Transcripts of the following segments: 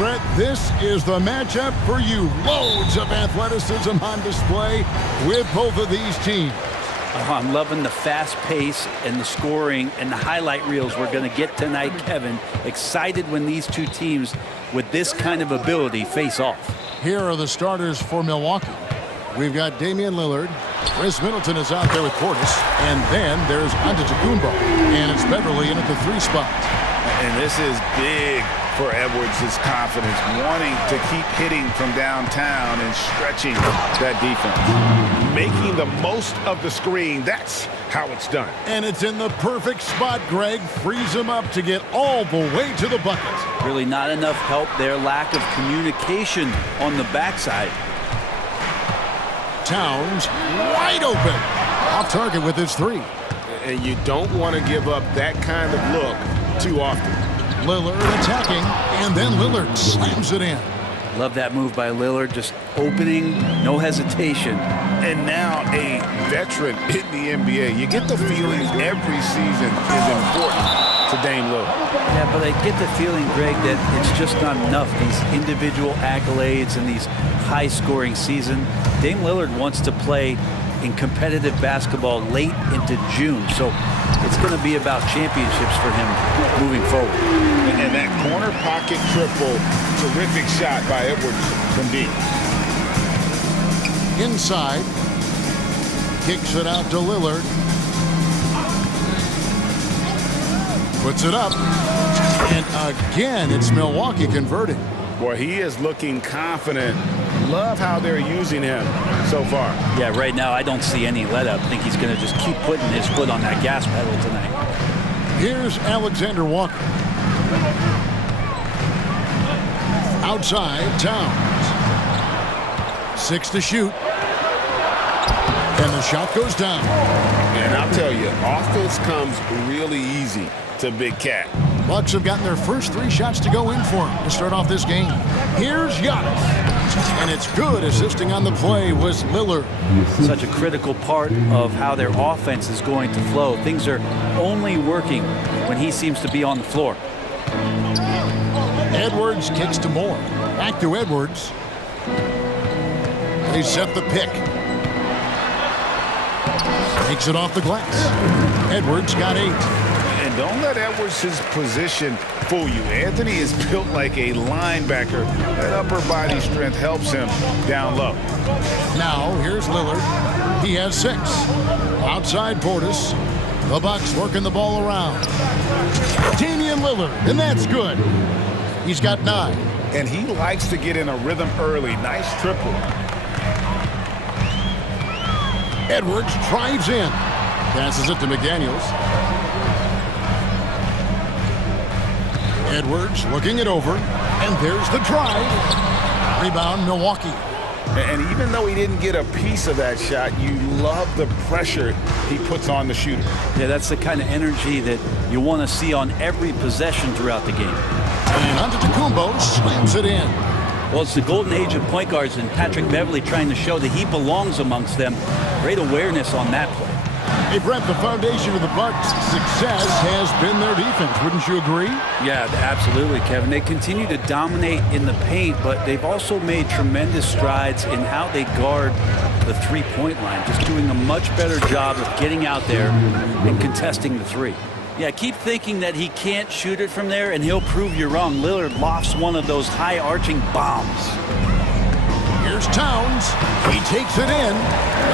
Brett, this is the matchup for you. Loads of athleticism on display with both of these teams. Oh, I'm loving the fast pace and the scoring and the highlight reels we're going to get tonight, Kevin. Excited when these two teams with this kind of ability face off. Here are the starters for Milwaukee. We've got Damian Lillard. Chris Middleton is out there with Portis. And then there's Antetokounmpo. And it's Beverly in at the 3 spot. And this is big for Edwards' confidence, wanting to keep hitting from downtown and stretching that defense. Making the most of the screen, that's how it's done. And it's in the perfect spot, Greg. Frees him up to get all the way to the bucket. Really not enough help there. Lack of communication on the backside. Towns wide open. Off target with his 3. And you don't want to give up that kind of look too often. Lillard attacking, and then Lillard slams it in. Love that move by Lillard, just opening, no hesitation. And now a veteran in the NBA. You get the feeling every season is important to Dame Lillard. Yeah, but I get the feeling, Greg, that it's just not enough. These individual accolades and these high-scoring season. Dame Lillard wants to play in competitive basketball late into June. So it's going to be about championships for him moving forward. And that corner pocket triple, terrific shot by Edwards from deep. Inside, kicks it out to Lillard. Puts it up. And again, it's Milwaukee converting. Boy, he is looking confident. Love how they're using him so far. Yeah, right now I don't see any let up. I think he's going to just keep putting his foot on that gas pedal tonight. Here's Alexander Walker. Outside, Towns. 6 to shoot. And the shot goes down. And I'll tell you, offense comes really easy to Big Cat. Bucks have gotten their first 3 shots to go in for him to start off this game. Here's Giannis. And it's good. Assisting on the play was Lillard. Such a critical part of how their offense is going to flow. Things are only working when he seems to be on the floor. Edwards kicks to Moore. Back to Edwards. They set the pick. Takes it off the glass. Edwards got 8. And don't let Edwards' position fool you. Anthony is built like a linebacker. That upper body strength helps him down low. Now, here's Lillard. He has 6. Outside Portis. The Bucks working the ball around. Damian Lillard, and that's good. He's got 9. And he likes to get in a rhythm early. Nice triple. Edwards drives in. Passes it to McDaniels. Edwards looking it over. And there's the drive. Rebound, Milwaukee. And even though he didn't get a piece of that shot, you love the pressure he puts on the shooter. Yeah, that's the kind of energy that you want to see on every possession throughout the game. And Antetokounmpo slams it in. Well, it's the golden age of point guards, and Patrick Beverly trying to show that he belongs amongst them. Great awareness on that play. Hey, Brett, the foundation of the Bucks' success has been their defense. Wouldn't you agree? Yeah, absolutely, Kevin. They continue to dominate in the paint, but they've also made tremendous strides in how they guard the three-point line, just doing a much better job of getting out there and contesting the 3. Yeah, keep thinking that he can't shoot it from there, and he'll prove you wrong. Lillard lofts one of those high-arching bombs. Here's Towns. He takes it in,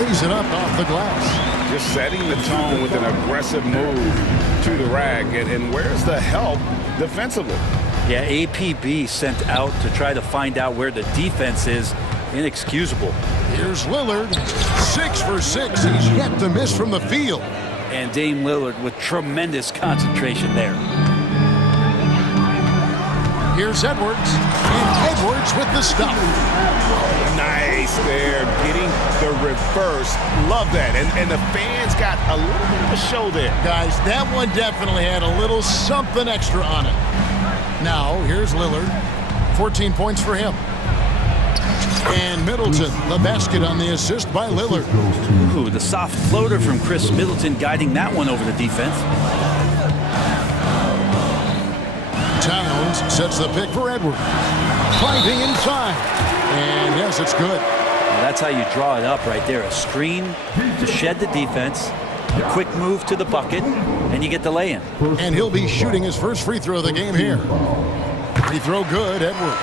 lays it up off the glass. Just setting the tone with an aggressive move to the rack. And where's the help defensively? Yeah, APB sent out to try to find out where the defense is. Inexcusable. Here's Lillard. 6 for 6. He's yet to miss from the field. And Dame Lillard with tremendous concentration there. Here's Edwards. And Edwards with the stop. Nice there, getting the reverse. Love that. And the fans got a little bit of a show there. Guys, that one definitely had a little something extra on it. Now, here's Lillard. 14 points for him. And Middleton, the basket on the assist by Lillard. Ooh, the soft floater from Chris Middleton guiding that one over the defense. Towns sets the pick for Edwards. Finding inside. And yes, it's good. Well, that's how you draw it up right there. A screen to shed the defense, a quick move to the bucket, and you get the lay-in. And he'll be shooting his first free throw of the game here. Free throw good, Edwards.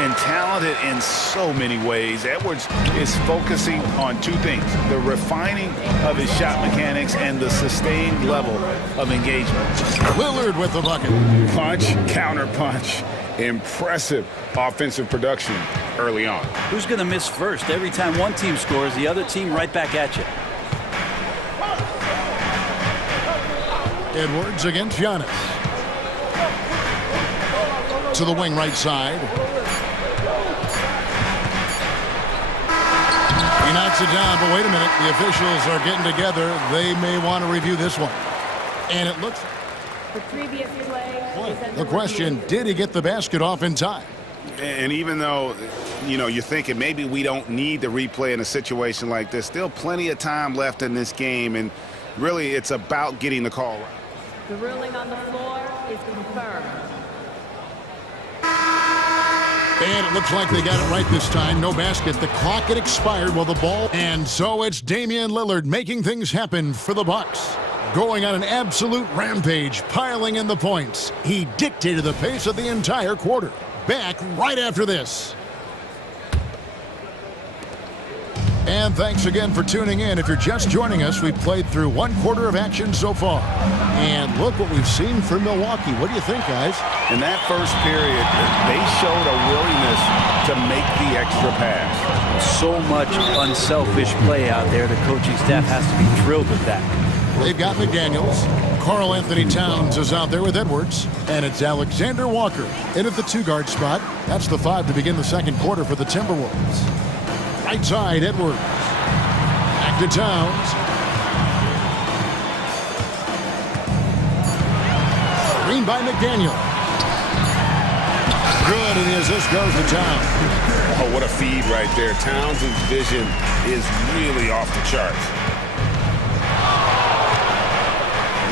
And talented in so many ways. Edwards is focusing on two things: the refining of his shot mechanics and the sustained level of engagement. Lillard with the bucket. Punch, counter punch. Impressive offensive production early on. Who's going to miss first? Every time one team scores, the other team right back at you. Edwards against Giannis. To the wing right side. He knocks it down, but wait a minute. The officials are getting together. They may want to review this one. And it looks... The previous play. The question, did he get the basket off in time? And even though, you're thinking maybe we don't need the replay in a situation like this, still plenty of time left in this game, and really it's about getting the call right. The ruling on the floor is confirmed. And it looks like they got it right this time. No basket. The clock had expired while the ball... And so it's Damian Lillard making things happen for the Bucks. Going on an absolute rampage, piling in the points. He dictated the pace of the entire quarter. Back right after this. And thanks again for tuning in. If you're just joining us, we've played through one quarter of action so far. And look what we've seen from Milwaukee. What do you think, guys? In that first period, they showed a willingness to make the extra pass. So much unselfish play out there. The coaching staff has to be thrilled with that. They've got McDaniels. Karl Anthony Towns is out there with Edwards. And it's Alexander Walker in at the two-guard spot. That's the 5 to begin the second quarter for the Timberwolves. Right side, Edwards. Back to Towns. Screen by McDaniel. Good, and the assist goes to Towns. Oh, what a feed right there. Towns' vision is really off the charts.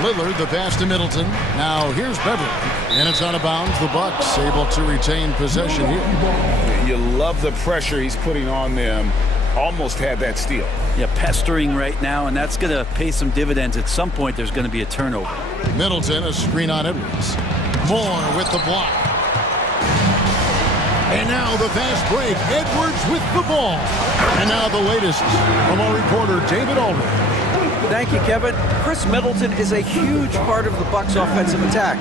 Lillard, the pass to Middleton. Now here's Beverly. And it's out of bounds. The Bucks able to retain possession here. You love the pressure he's putting on them. Almost had that steal. Yeah, pestering right now, and that's going to pay some dividends. At some point, there's going to be a turnover. Middleton, a screen on Edwards. Moore with the block. And now the fast break. Edwards with the ball. And now the latest from our reporter, David Aldridge. Thank you, Kevin. Chris Middleton is a huge part of the Bucks' offensive attack.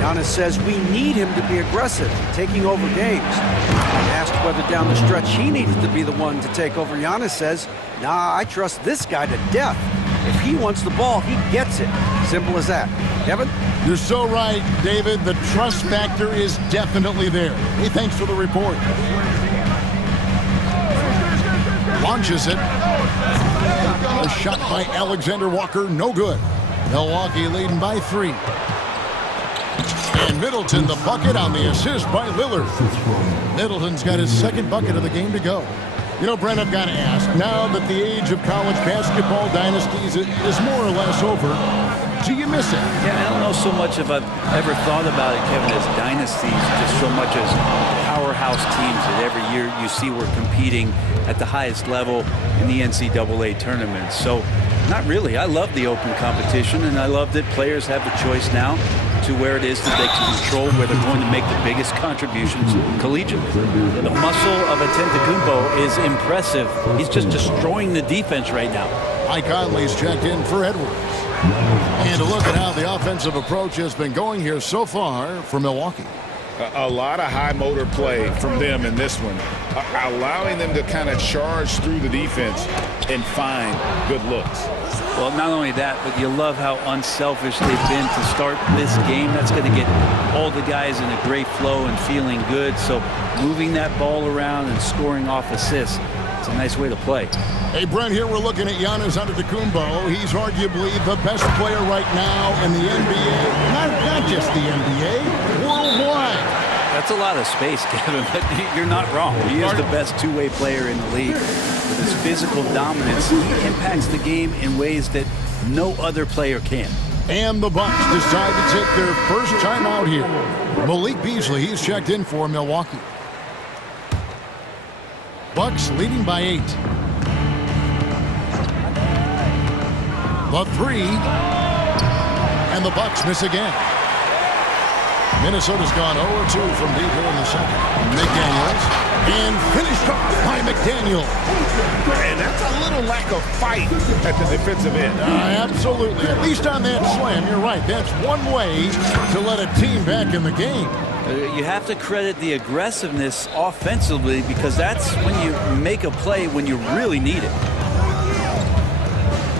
Giannis says we need him to be aggressive, taking over games. When asked whether down the stretch he needs to be the one to take over, Giannis says, nah, I trust this guy to death. If he wants the ball, he gets it. Simple as that. Kevin? You're so right, David. The trust factor is definitely there. Hey, thanks for the report. Launches it. A shot by Alexander Walker, no good. Milwaukee leading by 3. And Middleton, the bucket on the assist by Lillard. Middleton's got his second bucket of the game to go. You know, Brent, I've got to ask, now that the age of college basketball dynasties is more or less over, do you miss it? Yeah, I don't know so much if I've ever thought about it, Kevin, as dynasties, just so much as powerhouse teams that every year you see we're competing at the highest level in the NCAA tournament. So, not really. I love the open competition, and I love that players have the choice now to where it is that they can control where they're going to make the biggest contributions collegiately. The muscle of Antetokounmpo is impressive. He's just destroying the defense right now. Mike Conley's checked in for Edwards. And a look at how the offensive approach has been going here so far for Milwaukee. A lot of high motor play from them in this one, allowing them to kind of charge through the defense and find good looks. Well, not only that, but you love how unselfish they've been to start this game. That's going to get all the guys in a great flow and feeling good. So moving that ball around and scoring off assists, it's a nice way to play. Hey, Brent, here we're looking at Giannis Antetokounmpo. He's arguably the best player right now in the NBA. Not just the NBA, worldwide. That's a lot of space, Kevin, but you're not wrong. He is the best two-way player in the league. With his physical dominance, he impacts the game in ways that no other player can. And the Bucks decide to take their first time out here. Malik Beasley, he's checked in for Milwaukee. Bucks leading by 8. The 3. And the Bucks miss again. Minnesota's gone 0-2 from deep here in the second. McDaniels. And finished off by McDaniel. And that's a little lack of fight at the defensive end. Absolutely. At least on that slam, you're right. That's one way to let a team back in the game. You have to credit the aggressiveness offensively because that's when you make a play when you really need it.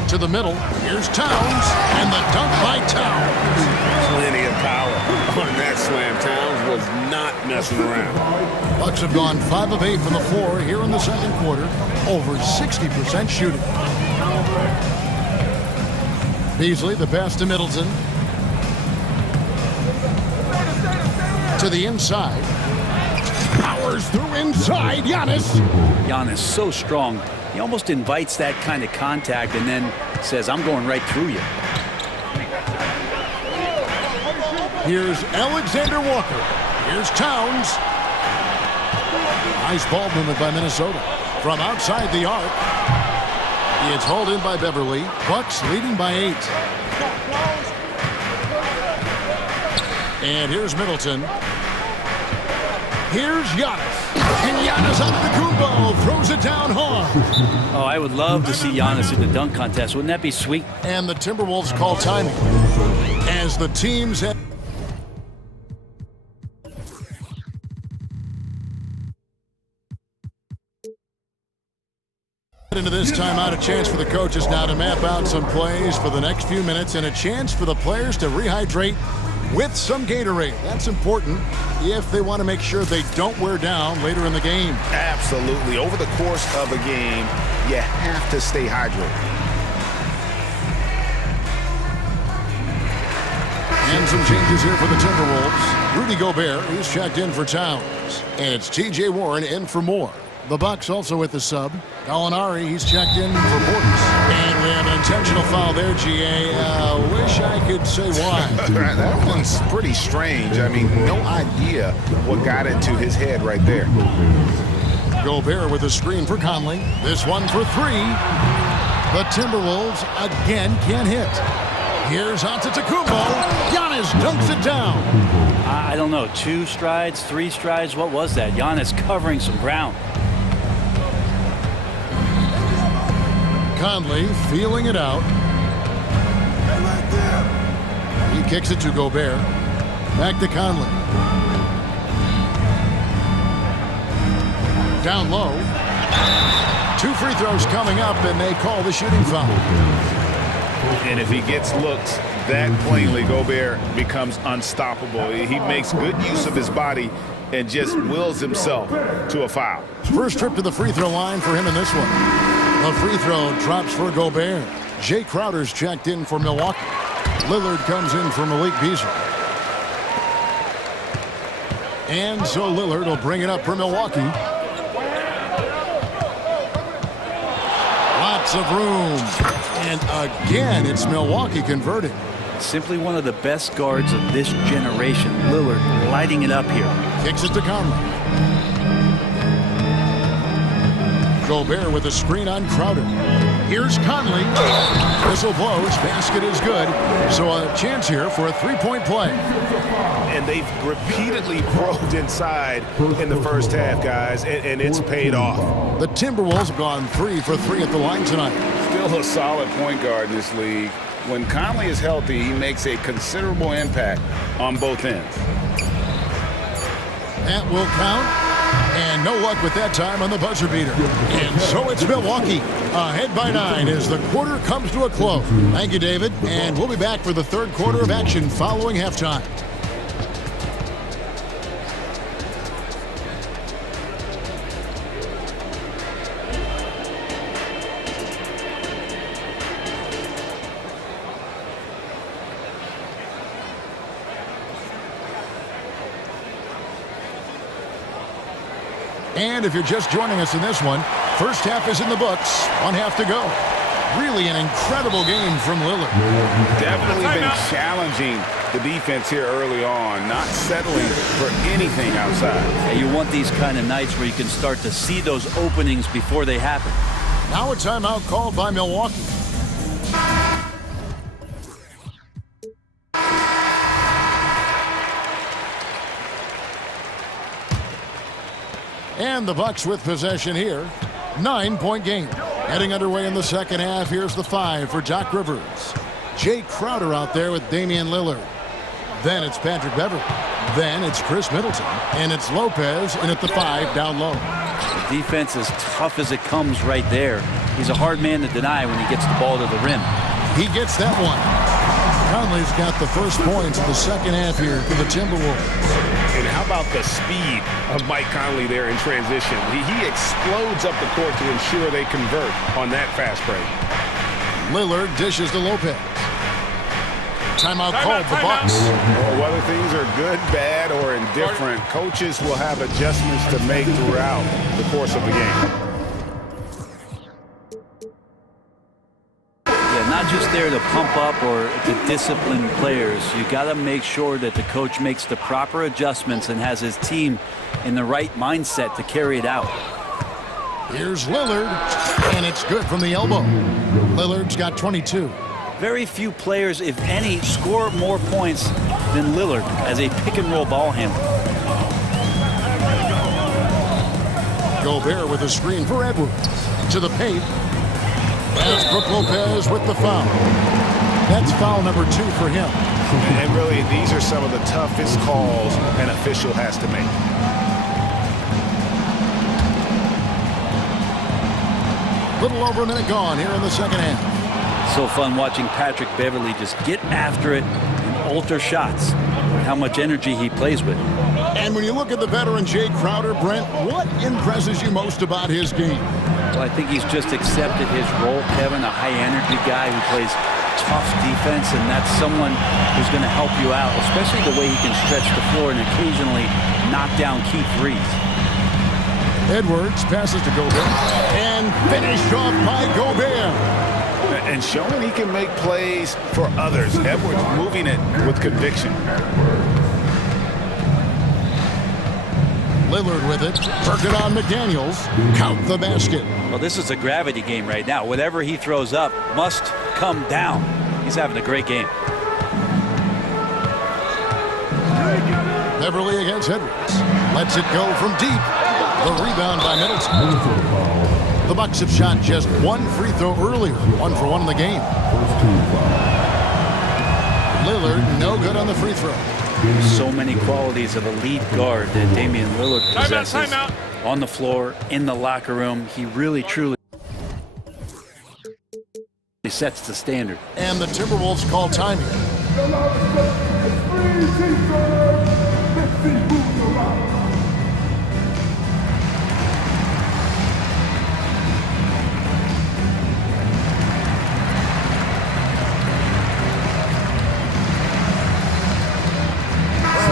To the middle. Here's Towns. And the dunk by Towns. Plenty of power on that slam. Towns was not messing around. Bucks have gone 5 of 8 from the floor here in the second quarter. Over 60% shooting. Beasley, the pass to Middleton. To the inside. Powers through inside. Giannis so strong. He almost invites that kind of contact and then says, I'm going right through you. Here's Alexander Walker. Here's Towns. Nice ball movement by Minnesota. From outside the arc. It's hauled in by Beverly. Bucks leading by 8. And here's Middleton. Here's Giannis. And Giannis Antetokounmpo throws it down hard. Oh, I would love to see Giannis in the dunk contest. Wouldn't that be sweet? And the Timberwolves call timing. As the teams head into this timeout, a chance for the coaches now to map out some plays for the next few minutes and a chance for the players to rehydrate with some Gatorade. That's important if they want to make sure they don't wear down later in the game. Absolutely. Over the course of a game, you have to stay hydrated. And some changes here for the Timberwolves. Rudy Gobert, he's checked in for Towns. And it's T.J. Warren in for Moore. The Bucks also with the sub. Gallinari, he's checked in for Portis. And we have an intentional foul there, G.A. Wish I could say why. That one's pretty strange. I mean, no idea what got into his head right there. Gobert with a screen for Conley. This one for 3. The Timberwolves again can't hit. Here's Antetokounmpo. Giannis dunks it down. I don't know. 2 strides, 3 strides. What was that? Giannis covering some ground. Conley feeling it out. He kicks it to Gobert. Back to Conley. Down low. 2 free throws coming up, and they call the shooting foul. And if he gets looks that plainly, Gobert becomes unstoppable. He makes good use of his body and just wills himself to a foul. First trip to the free throw line for him in this one. The free throw drops for Gobert. Jay Crowder's checked in for Milwaukee. Lillard comes in for Malik Beasley. And so Lillard will bring it up for Milwaukee. Lots of room. And again, it's Milwaukee converting. Simply one of the best guards of this generation. Lillard lighting it up here. Kicks it to Conley. Gobert with a screen on Crowder. Here's Conley. Whistle blows. Basket is good. So a chance here for a 3-point play. And they've repeatedly probed inside in the first half, guys, and it's paid off. The Timberwolves have gone 3 for 3 at the line tonight. Still a solid point guard in this league. When Conley is healthy, he makes a considerable impact on both ends. That will count. And no luck with that time on the buzzer beater. And so it's Milwaukee ahead by 9 as the quarter comes to a close. Thank you, David. And we'll be back for the third quarter of action following halftime. And if you're just joining us in this one, first half is in the books. 1 half to go. Really an incredible game from Lillard. Definitely been challenging the defense here early on, not settling for anything outside. And you want these kind of nights where you can start to see those openings before they happen. Now a timeout called by Milwaukee. And the Bucks with possession here. 9-point game. Heading underway in the second half. Here's the 5 for Doc Rivers. Jay Crowder out there with Damian Lillard. Then it's Patrick Beverley. Then it's Chris Middleton. And it's Lopez in at the 5 down low. The defense is tough as it comes right there. He's a hard man to deny when he gets the ball to the rim. He gets that one. Conley's got the first points of the second half here for the Timberwolves. And how about the speed of Mike Conley there in transition? He explodes up the court to ensure they convert on that fast break. Lillard dishes to Lopez. Timeout called the Bucks. Well, whether things are good, bad, or indifferent, coaches will have adjustments to make throughout the course of the game. Not just there to pump up or to discipline players. You got to make sure that the coach makes the proper adjustments and has his team in the right mindset to carry it out. Here's Lillard, and it's good from the elbow. Lillard's got 22. Very few players, if any, score more points than Lillard as a pick-and-roll ball handler. Gobert with a screen for Edwards. To the paint. That's Brook Lopez with the foul. That's foul number 2 for him. And really, these are some of the toughest calls an official has to make. Little over a minute gone here in the second half. So fun watching Patrick Beverley just get after it and alter shots. How much energy he plays with. And when you look at the veteran Jay Crowder, Brent, what impresses you most about his game? Well, I think he's just accepted his role, Kevin, a high-energy guy who plays tough defense, and that's someone who's going to help you out, especially the way he can stretch the floor and occasionally knock down key threes. Edwards passes to Gobert, and finished off by Gobert. And showing he can make plays for others. Edwards moving it with conviction. Lillard with it. Work it on McDaniels. Count the basket. Well, this is a gravity game right now. Whatever he throws up must come down. He's having a great game. Beverley against Edwards. Lets it go from deep. The rebound by Middleton. The Bucks have shot just one free throw earlier. 1 for 1 in the game. Lillard no good on the free throw. So many qualities of a lead guard that Damian Lillard possesses. Timeout. On the floor, in the locker room. He really, truly sets the standard. And the Timberwolves call time here.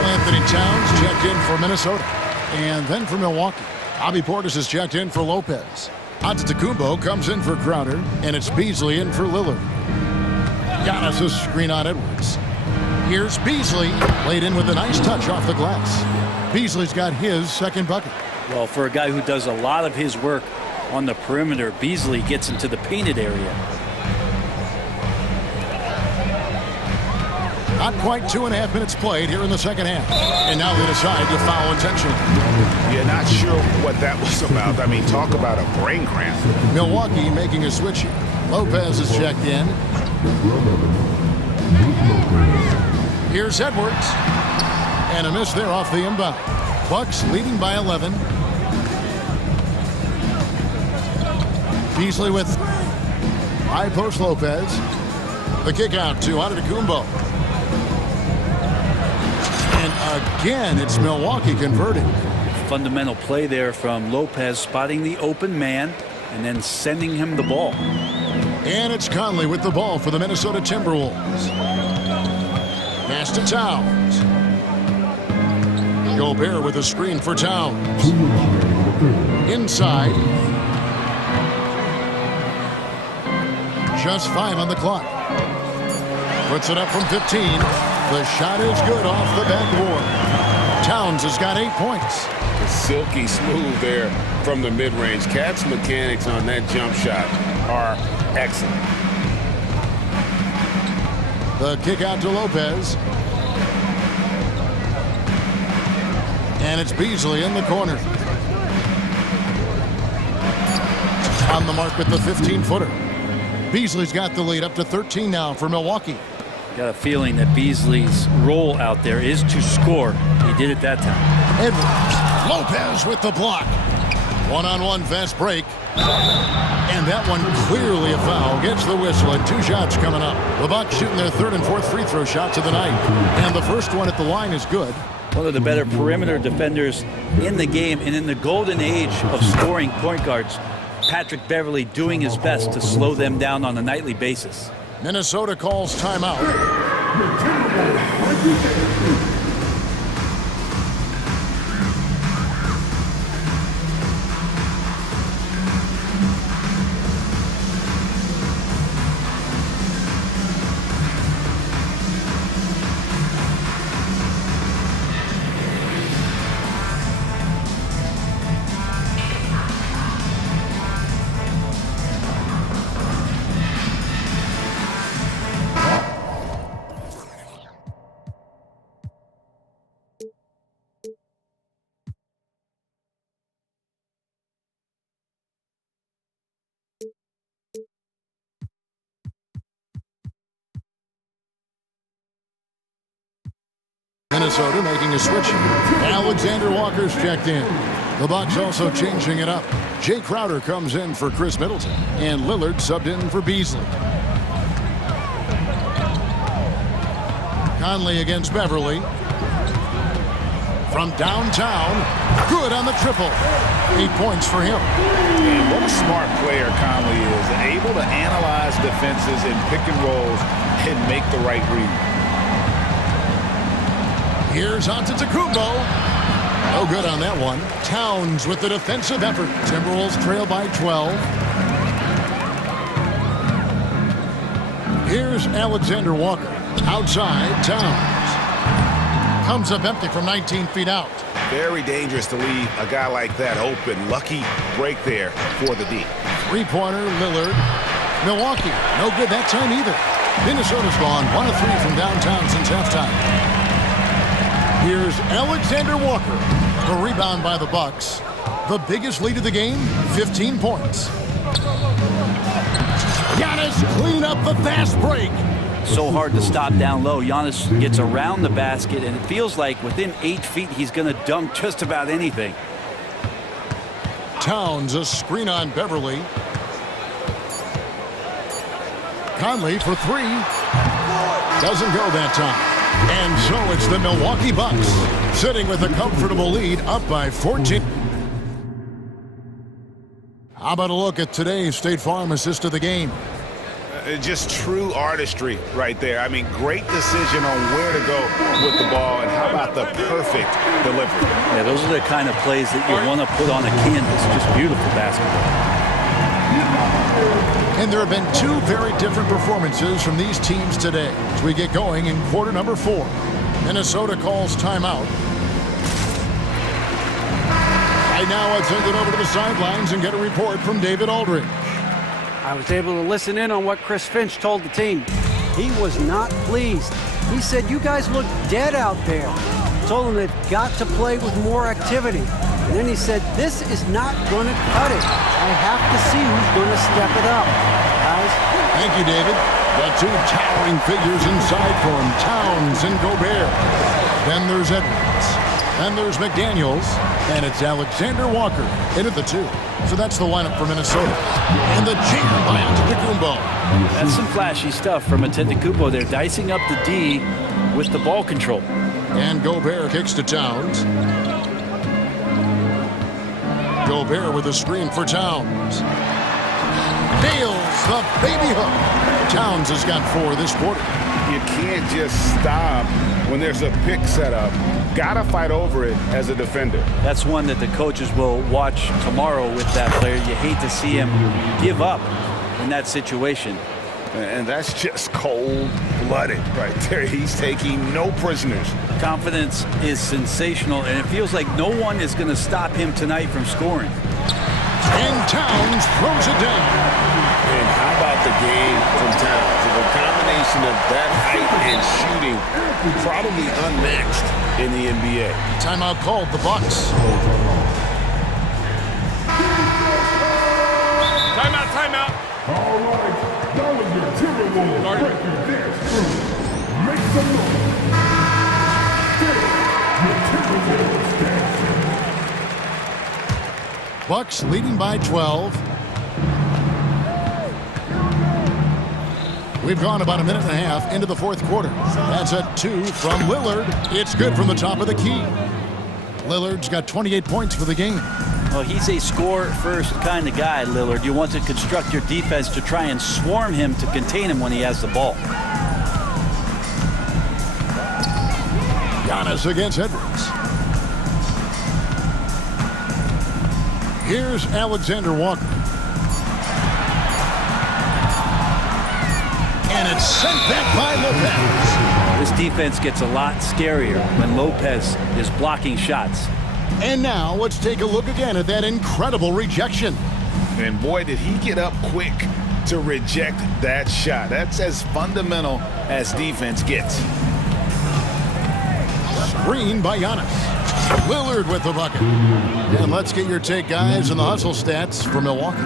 Anthony Towns checked in for Minnesota. And then for Milwaukee, Bobby Portis is checked in for Lopez. Antetokounmpo comes in for Crowder, and it's Beasley in for Lillard. Giannis a screen on Edwards. Here's Beasley, laid in with a nice touch off the glass. Beasley's got his second bucket. Well, for a guy who does a lot of his work on the perimeter, Beasley gets into the painted area. Not quite 2.5 minutes played here in the second half. And now they decide to foul intentionally. Yeah, not sure what that was about. I mean, talk about a brain cramp. Milwaukee making a switch here. Lopez is checked in. Here's Edwards. And a miss there off the inbound. Bucks leading by 11. Beasley with high post Lopez. The kick out to Antetokounmpo. And again, it's Milwaukee converting. Fundamental play there from Lopez, spotting the open man and then sending him the ball. And it's Conley with the ball for the Minnesota Timberwolves. Pass to Towns. Gobert with a screen for Towns. Inside. Just 5 on the clock. Puts it up from 15. The shot is good off the backboard. Towns has got 8 points. Silky smooth there from the mid-range. Cat's mechanics on that jump shot are excellent. The kick out to Lopez. And it's Beasley in the corner. On the mark with the 15-footer. Beasley's got the lead up to 13 now for Milwaukee. Got a feeling that Beasley's role out there is to score. He did it that time. Edwards. Lopez with the block. One-on-one fast break. And that one clearly a foul. Gets the whistle and 2 shots coming up. The Bucks shooting their 3rd and 4th free throw shots of the night. And the first one at the line is good. One of the better perimeter defenders in the game, and in the golden age of scoring point guards, Patrick Beverley doing his best to slow them down on a nightly basis. Minnesota calls timeout. Minnesota making a switch. Alexander Walker's checked in. The Bucks also changing it up. Jay Crowder comes in for Chris Middleton. And Lillard subbed in for Beasley. Conley against Beverly. From downtown. Good on the triple. 8 points for him. And what a smart player Conley is. Able to analyze defenses in pick and rolls and make the right read. Here's Antetokounmpo. No good on that one. Towns with the defensive effort. Timberwolves trail by 12. Here's Alexander Walker. Outside, Towns. Comes up empty from 19 feet out. Very dangerous to leave a guy like that open. Lucky break there for the D. 3-pointer, Lillard. Milwaukee, no good that time either. Minnesota's gone 1 of 3 from downtown since halftime. Here's Alexander Walker. The rebound by the Bucks. The biggest lead of the game, 15 points. Giannis clean up the fast break. So hard to stop down low. Giannis gets around the basket, and it feels like within 8 feet he's going to dunk just about anything. Towns, a screen on Beverly. Conley for 3. Doesn't go that time. And so it's the Milwaukee Bucks sitting with a comfortable lead up by 14. How about a look at today's State Farm assist of the game? Just true artistry right there. I mean, great decision on where to go with the ball, and how about the perfect delivery? Yeah, those are the kind of plays that you want to put on a canvas. Just beautiful basketball. And there have been 2 very different performances from these teams today as we get going in quarter number 4. Minnesota calls timeout. Right now, let's send it over to the sidelines and get a report from David Aldridge. I was able to listen in on what Chris Finch told the team. He was not pleased. He said, "You guys look dead out there." Told them they've got to play with more activity. And then he said, "This is not going to cut it. I have to see who's going to step it up." Guys. Thank you, David. The 2 towering figures inside for him, Towns and Gobert. Then there's Edwards. Then there's McDaniels. And it's Alexander Walker into the 2. So that's the lineup for Minnesota. And the jam by Antetokounmpo. That's some flashy stuff from Antetokounmpo. They're dicing up the D with the ball control. And Gobert kicks to Towns. Gobert with a screen for Towns. Nails the baby hook. Towns has got 4 this quarter. You can't just stop when there's a pick set up. Gotta fight over it as a defender. That's one that the coaches will watch tomorrow with that player. You hate to see him give up in that situation. And that's just cold-blooded right there. He's taking no prisoners. Confidence is sensational, and it feels like no one is going to stop him tonight from scoring. And Towns throws it down. And how about the game from Towns? The combination of that height and shooting, probably unmatched in the NBA. Timeout called, the Bucks. Timeout, timeout. All right, that was your Timberwolves record dance crew. Make some noise. Your Timberwolves dancing. Bucks leading by 12. We've gone about a minute and a half into the fourth quarter. That's a 2 from Lillard. It's good from the top of the key. Lillard's got 28 points for the game. Well, he's a score-first kind of guy, Lillard. You want to construct your defense to try and swarm him to contain him when he has the ball. Giannis against Edwards. Here's Alexander Walker. And it's sent back by Lopez. This defense gets a lot scarier when Lopez is blocking shots. And now let's take a look again at that incredible rejection. And boy, did he get up quick to reject that shot. That's as fundamental as defense gets. Screen by Giannis. Lillard with the bucket. And let's get your take, guys, on the hustle stats for Milwaukee.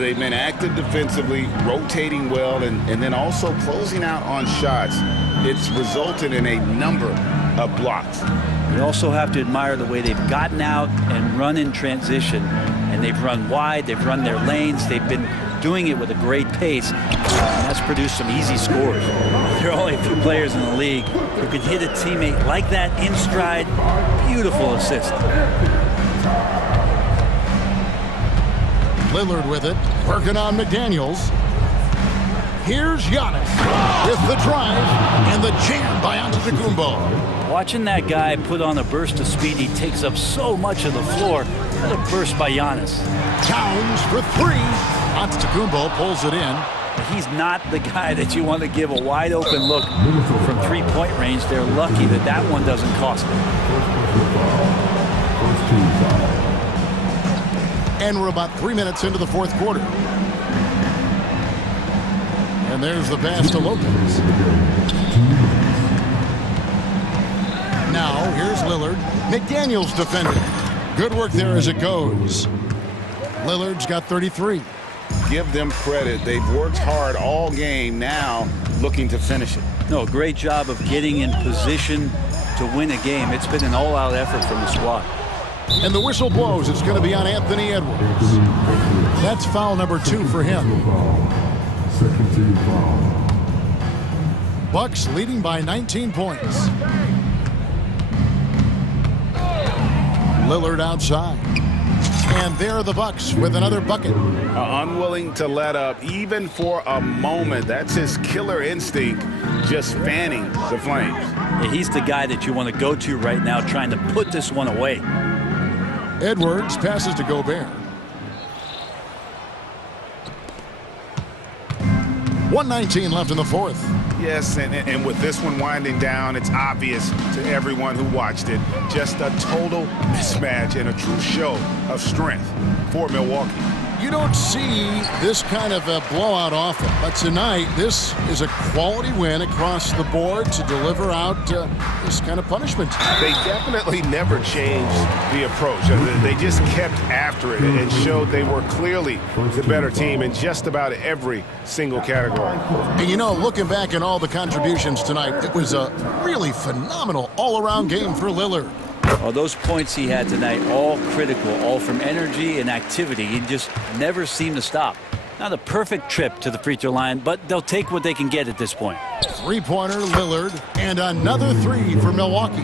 They've been active defensively, rotating well, and then also closing out on shots. It's resulted in a number of blocks. You also have to admire the way they've gotten out and run in transition. And they've run wide, they've run their lanes, they've been doing it with a great pace. And that's produced some easy scores. There are only a few players in the league who could hit a teammate like that in stride. Beautiful assist. Lillard with it, working on McDaniels. Here's Giannis with the drive and the jam by Antetokounmpo. Watching that guy put on a burst of speed, he takes up so much of the floor. What a burst by Giannis. Towns for 3. Antetokounmpo pulls it in. But he's not the guy that you want to give a wide open look from three-point range. They're lucky that that one doesn't cost them. And we're about 3 minutes into the fourth quarter. And there's the pass to Lopez. Now, here's Lillard. McDaniels defending. Good work there as it goes. Lillard's got 33. Give them credit. They've worked hard all game, now looking to finish it. No, great job of getting in position to win a game. It's been an all-out effort from the squad. And the whistle blows. It's going to be on Anthony Edwards. That's foul number 2 for him. Second team foul. Bucks leading by 19 points. Lillard outside. And there are the Bucks with another bucket. Unwilling to let up even for a moment. That's his killer instinct, just fanning the flames. Yeah, he's the guy that you want to go to right now, trying to put this one away. Edwards passes to Gobert. 1:19 left in the fourth. Yes, and with this one winding down, it's obvious to everyone who watched it. Just a total mismatch and a true show of strength for Milwaukee. You don't see this kind of a blowout often, but tonight this is a quality win across the board to deliver out this kind of punishment. They definitely never changed the approach. They just kept after it and showed they were clearly the better team in just about every single category. And you know, looking back at all the contributions tonight, it was a really phenomenal all-around game for Lillard. Well, those points he had tonight, all critical, all from energy and activity. He just never seemed to stop. Not a perfect trip to the free throw line, but they'll take what they can get at this point. Three-pointer, Lillard, and another 3 for Milwaukee.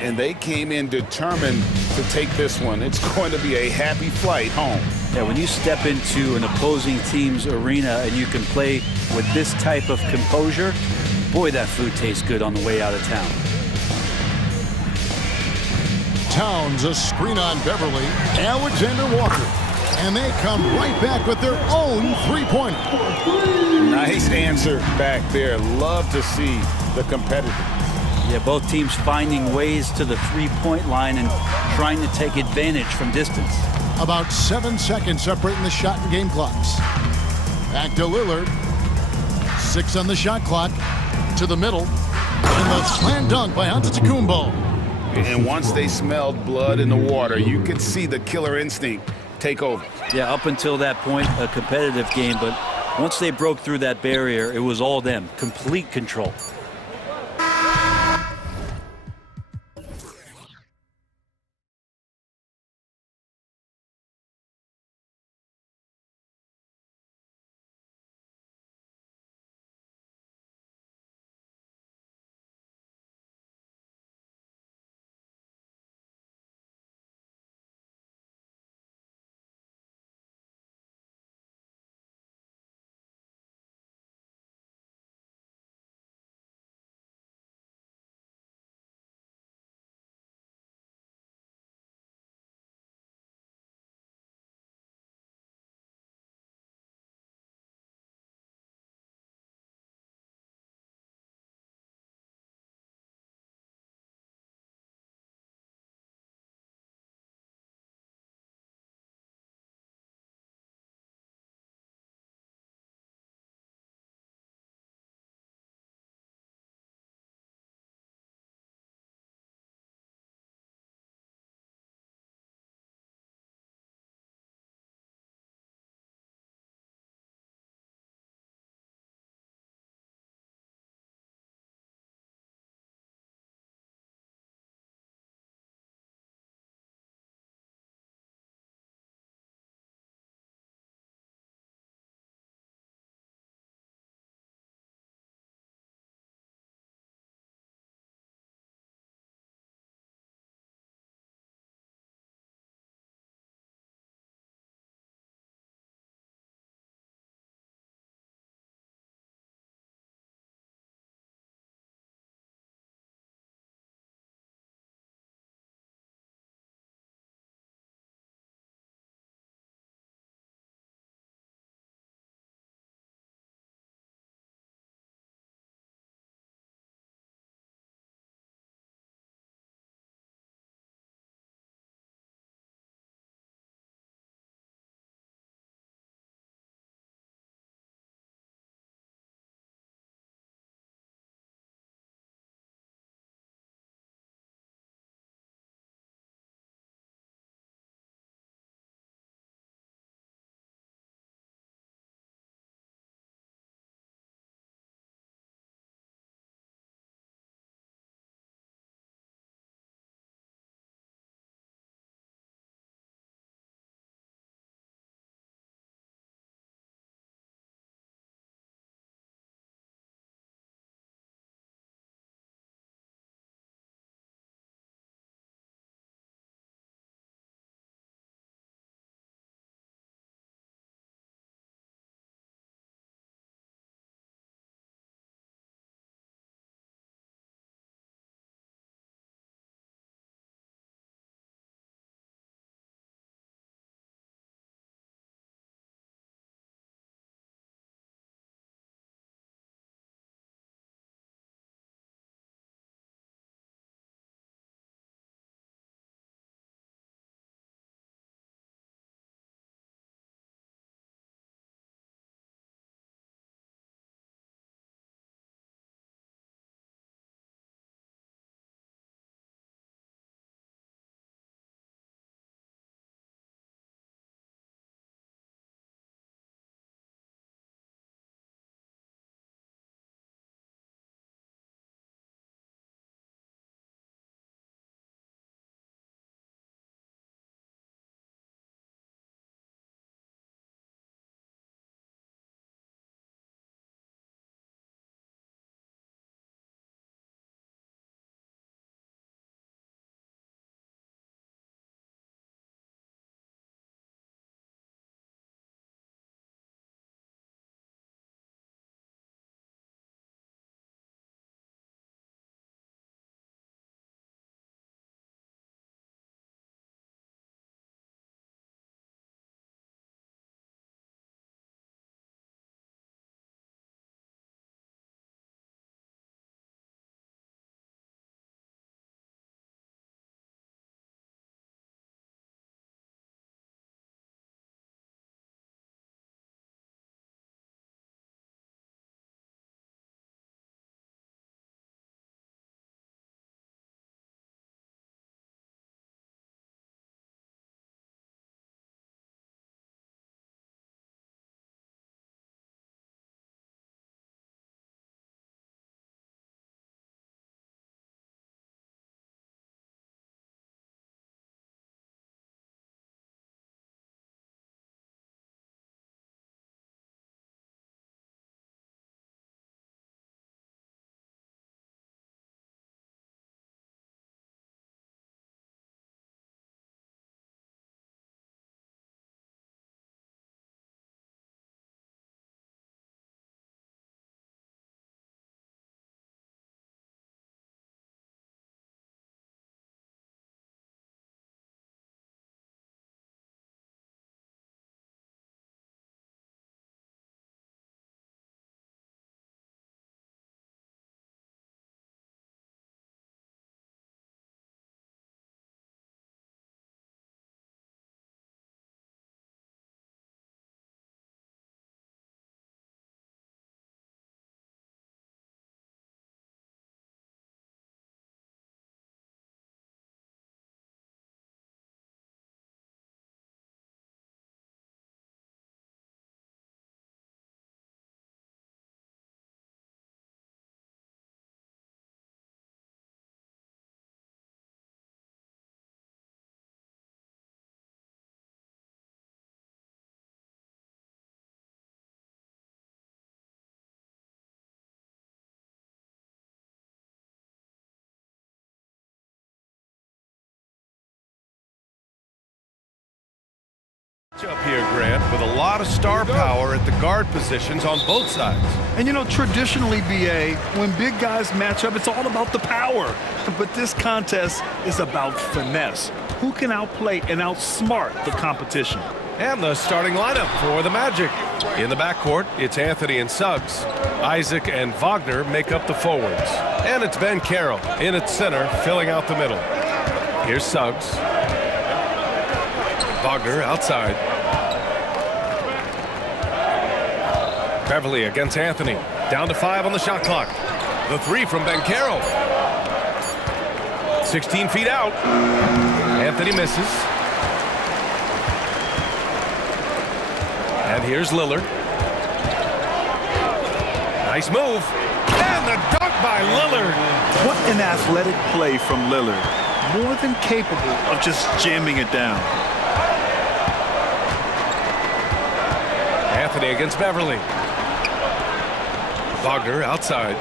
And they came in determined to take this one. It's going to be a happy flight home. Yeah, when you step into an opposing team's arena and you can play with this type of composure, boy, that food tastes good on the way out of town. Towns, a screen on Beverly. Alexander Walker. And they come right back with their own three-pointer. Nice answer back there. Love to see the competitiveness. Yeah, both teams finding ways to the three-point line and trying to take advantage from distance. About 7 seconds separating the shot and game clocks. Back to Lillard. 6 on the shot clock. To the middle. And the slam dunk by Antetokounmpo. And once they smelled blood in the water, you could see the killer instinct take over. Yeah, up until that point, a competitive game, but once they broke through that barrier, it was all them. Complete control. matchup here, Grant, with a lot of star power at the guard positions on both sides. And you know, traditionally, BA, when big guys match up, it's all about the power. But this contest is about finesse. Who can outplay and outsmart the competition? And the starting lineup for the Magic. In the backcourt, it's Anthony and Suggs. Isaac and Wagner make up the forwards. And it's Ben Carroll in at center, filling out the middle. Here's Suggs. Wagner outside. Beverly against Anthony. Down to 5 on the shot clock. The 3 from Ben Carroll. 16 feet out. Anthony misses. And here's Lillard. Nice move. And the dunk by Lillard. What an athletic play from Lillard. More than capable of just jamming it down. Anthony against Beverly. Wagner outside.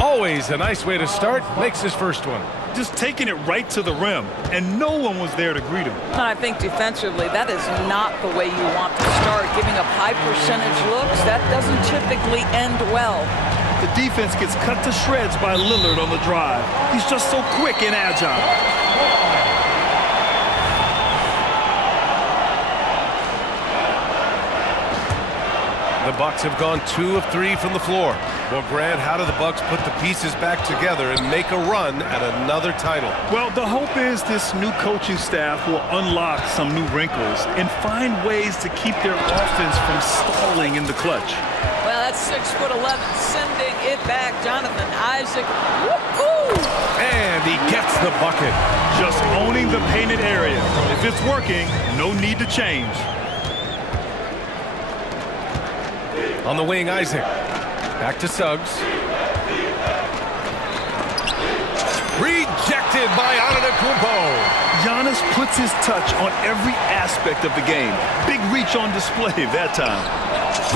Always a nice way to start. Makes his first one. Just taking it right to the rim, and no one was there to greet him. I think defensively, that is not the way you want to start. Giving up high percentage looks, that doesn't typically end well. The defense gets cut to shreds by Lillard on the drive. He's just so quick and agile. The Bucks have gone 2 of 3 from the floor. Well, Grant, how do the Bucks put the pieces back together and make a run at another title? Well, the hope is this new coaching staff will unlock some new wrinkles and find ways to keep their offense from stalling in the clutch. Well, that's 6'11", sending it back. Jonathan Isaac. Woo-hoo! And he gets the bucket. Just owning the painted area. If it's working, no need to change. On the wing, Isaac. Back to Suggs. Rejected by Antetokounmpo. Giannis puts his touch on every aspect of the game. Big reach on display that time.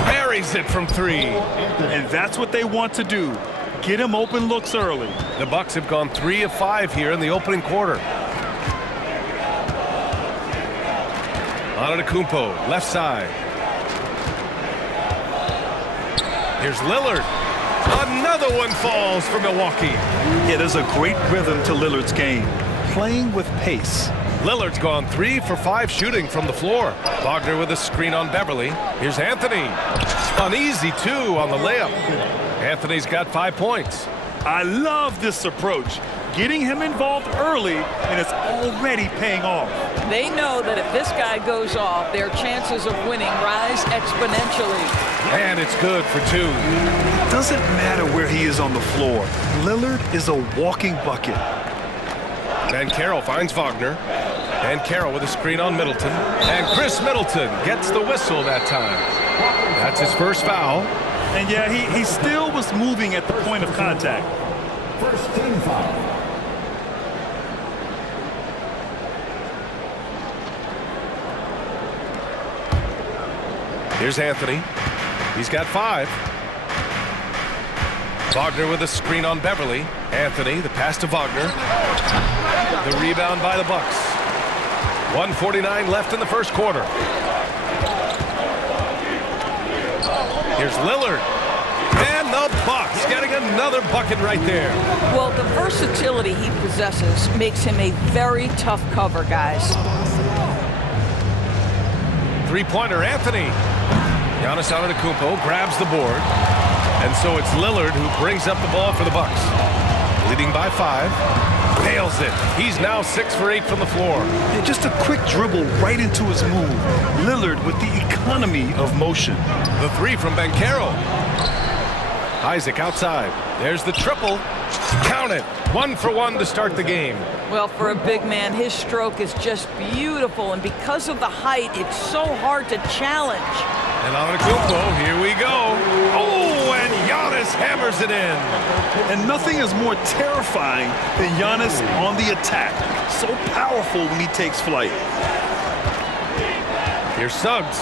Buries it from 3. And that's what they want to do. Get him open looks early. The Bucks have gone 3 of 5 here in the opening quarter. Antetokounmpo, left side. Here's Lillard. Another one falls for Milwaukee. Yeah, there's a great rhythm to Lillard's game. Playing with pace. Lillard's gone 3 for 5 shooting from the floor. Wagner with a screen on Beverly. Here's Anthony. An easy 2 on the layup. Anthony's got 5 points. I love this approach. Getting him involved early, and it's already paying off. They know that if this guy goes off, their chances of winning rise exponentially. And it's good for 2. It doesn't matter where he is on the floor. Lillard is a walking bucket. And Carroll finds Wagner. And Carroll with a screen on Middleton. And Chris Middleton gets the whistle that time. That's his first foul. And yeah, he still was moving at the point of contact. First team foul. Here's Anthony. He's got 5. Wagner with a screen on Beverly. Anthony, the pass to Wagner. The rebound by the Bucks. 1:49 left in the first quarter. Here's Lillard. And the Bucks getting another bucket right there. Well, the versatility he possesses makes him a very tough cover, guys. Three-pointer, Anthony. Giannis Antetokounmpo grabs the board. And so it's Lillard who brings up the ball for the Bucks. Leading by 5. Nails it. He's now 6 for 8 from the floor. Yeah, just a quick dribble right into his move. Lillard with the economy of motion. The 3 from Ben Carroll. Isaac outside. There's the triple. Count it. 1 for 1 to start the game. Well, for a big man, his stroke is just beautiful. And because of the height, it's so hard to challenge. And Antetokounmpo, here we go. Oh, and Giannis hammers it in. And nothing is more terrifying than Giannis on the attack. So powerful when he takes flight. Here's Suggs.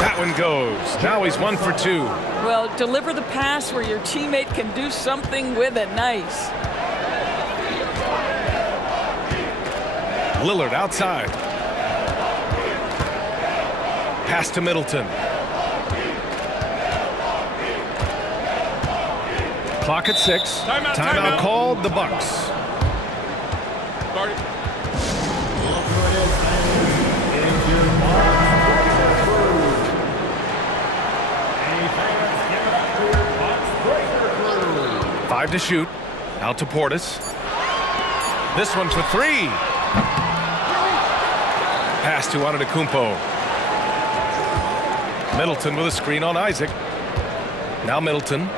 That one goes. Now he's 1 for 2. Well, deliver the pass where your teammate can do something with it. Nice. Lillard outside. Pass to Middleton. Clock at 6. Timeout called, the Bucks. Started. 5 to shoot. Out to Portis. This one for 3. Pass to Antetokounmpo. Middleton with a screen on Isaac. Now Middleton.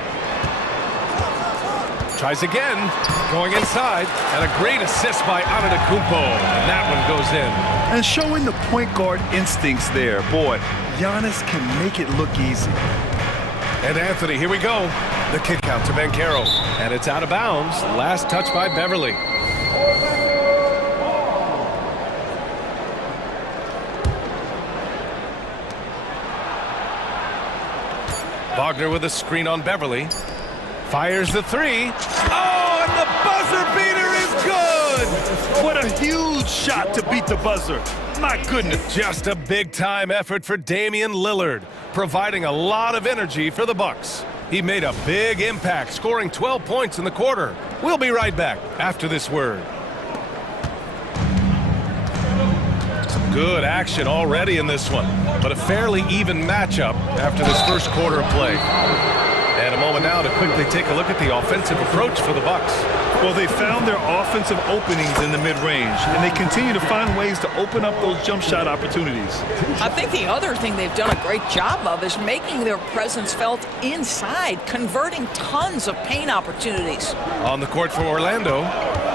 Tries again. Going inside. And a great assist by Antetokounmpo. And that one goes in. And showing the point guard instincts there. Boy, Giannis can make it look easy. And Anthony, here we go. The kick out to Bankero. And it's out of bounds. Last touch by Beverly. Wagner with a screen on Beverly. Fires the 3. Oh, and the buzzer beater is good! What a huge shot to beat the buzzer. My goodness. Just a big-time effort for Damian Lillard, providing a lot of energy for the Bucks. He made a big impact, scoring 12 points in the quarter. We'll be right back after this word. Some good action already in this one, but a fairly even matchup after this first quarter of play. And a moment now to quickly take a look at the offensive approach for the Bucks. Well, they found their offensive openings in the mid-range, and they continue to find ways to open up those jump shot opportunities. I think the other thing they've done a great job of is making their presence felt inside, converting tons of paint opportunities. On the court for Orlando,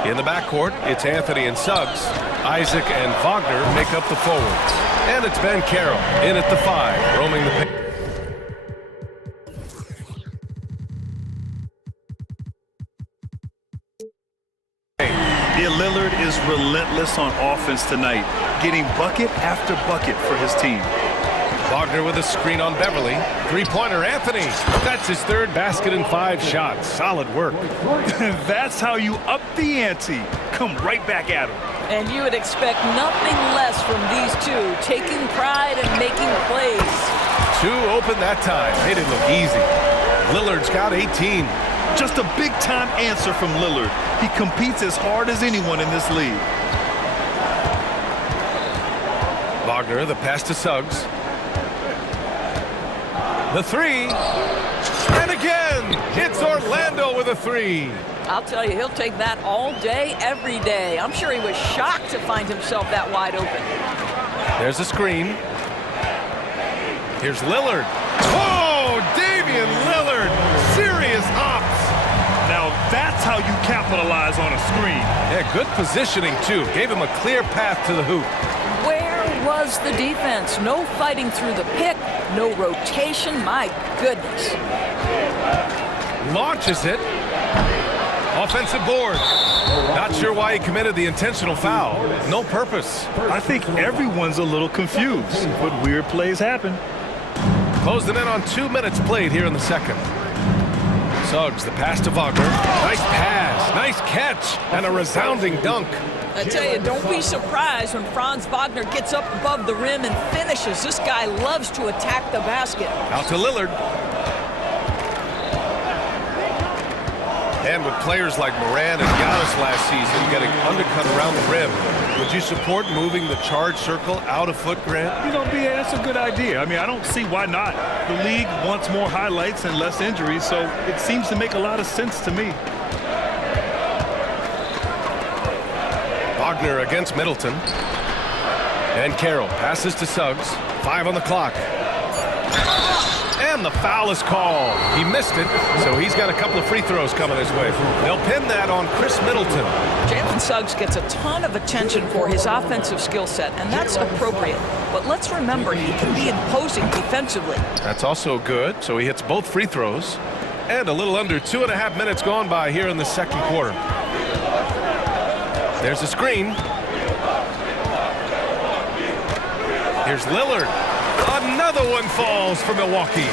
in the backcourt, it's Anthony and Suggs. Isaac and Wagner make up the forwards. And it's Ben Carroll in at the 5, roaming the paint. Lillard is relentless on offense tonight, getting bucket after bucket for his team. Wagner with a screen on Beverly. Three-pointer, Anthony. That's his third basket in 5 shots. Solid work. That's how you up the ante. Come right back at him. And you would expect nothing less from these two, taking pride and making plays. 2 open that time. Made it look easy. Lillard's got 18. Just a big-time answer from Lillard. He competes as hard as anyone in this league. Wagner, the pass to Suggs. The 3. And again, it's Orlando with a 3. I'll tell you, he'll take that all day, every day. I'm sure he was shocked to find himself that wide open. There's a screen. Here's Lillard. Oh, Damian Lillard. Serious hops. Now that's how you capitalize on a screen. Yeah, good positioning, too. Gave him a clear path to the hoop. Where was the defense? No fighting through the pick, no rotation. My goodness. Launches it. Offensive board. Not sure why he committed the intentional foul. No purpose. I think everyone's a little confused, but weird plays happen. Close them in on 2 minutes played here in the second. Suggs, the pass to Wagner. Nice pass, nice catch, and a resounding dunk. I tell you, don't be surprised when Franz Wagner gets up above the rim and finishes. This guy loves to attack the basket. Out to Lillard. And with players like Moran and Giannis last season getting undercut around the rim, would you support moving the charge circle out a foot, Grant? You know, BA, that's a good idea. I mean, I don't see why not. The league wants more highlights and less injuries, so it seems to make a lot of sense to me. Wagner against Middleton. And Carroll passes to Suggs. 5 on the clock. And the foul is called. He missed it, so he's got a couple of free throws coming his way. They'll pin that on Chris Middleton. Jalen Suggs gets a ton of attention for his offensive skill set, and that's appropriate. But let's remember, he can be imposing defensively. That's also good, so he hits both free throws. And a little under 2.5 minutes gone by here in the second quarter. There's a screen. Here's Lillard. Another one falls for Milwaukee.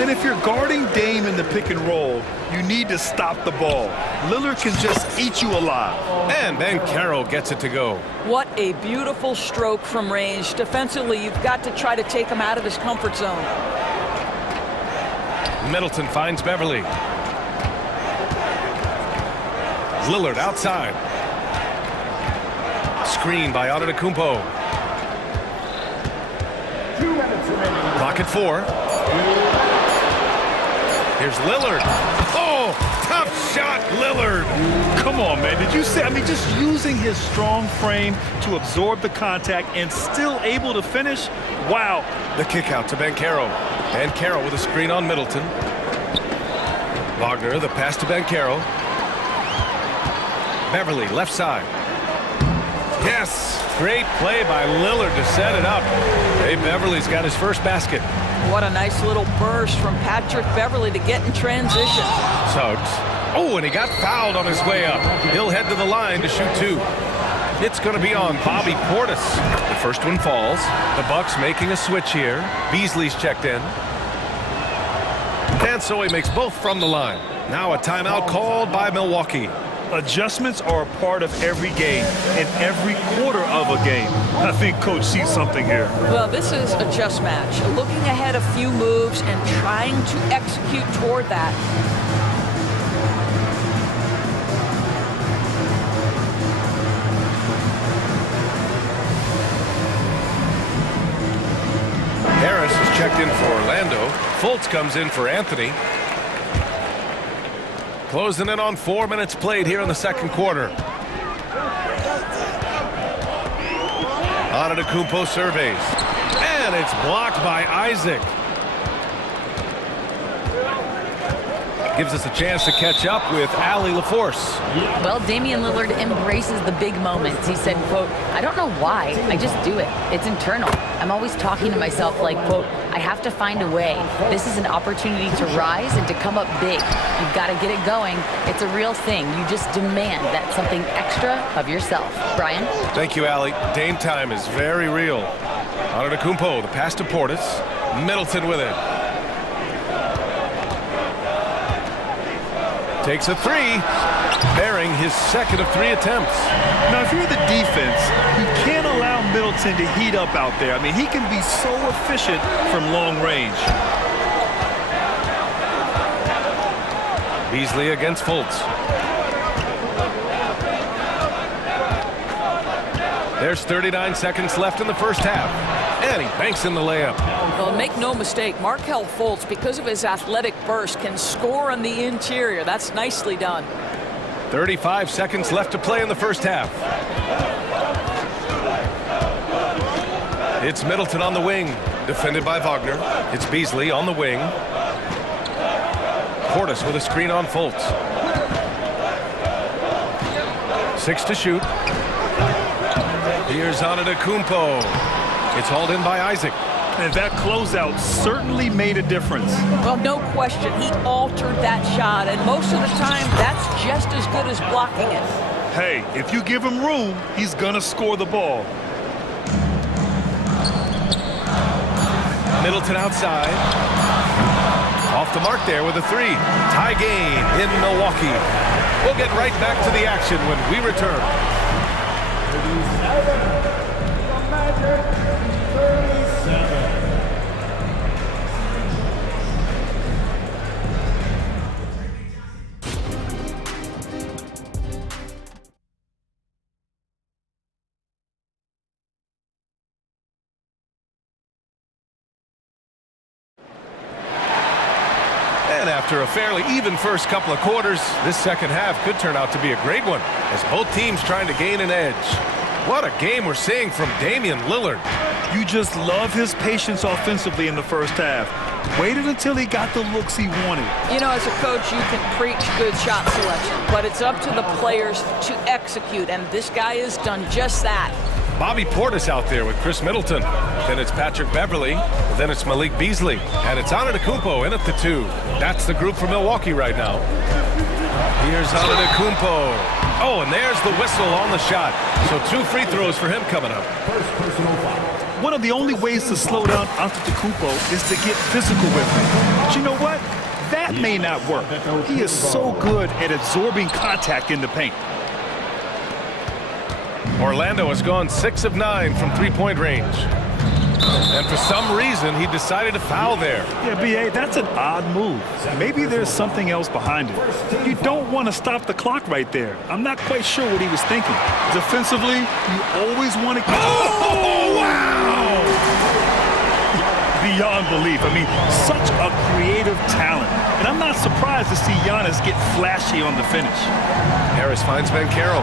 And if you're guarding Dame in the pick and roll, you need to stop the ball. Lillard can just eat you alive. And Banchero gets it to go. What a beautiful stroke from range. Defensively, you've got to try to take him out of his comfort zone. Middleton finds Beverly. Lillard outside. Screen by Antetokounmpo. Clock at 4. Here's Lillard. Oh, tough shot, Lillard. Come on, man. Did you see? I mean, just using his strong frame to absorb the contact and still able to finish. Wow. The kick out to Banchero. Banchero with a screen on Middleton. Wagner, the pass to Banchero. Beverly, left side. Yes, great play by Lillard to set it up. Hey, Beverly's got his first basket. What a nice little burst from Patrick Beverly to get in transition. Suggs. Oh, and he got fouled on his way up. He'll head to the line to shoot 2. It's going to be on Bobby Portis. The first one falls. The Bucks making a switch here. Beasley's checked in. And so he makes both from the line. Now a timeout called by Milwaukee. Adjustments are a part of every game and every quarter of a game. I think Coach sees something here. Well, this is a chess match. Looking ahead a few moves and trying to execute toward that. Harris is checked in for Orlando. Fultz comes in for Anthony. Closing in on 4 minutes played here in the second quarter. Antetokounmpo surveys. And it's blocked by Isaac. Gives us a chance to catch up with Allie LaForce. Well, Damian Lillard embraces the big moments. He said, quote, "I don't know why, I just do it. It's internal. I'm always talking to myself like, quote, I have to find a way. This is an opportunity to rise and to come up big. You've got to get it going. It's a real thing. You just demand that something extra of yourself." Brian? Thank you, Allie. Dame time is very real. Antetokounmpo, the pass to Portis. Middleton with it. Takes a 3, bearing his second of 3 attempts. Now, if you're the defense, you can't allow Middleton to heat up out there. I mean, he can be so efficient from long range. Beasley against Fultz. There's 39 seconds left in the first half. And he banks in the layup. Well, make no mistake, Markelle Fultz, because of his athletic burst, can score on the interior. That's nicely done. 35 seconds left to play in the first half. It's Middleton on the wing, defended by Wagner. It's Beasley on the wing. Portis with a screen on Fultz. 6 to shoot. Here's Antetokounmpo. It's hauled in by Isaac. And that closeout certainly made a difference. Well, no question. He altered that shot, and most of the time, that's just as good as blocking it. Hey, if you give him room, he's gonna score the ball. Middleton outside. Off the mark there with a 3. Tie game in Milwaukee. We'll get right back to the action when we return. And after a fairly even first couple of quarters, this second half could turn out to be a great one, as both teams trying to gain an edge. What a game we're seeing from Damian Lillard. You just love his patience offensively in the first half. Waited until he got the looks he wanted. You know, as a coach, you can preach good shot selection, but it's up to the players to execute, and this guy has done just that. Bobby Portis out there with Chris Middleton. Then it's Patrick Beverly. Then it's Malik Beasley. And it's Antetokounmpo in at the 2. That's the group for Milwaukee right now. Here's Antetokounmpo. Oh, and there's the whistle on the shot. So 2 free throws for him coming up. First personal foul. One of the only ways to slow down Antetokounmpo is to get physical with him. But you know what? That may not work. He is so good at absorbing contact in the paint. Orlando has gone 6 of 9 from three-point range. And for some reason, he decided to foul there. Yeah, B.A., that's an odd move. Maybe there's something else behind it. You don't want to stop the clock right there. I'm not quite sure what he was thinking. Defensively, you always want to... Oh, wow! Beyond belief. I mean, such a creative talent. And I'm not surprised to see Giannis get flashy on the finish. Harris finds Banchero.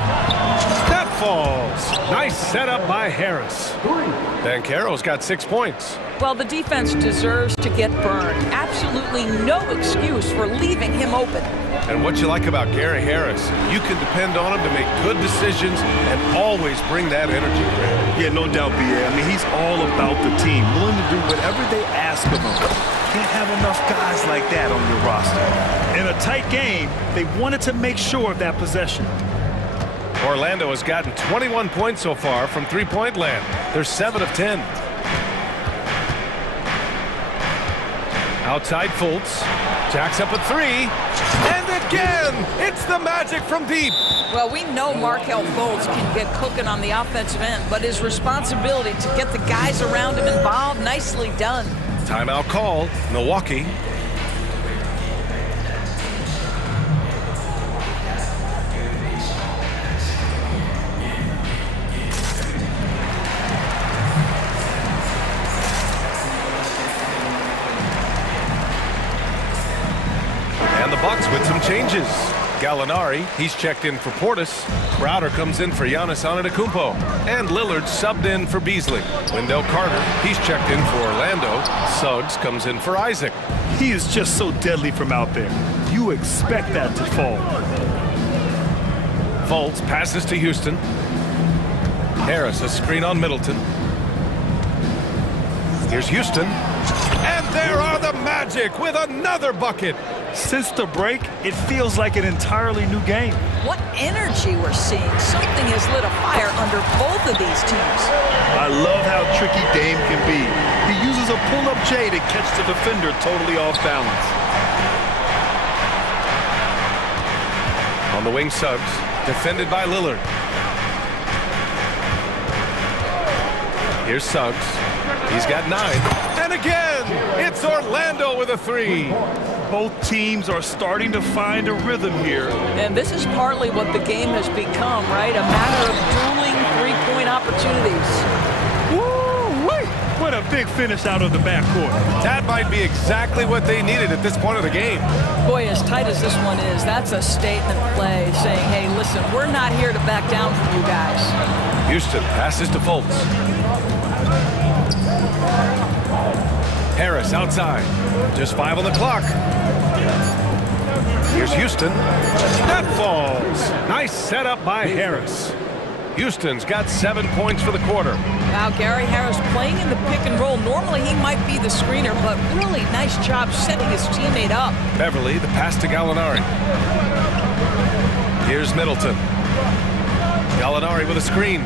That falls. Nice setup by Harris. Banchero's got 6 points. Well, the defense deserves to get burned. Absolutely no excuse for leaving him open. And what you like about Gary Harris, you can depend on him to make good decisions and always bring that energy. Yeah, no doubt, B.A. I mean, he's all about the team, willing to do whatever they ask of him. Can't have enough guys like that on your roster. In a tight game, they wanted to make sure of that possession. Orlando has gotten 21 points so far from three-point land. They're 7 of 10. Outside Fultz. Jacks up a 3. And again, it's the Magic from deep. Well, we know Markelle Fultz can get cooking on the offensive end, but his responsibility to get the guys around him involved, nicely done. Timeout call, Milwaukee. And the Bucks with some changes. Gallinari, he's checked in for Portis. Crowder comes in for Giannis Antetokounmpo. And Lillard subbed in for Beasley. Wendell Carter, he's checked in for Orlando. Suggs comes in for Isaac. He is just so deadly from out there. You expect that to fall. Fultz passes to Houston. Harris, a screen on Middleton. Here's Houston. And there are the Magic with another bucket. Since the break, it feels like an entirely new game. What energy we're seeing. Something has lit a fire under both of these teams. I love how tricky Dame can be. He uses a pull-up J to catch the defender totally off balance. On the wing, Suggs, defended by Lillard. Here's Suggs. He's got 9. And again, it's Orlando with a 3. Both teams are starting to find a rhythm here. And this is partly what the game has become, right? A matter of dueling three-point opportunities. Woo-wee! What a big finish out of the backcourt. That might be exactly what they needed at this point of the game. Boy, as tight as this one is, that's a statement play saying, hey, listen, we're not here to back down from you guys. Houston passes to Fultz. Harris outside. Just 5 on the clock. Here's Houston. That falls. Nice setup by Harris. Houston's got 7 points for the quarter. Wow, Gary Harris playing in the pick and roll. Normally he might be the screener, but really nice job setting his teammate up. Beverly, the pass to Gallinari. Here's Middleton. Gallinari with a screen.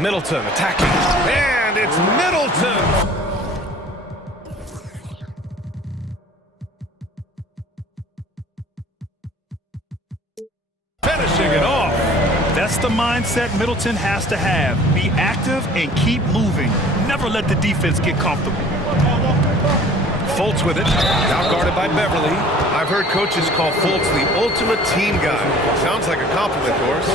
Middleton attacking. And it's Middleton! Finishing it off. That's the mindset Middleton has to have. Be active and keep moving. Never let the defense get comfortable. Fultz with it. Now guarded by Beverly. I've heard coaches call Fultz the ultimate team guy. Sounds like a compliment, Doris.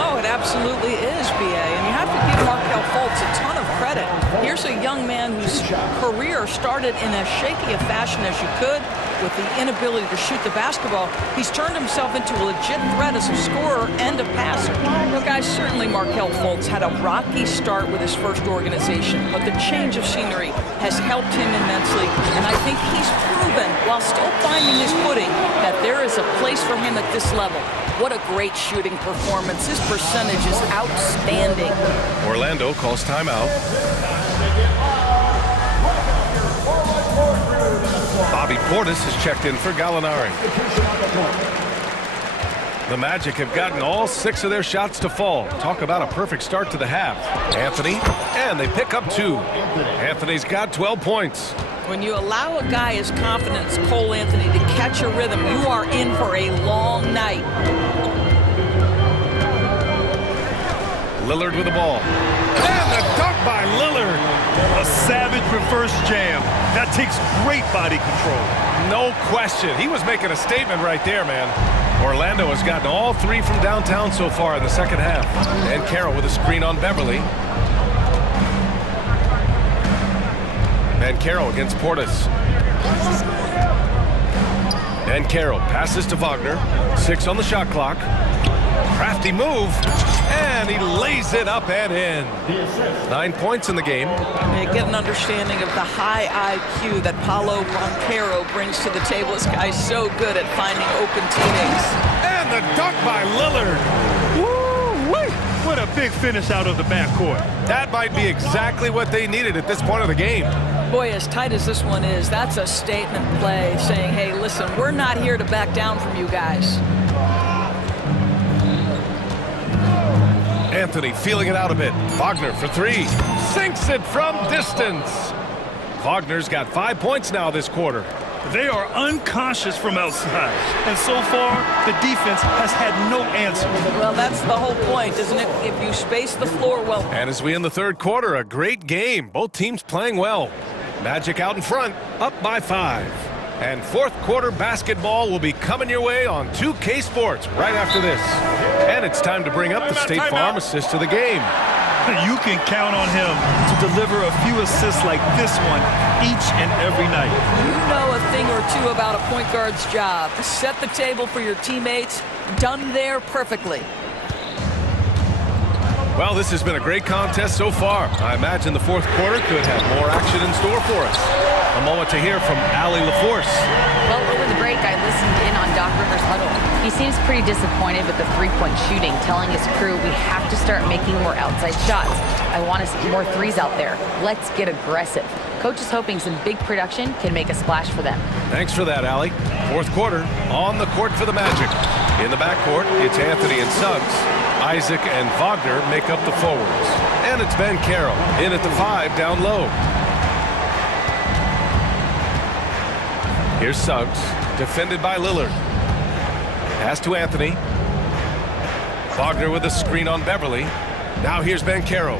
Oh, it absolutely is, B.A. And you have to give Markelle Fultz a ton of credit. Here's a young man whose career started in as shaky a fashion as you could, with the inability to shoot the basketball. He's turned himself into a legit threat as a scorer and a passer. Well, guys, certainly Markelle Fultz had a rocky start with his first organization, but the change of scenery has helped him immensely, and I think he's proven, while still finding his footing, that there is a place for him at this level. What a great shooting performance. His percentage is outstanding. Orlando calls timeout. Bobby Portis has checked in for Gallinari. The Magic have gotten all 6 of their shots to fall. Talk about a perfect start to the half. Anthony, and they pick up 2. Anthony's got 12 points. When you allow a guy as confident as Cole Anthony to catch a rhythm, you are in for a long night. Lillard with the ball. And the dunk by Lillard. A savage reverse jam. That takes great body control. No question. He was making a statement right there, man. Orlando has gotten all 3 from downtown so far in the second half. And Carroll with a screen on Beverly. And Carroll against Portis. And Carroll passes to Wagner. 6 on the shot clock. Crafty move. And he lays it up and in. 9 points in the game. You get an understanding of the high IQ that Paolo Banchero brings to the table. This guy's so good at finding open teammates. And the dunk by Lillard. Woo-wee! What a big finish out of the backcourt. That might be exactly what they needed at this point of the game. Boy, as tight as this one is, that's a statement play saying, hey, listen, we're not here to back down from you guys. Anthony feeling it out a bit. Wagner for 3. Sinks it from distance. Wagner's got 5 points now this quarter. They are unconscious from outside. And so far, the defense has had no answer. Well, that's the whole point, isn't it? If you space the floor well. And as we end the third quarter, a great game. Both teams playing well. Magic out in front, up by 5. And fourth quarter basketball will be coming your way on 2K Sports right after this. And it's time to bring up the State Farm assist to the game. You can count on him to deliver a few assists like this one each and every night. You know a thing or two about a point guard's job. Set the table for your teammates. Done there perfectly. Well, this has been a great contest so far. I imagine the fourth quarter could have more action in store for us. A moment to hear from Allie LaForce. Well, over the break, I listened in on Doc Rivers' huddle. He seems pretty disappointed with the three-point shooting, telling his crew we have to start making more outside shots. I want to see more threes out there. Let's get aggressive. Coach is hoping some big production can make a splash for them. Thanks for that, Allie. Fourth quarter, on the court for the Magic. In the backcourt, it's Anthony and Suggs. Isaac and Wagner make up the forwards. And it's Ben Carroll in at the 5 down low. Here's Suggs, defended by Lillard. Pass to Anthony. Wagner with a screen on Beverly. Now here's Ben Carroll.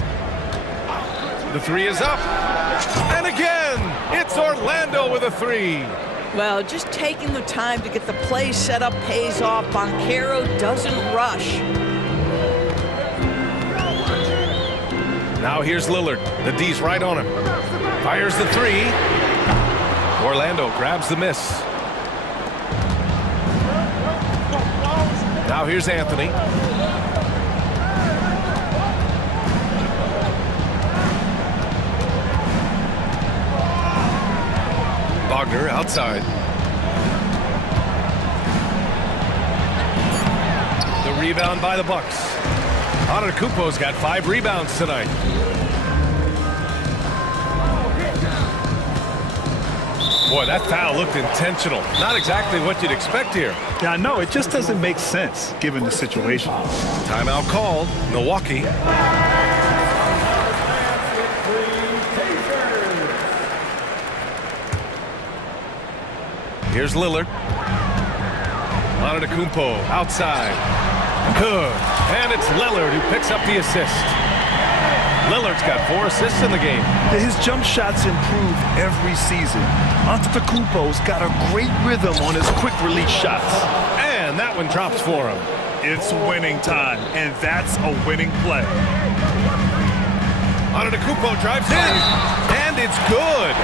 The 3 is up. And again, it's Orlando with a 3. Well, just taking the time to get the play set up pays off. Banchero doesn't rush. Now here's Lillard. The D's right on him. Fires the 3. Orlando grabs the miss. Now here's Anthony. Wagner outside. The rebound by the Bucks. Antetokounmpo's got 5 rebounds tonight. Boy, that foul looked intentional. Not exactly what you'd expect here. Yeah, I know. It just doesn't make sense given the situation. Timeout called. Milwaukee. Here's Lillard. Antetokounmpo outside. Good. And it's Lillard who picks up the assist. Lillard's got 4 assists in the game. His jump shots improve every season. Antetokounmpo's got a great rhythm on his quick release shots. And that one drops for him. It's winning time, and that's a winning play. Antetokounmpo drives in, and it's good.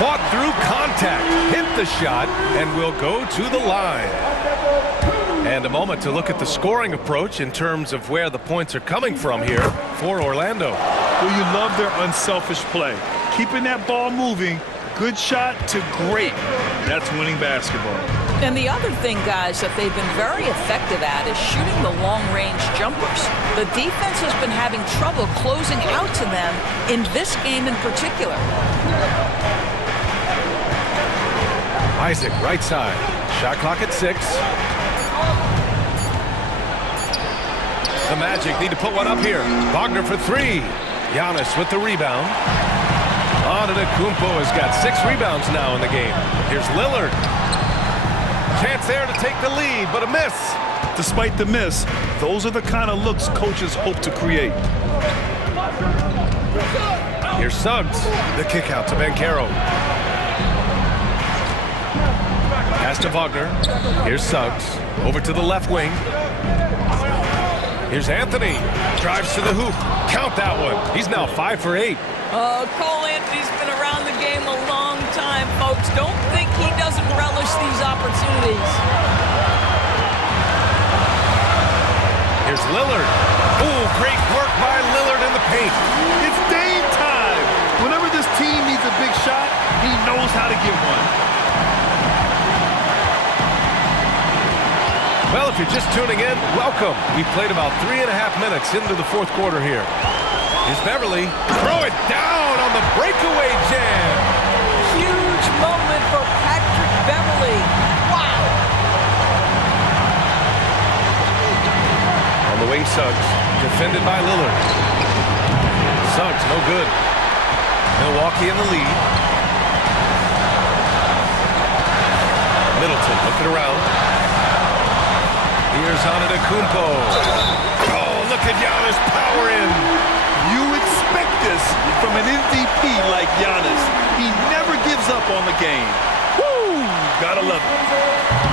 Fought through contact, hit the shot, and will go to the line. And a moment to look at the scoring approach in terms of where the points are coming from here for Orlando. Well, you love their unselfish play. Keeping that ball moving, good shot to great. That's winning basketball. And the other thing, guys, that they've been very effective at is shooting the long-range jumpers. The defense has been having trouble closing out to them in this game in particular. Isaac, right side. Shot clock at 6. The Magic need to put one up here. Wagner for three. Giannis with the rebound. Antetokounmpo has got 6 rebounds now in the game. Here's Lillard. Chance there to take the lead, but a miss. Despite the miss, those are the kind of looks coaches hope to create. Here's Suggs. The kick out to Banchero. Pass to Wagner. Here's Suggs. Over to the left wing. Here's Anthony. Drives to the hoop. Count that one. He's now 5 for 8. Cole Anthony's been around the game a long time, folks. Don't think he doesn't relish these opportunities. Here's Lillard. Oh, great work by Lillard in the paint. It's Dame time. Whenever this team needs a big shot, he knows how to get one. Well, if you're just tuning in, welcome. We played about 3.5 minutes into the fourth quarter here. Here's Beverly. Throw it down on the breakaway jam. Huge moment for Patrick Beverly. Wow. On the wing, Suggs. Defended by Lillard. Suggs, no good. Milwaukee in the lead. Middleton looking around. Here's Antetokounmpo. Oh, look at Giannis power in. You expect this from an MVP like Giannis. He never gives up on the game. Woo! Gotta love it.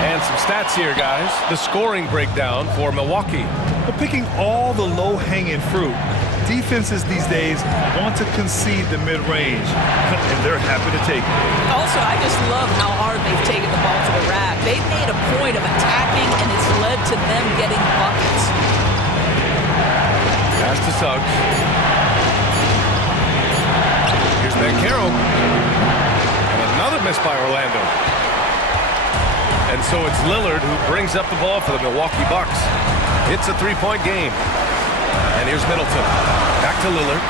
And some stats here, guys. The scoring breakdown for Milwaukee. But picking all the low-hanging fruit, defenses these days want to concede the mid-range, and they're happy to take it. Also, I just love how hard they've taken the ball to the rack. They've made a point of attacking, and it's led to them getting buckets. Pass to Suggs. Here's Banchero. And another miss by Orlando. And so it's Lillard who brings up the ball for the Milwaukee Bucks. It's a 3-point game. And here's Middleton. Back to Lillard.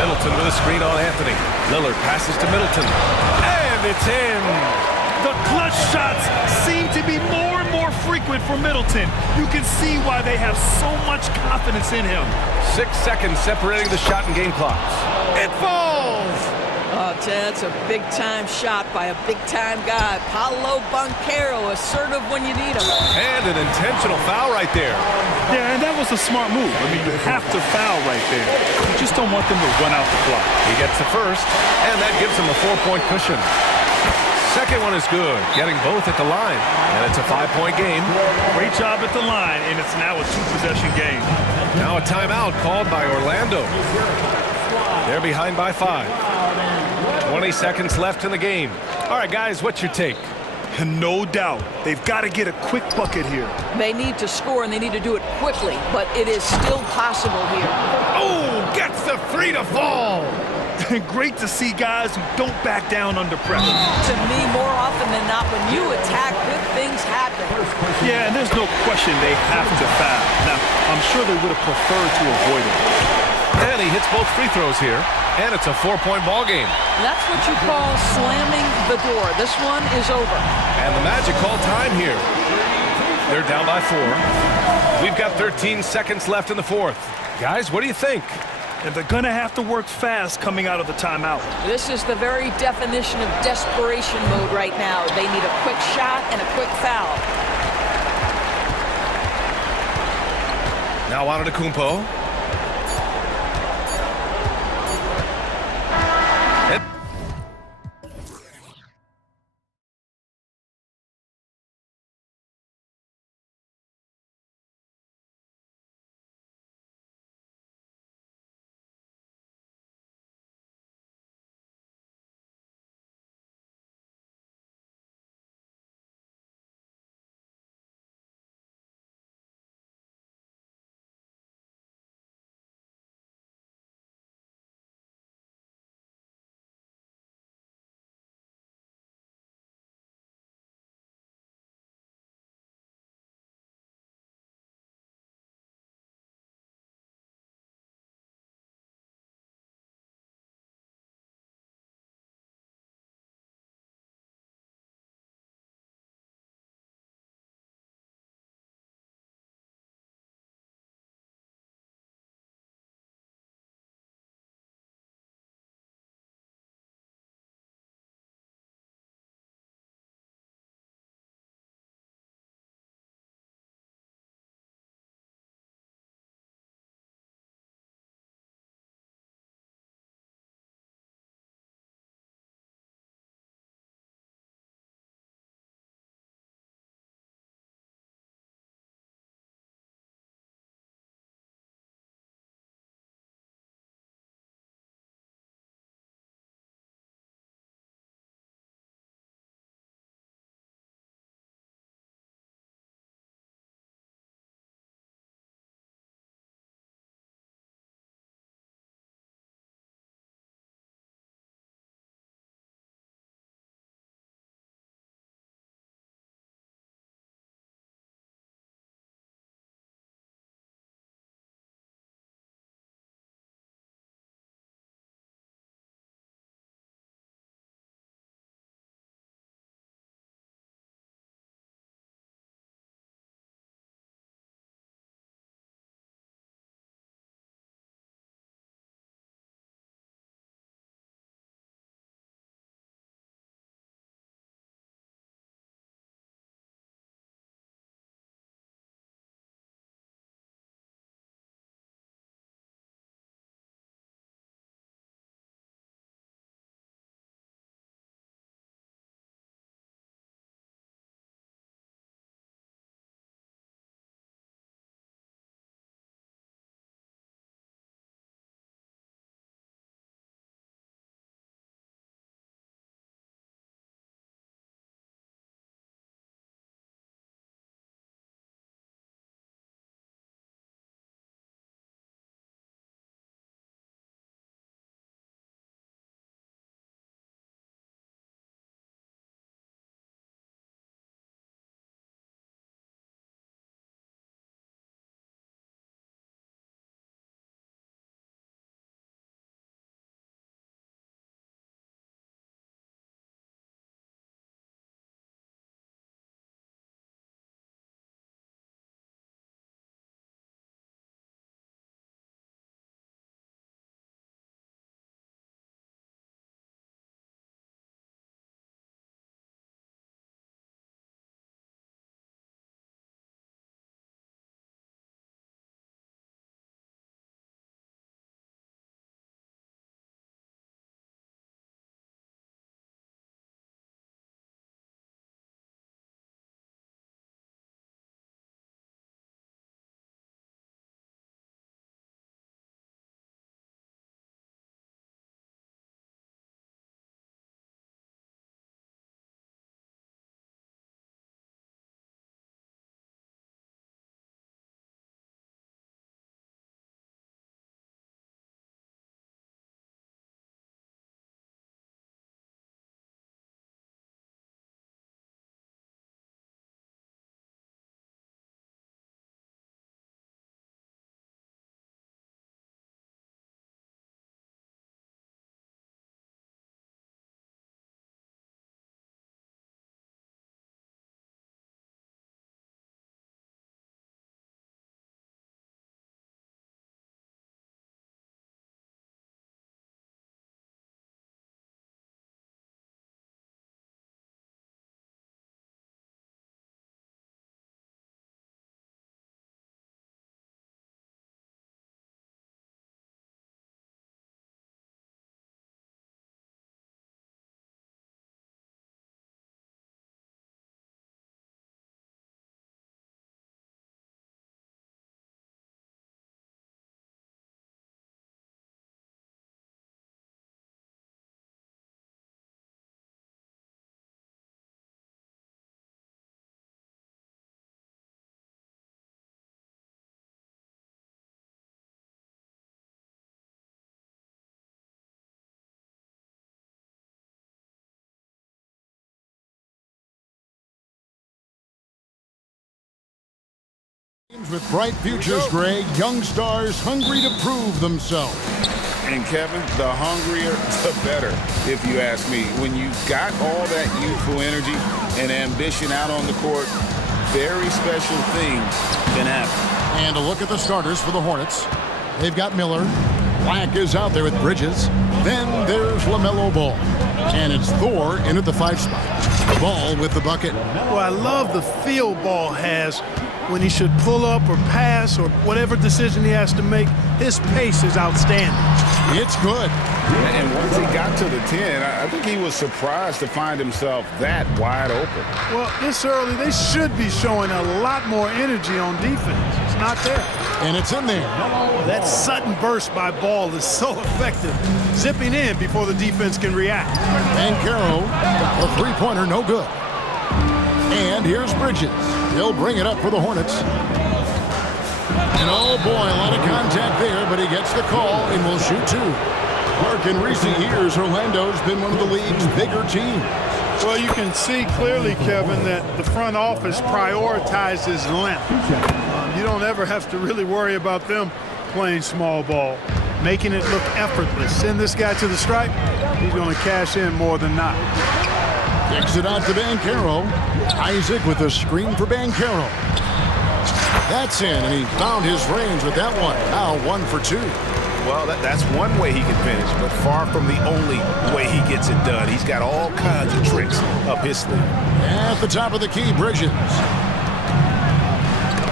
Middleton with a screen on Anthony. Lillard passes to Middleton. And it's in. The clutch shots seem to be more and more frequent for Middleton. You can see why they have so much confidence in him. 6 seconds separating the shot and game clocks. It falls! Oh, Ted, that's a big-time shot by a big-time guy. Paolo Banchero, assertive when you need him. And an intentional foul right there. Yeah, and that was a smart move. I mean, you have to foul right there. You just don't want them to run out the clock. He gets the first, and that gives him a 4-point cushion. Second one is good, getting both at the line. And it's a 5-point game. Great job at the line, and it's now a 2-possession game. Now a timeout called by Orlando. They're behind by 5. 20 seconds left in the game. All right, guys, what's your take? No doubt. They've got to get a quick bucket here. They need to score, and they need to do it quickly, but it is still possible here. Oh, gets the 3 to fall. Great to see guys who don't back down under pressure. To me, more often than not, when you attack, good things happen. Yeah, and there's no question they have to foul. Now, I'm sure they would have preferred to avoid it. And he hits both free throws here, and it's a 4-point ball game. That's what you call slamming the door. This one is over. And the Magic call time here. They're down by 4. We've got 13 seconds left in the fourth. Guys, what do you think? And they're going to have to work fast coming out of the timeout. This is the very definition of desperation mode right now. They need a quick shot and a quick foul. Now Antetokounmpo. With bright futures, Greg, young stars hungry to prove themselves. And Kevin, the hungrier, the better, if you ask me. When you've got all that youthful energy and ambition out on the court, very special things can happen. And a look at the starters for the Hornets. They've got Miller. Black is out there with Bridges. Then there's LaMelo Ball. And it's Thor in at the 5 spot. Ball with the bucket. Well, I love the feel Ball has when he should pull up or pass or whatever decision he has to make. His pace is outstanding. It's good. And once he got to the 10, I think he was surprised to find himself that wide open. Well, this early, they should be showing a lot more energy on defense. It's not there. And it's in there. That sudden burst by Ball is so effective, zipping in before the defense can react. And Caro, a three-pointer, no good. And here's Bridges. He'll bring it up for the Hornets. And oh boy, a lot of contact there, but he gets the call and will shoot 2. Clark, in recent years, Orlando's been one of the league's bigger teams. Well, you can see clearly, Kevin, that the front office prioritizes length. You don't ever have to really worry about them playing small ball, making it look effortless. Send this guy to the stripe, he's going to cash in more than not. Kicks it out to Bancaro. Isaac with a screen for Bancaro. That's in, and he found his range with that one. Now 1 for 2. Well, that's one way he can finish, but far from the only way he gets it done. He's got all kinds of tricks up his sleeve. At the top of the key, Bridges.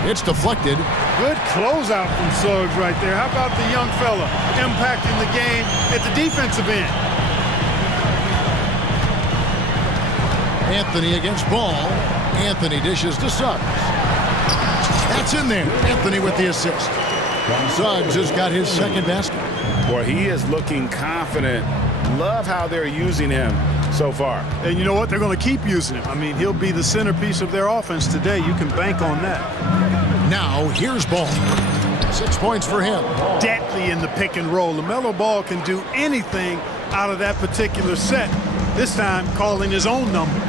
It's deflected. Good closeout from Suggs right there. How about the young fella impacting the game at the defensive end? Anthony against Ball. Anthony dishes to Suggs. That's in there. Anthony with the assist. Suggs has got his second basket. Boy, he is looking confident. Love how they're using him so far. And you know what? They're going to keep using him. I mean, he'll be the centerpiece of their offense today. You can bank on that. Now, here's Ball. 6 points for him. Deadly in the pick and roll. LaMelo Ball can do anything out of that particular set. This time, calling his own number.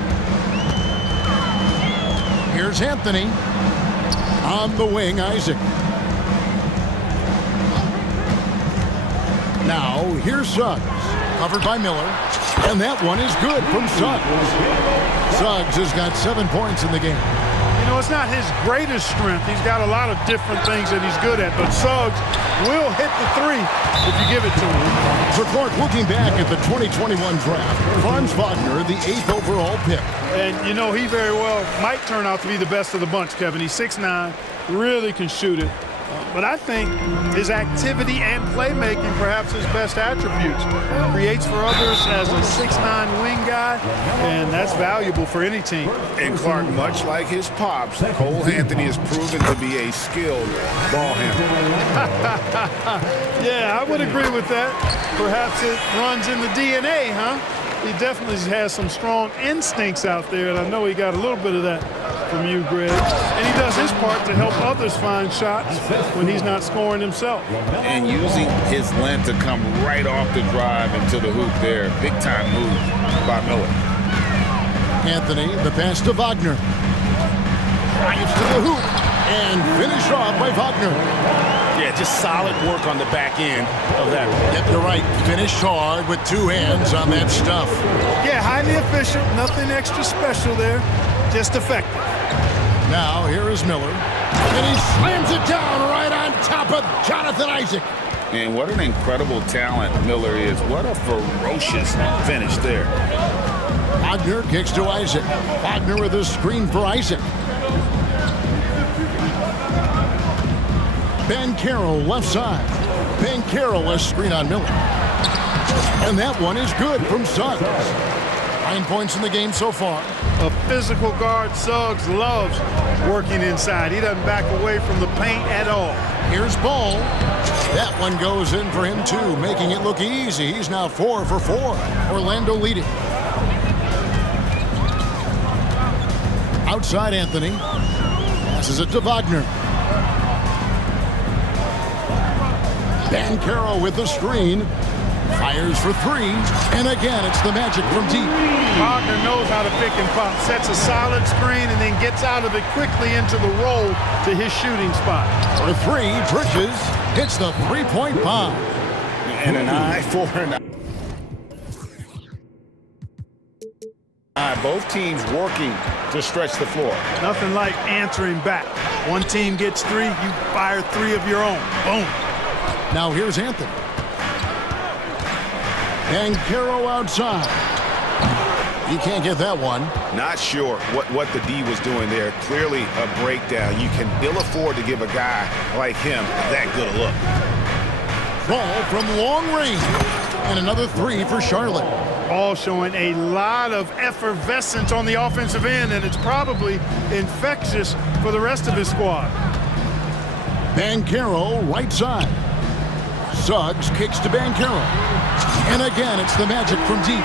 Here's Anthony. On the wing, Isaac. Now, here's Suggs. Covered by Miller. And that one is good from Suggs. Suggs has got 7 points in the game. You know, it's not his greatest strength. He's got a lot of different things that he's good at. But Suggs will hit the 3 if you give it to him. So, Clark, looking back at the 2021 draft, Franz Wagner, the 8th overall pick. And, you know, he very well might turn out to be the best of the bunch, Kevin. He's 6'9", really can shoot it. But I think his activity and playmaking, perhaps his best attributes. Creates for others as a 6'9" wing guy, and that's valuable for any team. And Clark, much like his pops, Cole Anthony has proven to be a skilled ball handler. Yeah, I would agree with that. Perhaps it runs in the DNA, huh? He definitely has some strong instincts out there, and I know he got a little bit of that from you, Greg. And he does his part to help others find shots when he's not scoring himself. And using his length to come right off the drive into the hoop there. Big time move by Miller. Anthony, the pass to Wagner. Drives to the hoop and finished off by Wagner. Yeah, just solid work on the back end of that. Yep, you're right. Finished hard with 2 hands on that stuff. Yeah, highly efficient. Nothing extra special there. Just effective. Now, here is Miller. And he slams it down right on top of Jonathan Isaac. And what an incredible talent Miller is. What a ferocious finish there. Wagner kicks to Isaac. Wagner with a screen for Isaac. Bancaro left side. Bancaro a screen on Miller. And that one is good from Suggs. 9 points in the game so far. A physical guard Suggs loves working inside. He doesn't back away from the paint at all. Here's Ball. That one goes in for him too, making it look easy. He's now 4 for 4. Orlando leading. Outside Anthony. Passes it to Wagner. Bancaro with the screen. Fires for three, and again, it's the Magic from deep. Wagner knows how to pick and pop, sets a solid screen, and then gets out of it quickly into the roll to his shooting spot. For three, Bridges hits the three-point bomb. And an eye for an eye. Both teams working to stretch the floor. Nothing like answering back. One team gets three, you fire three of your own. Boom. Now here's Anthony. And Caro outside. He can't get that one. Not sure what the D was doing there. Clearly a breakdown. You can ill afford to give a guy like him that good a look. Ball from long range. And another three for Charlotte. All showing a lot of effervescence on the offensive end, and it's probably infectious for the rest of his squad. Bancaro right side. Suggs kicks to Bancaro. And again, it's the Magic from deep.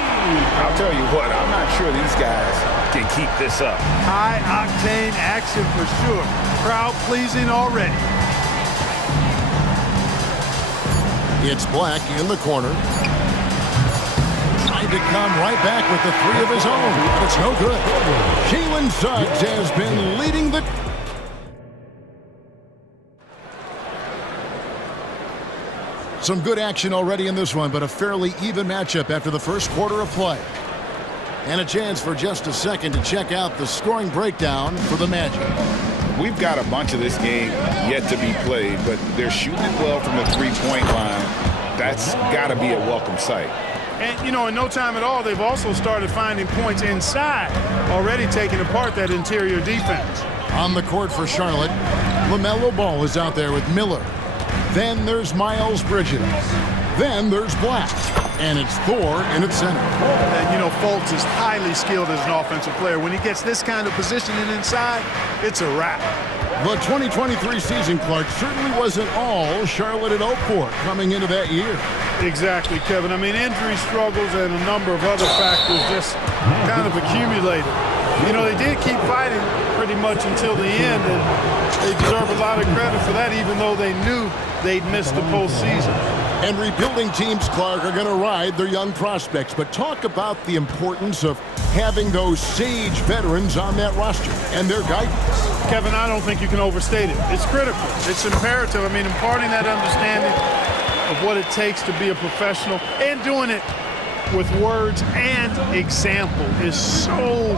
I'll tell you what, I'm not sure these guys can keep this up. High-octane action for sure. Crowd-pleasing already. It's Black in the corner. Trying to come right back with the three of his own, but it's no good. Jalen Suggs has been leading the... Some good action already in this one, but a fairly even matchup after the first quarter of play. And a chance for just a second to check out the scoring breakdown for the Magic. We've got a bunch of this game yet to be played, but they're shooting it well from the three-point line. That's got to be a welcome sight. And, you know, in no time at all, they've also started finding points inside, already taking apart that interior defense. On the court for Charlotte, LaMelo Ball is out there with Miller. Then there's Miles Bridges. Then there's Black. And it's Thor in its center. And, you know, Fultz is highly skilled as an offensive player. When he gets this kind of positioning inside, it's a wrap. The 2023 season, Clark, certainly wasn't all Charlotte had hoped for coming into that year. Exactly, Kevin. I mean, injury struggles and a number of other factors just kind of accumulated. You know, they did keep fighting pretty much until the end, and they deserve a lot of credit for that, even though they knew they'd missed the postseason. And rebuilding teams, Clark, are going to ride their young prospects. But talk about the importance of having those sage veterans on that roster and their guidance. Kevin, I don't think you can overstate it. It's critical. It's imperative. I mean, imparting that understanding of what it takes to be a professional and doing it with words and example is so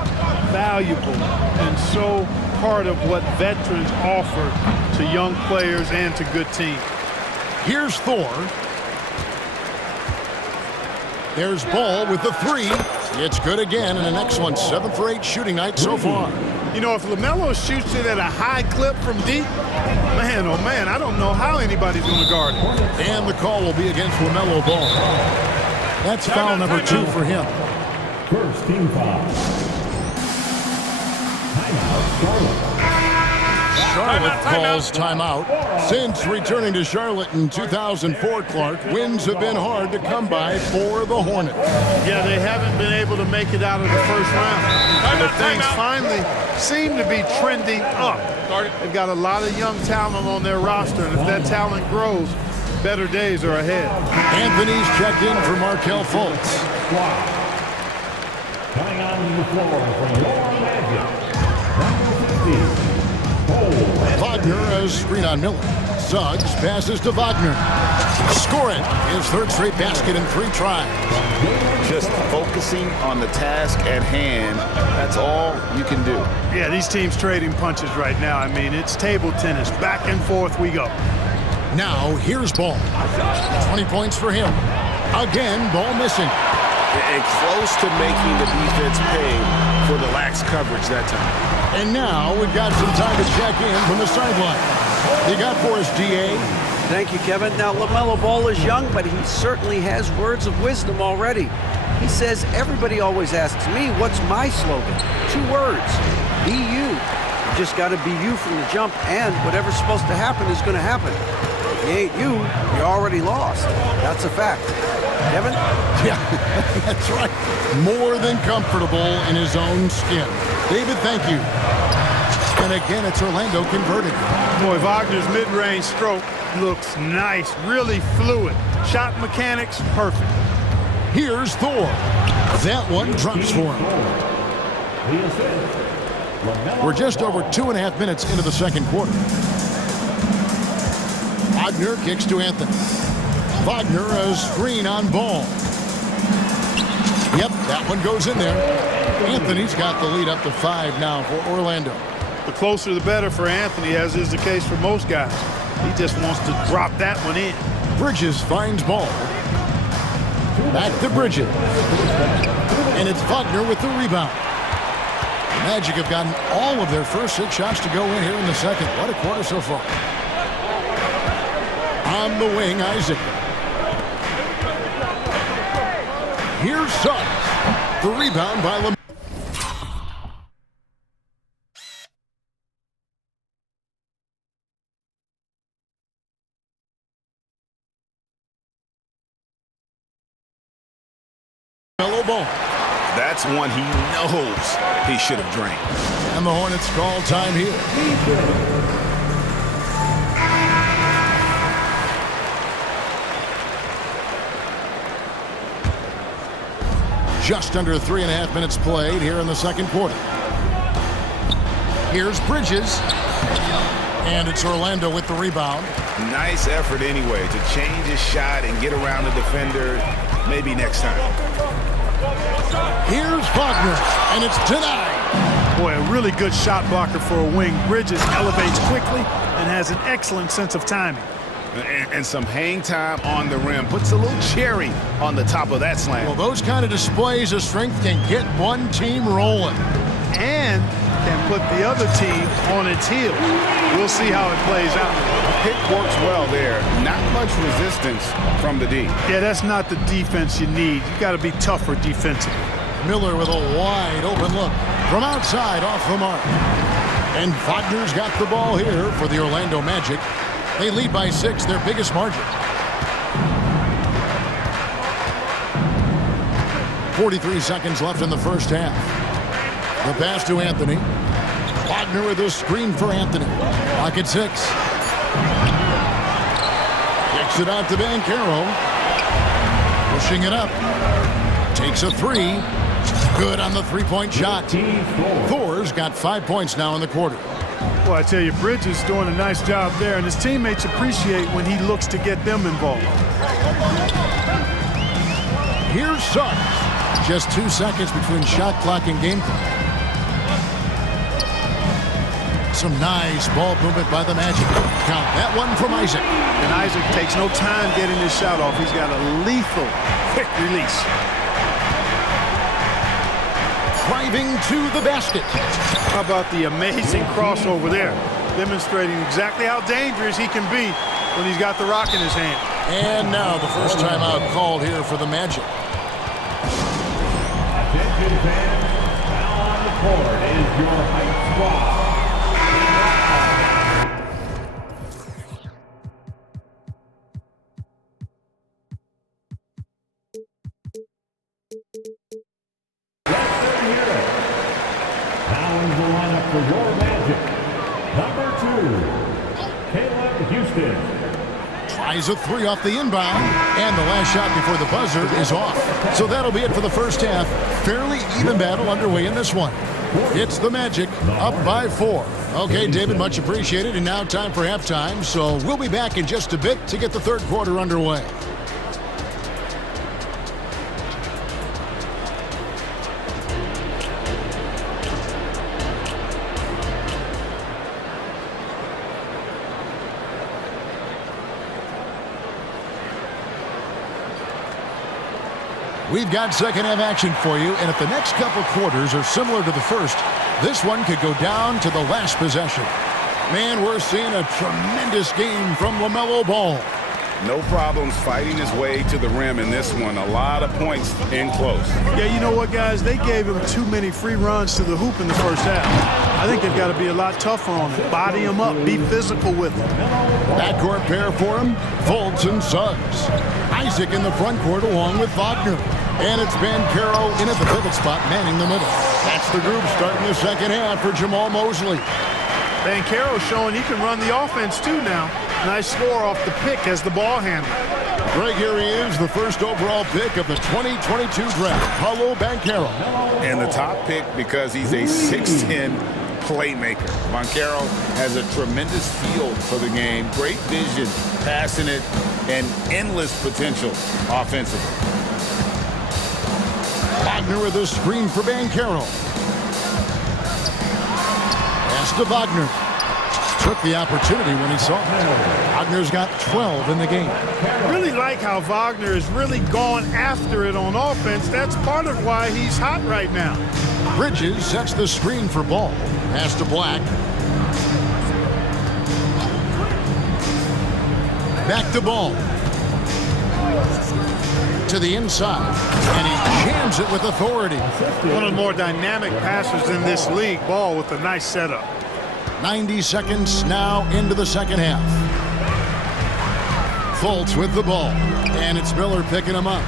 valuable and so part of what veterans offer to young players and to good teams. Here's Thor. There's Ball with the three. It's good again, and the next one, 7 for 8 shooting night so far. You know, if LaMelo shoots it at a high clip from deep, man, oh man, I don't know how anybody's going to guard it. And the call will be against LaMelo Ball. That's foul number 2 for him. First team foul. Timeout, Charlotte. Charlotte calls timeout. Since returning to Charlotte in 2004, Clark, wins have been hard to come by for the Hornets. Yeah, they haven't been able to make it out of the first round. But things finally seem to be trending up. They've got a lot of young talent on their roster, and if that talent grows, better days are ahead. Anthony's checked in for Markelle Fultz. Coming on the floor from your Magic, number 15. Wagner has screen on Miller. Suggs passes to Wagner. Score it. His third straight basket in 3 tries. Just focusing on the task at hand. That's all you can do. Yeah, these teams trading punches right now. I mean, it's table tennis. Back and forth we go. Now, here's Ball. 20 points for him. Again, Ball missing. And close to making the defense pay for the lax coverage that time. And now we've got some time to check in from the sideline. You got for us, DA? Thank you, Kevin. Now, LaMelo Ball is young, but he certainly has words of wisdom already. He says, everybody always asks me, what's my slogan? 2 words, be you. You just got to be you from the jump, and whatever's supposed to happen is going to happen. If you ain't you, you're already lost. That's a fact. Kevin? Yeah, that's right. More than comfortable in his own skin. David, thank you. And again, it's Orlando converted. Boy, Wagner's mid-range stroke looks nice, really fluid. Shot mechanics, perfect. Here's Thor. That one drops for him. We're just over 2.5 minutes into the second quarter. Wagner kicks to Anthony. Wagner, a screen on ball. Yep, that one goes in there. Anthony's got the lead up to 5 now for Orlando. The closer the better for Anthony, as is the case for most guys. He just wants to drop that one in. Bridges finds ball. Back to Bridges. And it's Wagner with the rebound. The Magic have gotten all of their first 6 shots to go in here in the second. What a quarter so far. On the wing, Isaac. Here's Suggs. The rebound by Lamar. Ball. That's one he knows he should have drained. And the Hornets call time here. Just under 3.5 minutes played here in the second quarter. Here's Bridges. And it's Orlando with the rebound. Nice effort anyway to change his shot and get around the defender. Maybe next time. Here's Wagner, and it's denied. Boy, a really good shot blocker for a wing. Bridges elevates quickly and has an excellent sense of timing. And some hang time on the rim. Puts a little cherry on the top of that slam. Well, those kind of displays of strength can get one team rolling. And can put the other team on its heels. We'll see how it plays out. Pick works well there. Not much resistance from the D. Yeah, that's not the defense you need. You got to be tougher defensively. Miller with a wide open look from outside off the mark. And Wagner's got the ball here for the Orlando Magic. They lead by 6, their biggest margin. 43 seconds left in the first half. The pass to Anthony. Wagner with a screen for Anthony. Pocket 6. Kicks it out to Bancaro. Pushing it up. Takes a 3. Good on the three-point shot. Thor's got 5 points now in the quarter. Well, I tell you, Bridges doing a nice job there, and his teammates appreciate when he looks to get them involved. Here's Suggs. Just 2 seconds between shot clock and game clock. Some nice ball movement by the Magic. Count that one from Isaac. And Isaac takes no time getting his shot off. He's got a lethal quick release. Driving to the basket. How about the amazing crossover there? Demonstrating exactly how dangerous he can be when he's got the rock in his hand. And now the first timeout called here for the Magic. Attention fans, now on the court is your hype squad. For your Magic, number 2, Caleb Houston. Tries a 3 off the inbound, and the last shot before the buzzer is off. So that'll be it for the first half. Fairly even battle underway in this one. It's the Magic up by 4. Okay, David, much appreciated, and now time for halftime. So we'll be back in just a bit to get the third quarter underway. We've got second half action for you, and if the next couple quarters are similar to the first, this one could go down to the last possession. Man, we're seeing a tremendous game from LaMelo Ball. No problems fighting his way to the rim in this one. A lot of points in close. Yeah, you know what, guys? They gave him too many free runs to the hoop in the first half. I think they've got to be a lot tougher on him. Body him up. Be physical with him. Backcourt pair for him, Fultz and Suggs. Isaac in the front court along with Wagner. And it's Bancaro in at the pivot spot, manning the middle. That's the group starting the second half for Jamal Mosley. Bancaro showing he can run the offense too now. Nice score off the pick as the ball handler. Greg, here he is, the first overall pick of the 2022 draft, Paolo Banchero. And the top pick because he's a 6'10 playmaker. Banchero has a tremendous feel for the game, great vision, passing it, and endless potential offensively. Wagner with a screen for Banchero. Pass to Wagner. Took the opportunity when he saw it. Wagner's got 12 in the game. Really like how Wagner has really gone after it on offense. That's part of why he's hot right now. Bridges sets the screen for Ball. Pass to Black. Back to Ball. To the inside. And he jams it with authority. One of the more dynamic passers in this league. Ball with a nice setup. 90 seconds now into the second half. Fultz with the ball. And it's Miller picking him up.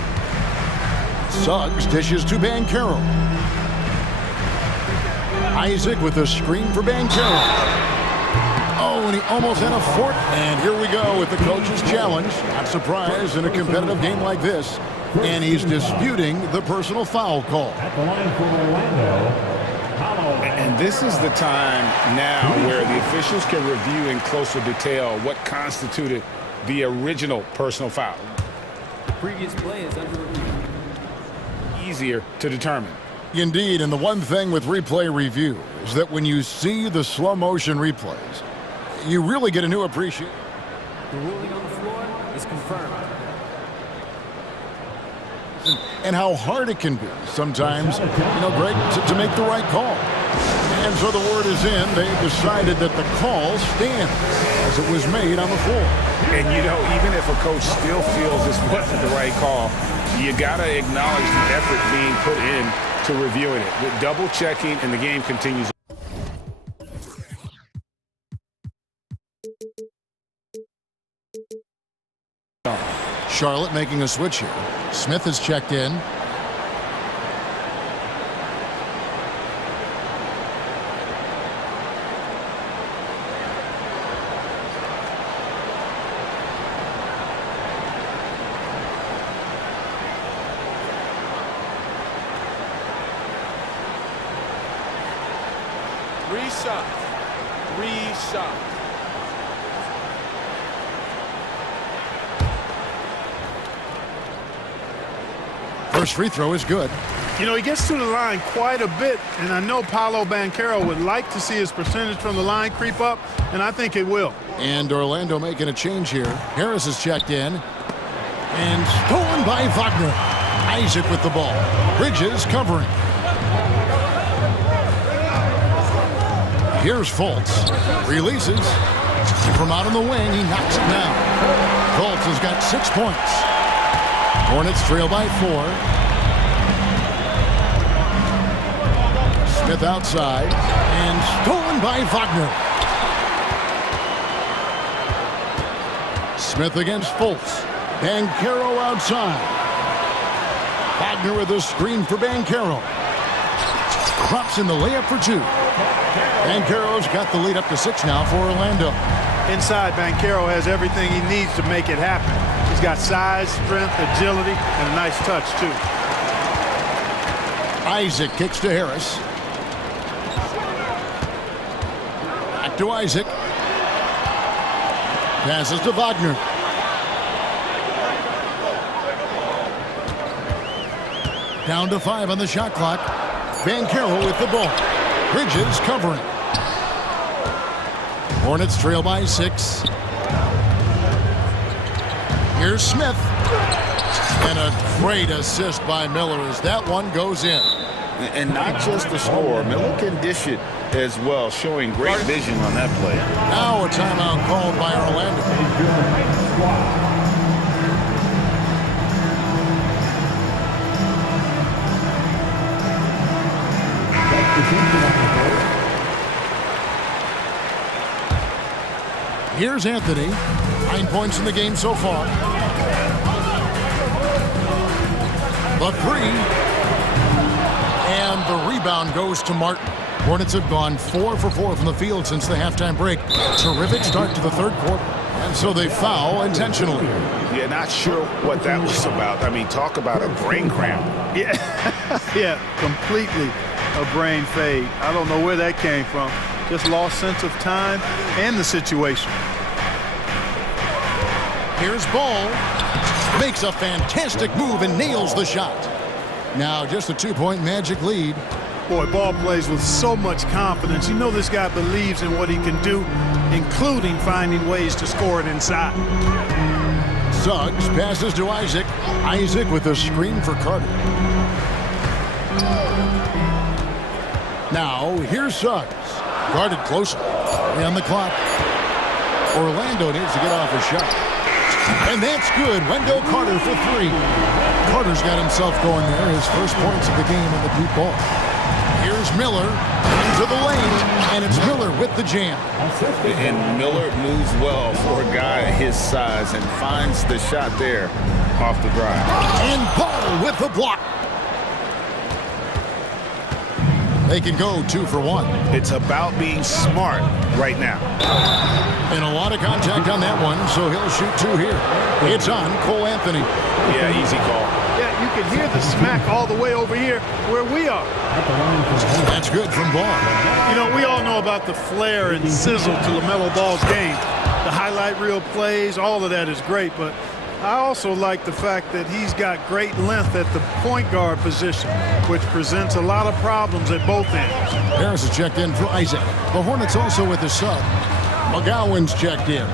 Suggs dishes to Banchero. Isaac with a screen for Banchero. Oh, and he almost had a fourth. And here we go with the coach's challenge. Not surprised in a competitive game like this. And he's disputing the personal foul call. At the line for Orlando. And this is the time now where the officials can review in closer detail what constituted the original personal foul. The previous play is under review. Easier to determine. Indeed, and the one thing with replay review is that when you see the slow motion replays, you really get a new appreciation. The ruling on the floor is confirmed. And how hard it can be sometimes, Greg, to make the right call. And so the word is in. They've decided that the call stands as it was made on the floor. And, even if a coach still feels this wasn't the right call, you got to acknowledge the effort being put in to reviewing it. With double checking, and the game continues. Charlotte making a switch here. Smith has checked in. Three shots. First free throw is good. He gets to the line quite a bit, and I know Paolo Banchero would like to see his percentage from the line creep up, and I think it will. And Orlando making a change here. Harris is checked in. And stolen by Wagner. Isaac with the ball. Bridges covering. Here's Fultz. Releases. From out on the wing, he knocks it down. Fultz has got 6 points. Hornets trail by 4. Smith outside. And stolen by Wagner. Smith against Fultz. Banchero outside. Wagner with a screen for Banchero. Drops in the layup for 2. Banchero's got the lead up to 6 now for Orlando. Inside, Banchero has everything he needs to make it happen. He's got size, strength, agility, and a nice touch, too. Isaac kicks to Harris. Back to Isaac. Passes to Wagner. Down to 5 on the shot clock. Banchero with the ball. Bridges covering. Hornets trail by 6. Here's Smith. And a great assist by Miller as that one goes in. And not just the score. Miller can dish it as well, showing great vision on that play. Now a timeout called by Orlando. Here's Anthony. 9 points in the game so far. The 3. And the rebound goes to Martin. Hornets have gone 4 for 4 from the field since the halftime break. Terrific start to the third quarter. And so they foul intentionally. Yeah, not sure what that was about. I mean, talk about a brain cramp. Yeah, yeah, completely a brain fade. I don't know where that came from. Just lost sense of time and the situation. Here's Ball. Makes a fantastic move and nails the shot. Now just a 2-point Magic lead. Boy, Ball plays with so much confidence. You know this guy believes in what he can do, including finding ways to score it inside. Suggs passes to Isaac. Isaac with a screen for Carter. Now, here's Suggs. Guarded closely. On the clock. Orlando needs to get off a shot. And that's good. Wendell Carter for 3. Carter's got himself going there. His first points of the game on the deep ball. Here's Miller into the lane, and it's Miller with the jam. And Miller moves well for a guy his size and finds the shot there off the drive. And Ball with the block. They can go 2 for 1. It's about being smart right now. And a lot of contact on that one, so he'll shoot 2 here. It's on Cole Anthony. Yeah, easy call. Yeah, you can hear the smack all the way over here where we are. That's good from Ball. You know, we all know about the flair and sizzle to LaMelo Ball's game. The highlight reel plays, all of that is great, but I also like the fact that he's got great length at the point guard position, which presents a lot of problems at both ends. Harris is checked in for Isaac. The Hornets also with a sub. McGowan's checked in.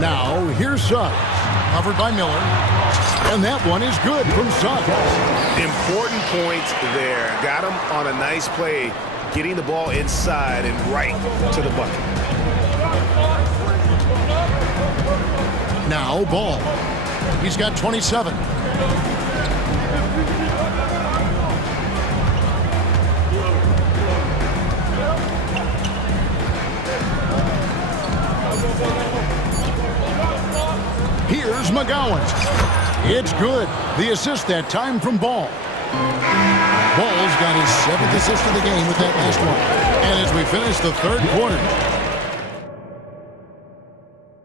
Now, here's Suggs. Covered by Miller. And that one is good from Suggs. Important points there. Got him on a nice play, getting the ball inside and right to the bucket. Now, Ball. He's got 27. Here's McGowan. It's good. The assist that time from Ball. Ball's got his 7th assist of the game with that last one. And as we finish the 3rd quarter.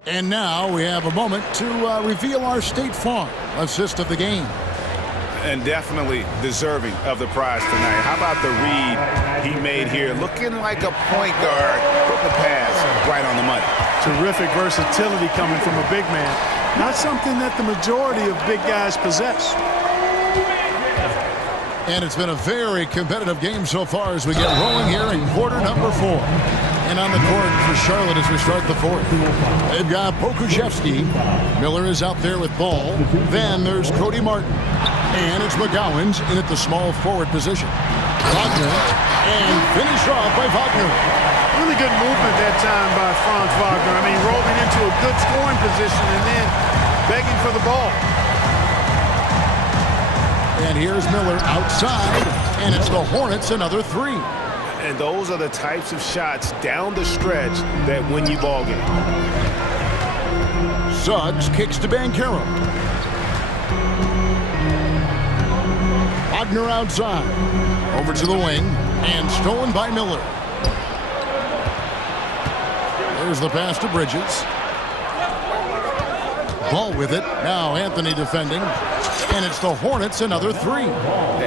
And now we have a moment to reveal our State Farm assist of the game. And definitely deserving of the prize tonight. How about the read he made here? Looking like a point guard, putting the pass right on the money. Terrific versatility coming from a big man. Not something that the majority of big guys possess. And it's been a very competitive game so far as we get rolling here in quarter number 4. And on the court for Charlotte as we start the 4th. They've got Pokuševski. Miller is out there with Ball. Then there's Cody Martin. And it's McGowan's in at the small forward position. Wagner. And finished off by Wagner. Really good movement that time by Franz Wagner. I mean, rolling into a good scoring position and then begging for the ball. And here's Miller outside. And it's the Hornets another 3. And those are the types of shots down the stretch that win you ball game. Suggs kicks to Banchero. Wagner outside. Over to the wing. And stolen by Miller. There's the pass to Bridges. Ball with it. Now Anthony defending. And it's the Hornets another 3.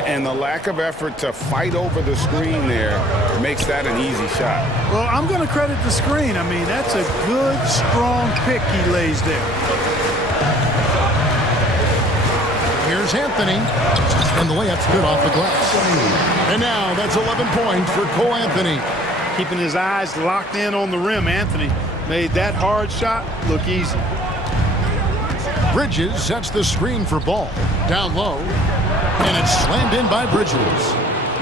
And the lack of effort to fight over the screen there makes that an easy shot. Well, I'm going to credit the screen. I mean, that's a good, strong pick he lays there. Here's Anthony. And the layup's good off the glass. And now that's 11 points for Cole Anthony. Keeping his eyes locked in on the rim, Anthony made that hard shot look easy. Bridges sets the screen for Ball. Down low. And it's slammed in by Bridges.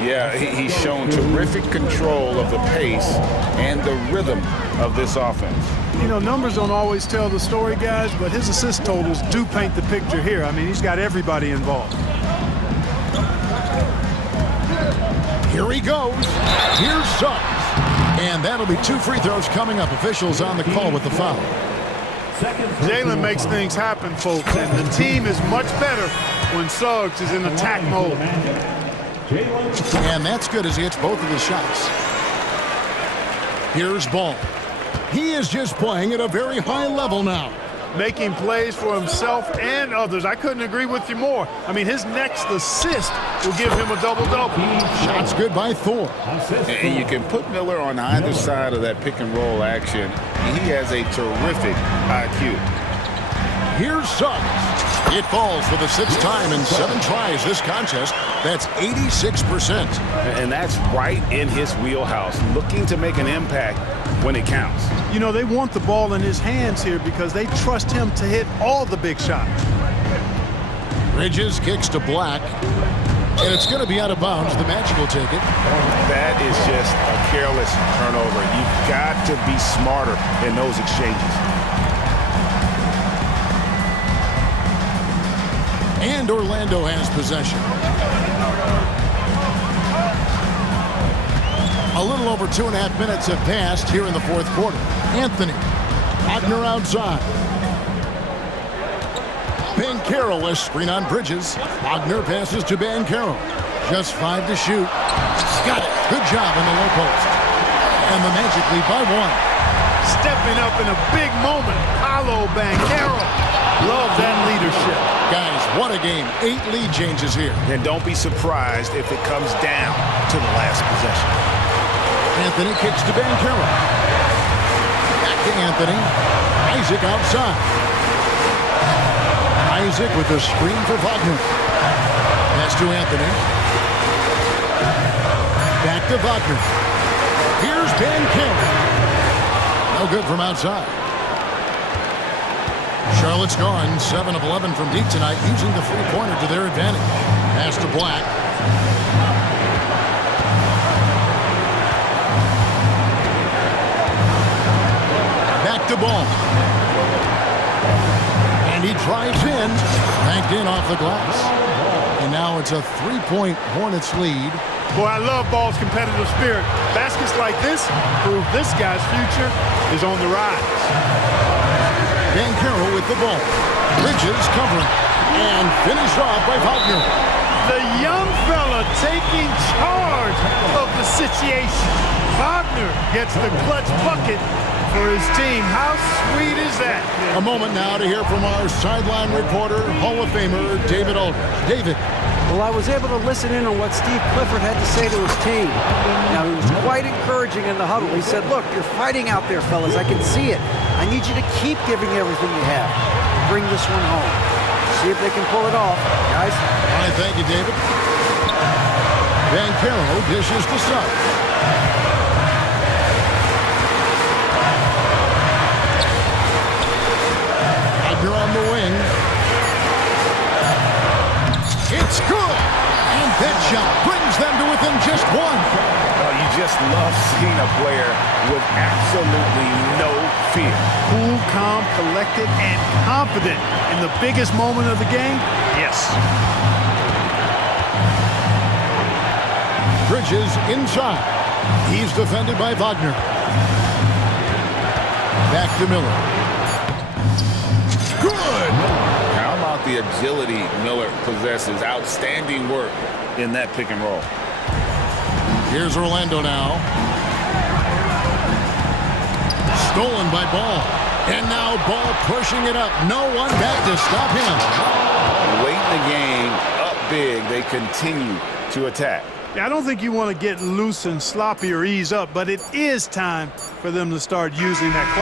Yeah, he's shown terrific control of the pace and the rhythm of this offense. You know, numbers don't always tell the story, guys, but his assist totals do paint the picture here. I mean, he's got everybody involved. Here he goes. Here's Suggs. And that'll be 2 free throws coming up. Officials on the call with the foul. Jalen makes things happen, folks, and the team is much better when Suggs is in attack mode. And that's good as he hits both of his shots. Here's Ball. He is just playing at a very high level now. Making plays for himself and others. I couldn't agree with you more. I mean, his next assist will give him a double-double. Shots good by Thor. And you can put Miller on either side of that pick-and-roll action. He has a terrific IQ. Here's Suggs. It falls for the 6th time in 7 tries this contest. That's 86%. And that's right in his wheelhouse, looking to make an impact when it counts. You know, they want the ball in his hands here because they trust him to hit all the big shots. Bridges kicks to Black. And it's going to be out of bounds. The Magic will take it. That is just a careless turnover. You've got to be smarter in those exchanges. And Orlando has possession. A little over 2.5 minutes have passed here in the 4th quarter. Anthony. Wagner outside. Bancaro a screen on Bridges. Wagner passes to Bancaro. Just 5 to shoot. Got it. Good job in the low post. And the Magic lead by 1. Stepping up in a big moment. Paolo Bancaro. Love that leadership. Guys, what a game. 8 lead changes here. And don't be surprised if it comes down to the last possession. Anthony kicks to Bancaro. Back to Anthony. Isaac outside. Isaac with a screen for Wagner. Pass to Anthony. Back to Wagner. Here's Bancaro. No good from outside. Charlotte's gone 7 of 11 from deep tonight, using the three-pointer to their advantage. Pass to Black. Back to Ball. And he drives in, banked in off the glass. And now it's a 3-point Hornets lead. Boy, I love Ball's competitive spirit. Baskets like this prove this guy's future is on the rise. Bancaro with the ball. Bridges covering. And finished off by Wagner. The young fella taking charge of the situation. Wagner gets the clutch bucket for his team. How sweet is that? A moment now to hear from our sideline reporter, Hall of Famer David Aldridge. David. Well, I was able to listen in on what Steve Clifford had to say to his team. Now, he was quite encouraging in the huddle. He said, look, you're fighting out there, fellas. I can see it. I need you to keep giving everything you have. Bring this one home. See if they can pull it off, guys. All right, thank you, David. Bancaro dishes to Suggs. Wagner on the wing. It's good! And that shot brings them to within just 1. You just love seeing a player with absolutely no fear. Cool, calm, collected, and confident in the biggest moment of the game? Yes. Bridges inside. He's defended by Wagner. Back to Miller. Good! How about the agility Miller possesses? Outstanding work in that pick and roll. Here's Orlando now. Stolen by Ball. And now Ball pushing it up. No one back to stop him. Late in the game, up big, they continue to attack. Yeah, I don't think you want to get loose and sloppy or ease up, but it is time for them to start using that.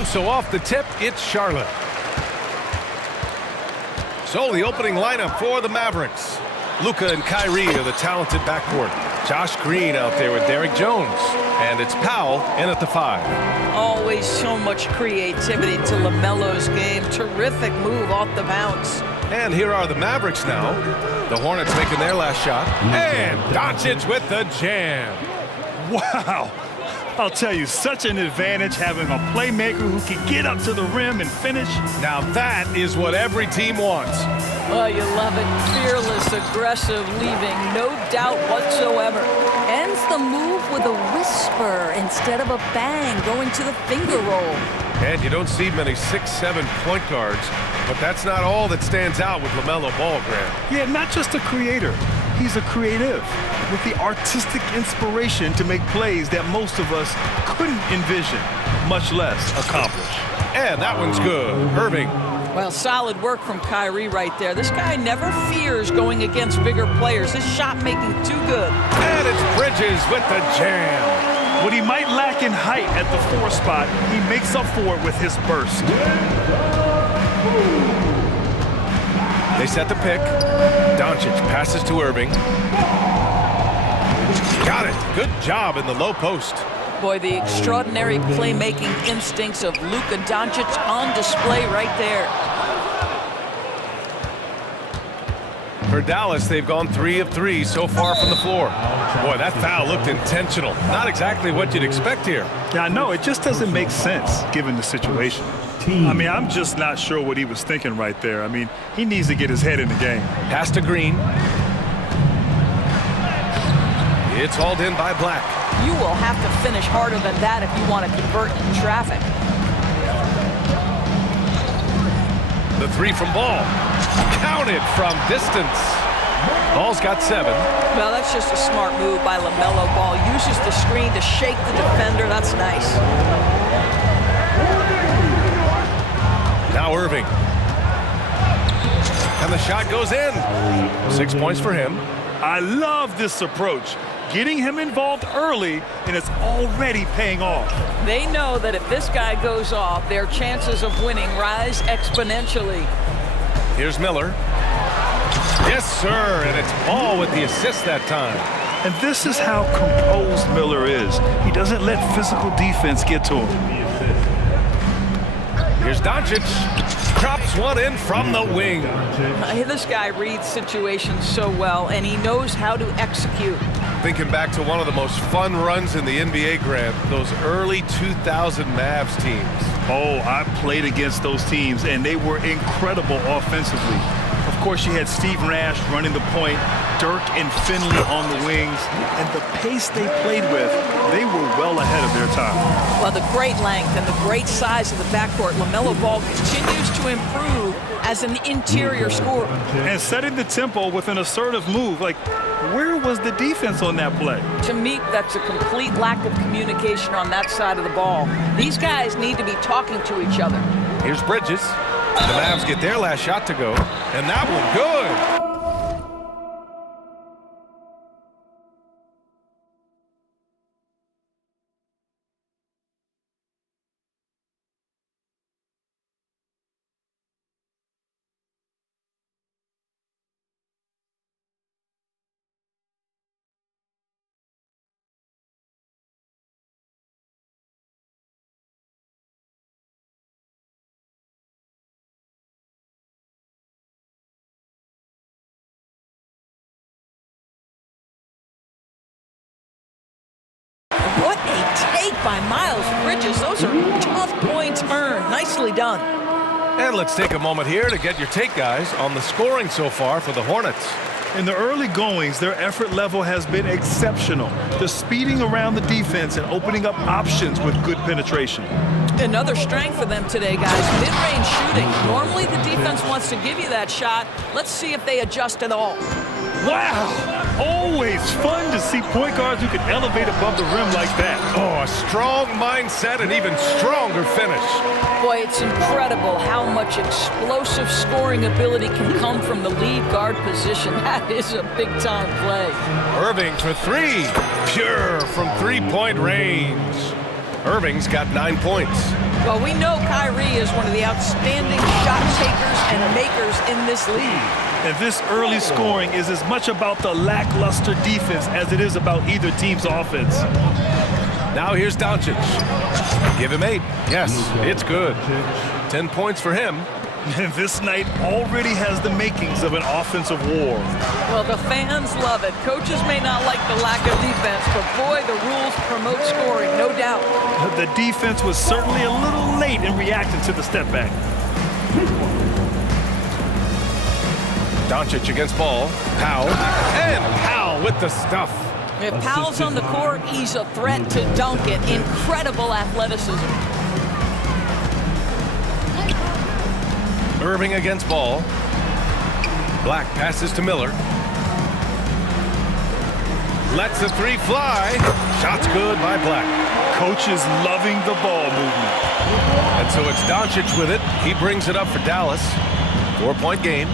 And so off the tip, it's Charlotte. So the opening lineup for the Mavericks. Luka and Kyrie are the talented backcourt. Josh Green out there with Derek Jones. And it's Powell in at the 5. Always so much creativity to LaMelo's game. Terrific move off the bounce. And here are the Mavericks now. The Hornets making their last shot. And Doncic with the jam. Wow. I'll tell you, such an advantage having a playmaker who can get up to the rim and finish. Now that is what every team wants. Oh, you love it. Fearless, aggressive, leaving no doubt whatsoever. Ends the move with a whisper instead of a bang, going to the finger roll. And you don't see many 6'7" point guards, but that's not all that stands out with LaMelo Ball, Grant. Yeah, not just a creator. He's a creative with the artistic inspiration to make plays that most of us couldn't envision, much less accomplish. And that one's good. Irving. Well, solid work from Kyrie right there. This guy never fears going against bigger players. His shot making too good. And it's Bridges with the jam. What he might lack in height at the 4 spot, he makes up for it with his burst. They set the pick. Doncic passes to Irving. Got it. Good job in the low post. Boy, the extraordinary playmaking instincts of Luka Doncic on display right there. For Dallas, they've gone 3 of 3 so far from the floor. Boy, that foul looked intentional. Not exactly what you'd expect here. Yeah, I know. It just doesn't make sense given the situation. I mean, I'm just not sure what he was thinking right there. I mean, he needs to get his head in the game. Pass to Green. It's hauled in by Black. You will have to finish harder than that if you want to convert in traffic. The 3 from Ball. Counted from distance. Ball's got 7. Well, that's just a smart move by LaMelo Ball. Uses the screen to shake the defender. That's nice. Now Irving. And the shot goes in. 6 points for him. I love this approach. Getting him involved early, and it's already paying off. They know that if this guy goes off, their chances of winning rise exponentially. Here's Miller. Yes, sir, and it's Ball with the assist that time. And this is how composed Miller is. He doesn't let physical defense get to him. Here's Doncic. Drops one in from the wing. This guy reads situations so well, and he knows how to execute. Thinking back to one of the most fun runs in the NBA, Grant, those early 2000 Mavs teams. Oh, I played against those teams, and they were incredible offensively. Of course, you had Steve Nash running the point, Dirk and Finley on the wings, and the pace they played with, they were well ahead of their time. Well, the great length and the great size of the backcourt, LaMelo Ball continues to improve as an interior scorer. And setting the tempo with an assertive move, like, where was the defense on that play? To me, that's a complete lack of communication on that side of the ball. These guys need to be talking to each other. Here's Bridges. The Mavs get their last shot to go, and that one good. What a take by Miles Bridges. Those are tough points earned. Nicely done. And let's take a moment here to get your take, guys, on the scoring so far for the Hornets. In the early goings, their effort level has been exceptional. The speeding around the defense and opening up options with good penetration. Another strength for them today, guys. Mid-range shooting. Normally the defense wants to give you that shot. Let's see if they adjust at all. Wow! Always fun to see point guards who can elevate above the rim like that. Oh, a strong mindset and even stronger finish. Boy, it's incredible how much explosive scoring ability can come from the lead guard position. That is a big-time play. Irving for 3. Pure from three-point range. Irving's got 9 points. Well, we know Kyrie is one of the outstanding shot takers and makers in this league. And this early scoring is as much about the lackluster defense as it is about either team's offense. Now here's Doncic. Give him 8. Yes, it's good. 10 points for him. And this night already has the makings of an offensive war. Well, the fans love it. Coaches may not like the lack of defense, but boy, the rules promote scoring, no doubt. The defense was certainly a little late in reacting to the step back. Doncic against ball. Powell. And Powell with the stuff. If Powell's on the court, he's a threat to dunk it. Incredible athleticism. Irving against ball. Black passes to Miller. Lets the 3 fly. Shot's good by Black. Coach is loving the ball movement. And so it's Doncic with it. He brings it up for Dallas. 4-point game.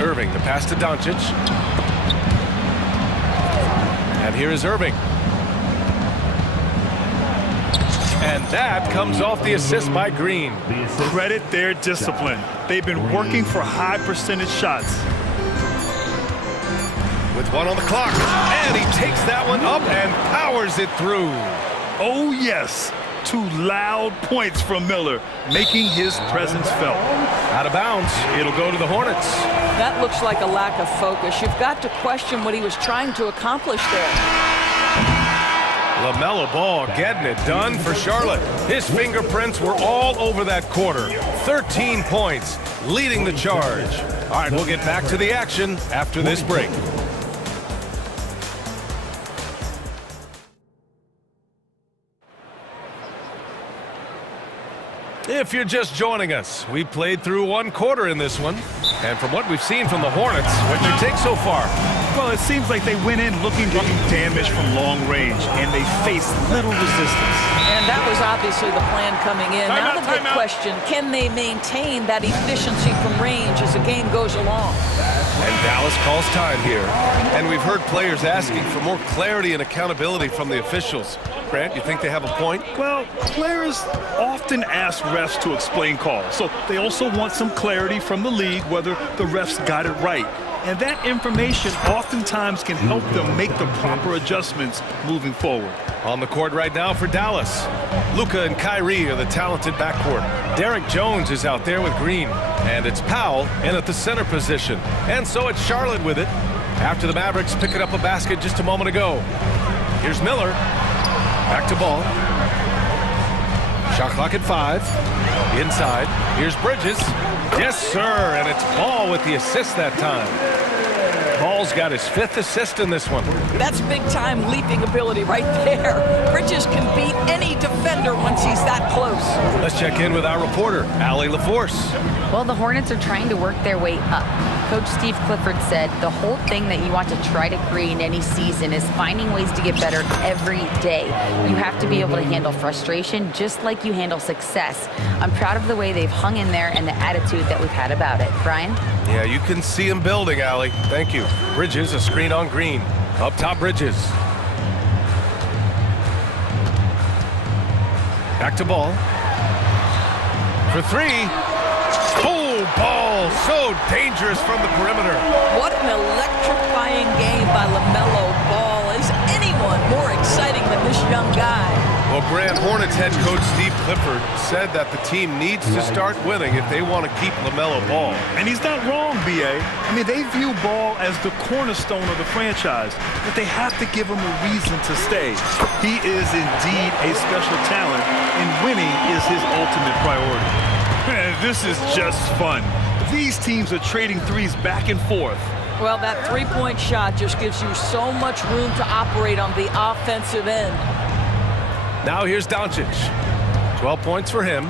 Irving, the pass to Doncic. And here is Irving. And that comes off the assist by Green. Credit their discipline. They've been working for high percentage shots. With 1 on the clock. And he takes that one up and powers it through. Oh, yes. 2 loud points from Miller, making his presence felt. Out of bounds. It'll go to the Hornets. That looks like a lack of focus. You've got to question what he was trying to accomplish there. LaMelo Ball getting it done for Charlotte. His fingerprints were all over that quarter. 13 points, leading the charge. All right, we'll get back to the action after this break. If you're just joining us, we played through 1 quarter in this one. And from what we've seen from the Hornets, what's your take so far? Well, it seems like they went in looking to do damage from long range, and they faced little resistance. And that was obviously the plan coming in. Now the big question, can they maintain that efficiency from range as the game goes along? And Dallas calls time here. And we've heard players asking for more clarity and accountability from the officials. Grant, you think they have a point? Well, players often ask refs to explain calls, so they also want some clarity from the league whether the refs got it right. And that information oftentimes can help them make the proper adjustments moving forward. On the court right now for Dallas. Luka and Kyrie are the talented backcourt. Derek Jones is out there with Green. And it's Powell in at the center position. And so it's Charlotte with it. After the Mavericks picking up a basket just a moment ago. Here's Miller. Back to ball. Shot clock at 5. Inside. Here's Bridges. Yes, sir. And it's Ball with the assist that time. Ball's got his 5th assist in this one. That's big-time leaping ability right there. Bridges can beat any defender once he's that close. Let's check in with our reporter, Allie LaForce. Well, the Hornets are trying to work their way up. Coach Steve Clifford said the whole thing that you want to try to create in any season is finding ways to get better every day. You have to be able to handle frustration just like you handle success. I'm proud of the way they've hung in there and the attitude that we've had about it. Brian? Yeah, you can see him building, Allie. Thank you. Bridges, a screen on Green. Up top, Bridges. Back to Ball. For 3. Oh, Ball, so dangerous from the perimeter. What an electrifying game by LaMelo Ball. Is anyone more exciting than this young guy? Well, Grant, Hornets head coach Steve Clifford said that the team needs to start winning if they want to keep LaMelo Ball. And he's not wrong, B.A. I mean, they view Ball as the cornerstone of the franchise, but they have to give him a reason to stay. He is indeed a special talent, and winning is his ultimate priority. Man, this is just fun. These teams are trading threes back and forth. Well, that three-point shot just gives you so much room to operate on the offensive end. Now here's Doncic. 12 points for him.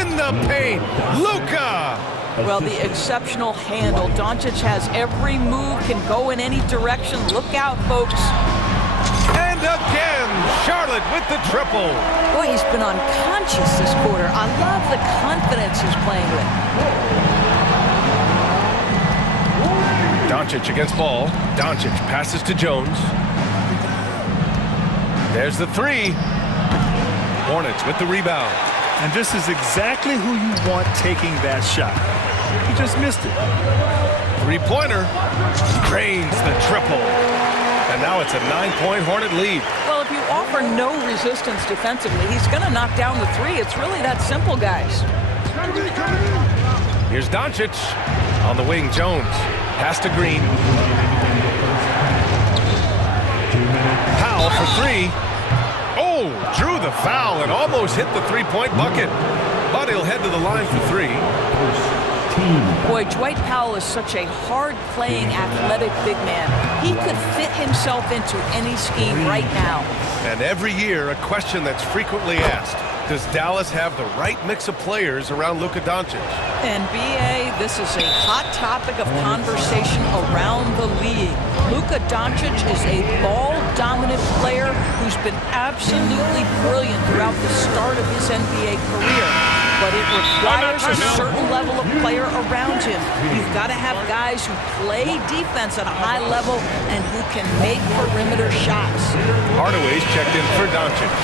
In the paint, Luka! Well, the exceptional handle. Doncic has every move, can go in any direction. Look out, folks. And again, Charlotte with the triple. Boy, he's been unconscious this quarter. I love the confidence he's playing with. Doncic against Ball. Doncic passes to Jones. There's the three. Hornets with the rebound. And this is exactly who you want taking that shot. He just missed it. Three-pointer. Drains the triple. And now it's a 9-point Hornet lead. Well, if you offer no resistance defensively, he's going to knock down the three. It's really that simple, guys. Here's Doncic. On the wing, Jones. Pass to Green. Powell for three. Oh, drew the foul and almost hit the three-point bucket. But he'll head to the line for three. Boy, Dwight Powell is such a hard-playing, athletic big man. He could fit himself into any scheme right now. And every year, a question that's frequently asked. Does Dallas have the right mix of players around Luka Doncic? And BA, this is a hot topic of conversation around the league. Luka Doncic is a ball-dominant player who's been absolutely brilliant throughout the start of his NBA career. But it requires a certain level of player around him. You've got to have guys who play defense at a high level and who can make perimeter shots. Hardaway's checked in for Doncic.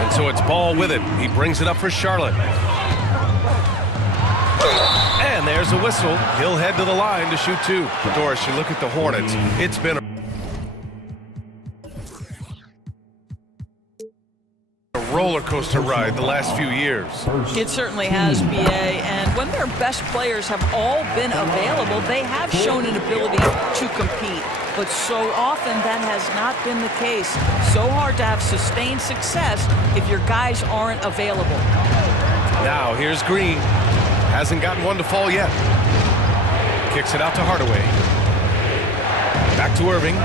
And so it's Ball with it. He brings it up for Charlotte. And there's a whistle. He'll head to the line to shoot two. Doris, you look at the Hornets. It's been a roller coaster ride the last few years. It certainly has, BA, and when their best players have all been available, they have shown an ability to compete. But so often that has not been the case. So hard to have sustained success if your guys aren't available. Now here's Green. Hasn't gotten one to fall yet. Kicks it out to Hardaway. Back to Irving.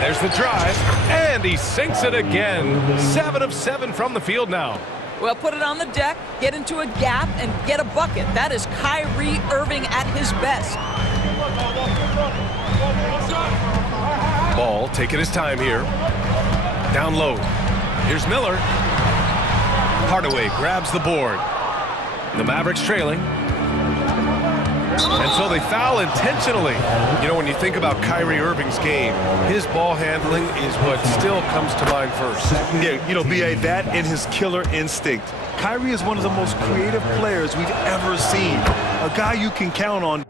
There's the drive, and he sinks it again. 7 of 7 from the field now. Well, put it on the deck, get into a gap, and get a bucket. That is Kyrie Irving at his best. Ball taking his time here. Down low. Here's Miller. Hardaway grabs the board. The Mavericks trailing. And so they foul intentionally. You know, when you think about Kyrie Irving's game, his ball handling is what still comes to mind first. Yeah, you know, B.A., that and his killer instinct. Kyrie is one of the most creative players we've ever seen. A guy you can count on.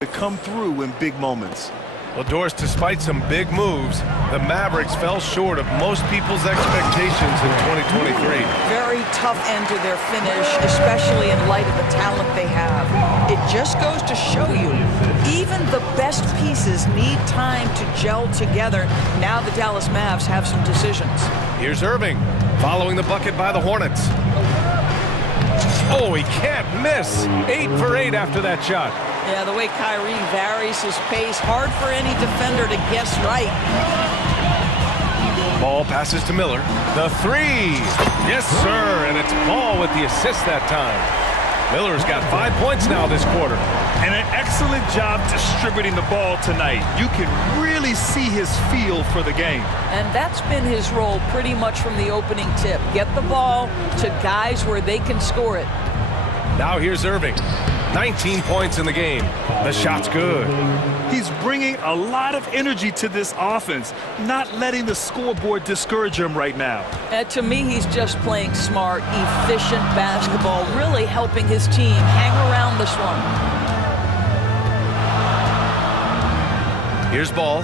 To come through in big moments. Well, Doris, despite some big moves, the Mavericks fell short of most people's expectations in 2023. Very tough end to their finish, especially in light of the talent they have. It just goes to show you, even the best pieces need time to gel together. Now the Dallas Mavs have some decisions. Here's Irving, following the bucket by the Hornets. Oh, he can't miss. 8 for 8 after that shot. Yeah, the way Kyrie varies his pace, hard for any defender to guess right. Ball passes to Miller. The three. Yes, sir. And it's Ball with the assist that time. Miller's got 5 points now this quarter. And an excellent job distributing the ball tonight. You can really see his feel for the game. And that's been his role pretty much from the opening tip. Get the ball to guys where they can score it. Now here's Irving. 19 points in the game. The shot's good. He's bringing a lot of energy to this offense, not letting the scoreboard discourage him right now. To me, he's just playing smart, efficient basketball, really helping his team hang around this one. Here's Ball.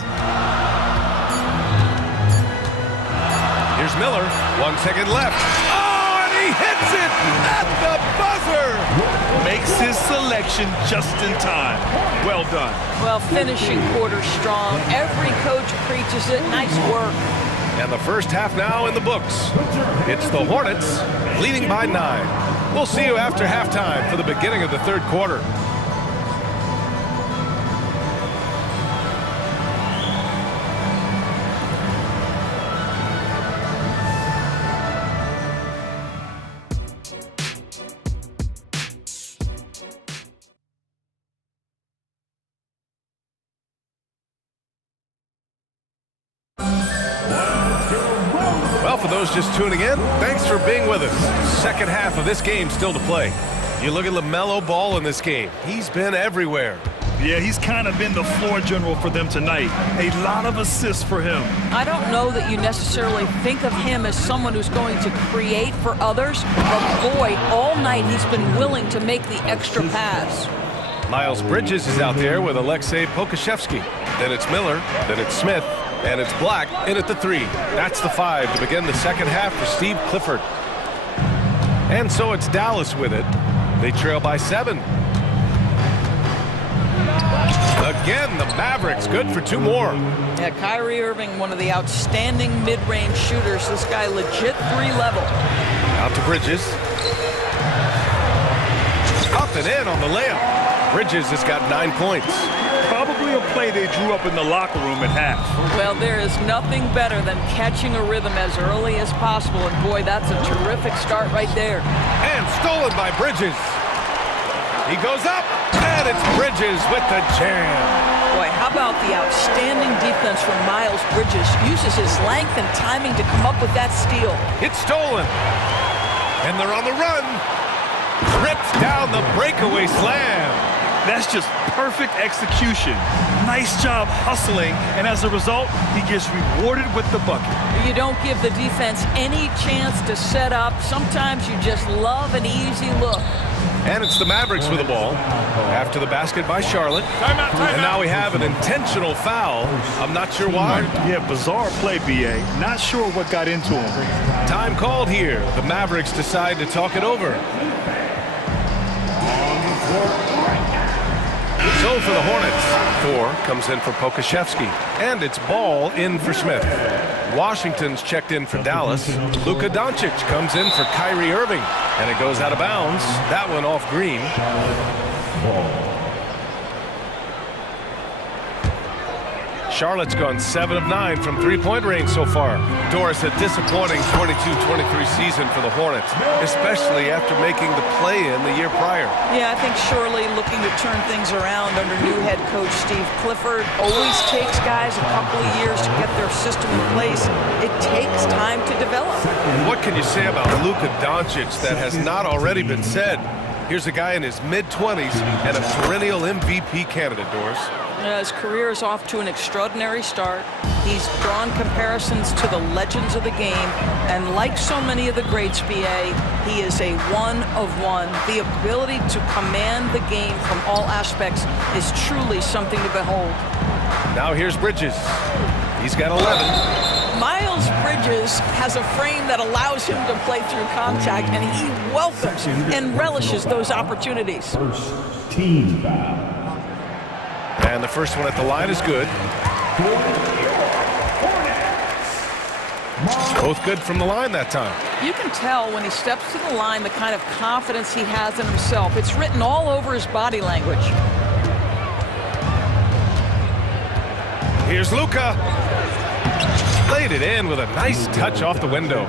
Here's Miller. 1 second left. Oh, and he hits it at the buzzer. Makes his selection just in time. Well done. Well, finishing quarter strong. Every coach preaches it. Nice work. And the first half now in the books. It's the Hornets leading by 9. We'll see you after halftime for the beginning of the third quarter. Well, for those just tuning in, thanks for being with us. Second half of this game still to play. You look at LaMelo Ball in this game. He's been everywhere. Yeah, he's kind of been the floor general for them tonight. A lot of assists for him. I don't know that you necessarily think of him as someone who's going to create for others, but boy, all night he's been willing to make the extra pass. Miles Bridges is out there with Alexei Pokashevsky. Then it's Miller, then it's Smith, and it's Black in at the 3. That's the 5 to begin the second half for Steve Clifford. And so it's Dallas with it. They trail by 7. Again, the Mavericks good for 2 more. Yeah, Kyrie Irving, one of the outstanding mid-range shooters. This guy legit 3 level. Out to Bridges. Up and in on the layup. Bridges has got 9 points. Probably a play they drew up in the locker room at half. Well, there is nothing better than catching a rhythm as early as possible, and boy, that's a terrific start right there. And stolen by Bridges. He goes up, and it's Bridges with the jam. Boy, how about the outstanding defense from Miles Bridges? Uses his length and timing to come up with that steal. It's stolen. And they're on the run. Rips down the breakaway slam. That's just perfect execution. Nice job hustling, and as a result, he gets rewarded with the bucket. You don't give the defense any chance to set up. Sometimes you just love an easy look. And it's the Mavericks with the ball. After the basket by Charlotte. And now we have an intentional foul. I'm not sure why. Yeah, bizarre play, B.A. Not sure what got into him. Time called here. The Mavericks decide to talk it over. So for the Hornets, 4 comes in for Pokashevsky. And it's Ball in for Smith. Washington's checked in for Dallas. Luka Doncic comes in for Kyrie Irving. And it goes out of bounds. That one off Green. Charlotte's gone 7 of 9 from three-point range so far. Doris, a disappointing 22-23 season for the Hornets, especially after making the play-in the year prior. Yeah, I think surely looking to turn things around under new head coach Steve Clifford. Always takes guys a couple of years to get their system in place. It takes time to develop. What can you say about Luka Doncic that has not already been said? Here's a guy in his mid-20s and a perennial MVP candidate, Doris. His career is off to an extraordinary start. He's drawn comparisons to the legends of the game, and like so many of the greats, BA, he is a one of one. The ability to command the game from all aspects is truly something to behold. Now here's Bridges. He's got 11. Miles Bridges has a frame that allows him to play through contact, and he welcomes and relishes those opportunities. First team foul. And the first one at the line is good. Both good from the line that time. You can tell when he steps to the line the kind of confidence he has in himself. It's written all over his body language. Here's Luka. Laid it in with a nice touch off the window.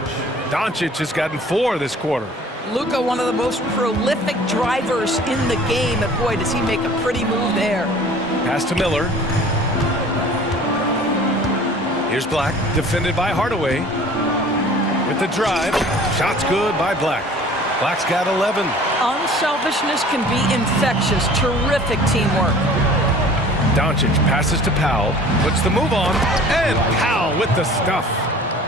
Doncic has gotten 4 this quarter. Luka, one of the most prolific drivers in the game, and boy, does he make a pretty move there. Pass to Miller. Here's Black, defended by Hardaway. With the drive, shots good by Black. Black's got 11. Unselfishness can be infectious. Terrific teamwork. Doncic passes to Powell, puts the move on, and Powell with the stuff.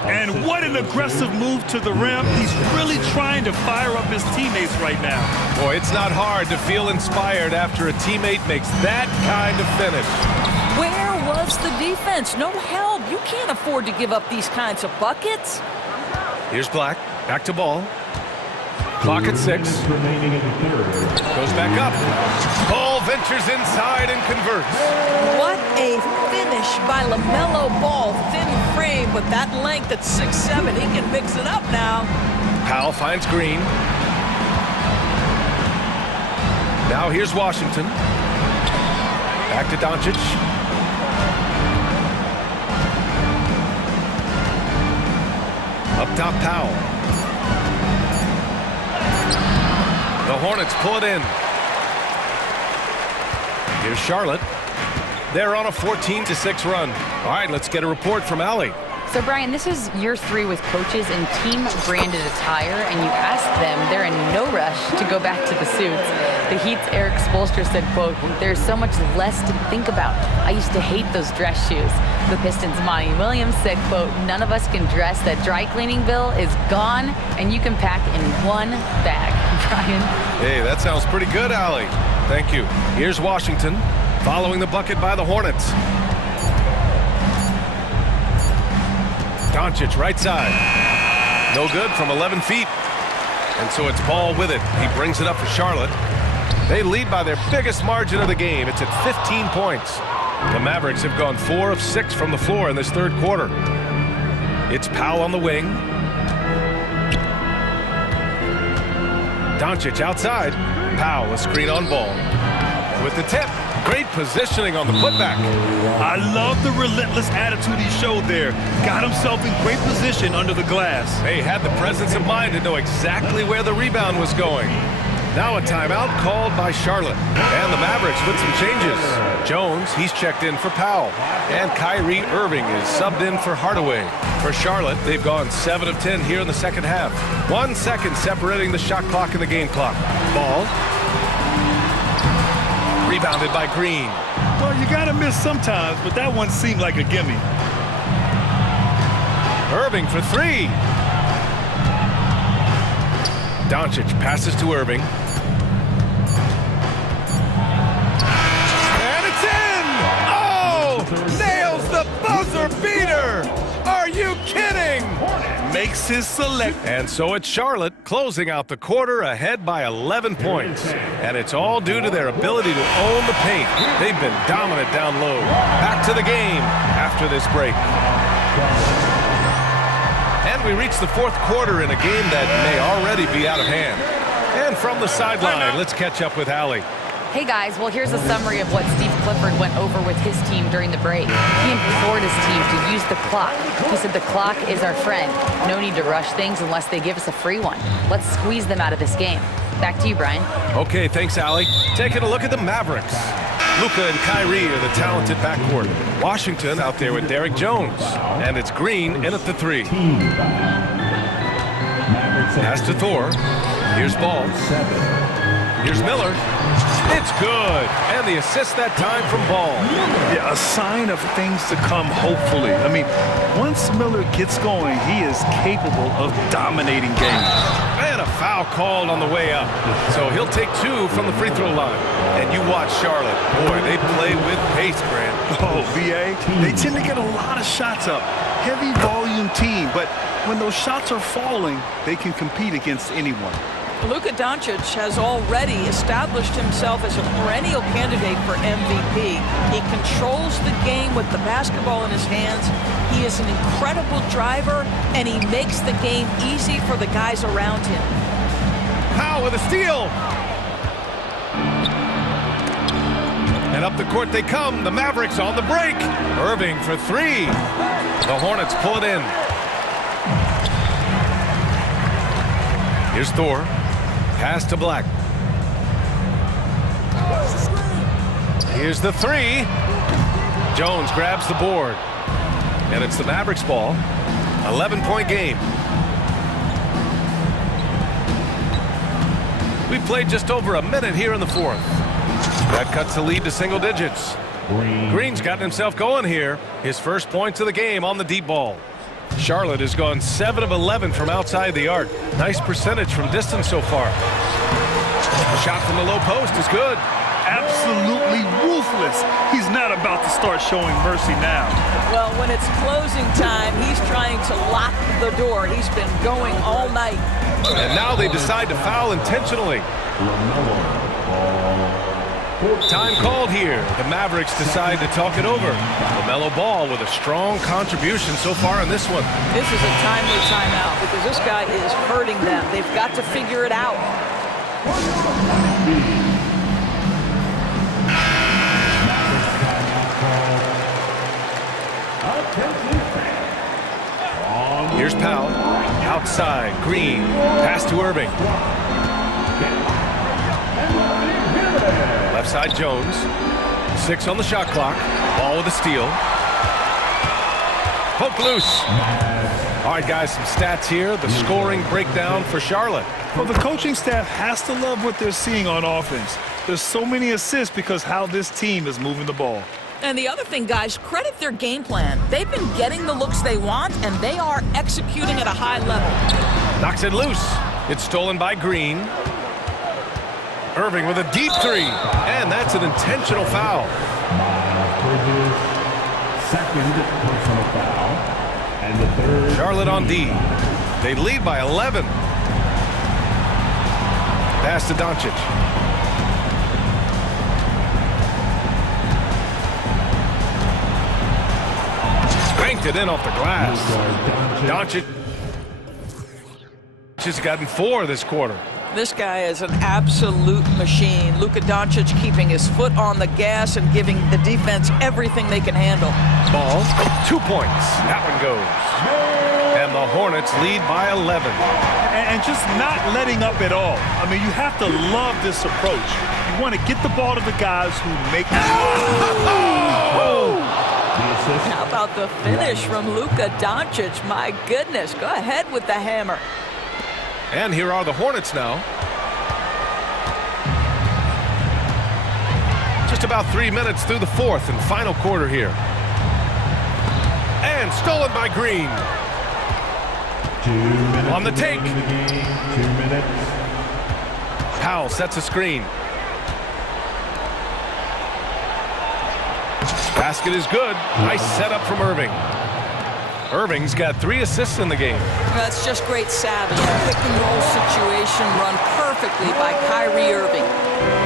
And what an aggressive move to the rim. He's really trying to fire up his teammates right now. Boy, it's not hard to feel inspired after a teammate makes that kind of finish. Where was the defense? No help. You can't afford to give up these kinds of buckets. Here's Black, back to Ball. Clock at 6. Goes back up. Ball ventures inside and converts. What a finish by LaMelo Ball. Thin frame, but that length at 6'7", he can mix it up now. Powell finds Green. Now here's Washington. Back to Doncic. Up top, Powell. The Hornets pull it in. Here's Charlotte. They're on a 14-6 run. All right, let's get a report from Allie. So, Brian, this is year 3 with coaches in team-branded attire, and you ask them, they're in no rush to go back to the suits. The Heat's Eric Spoelstra said, quote, "There's so much less to think about. I used to hate those dress shoes." The Pistons' Monty Williams said, quote, "None of us can dress. That dry cleaning bill is gone, and you can pack in one bag." Brian? Hey, that sounds pretty good, Allie. Thank you. Here's Washington, following the bucket by the Hornets. Doncic, right side. No good from 11 feet. And so it's Ball with it. He brings it up for Charlotte. They lead by their biggest margin of the game. It's at 15 points. The Mavericks have gone 4 of 6 from the floor in this third quarter. It's Powell on the wing. Doncic outside. Powell, a screen on Ball. With the tip. Great positioning on the putback. I love the relentless attitude he showed there. Got himself in great position under the glass. They had the presence of mind to know exactly where the rebound was going. Now a timeout called by Charlotte. And the Mavericks with some changes. Jones, he's checked in for Powell. And Kyrie Irving is subbed in for Hardaway. For Charlotte, they've gone 7 of 10 here in the second half. 1 second separating the shot clock and the game clock. Ball. Rebounded by Green. Well, you gotta miss sometimes, but that one seemed like a gimme. Irving for 3. Doncic passes to Irving. And it's in! Oh! Nails the buzzer beater! Are you kidding? Makes his select. And so it's Charlotte closing out the quarter ahead by 11 points. And it's all due to their ability to own the paint. They've been dominant down low. Back to the game after this break. And we reach the fourth quarter in a game that may already be out of hand. And from the sideline, let's catch up with Allie. Hey guys, well here's a summary of what Steve Clifford went over with his team during the break. He implored his team to use the clock. He said the clock is our friend. No need to rush things unless they give us a free one. Let's squeeze them out of this game. Back to you, Brian. Okay, thanks, Allie. Taking a look at the Mavericks. Luka and Kyrie are the talented backcourt. Washington out there with Derek Jones. And it's Green in at the 3. Pass to Thor. Here's Ball. Here's Miller. It's good. And the assist that time from Ball. Yeah, a sign of things to come, hopefully. I mean, once Miller gets going, he is capable of dominating games. And a foul called on the way up. So he'll take 2 from the free throw line. And you watch Charlotte. Boy, they play with pace, Grant. Oh, VA, they tend to get a lot of shots up. Heavy volume team, but when those shots are falling, they can compete against anyone. Luka Doncic has already established himself as a perennial candidate for MVP. He controls the game with the basketball in his hands. He is an incredible driver, and he makes the game easy for the guys around him. Powell with a steal. And up the court they come. The Mavericks on the break. Irving for 3. The Hornets pull it in. Here's Thor. Pass to Black. Here's the 3. Jones grabs the board. And it's the Mavericks ball. 11-point game. We played just over a minute here in the fourth. That cuts the lead to single digits. Green's gotten himself going here. His first points of the game on the deep ball. Charlotte has gone 7 of 11 from outside the arc. Nice percentage from distance so far. The shot from the low post is good. Absolutely ruthless. He's not about to start showing mercy now. Well, when it's closing time, he's trying to lock the door. He's been going all night. And now they decide to foul intentionally. Time called here. The Mavericks decide to talk it over. LaMelo Ball with a strong contribution so far in this one. This is a timely timeout because this guy is hurting them. They've got to figure it out. Here's Powell. Outside. Green. Pass to Irving. Left side Jones. 6 on the shot clock. Ball with a steal. Poke loose. All right, guys, some stats here. The scoring breakdown for Charlotte. Well, the coaching staff has to love what they're seeing on offense. There's so many assists because how this team is moving the ball. And the other thing, guys, credit their game plan. They've been getting the looks they want, and they are executing at a high level. Knocks it loose. It's stolen by Green. Irving with a deep three. And that's an intentional foul. Second personal foul. And the third. Charlotte on D. They lead by 11. Pass to Doncic. Spanked it in off the glass. Doncic has gotten 4 this quarter. This guy is an absolute machine. Luka Doncic keeping his foot on the gas and giving the defense everything they can handle. Ball, 2 points. That one goes. And the Hornets lead by 11. And just not letting up at all. I mean, you have to love this approach. You want to get the ball to the guys who make it. How about the finish from Luka Doncic? My goodness, go ahead with the hammer. And here are the Hornets now. Just about 3 minutes through the fourth and final quarter here. And stolen by Green. 2 minutes on the take. In the game. 2 minutes. Powell sets a screen. Basket is good. Nice setup from Irving. Irving's got 3 assists in the game. That's just great savvy. Pick and roll situation run perfectly by Kyrie Irving.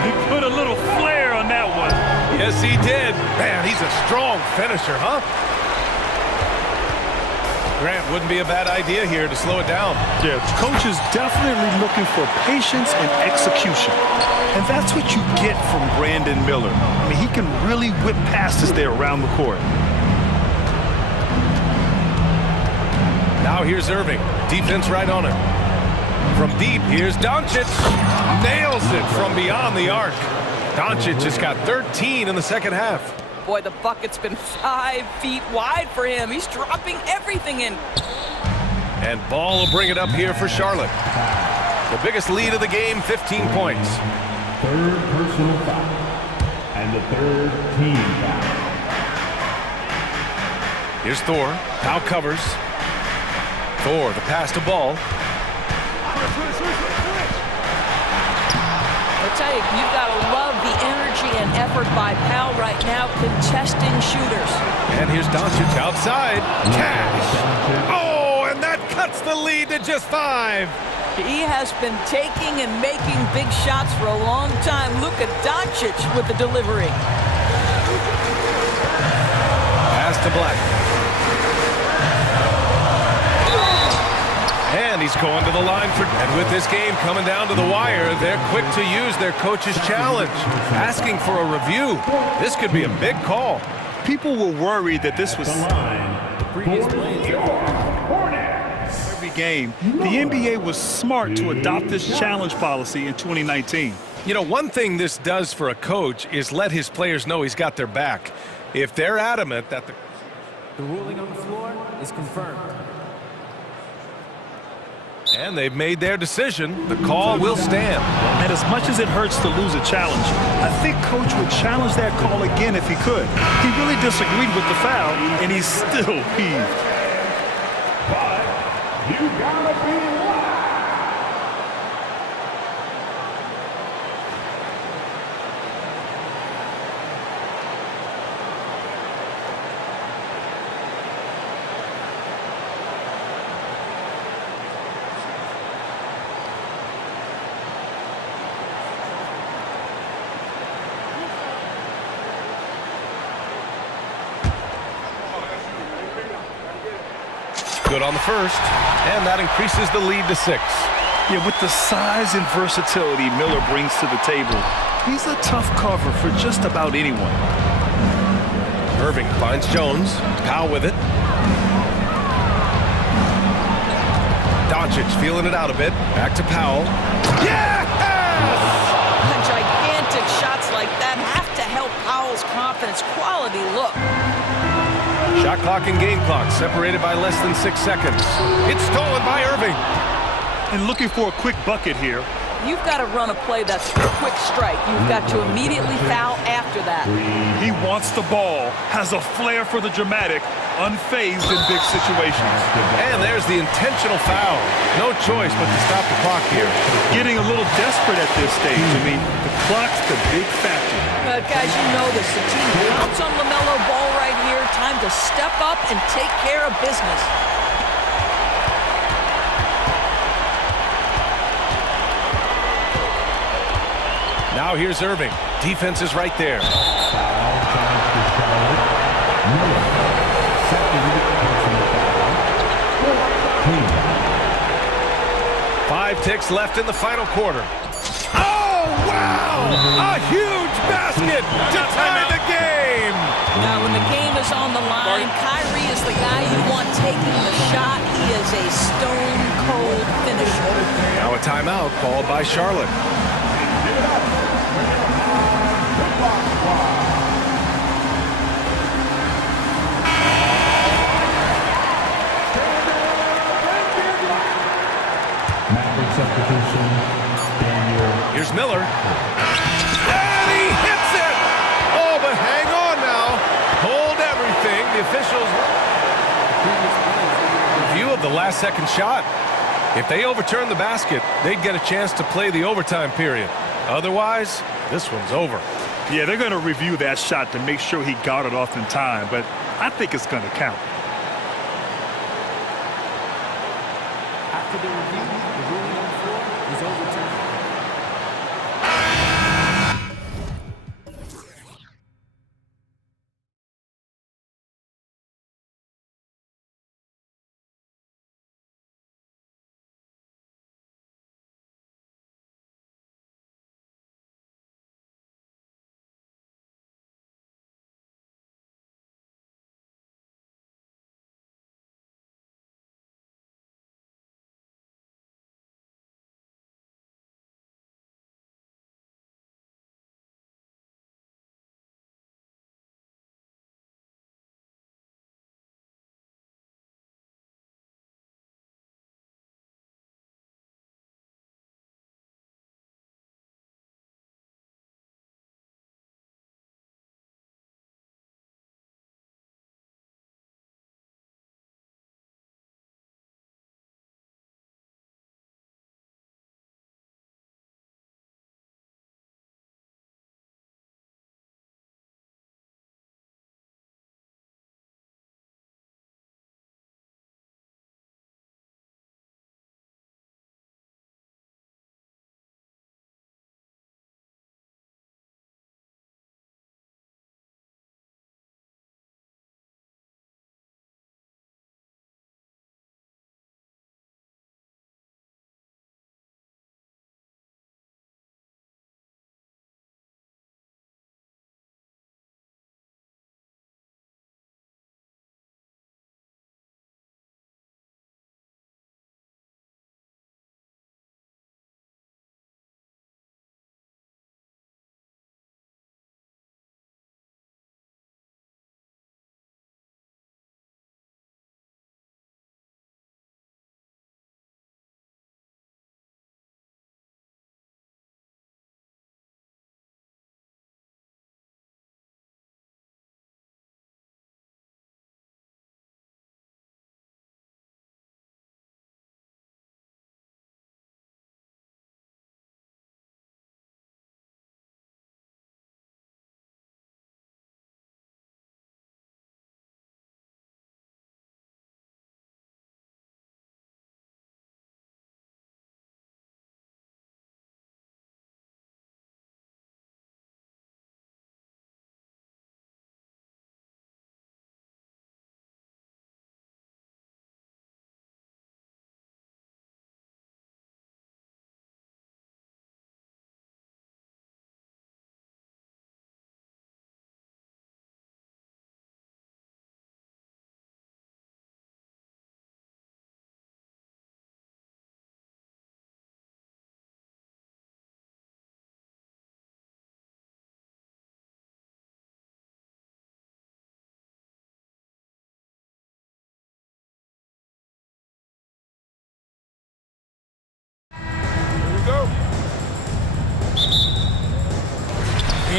He put a little flair on that one. Yes, he did. Man, he's a strong finisher, huh? Grant, wouldn't be a bad idea here to slow it down. Yeah, the coach is definitely looking for patience and execution. And that's what you get from Brandon Miller. I mean, he can really whip passes there around the court. Now here's Irving. Defense right on him. From deep, here's Doncic. Nails it from beyond the arc. Doncic just got 13 in the second half. Boy, the bucket's been 5 feet wide for him. He's dropping everything in. And Ball will bring it up here for Charlotte. The biggest lead of the game, 15 points. Third personal foul. And the third team foul. Here's Thor. Now covers. Thor, the pass to Ball. I'll tell you, you've got to love the energy and effort by Powell right now, contesting shooters. And here's Doncic outside. Cash. Oh, and that cuts the lead to just 5. He has been taking and making big shots for a long time. Luka Doncic with the delivery. Pass to Black. And he's going to the line for... And with this game coming down to the wire, they're quick to use their coach's challenge. Asking for a review. This could be a big call. People were worried that this was... Every game, the NBA was smart to adopt this challenge policy in 2019. You know, one thing this does for a coach is let his players know he's got their back. If they're adamant that The ruling on the floor is confirmed. And they've made their decision. The call will stand. And as much as it hurts to lose a challenge, I think Coach would challenge that call again if he could. He really disagreed with the foul, and he's still peeved. But you gotta be loud. Good on the first, and that increases the lead to 6. Yeah, with the size and versatility Miller brings to the table, he's a tough cover for just about anyone. Irving finds Jones. Powell with it. Doncic feeling it out a bit. Back to Powell. Yes! Gigantic shots like that have to help Powell's confidence. Quality look. Shot clock and game clock separated by less than 6 seconds. It's stolen by Irving. And looking for a quick bucket here. You've got to run a play that's a quick strike. You've got to immediately foul after that. He wants the ball, has a flair for the dramatic, unfazed in big situations. And there's the intentional foul. No choice but to stop the clock here. Getting a little desperate at this stage. I mean, the clock's the big factor. Guys, you know this. The team counts on LaMelo Ball right here. Time to step up and take care of business. Now here's Irving. Defense is right there. 5 ticks left in the final quarter. Oh, wow! A huge basket to tie the game! Now, when the game is on the line, Kyrie is the guy you want taking the shot. He is a stone-cold finisher. Now a timeout called by Charlotte. Here's Miller. And he hits it! Oh, but hang on now. Hold everything. The officials... Review of the last second shot. If they overturn the basket, they'd get a chance to play the overtime period. Otherwise, this one's over. Yeah, they're going to review that shot to make sure he got it off in time, but I think it's going to count. After the review, the ruling on the floor is overturned.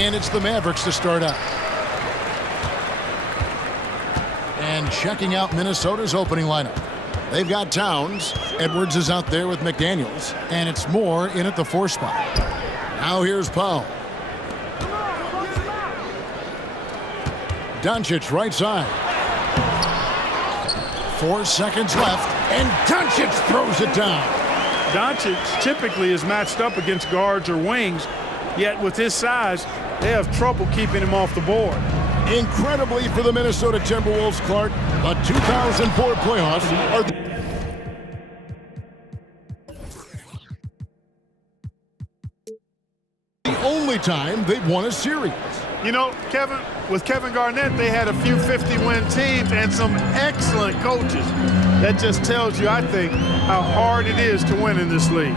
And it's the Mavericks to start out. And checking out Minnesota's opening lineup. They've got Towns. Edwards is out there with McDaniels. And it's Moore in at the 4 spot. Now here's Powell. Doncic right side. 4 seconds left. And Doncic throws it down. Doncic typically is matched up against guards or wings, yet with his size, they have trouble keeping him off the board. Incredibly for the Minnesota Timberwolves, Clark, the 2004 playoffs are the only time they've won a series. You know, Kevin, with Kevin Garnett, they had a few 50-win teams and some excellent coaches. That just tells you, I think, how hard it is to win in this league.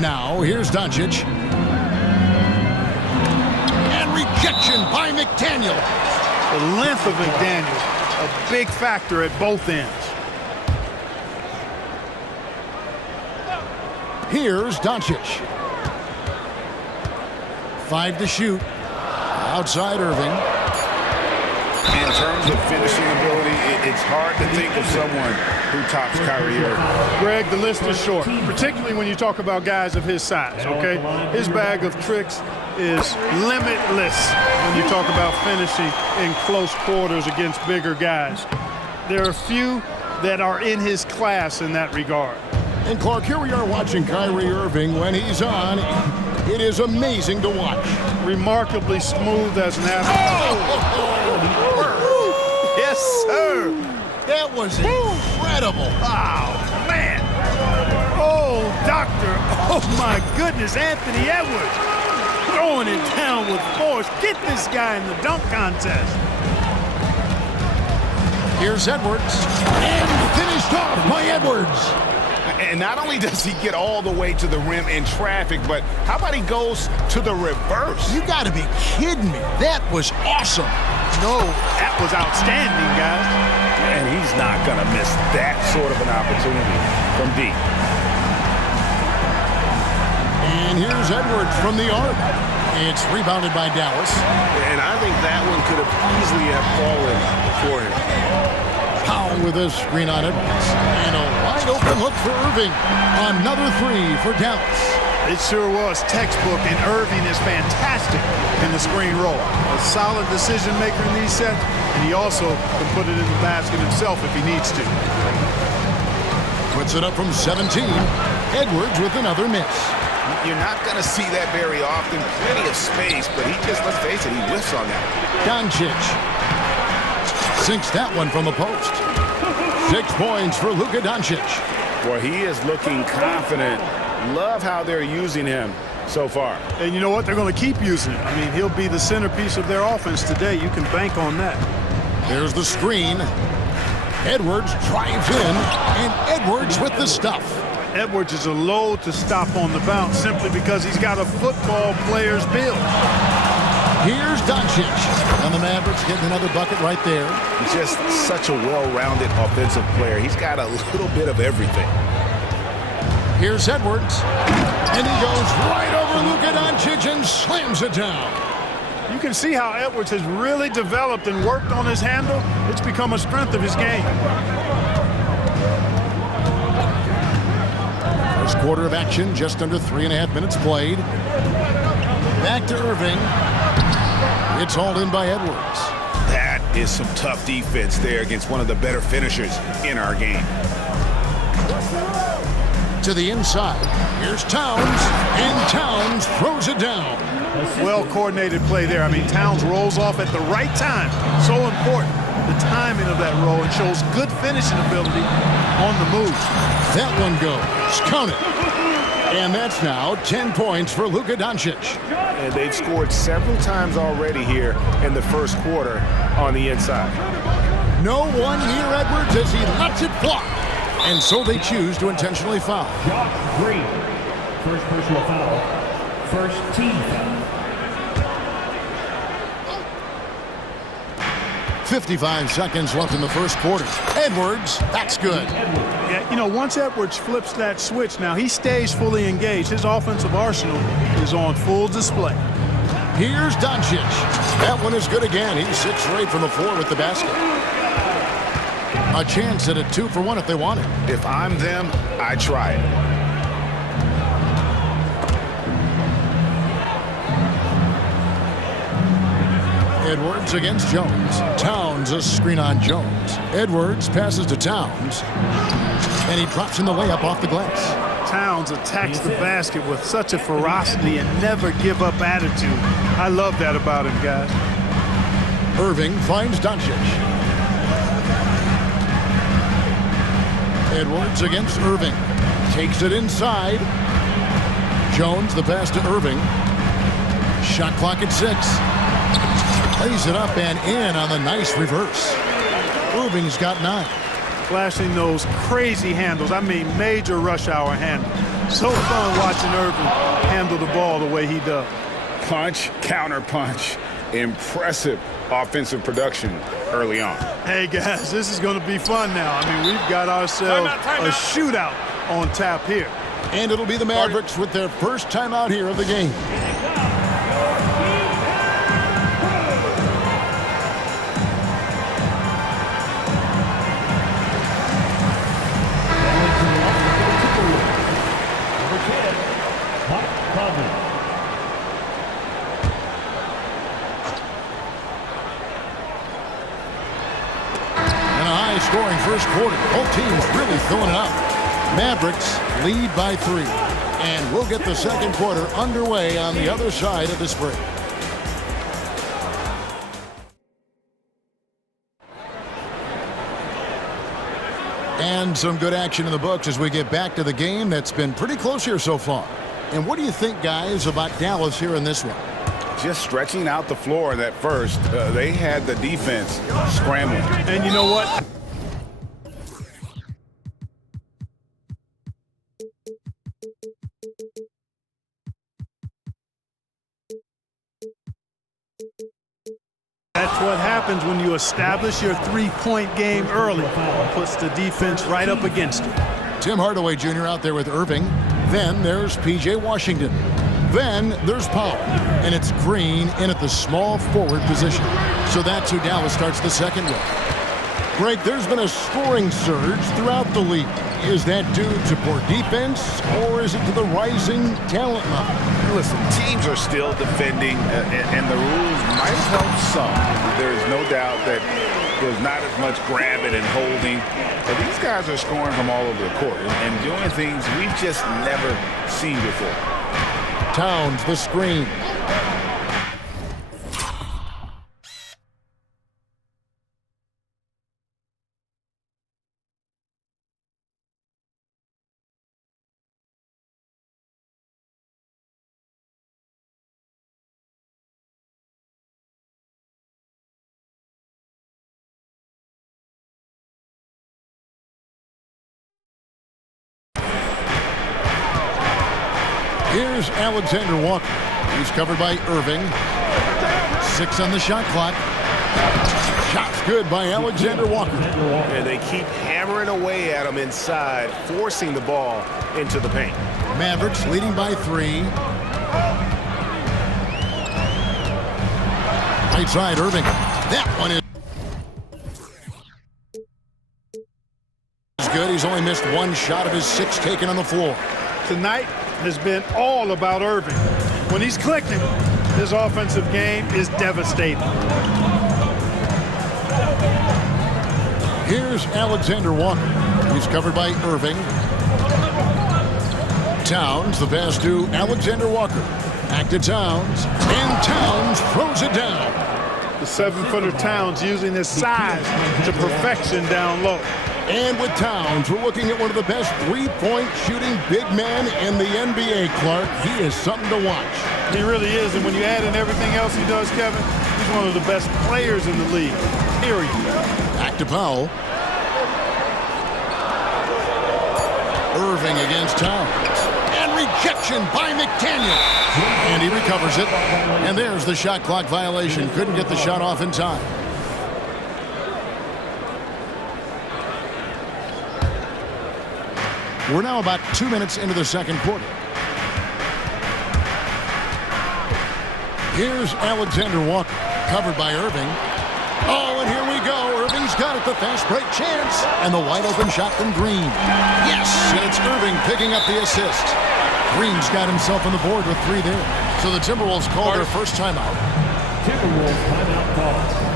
Now, here's Doncic. And rejection by McDaniel. The length of McDaniel, a big factor at both ends. Here's Doncic. 5 to shoot. Outside Irving. In terms of finishing ability, it's hard to think of someone who tops Kyrie Irving. Greg, the list is short, particularly when you talk about guys of his size, okay? His bag of tricks is limitless when you talk about finishing in close quarters against bigger guys. There are few that are in his class in that regard. And Clark, here we are watching Kyrie Irving when he's on. It is amazing to watch. Remarkably smooth as an athlete. Oh! Yes, sir. That was incredible. Wow, man. Oh, doctor. Oh, my goodness, Anthony Edwards. Throwing it down with force. Get this guy in the dunk contest. Here's Edwards. And finished off by Edwards. And not only does he get all the way to the rim in traffic, but how about he goes to the reverse? You got to be kidding me. That was awesome. No, that was outstanding, guys. And he's not going to miss that sort of an opportunity from deep. And here's Edwards from the arc. It's rebounded by Dallas. And I think that one could have easily have fallen for him. Powell with a screen on Edwards. And a wide open look for Irving. Another 3 for Dallas. It sure was textbook, and Irving is fantastic in the screen roll. A solid decision maker in these sets, and he also can put it in the basket himself if he needs to. Puts it up from 17. Edwards with another miss. You're not going to see that very often. Plenty of space, but he just, let's face it, he whiffs on that. Doncic sinks that one from the post. 6 points for Luka Doncic. Boy, he is looking confident. Love how they're using him so far. And you know what? They're going to keep using him. I mean, he'll be the centerpiece of their offense today. You can bank on that. There's the screen. Edwards drives in, and Edwards with the stuff. Edwards is a load to stop on the bounce simply because he's got a football player's build. Here's Doncic, and the Mavericks getting another bucket right there. He's just such a well-rounded offensive player. He's got a little bit of everything. Here's Edwards, and he goes right over Luka Doncic and slams it down. You can see how Edwards has really developed and worked on his handle. It's become a strength of his game. First quarter of action, just under 3.5 minutes played. Back to Irving. It's hauled in by Edwards. That is some tough defense there against one of the better finishers in our game. To the inside. Here's Towns, and Towns throws it down. Well-coordinated play there. I mean, Towns rolls off at the right time. So important, the timing of that roll, and shows good finishing ability on the move. That one goes. Count it. And that's now 10 points for Luka Doncic. And they've scored several times already here in the first quarter on the inside. No one near Edwards as he lets it fly. And so they choose to intentionally foul. Shot 3. First personal foul. First team foul. 55 seconds left in the first quarter. Edwards, that's good. Yeah, you know, once Edwards flips that switch, now he stays fully engaged. His offensive arsenal is on full display. Here's Doncic. That one is good again. He's 6 for 8 from the floor with the basket. A chance at a 2 for 1 if they want it. If I'm them, I try it. Edwards against Jones. Towns a screen on Jones. Edwards passes to Towns. And he drops in the layup off the glass. Towns attacks the basket with such a ferocity and never give up attitude. I love that about him, guys. Irving finds Doncic. Edwards against Irving. Takes it inside. Jones the pass to Irving. Shot clock at 6. Plays it up and in on the nice reverse. Irving's got 9. Flashing those crazy handles. I mean, major rush hour handles. So fun watching Irving handle the ball the way he does. Punch, counter punch. Impressive offensive production early on. Hey, guys, this is going to be fun now. I mean, we've got ourselves a shootout on tap here. And it'll be the Mavericks with their first timeout here of the game. Scoring first quarter. Both teams really filling it up. Mavericks lead by 3. And we'll get the second quarter underway on the other side of this break. And some good action in the books as we get back to the game that's been pretty close here so far. And what do you think, guys, about Dallas here in this one? Just stretching out the floor that first. They had the defense scrambling. And you know what? That's what happens when you establish your three-point game early. Puts the defense right up against it. Tim Hardaway Jr. out there with Irving. Then there's P.J. Washington. Then there's Powell. And it's Green in at the small forward position. So that's who Dallas starts the second with. Greg, there's been a scoring surge throughout the league. Is that due to poor defense, or is it to the rising talent level? Listen, teams are still defending, and the rules might help some. There's no doubt that there's not as much grabbing and holding. But these guys are scoring from all over the court and doing things we've just never seen before. Towns, the screen. Here's Alexander Walker. He's covered by Irving. 6 on the shot clock. Shot's good by Alexander Walker. And they keep hammering away at him inside, forcing the ball into the paint. Mavericks leading by 3. Right side, Irving. That one is good. He's only missed 1 shot of his 6 taken on the floor. Tonight has been all about Irving. When he's clicking, his offensive game is devastating. Here's Alexander Walker. He's covered by Irving. Towns, the pass to Alexander Walker. Back to Towns, and Towns throws it down. The 7-footer Towns using his size to perfection down low. And with Towns, we're looking at one of the best three-point shooting big men in the NBA, Clark. He is something to watch. He really is, and when you add in everything else he does, Kevin, he's one of the best players in the league, period. Back to Powell. Irving against Towns. And rejection by McDaniel. And he recovers it. And there's the shot clock violation. Couldn't get the shot off in time. We're now about 2 minutes into the second quarter. Here's Alexander Walker, covered by Irving. Oh, and here we go. Irving's got it, the fast break chance. And the wide open shot from Green. Yes, and it's Irving picking up the assist. Green's got himself on the board with 3 there. So the Timberwolves call their first timeout. Timberwolves timeout call.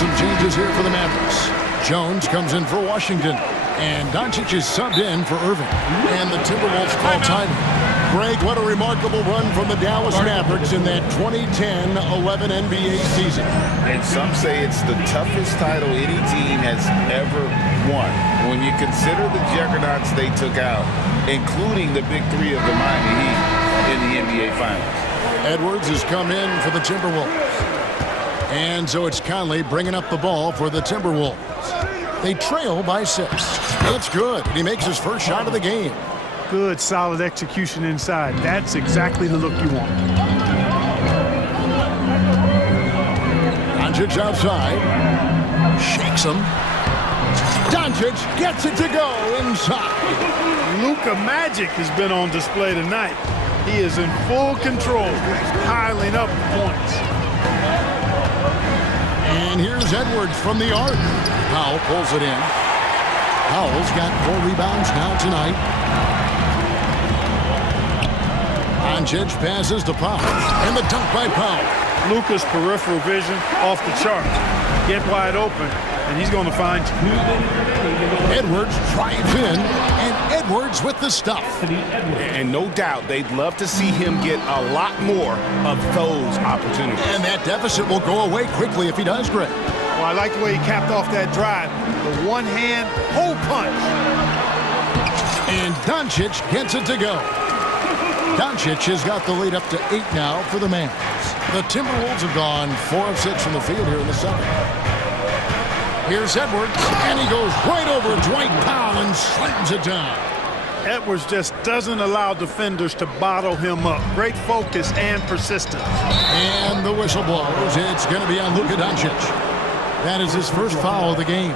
Some changes here for the Mavericks. Jones comes in for Washington, and Doncic is subbed in for Irving. And the Timberwolves call time. Greg, what a remarkable run from the Dallas Mavericks in that 2010-11 NBA season. And some say it's the toughest title any team has ever won. When you consider the juggernauts they took out, including the big 3 of the Miami Heat in the NBA Finals. Edwards has come in for the Timberwolves. And so it's Conley bringing up the ball for the Timberwolves. They trail by 6. It's good. He makes his first shot of the game. Good, solid execution inside. That's exactly the look you want. Doncic outside. Shakes him. Doncic gets it to go inside. Luka Magic has been on display tonight. He is in full control, piling up points. And here's Edwards from the arc. Powell pulls it in. Powell's got 4 rebounds now tonight. Doncic passes to Powell. And the dunk by Powell. Luka's peripheral vision off the chart. Get wide open, and he's going to find you. Edwards drives in, and Edwards with the stuff. And no doubt they'd love to see him get a lot more of those opportunities. And that deficit will go away quickly if he does, Greg. Well, I like the way he capped off that drive. The one-hand hole punch. And Doncic gets it to go. Doncic has got the lead up to 8 now for the Mavs. The Timberwolves have gone 4 of 6 from the field here in the 7th. Here's Edwards, and he goes right over Dwight Powell and slams it down. Edwards just doesn't allow defenders to bottle him up. Great focus and persistence. And the whistle blows. It's going to be on Luka Doncic. That is his first foul of the game.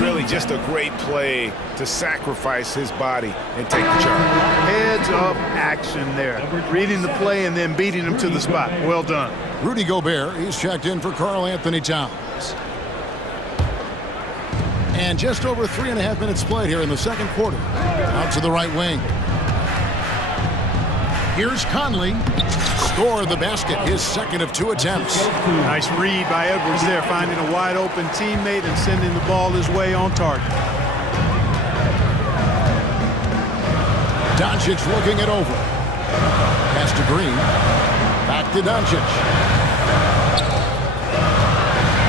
Really just a great play to sacrifice his body and take the charge. Heads-up action there. Reading the play and then beating him to the spot. Well done. Rudy Gobert, he's checked in for Karl Anthony Towns. And just over 3.5 minutes played here in the 2nd quarter. Out to the right wing. Here's Conley. Score the basket, his 2nd of 2 attempts. Nice read by Edwards there, finding a wide open teammate and sending the ball his way on target. Doncic looking it over. Pass to Green. Back to Doncic.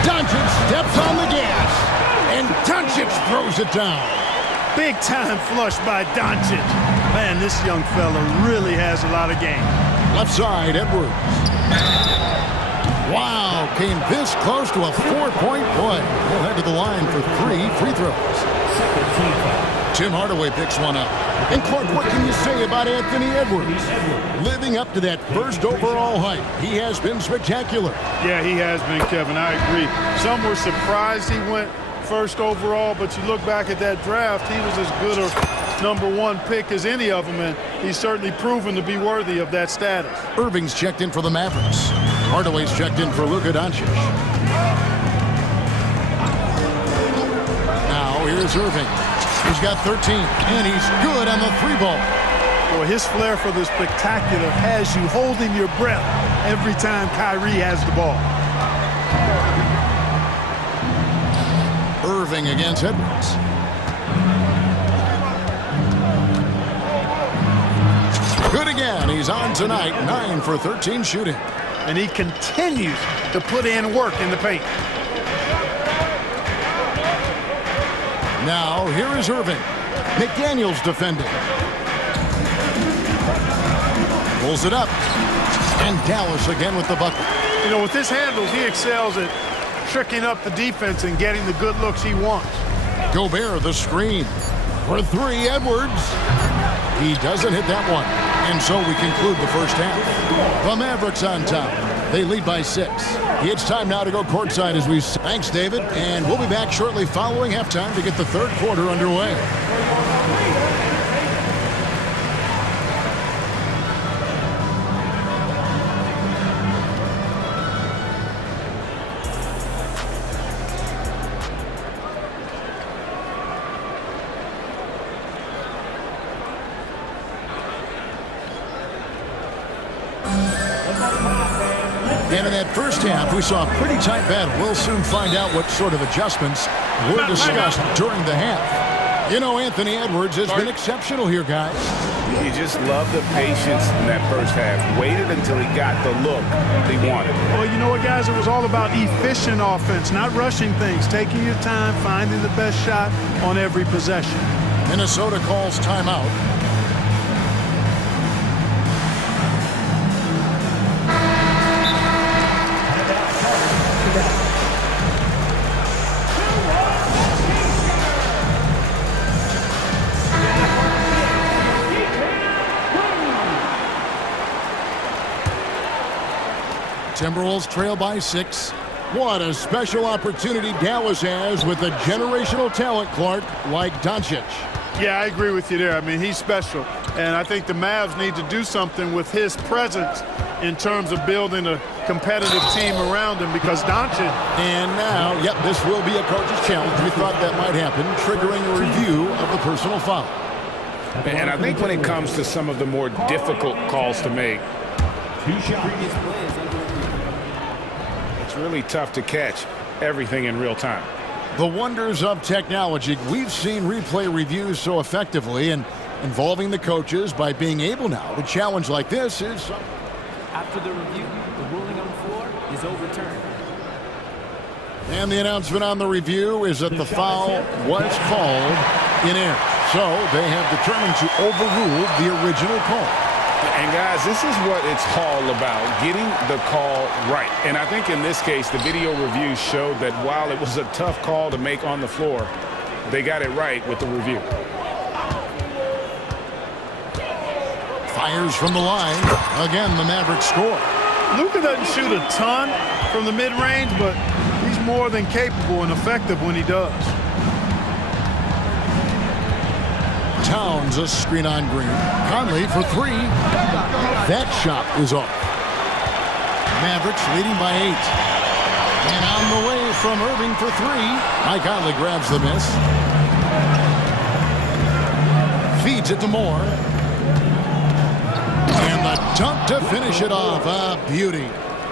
Doncic steps on the gas. And Doncic throws it down. Big time flush by Doncic. Man, this young fella really has a lot of game. Left side, Edwards. Wow, came this close to a 4-point play. He'll head to the line for 3 free throws. Tim Hardaway picks one up. And Clark, what can you say about Anthony Edwards? Living up to that first overall hype, he has been spectacular. Yeah, he has been, Kevin. I agree. Some were surprised he went first overall, but you look back at that draft, he was as good a #1 pick as any of them, and he's certainly proven to be worthy of that status. Irving's checked in for the Mavericks. Hardaway's checked in for Luka Doncic. Now here's Irving. He's got 13, and he's good on the 3-ball. Boy, his flair for the spectacular has you holding your breath every time Kyrie has the ball. Irving against Edwards. Good again. He's on tonight, 9 for 13 shooting. And he continues to put in work in the paint. Now, here is Irving. McDaniels defending. Pulls it up. And Dallas again with the bucket. You know, with his handles, he excels at tricking up the defense and getting the good looks he wants. Gobert, the screen. For three, Edwards. He doesn't hit that one. And so we conclude the first half. The Mavericks on top. They lead by 6. It's time now to go courtside as we... Thanks, David. And we'll be back shortly following halftime to get the third quarter underway. And in that first half, we saw a pretty tight battle. We'll soon find out what sort of adjustments were discussed during the half. You know, Anthony Edwards has been exceptional here, guys. You just love the patience in that first half. Waited until he got the look he wanted. Well, you know what, guys? It was all about efficient offense, not rushing things, taking your time, finding the best shot on every possession. Minnesota calls timeout. Timberwolves trail by 6. What a special opportunity Dallas has with a generational talent, Clark, like Doncic. Yeah, I agree with you there. I mean, he's special. And I think the Mavs need to do something with his presence in terms of building a competitive team around him because Doncic... And now, yep, this will be a coach's challenge. We thought that might happen, triggering a review of the personal foul. And I think when it comes to some of the more difficult calls to make, it's really tough to catch everything in real time. The wonders of technology. We've seen replay reviews so effectively, and involving the coaches by being able now to challenge like this is... After the review, the ruling on the floor is overturned. And the announcement on the review is that the foul was called in air. So they have determined to overrule the original call. And guys, this is what it's all about, getting the call right. And I think in this case, the video review showed that while it was a tough call to make on the floor, they got it right with the review. Fires from the line. Again, the Mavericks score. Luka doesn't shoot a ton from the mid-range, but he's more than capable and effective when he does. Towns, a screen on Green. Conley for 3. That shot is off. Mavericks leading by 8. And on the way from Irving for 3. Mike Conley grabs the miss. Feeds it to Moore. And the dunk to finish it off. A beauty.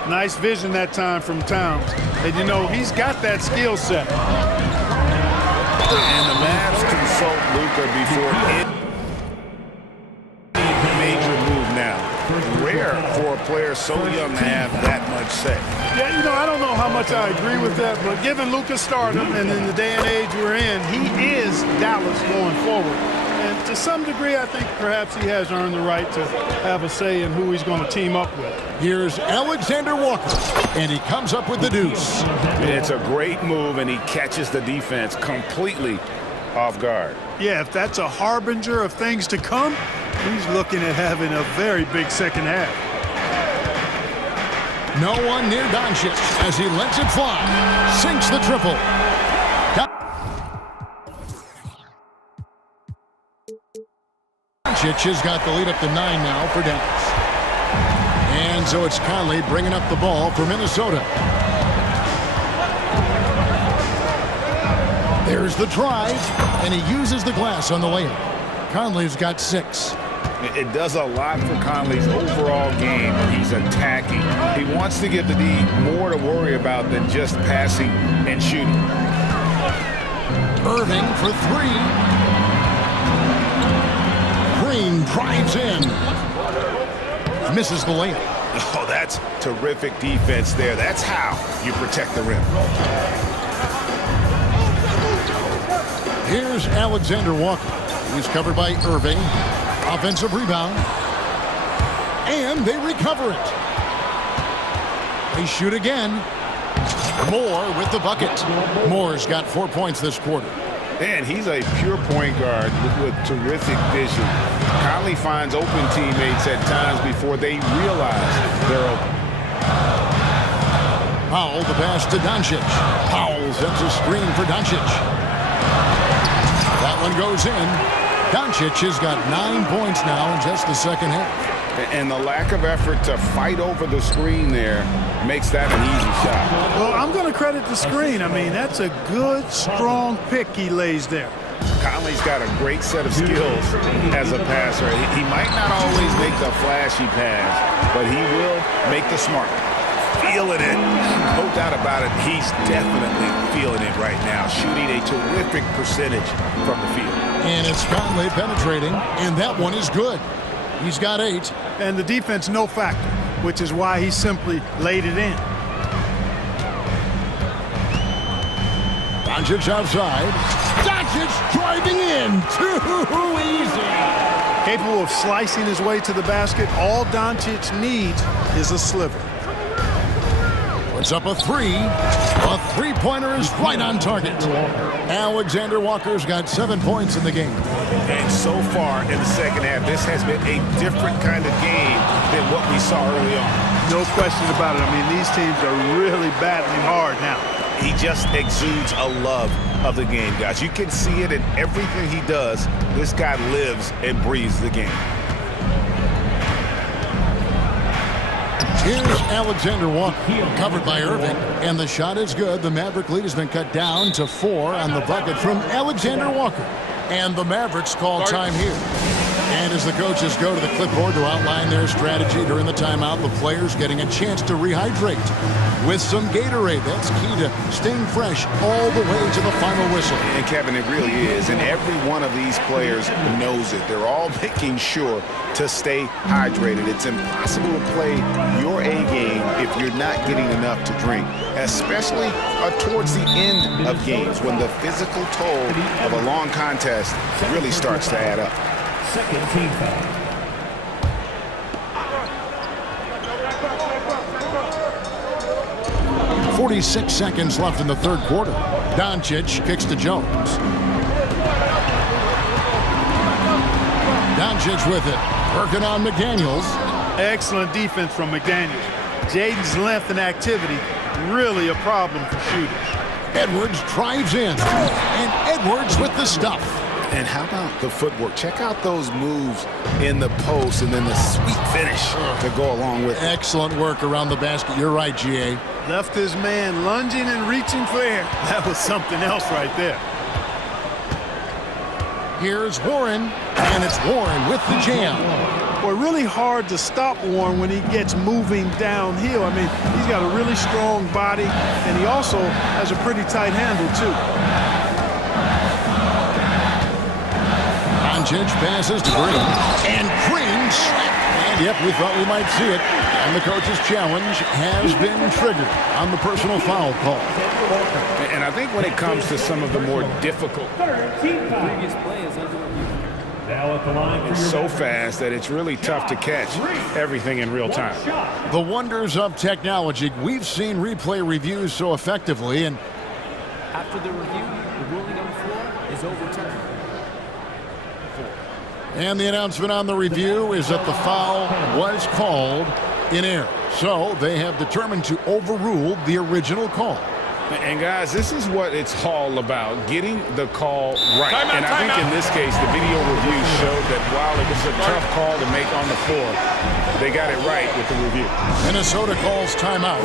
Nice vision that time from Towns. And you know, he's got that skill set. And the Mavs consult Luka before any major move now. Rare for a player so young to have that much say. Yeah, you know, I don't know how much I agree with that, but given Luka's stardom and in the day and age we're in, he is Dallas going forward. And to some degree, I think perhaps he has earned the right to have a say in who he's going to team up with. Here's Alexander Walker, and he comes up with the deuce. It's a great move, and he catches the defense completely off guard. Yeah, if that's a harbinger of things to come, he's looking at having a very big second half. No one near Doncic as he lets it fly. Sinks the triple. Doncic has got the lead up to 9 now for Dallas. And so it's Conley bringing up the ball for Minnesota. There's the drive, and he uses the glass on the layup. Conley's got 6. It does a lot for Conley's overall game when he's attacking. He wants to give the D more to worry about than just passing and shooting. Irving for 3. Green drives in. Misses the layup. Oh, that's terrific defense there. That's how you protect the rim. Here's Alexander Walker. He's covered by Irving. Offensive rebound. And they recover it. They shoot again. Moore with the bucket. Moore's got 4 points this quarter. And he's a pure point guard with terrific vision. Conley finds open teammates at times before they realize they're open. Powell the pass to Doncic. Powell sets a screen for Doncic. That one goes in. Doncic has got 9 points now in just the second half. And the lack of effort to fight over the screen there makes that an easy shot. Well, I'm going to credit the screen. I mean, that's a good, strong pick he lays there. Conley's got a great set of skills as a passer. He might not always make the flashy pass, but he will make the smart. Feeling it. No doubt about it. He's definitely feeling it right now, shooting a terrific percentage from the field. And it's Conley penetrating, and that one is good. He's got 8. And the defense no factor, which is why he simply laid it in. Doncic outside. Doncic driving in. Too easy. Capable of slicing his way to the basket, all Doncic needs is a sliver. Puts up a 3. A three-pointer is right on target. Alexander Walker's got 7 points in the game. And so far in the second half, this has been a different kind of game than what we saw early on. No question about it. I mean, these teams are really battling hard now. He just exudes a love of the game, guys. You can see it in everything he does. This guy lives and breathes the game. Here's Alexander Walker, covered by Irving, and the shot is good. The Maverick lead has been cut down to 4 on the bucket from Alexander Walker. And the Mavericks call time here. And as the coaches go to the clipboard to outline their strategy during the timeout, the players getting a chance to rehydrate with some Gatorade. That's key to staying fresh all the way to the final whistle. And Kevin, it really is. And every one of these players knows it. They're all making sure to stay hydrated. It's impossible to play your A game if you're not getting enough to drink, especially towards the end of games when the physical toll of a long contest really starts to add up. Second team foul. .46 seconds left in the third quarter. Doncic kicks to Jones. Doncic with it. Working on McDaniels. Excellent defense from McDaniels. Jaden's length and activity, really a problem for shooters. Edwards drives in. And Edwards with the stuff. And how about the footwork? Check out those moves in the post and then the sweet finish to go along with it. Excellent work around the basket. You're right, G.A. Left his man lunging and reaching for air. That was something else right there. Here's Warren, and it's Warren with the jam. Boy, really hard to stop Warren when he gets moving downhill. I mean, he's got a really strong body, and he also has a pretty tight handle, too. Doncic passes to Green, and Green, and yep, we thought we might see it. And the coach's challenge has been triggered on the personal foul call. And I think when it comes to some of the more difficult, Previous play is under review. Now at the line it's so fast that it's really tough to catch everything in real time. The wonders of technology. We've seen replay reviews so effectively, and after the review, the ruling on the floor is overturned. And the announcement on the review is that the foul was called in error. So they have determined to overrule the original call. And guys, this is what it's all about, getting the call right. And I think in this case, the video review showed that while it was a tough call to make on the floor, they got it right with the review. Minnesota calls timeout.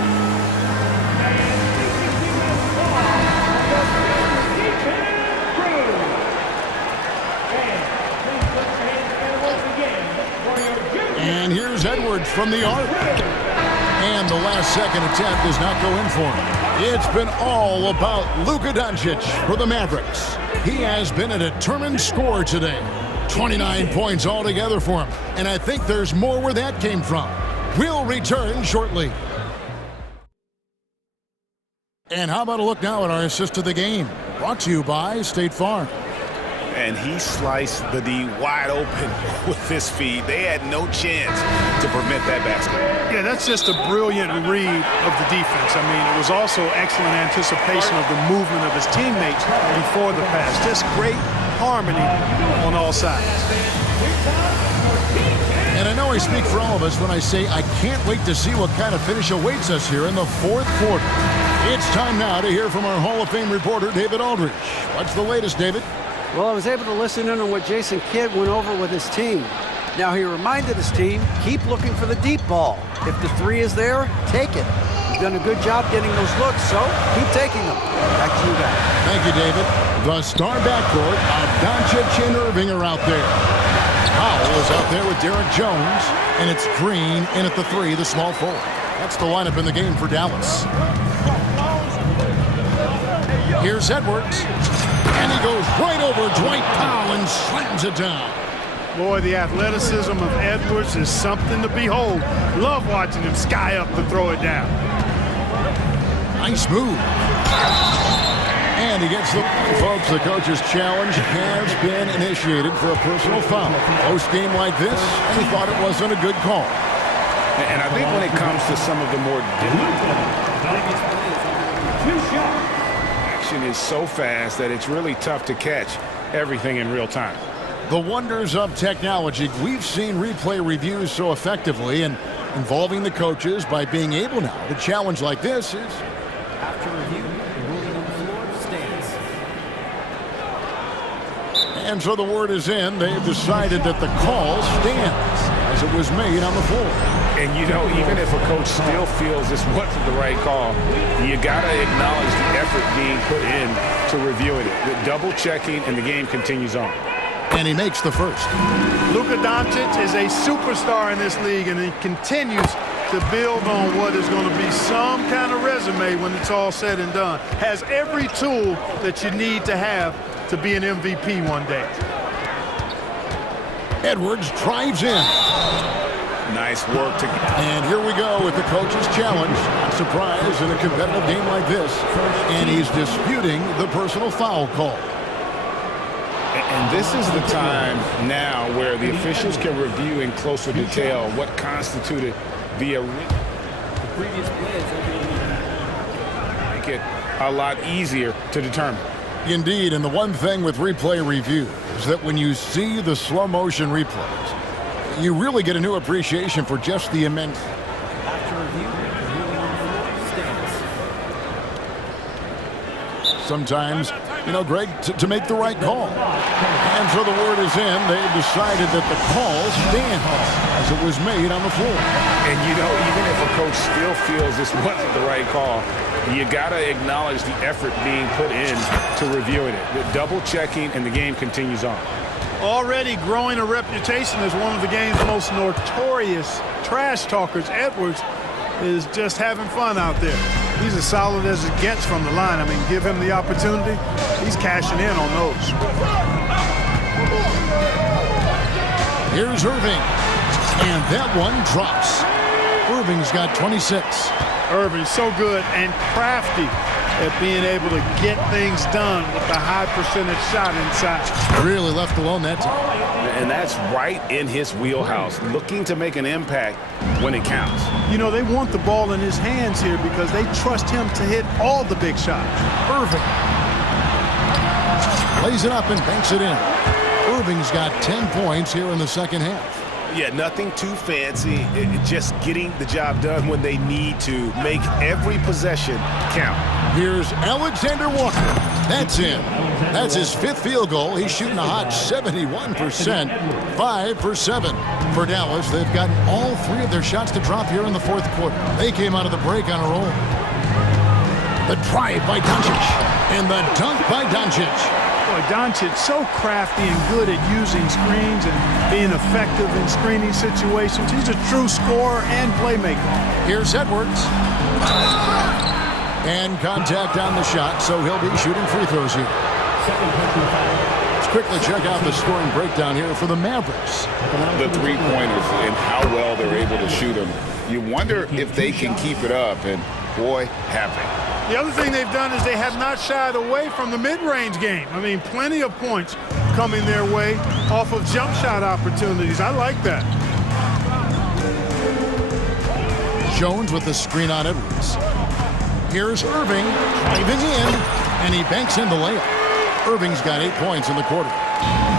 And here's Edwards from the arc. And the last second attempt does not go in for him. It's been all about Luka Doncic for the Mavericks. He has been a determined scorer today. 29 points altogether for him. And I think there's more where that came from. We'll return shortly. And how about a look now at our assist of the game? Brought to you by State Farm. And he sliced the D wide open with his feed. They had no chance to prevent that basket. Yeah, that's just a brilliant read of the defense. I mean, it was also excellent anticipation of the movement of his teammates before the pass. Just great harmony on all sides. And I know I speak for all of us when I say I can't wait to see what kind of finish awaits us here in the fourth quarter. It's time now to hear from our Hall of Fame reporter, David Aldridge. What's the latest, David? Well, I was able to listen in on what Jason Kidd went over with his team. Now, he reminded his team, keep looking for the deep ball. If the three is there, take it. You've done a good job getting those looks, so keep taking them. Back to you guys. Thank you, David. The star backcourt of Doncic and Irving are out there. Powell is out there with Derek Jones, and it's Green in at the three, the small forward. That's the lineup in the game for Dallas. Here's Edwards, and he goes right over Dwight Powell and slams it down. Boy, the athleticism of Edwards is something to behold. Love watching him sky up to throw it down. Nice move. And he gets the folks. The coach's challenge has been initiated for a personal foul. Close game like this, and he thought it wasn't a good call. And I think when it comes to some of the more action is so fast that it's really tough to catch everything in real time. The wonders of technology. We've seen replay reviews so effectively, and involving the coaches by being able now to challenge like this is. After review, the ruling on the floor stands. And so the word is in. They've decided that the call stands as it was made on the floor. And, you know, even if a coach still feels this wasn't the right call, you got to acknowledge the effort being put in to reviewing it. The double checking, and the game continues on. And he makes the first. Luka Doncic is a superstar in this league, and he continues to build on what is going to be some kind of resume when it's all said and done. Has every tool that you need to have to be an MVP one day. Edwards drives in. Nice work. And here we go with the coach's challenge. Not surprised in a competitive game like this. And he's disputing the personal foul call. And this is the time now where the officials can review in closer detail what constituted the Previous plays make it a lot easier to determine. Indeed, and the one thing with replay review is that when you see the slow motion replays, you really get a new appreciation for just the immense. After review, the ruling on the floor stands. Sometimes, you know, Greg, to make the right call. And so the word is in. They've decided that the call stands as it was made on the floor. And, you know, even if a coach still feels this wasn't the right call, you got to acknowledge the effort being put in to reviewing it. The double checking, and the game continues on. Already growing a reputation as one of the game's most notorious trash talkers, Edwards is just having fun out there. He's as solid as it gets from the line. I mean, give him the opportunity, he's cashing in on those. Here's Irving, and that one drops. Irving's got 26. Irving so good and crafty at being able to get things done with a high percentage shot inside. Really left alone that time. And that's right in his wheelhouse, looking to make an impact when it counts. You know, they want the ball in his hands here because they trust him to hit all the big shots. Irving lays it up and banks it in. Irving's got 10 points here in the second half. Yeah, nothing too fancy, just getting the job done when they need to. Make every possession count. Here's Alexander Walker. That's in. That's his fifth field goal. He's shooting a hot 71%, 5 for 7. For Dallas, they've gotten all three of their shots to drop here in the fourth quarter. They came out of the break on a roll. The drive by Doncic, and the dunk by Doncic. Boy, Doncic so crafty and good at using screens and being effective in screening situations. He's a true scorer and playmaker. Here's Edwards. And contact on the shot, so he'll be shooting free throws here. Let's quickly check out the scoring breakdown here for the Mavericks. The three-pointers and how well they're able to shoot them. You wonder if they can keep it up, and boy, have they. The other thing they've done is they have not shied away from the mid-range game. I mean, plenty of points coming their way off of jump shot opportunities. I like that. Jones with the screen on Edwards. Here's Irving driving in, and he banks in the layup. Irving's got 8 points in the quarter.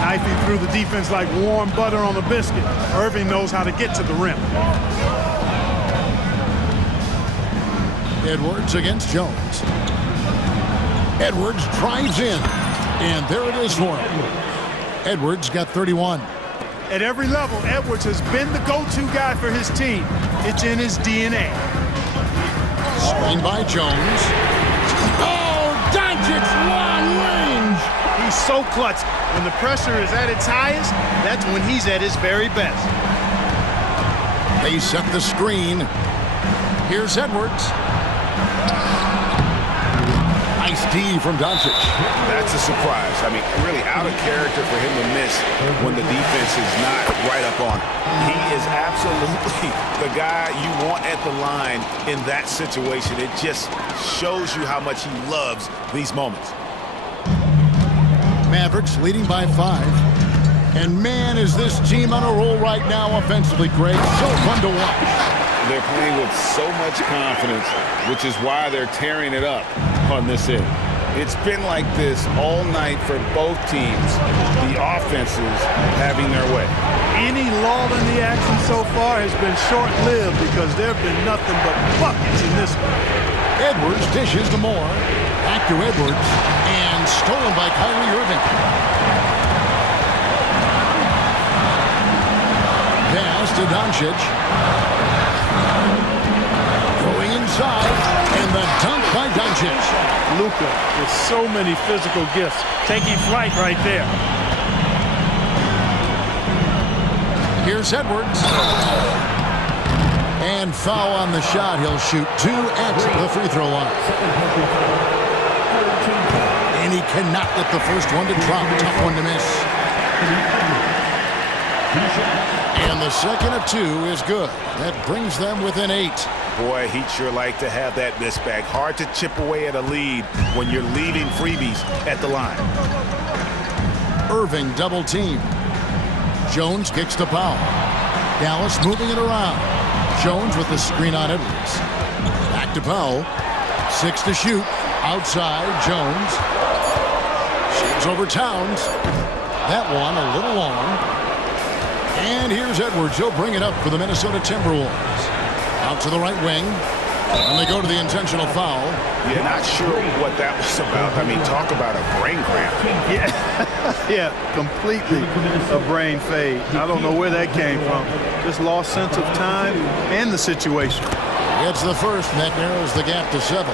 Knifing through the defense like warm butter on a biscuit. Irving knows how to get to the rim. Edwards against Jones. Edwards drives in, and there it is for him. Edwards got 31. At every level, Edwards has been the go-to guy for his team. It's in his DNA. Screen by Jones. Oh, Doncic, long range. He's so clutch. When the pressure is at its highest, that's when he's at his very best. They set the screen. Here's Edwards. Nice D from Doncic. That's a surprise. I mean, really out of character for him to miss when the defense is not right up on him. He is absolutely the guy you want at the line in that situation. It just shows you how much he loves these moments. Mavericks leading by 5. And man, is this team on a roll right now offensively, Greg. So fun to watch. They're playing with so much confidence, which is why they're tearing it up on this end. It's been like this all night for both teams, the offenses having their way. Any lull in the action so far has been short-lived because there have been nothing but buckets in this one. Edwards dishes to Moore. Back to Edwards. And stolen by Kyrie Irving. Pass to Doncic. Going inside, and the dunk by Doncic. Luka with so many physical gifts, taking flight right there. Here's Edwards. And foul on the shot. He'll shoot 2 at the free throw line. And he cannot get the first one to drop. Tough one to miss. And the second of 2 is good. That brings them within 8. Boy, he'd sure like to have that miss back. Hard to chip away at a lead when you're leaving freebies at the line. Irving double team. Jones kicks to Powell. Dallas moving it around. Jones with the screen on Edwards. Back to Powell. 6 to shoot. Outside, Jones. Shoots over Towns. That one a little long. And here's Edwards. He'll bring it up for the Minnesota Timberwolves. Out to the right wing. And they go to the intentional foul. Yeah, not sure what that was about. I mean, talk about a brain cramp. Yeah, completely a brain fade. I don't know where that came from. Just lost sense of time and the situation. Gets the first, and that narrows the gap to 7.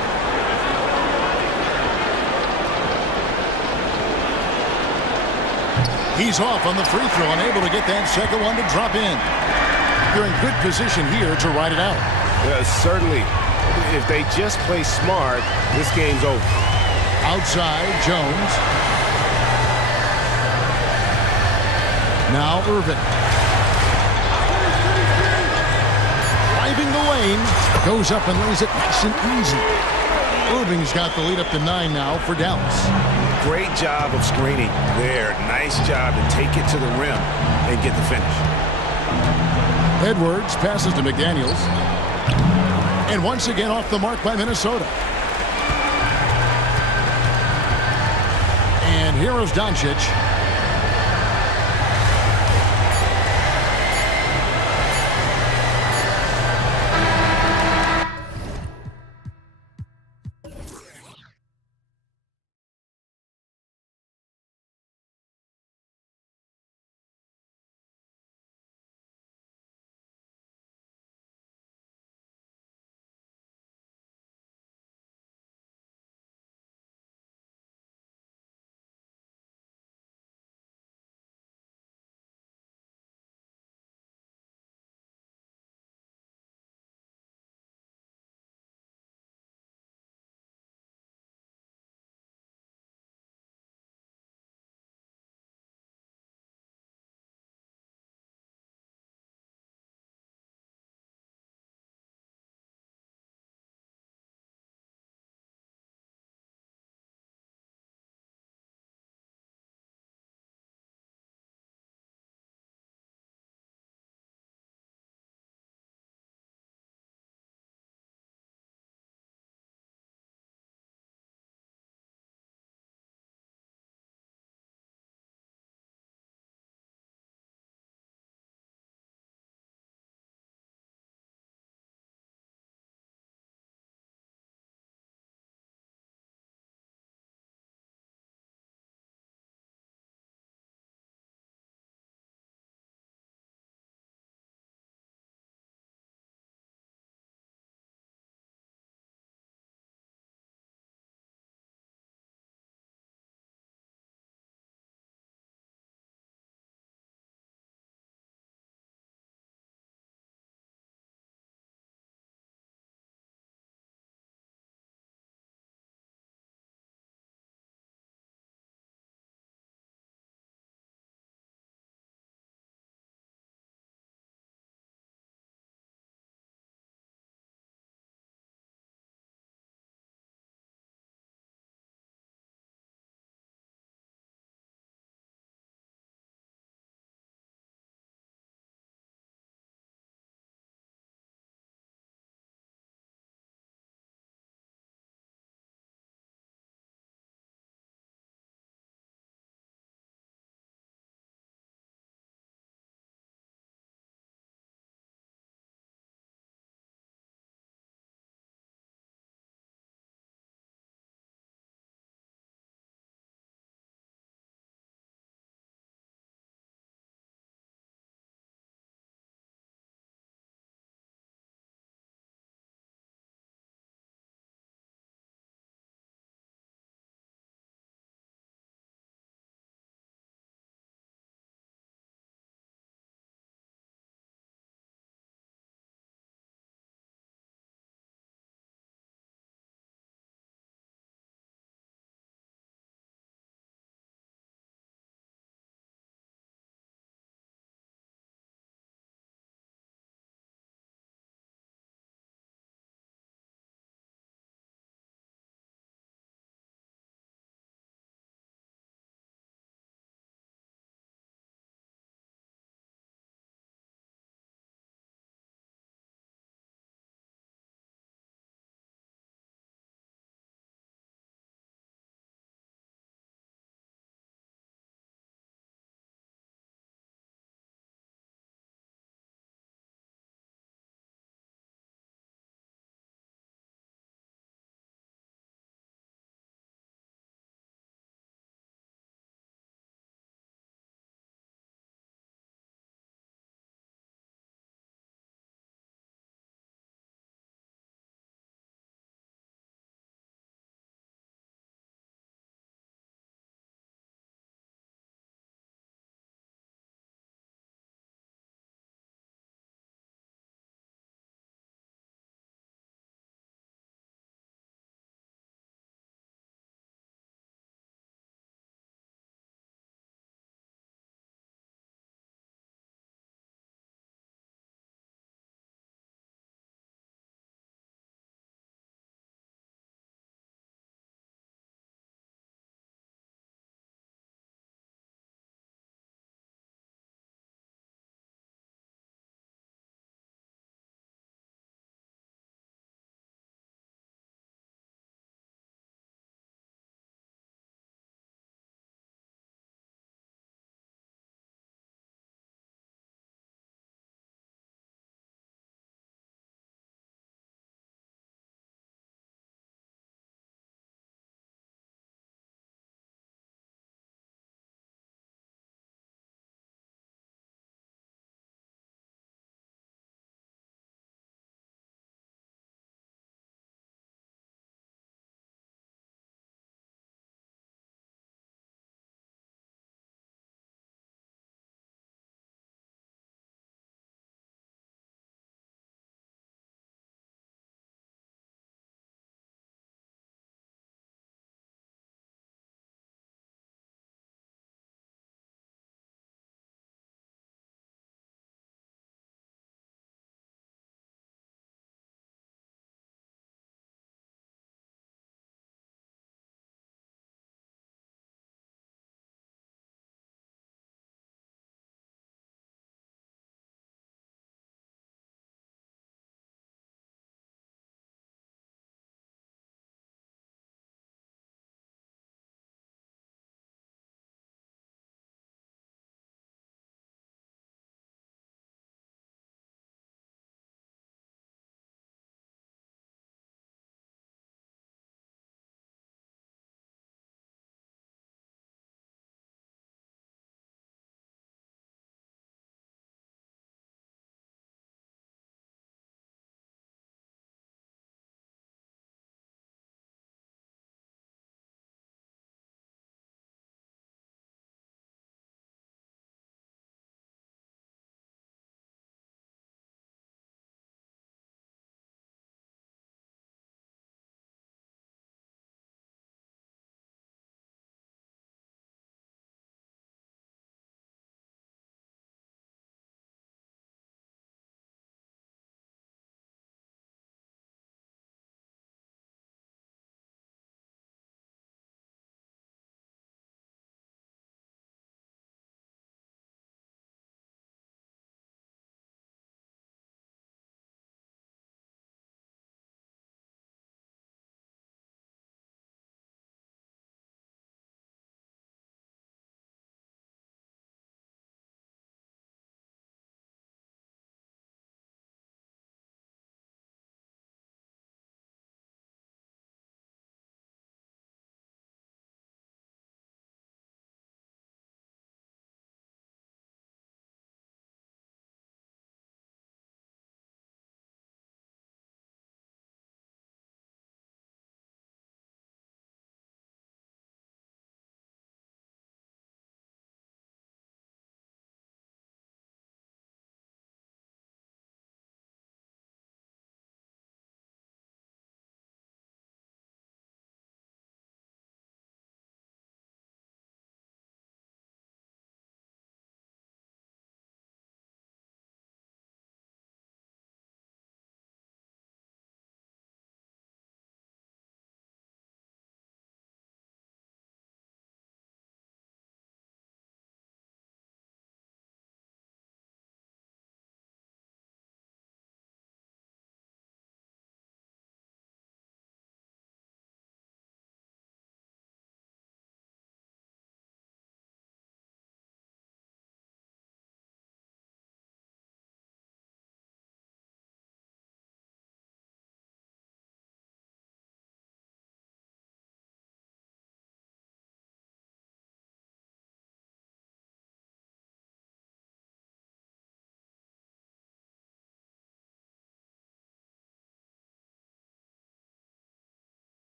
He's off on the free throw, unable to get that second one to drop in. They're in good position here to ride it out. Certainly, if they just play smart, this game's over. Outside, Jones. Now Irving. Driving the lane. Goes up and lays it nice and easy. Irving's got the lead up to 9 now for Dallas. Great job of screening there. Nice job to take it to the rim and get the finish. Edwards passes to McDaniels. And once again off the mark by Minnesota. And here is Doncic.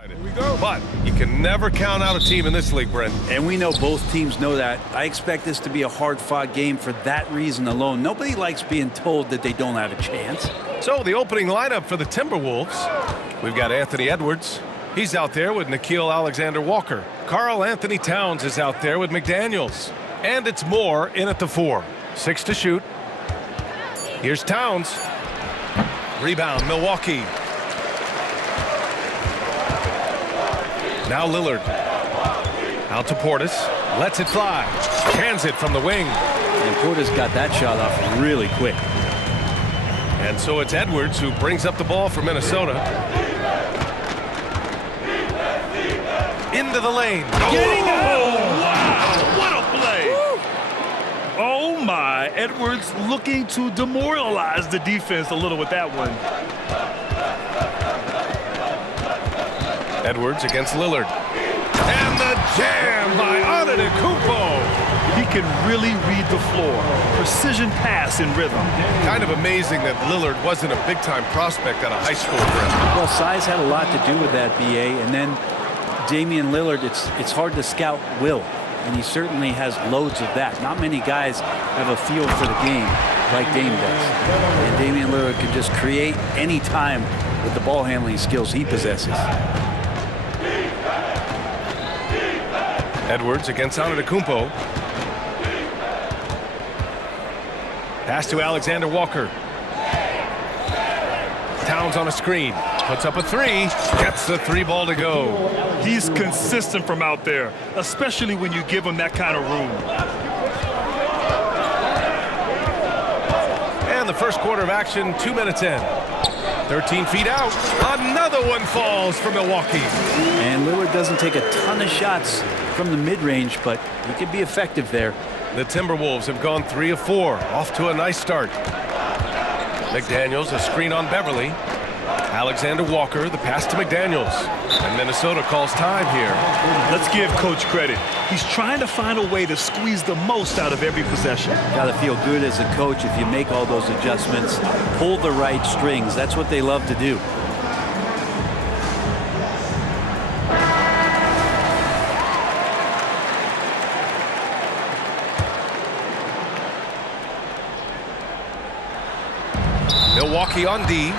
But you can never count out a team in this league, Brent. And we know both teams know that. I expect this to be a hard-fought game for that reason alone. Nobody likes being told that they don't have a chance. So the opening lineup for the Timberwolves. We've got Anthony Edwards. He's out there with Nickeil Alexander-Walker. Karl Anthony Towns is out there with McDaniels. And it's Moore in at the 4. 6 to shoot. Here's Towns. Rebound, Milwaukee. Now Lillard. Out to Portis. Lets it fly. Cans it from the wing. And Portis got that shot off really quick. And so it's Edwards who brings up the ball for Minnesota. Into the lane. Oh, wow! What a play! Oh, my. Edwards looking to demoralize the defense a little with that one. Edwards against Lillard. And the jam by Antetokounmpo. He can really read the floor. Precision pass in rhythm. Kind of amazing that Lillard wasn't a big-time prospect out of high school. Well, size had a lot to do with that, BA. And then Damian Lillard, it's hard to scout will. And he certainly has loads of that. Not many guys have a feel for the game like Dame does. And Damian Lillard can just create any time with the ball handling skills he possesses. Edwards against Antetokounmpo. Pass to Alexander Walker. Towns on a screen. Puts up a 3. Gets the 3 ball to go. He's consistent from out there, especially when you give him that kind of room. And the first quarter of action, 2 minutes in. 13 feet out. Another one falls for Milwaukee. And Lillard doesn't take a ton of shots from the mid-range, but he can be effective there. The Timberwolves have gone 3 of 4. Off to a nice start. McDaniels, a screen on Beverly. Alexander Walker, the pass to McDaniels. And Minnesota calls time here. Let's give Coach credit. He's trying to find a way to squeeze the most out of every possession. Got to feel good as a coach if you make all those adjustments, pull the right strings. That's what they love to do. Milwaukee on D.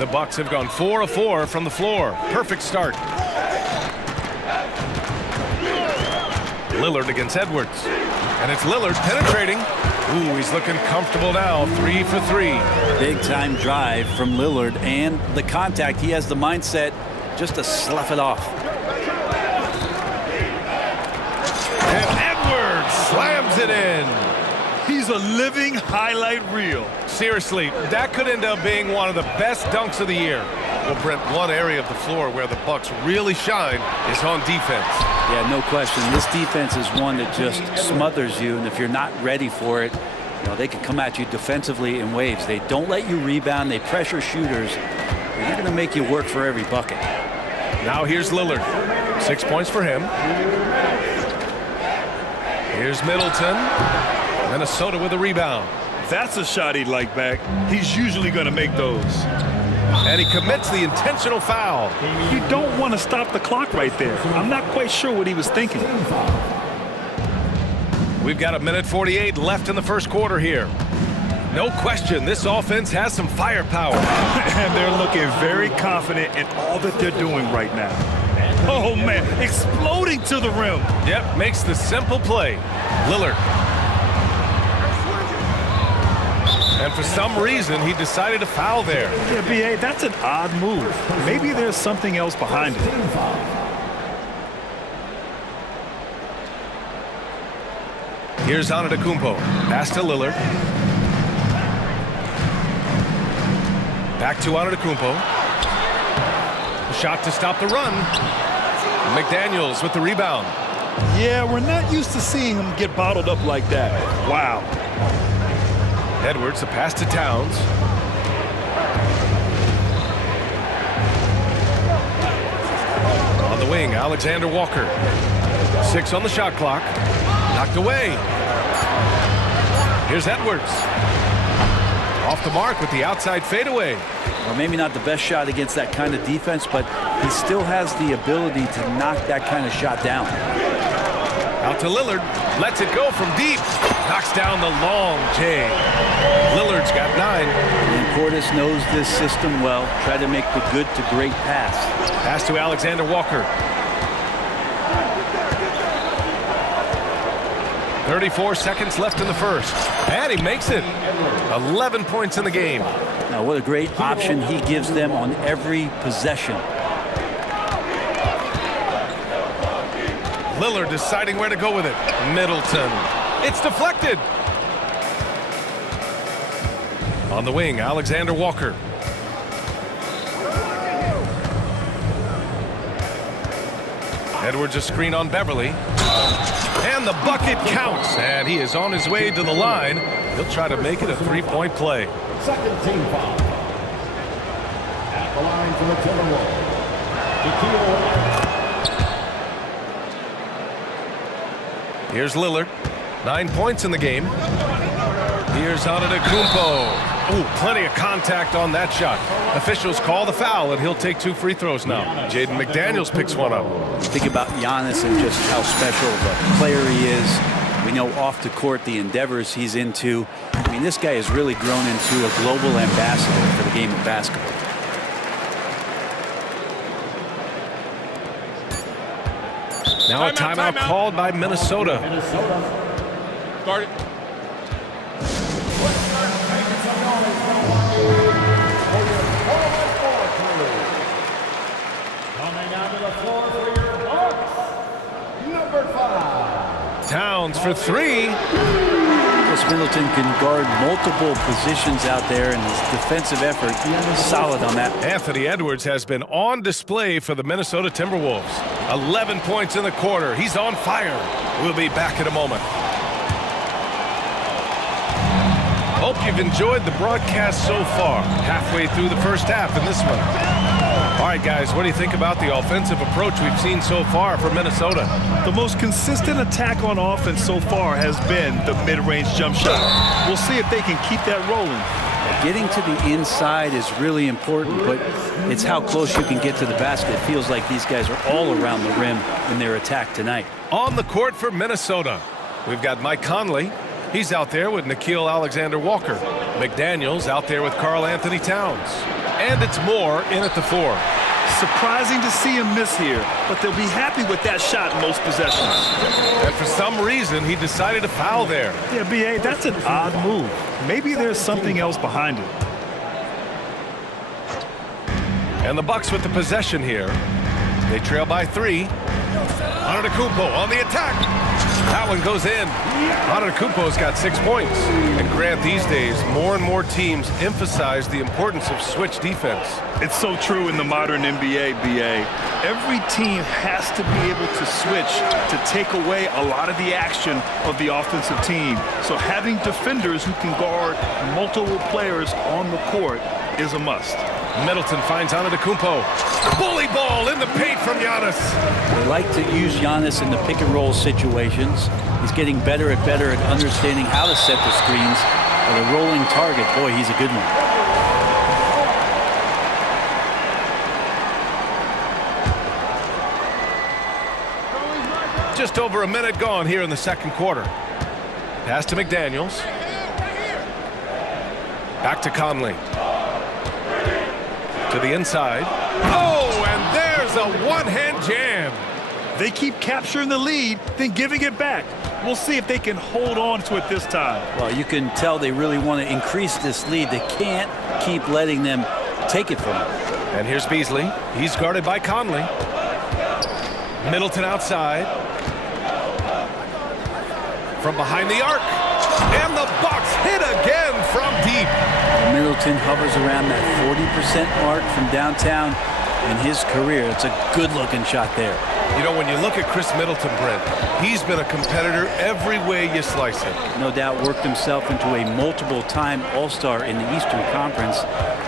The Bucks have gone 4 of 4 from the floor. Perfect start. Lillard against Edwards. And it's Lillard penetrating. Ooh, he's looking comfortable now. 3 for 3. Big time drive from Lillard, and the contact. He has the mindset just to slough it off. And Edwards slams it in. He's a living highlight reel. Seriously, that could end up being one of the best dunks of the year. Well, Brent, one area of the floor where the Bucks really shine is on defense. Yeah, no question. This defense is one that just smothers you, and if you're not ready for it, you know, they can come at you defensively in waves. They don't let you rebound. They pressure shooters. And they're going to make you work for every bucket. Now here's Lillard. 6 points for him. Here's Middleton. Minnesota with a rebound. That's a shot he'd like back. He's usually going to make those. And he commits the intentional foul. You don't want to stop the clock right there. I'm not quite sure what he was thinking. We've got 1:48 left in the first quarter here. No question, this offense has some firepower. And they're looking very confident in all that they're doing right now. Oh, man, exploding to the rim. Yep, makes the simple play. Lillard. And for some reason, he decided to foul there. Yeah, B.A., that's an odd move. Maybe there's something else behind it. Here's Antetokounmpo. Pass to Lillard. Back to Antetokounmpo. Shot to stop the run. McDaniels with the rebound. Yeah, we're not used to seeing him get bottled up like that. Wow. Edwards, the pass to Towns. On the wing, Alexander Walker. 6 on the shot clock. Knocked away. Here's Edwards. Off the mark with the outside fadeaway. Well, maybe not the best shot against that kind of defense, but he still has the ability to knock that kind of shot down. Out to Lillard. Lets it go from deep. Knocks down the long J. Lillard's got 9. And Portis knows this system well. Try to make the good to great pass. Pass to Alexander Walker. 34 seconds left in the first. And he makes it. 11 points in the game. Now, what a great option he gives them on every possession. Lillard deciding where to go with it. Middleton. It's deflected. On the wing, Alexander Walker. Edwards a screen on Beverly. And the bucket counts. And he is on his way to the line. He'll try to make it a three-point play. Second team foul. At the line for the Timberwolves. Here's Lillard. 9 points in the game. Here's Antetokounmpo. Ooh, plenty of contact on that shot. Officials call the foul, and he'll take 2 free throws now. Jaden McDaniels picks one up. Think about Giannis and just how special of a player he is. We know off the court the endeavors he's into. I mean, this guy has really grown into a global ambassador for the game of basketball. Now a timeout called by Minnesota. Start it. Coming out to the floor for your Bucks, number 5. Towns for 3. Chris Middleton can guard multiple positions out there, and his defensive effort solid on that. Anthony Edwards has been on display for the Minnesota Timberwolves. 11 points in the quarter. He's on fire. We'll be back in a moment. Hope you've enjoyed the broadcast so far. Halfway through the first half in this one. All right, guys, what do you think about the offensive approach we've seen so far for Minnesota? The most consistent attack on offense so far has been the mid-range jump shot. We'll see if they can keep that rolling. Getting to the inside is really important, but it's how close you can get to the basket. It feels like these guys are all around the rim in their attack tonight. On the court for Minnesota, we've got Mike Conley. He's out there with Nickeil Alexander-Walker. McDaniels out there with Karl Anthony Towns. And it's Moore in at the 4. Surprising to see him miss here, but they'll be happy with that shot in most possessions. And for some reason, he decided to foul there. Yeah, B.A., that's an odd move. Maybe there's something else behind it. And the Bucks with the possession here. They trail by 3. Antetokounmpo on the attack. That one goes in. Antetokounmpo's got 6 points. And Grant, these days, more and more teams emphasize the importance of switch defense. It's so true in the modern NBA, B.A. Every team has to be able to switch to take away a lot of the action of the offensive team. So having defenders who can guard multiple players on the court is a must. Middleton finds Antetokounmpo. Bully ball in the paint from Giannis. They like to use Giannis in the pick and roll situations. He's getting better at understanding how to set the screens. But a rolling target, boy, he's a good one. Just over a minute gone here in the second quarter. Pass to McDaniels. Back to Conley. To the inside. Oh, and there's a one-hand jam. They keep capturing the lead, then giving it back. We'll see if they can hold on to it this time. Well, you can tell they really want to increase this lead. They can't keep letting them take it from them. And here's Beasley. He's guarded by Conley. Middleton outside. From behind the arc. And the Bucks hit again from deep. Middleton hovers around that 40% mark from downtown in his career. It's a good-looking shot there. You know, when you look at Chris Middleton, Brent, he's been a competitor every way you slice it. No doubt worked himself into a multiple-time All-Star in the Eastern Conference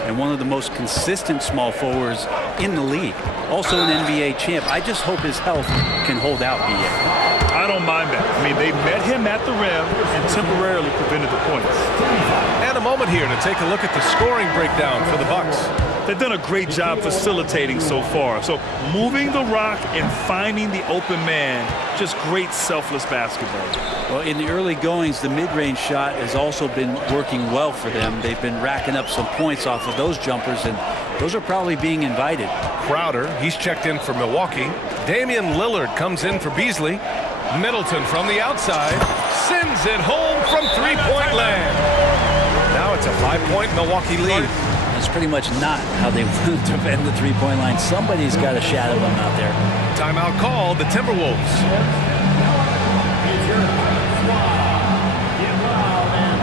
and one of the most consistent small forwards in the league. Also an NBA champ. I just hope his health can hold out, B.A. I don't don't mind that. I mean, they met him at the rim and temporarily prevented the points. And a moment here to take a look at the scoring breakdown for the Bucks. They've done a great job facilitating so far. So moving the rock and finding the open man, just great selfless basketball. Well, in the early goings, the mid-range shot has also been working well for them. They've been racking up some points off of those jumpers, and those are probably being invited. Crowder, he's checked in for Milwaukee. Damian Lillard comes in for Beasley. Middleton from the outside sends it home from three-point land. Now it's a 5-point Milwaukee lead. That's pretty much not how they want to defend the three-point line. Somebody's got to shadow them out there. Timeout called, the Timberwolves.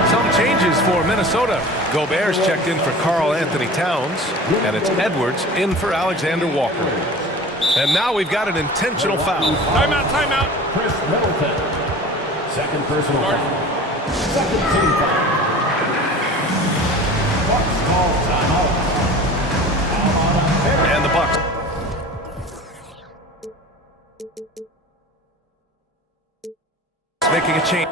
Some changes for Minnesota. Gobert's checked in for Karl Anthony Towns, and it's Edwards in for Alexander Walker. And now we've got an intentional foul. Timeout, timeout. Chris Middleton. Second personal foul. Second team foul. Bucks call timeout. And the Bucks. Making a change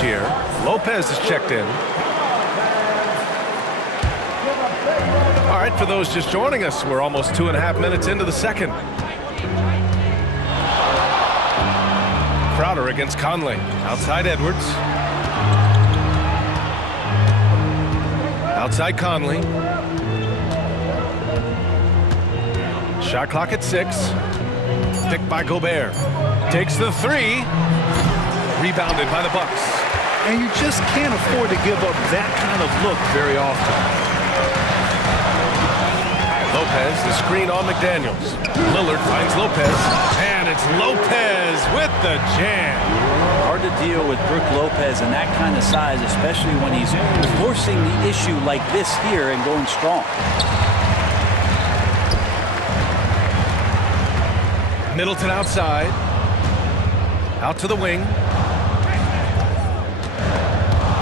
here. Lopez is checked in. All right, for those just joining us, we're almost 2.5 minutes into the second. Crowder against Conley. Outside Edwards. Outside Conley. Shot clock at 6. Picked by Gobert. Takes the 3. Rebounded by the Bucks. And you just can't afford to give up that kind of look very often. Lopez, the screen on McDaniels. Lillard finds Lopez. And it's Lopez with the jam. Hard to deal with Brook Lopez and that kind of size, especially when he's forcing the issue like this here and going strong. Middleton outside. Out to the wing.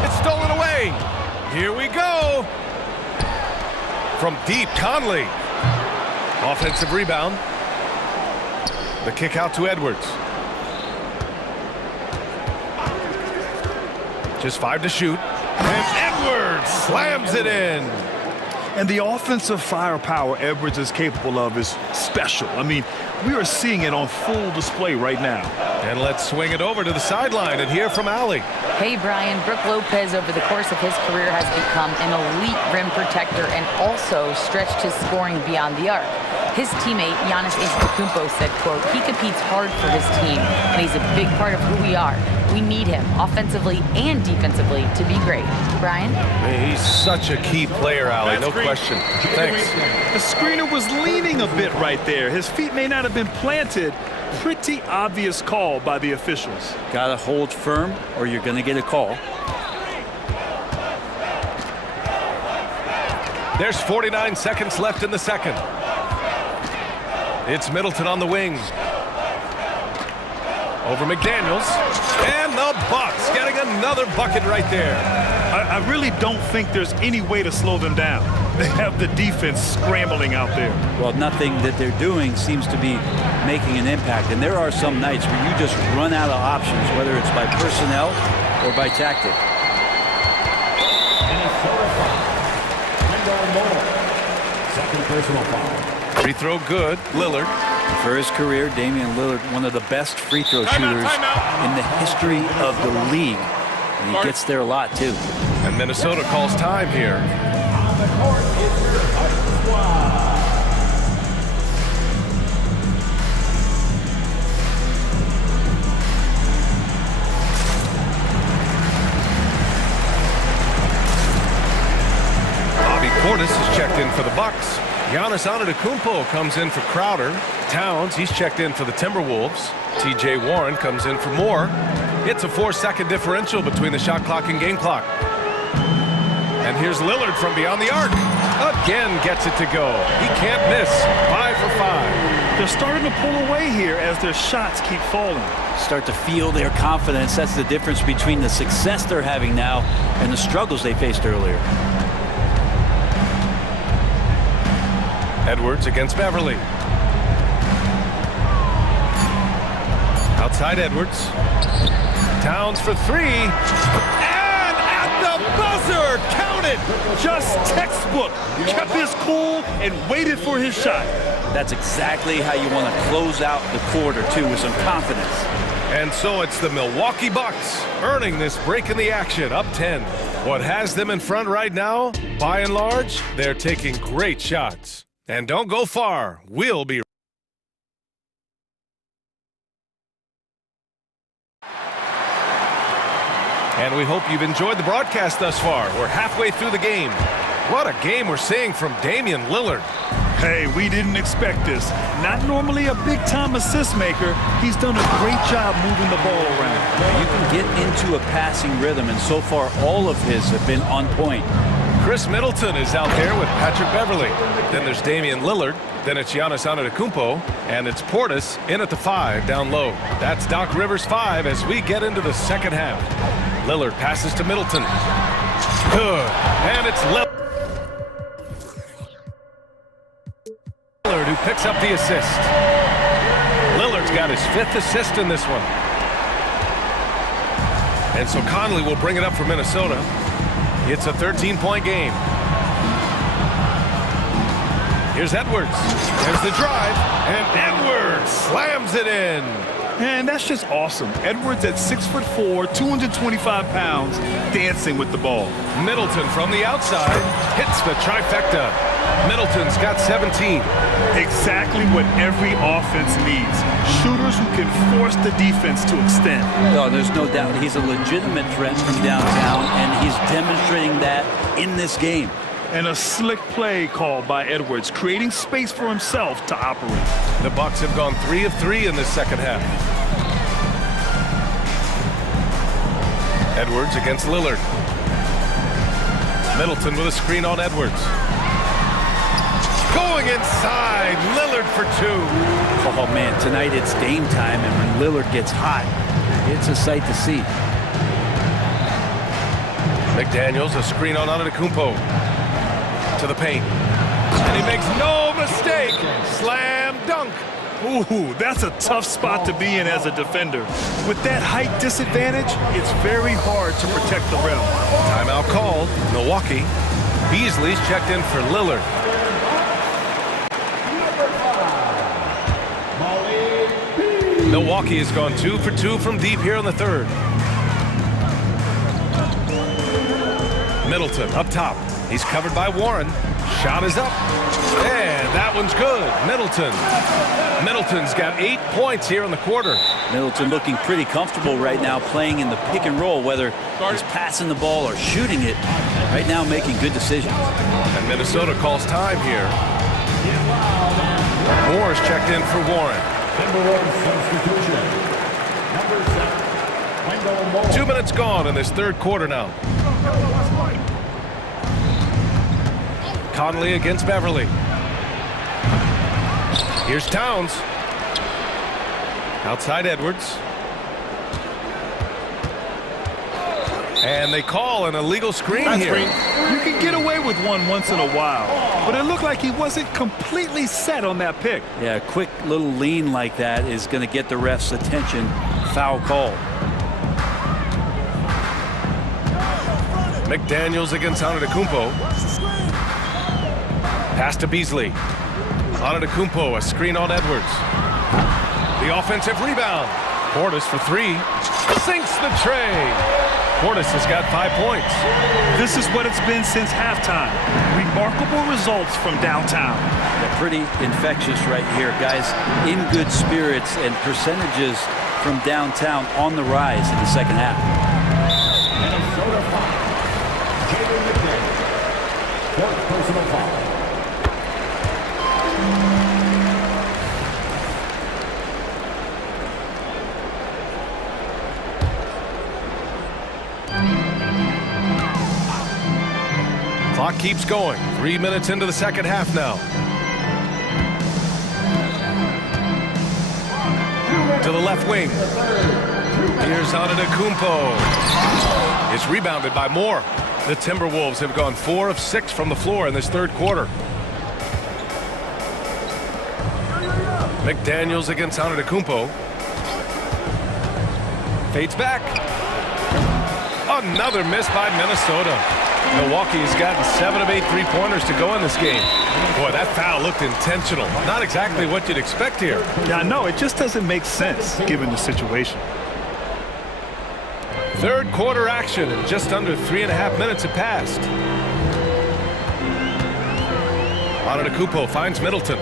It's stolen away. Here we go. From deep, Conley. Offensive rebound. The kick out to Edwards. Just 5 to shoot. And Edwards slams it in. And the offensive firepower Edwards is capable of is special. I mean, we are seeing it on full display right now. And let's swing it over to the sideline and hear from Allie. Hey, Brian. Brook Lopez, over the course of his career, has become an elite rim protector and also stretched his scoring beyond the arc. His teammate, Giannis Antetokounmpo, said, quote, he competes hard for his team, and he's a big part of who we are. We need him, offensively and defensively, to be great. Brian? He's such a key player, Allie, no question. Thanks. The screener was leaning a bit right there. His feet may not have been planted. Pretty obvious call by the officials. Gotta hold firm or you're gonna get a call. There's 49 seconds left in the second. It's Middleton on the wing. Over McDaniels. And the Bucks getting another bucket right there. I really don't think there's any way to slow them down. They have the defense scrambling out there. Well, nothing that they're doing seems to be making an impact. And there are some nights where you just run out of options, whether it's by personnel or by tactic. Second personal foul. Free throw good. Lillard. For his career, Damian Lillard, one of the best free throw shooters in the history of the league. And he gets there a lot, too. And Minnesota calls time here. On the court is your Bucks squad. Bobby Portis is checked in for the Bucks. Giannis Antetokounmpo comes in for Crowder. Towns, he's checked in for the Timberwolves. T.J. Warren comes in for Moore. It's a 4-second differential between the shot clock and game clock. And here's Lillard from beyond the arc. Again gets it to go. He can't miss. 5 for 5. They're starting to pull away here as their shots keep falling. Start to feel their confidence. That's the difference between the success they're having now and the struggles they faced earlier. Edwards against Beverly. Outside Edwards. Towns for three. And at the buzzer, count it. Just textbook. Kept his cool and waited for his shot. That's exactly how you want to close out the quarter, too, with some confidence. And so it's the Milwaukee Bucks earning this break in the action, up 10. What has them in front right now, by and large, they're taking great shots. And don't go far. We'll be And we hope you've enjoyed the broadcast thus far. We're halfway through the game. What a game we're seeing from Damian Lillard. Hey, we didn't expect this. Not normally a big-time assist maker. He's done a great job moving the ball around. You can get into a passing rhythm, and so far all of his have been on point. Chris Middleton is out there with Patrick Beverley. Then there's Damian Lillard. Then it's Giannis Antetokounmpo. And it's Portis in at the 5 down low. That's Doc Rivers' 5 as we get into the second half. Lillard passes to Middleton. Good. And it's Lillard who picks up the assist. Lillard's got his 5th assist in this one. And so Conley will bring it up for Minnesota. It's a 13-point game. Here's Edwards. There's the drive. And Edwards slams it in. And that's just awesome. Edwards at 6'4", 225 pounds, dancing with the ball. Middleton from the outside hits the trifecta. Middleton's got 17. Exactly what every offense needs. Shooters who can force the defense to extend. No, there's no doubt he's a legitimate threat from downtown, and he's demonstrating that in this game. And a slick play called by Edwards, creating space for himself to operate. The Bucks have gone 3 of 3 in this second half. Edwards against Lillard. Middleton with a screen on Edwards. Going inside, Lillard for 2. Oh, man, tonight it's Dame time, and when Lillard gets hot, it's a sight to see. McDaniels, a screen on Antetokounmpo. To the paint. And he makes no mistake. Slam dunk. Ooh, that's a tough spot to be in as a defender. With that height disadvantage, it's very hard to protect the rim. Timeout called. Milwaukee. Beasley's checked in for Lillard. Milwaukee has gone 2 for 2 from deep here in the third. Middleton up top. He's covered by Warren. Shot is up. And that one's good. Middleton's got 8 points here in the quarter. Middleton looking pretty comfortable right now playing in the pick and roll, whether he's passing the ball or shooting it. Right now making good decisions. And Minnesota calls time here. Moore's checked in for Warren. 2 minutes gone in this third quarter now. Conley against Beverley. Here's Towns. Outside Edwards. And they call an illegal screen here. You can get away with one once in a while, but it looked like he wasn't completely set on that pick. Yeah, a quick little lean like that is going to get the ref's attention. Foul call. McDaniels against Antetokounmpo. Pass to Beasley. Antetokounmpo, a screen on Edwards. The offensive rebound. Portis for 3. Sinks the tray. Portis has got 5 points. This is what it's been since halftime. Remarkable results from downtown. Yeah, pretty infectious right here. Guys in good spirits, and percentages from downtown on the rise in the second half. Minnesota foul. Jaden McDaniel. 4th personal foul. Clock keeps going. 3 minutes into the second half now. To the left wing. Here's Antetokounmpo. It's rebounded by Moore. The Timberwolves have gone 4 of 6 from the floor in this third quarter. McDaniels against Antetokounmpo. Fades back. Another miss by Minnesota. Milwaukee has gotten 7 of 8 3-pointers to go in this game. Boy, that foul looked intentional. Not exactly what you'd expect here. Yeah, no, it just doesn't make sense given the situation. Third quarter action, and just under 3.5 minutes have passed. Antetokounmpo finds Middleton.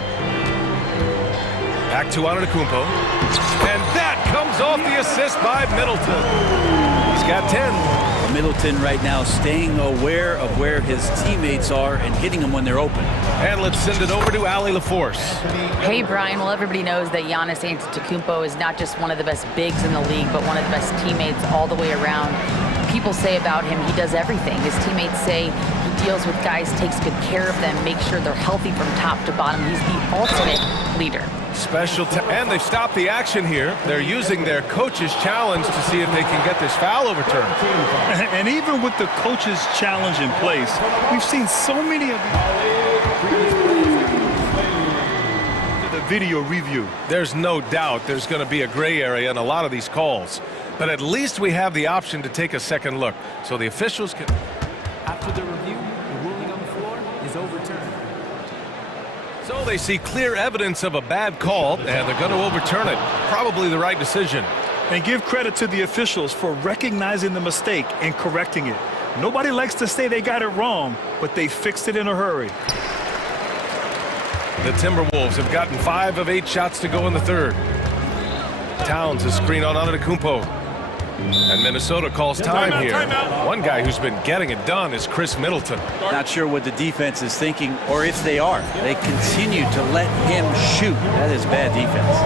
Back to Antetokounmpo. And that comes off the assist by Middleton. He's got 10. Middleton right now staying aware of where his teammates are and hitting them when they're open. And let's send it over to Allie LaForce. Hey, Brian. Well, everybody knows that Giannis Antetokounmpo is not just one of the best bigs in the league, but one of the best teammates all the way around. People say about him, he does everything. His teammates say he deals with guys, takes good care of them, makes sure they're healthy from top to bottom. He's the ultimate leader. And they've stopped the action here. They're using their coach's challenge to see if they can get this foul overturned. And even with the coach's challenge in place, we've seen so many of the video review. There's no doubt there's going to be a gray area in a lot of these calls. But at least we have the option to take a second look, so the officials can... After the review, the ruling on the floor is overturned. So they see clear evidence of a bad call, and they're going to overturn it. Probably the right decision. And give credit to the officials for recognizing the mistake and correcting it. Nobody likes to say they got it wrong, but they fixed it in a hurry. The Timberwolves have gotten 5 of 8 shots to go in the third. Towns is screen on Antetokounmpo. And Minnesota calls time here. One guy who's been getting it done is Chris Middleton. Not sure what the defense is thinking, or if they are. They continue to let him shoot. That is bad defense.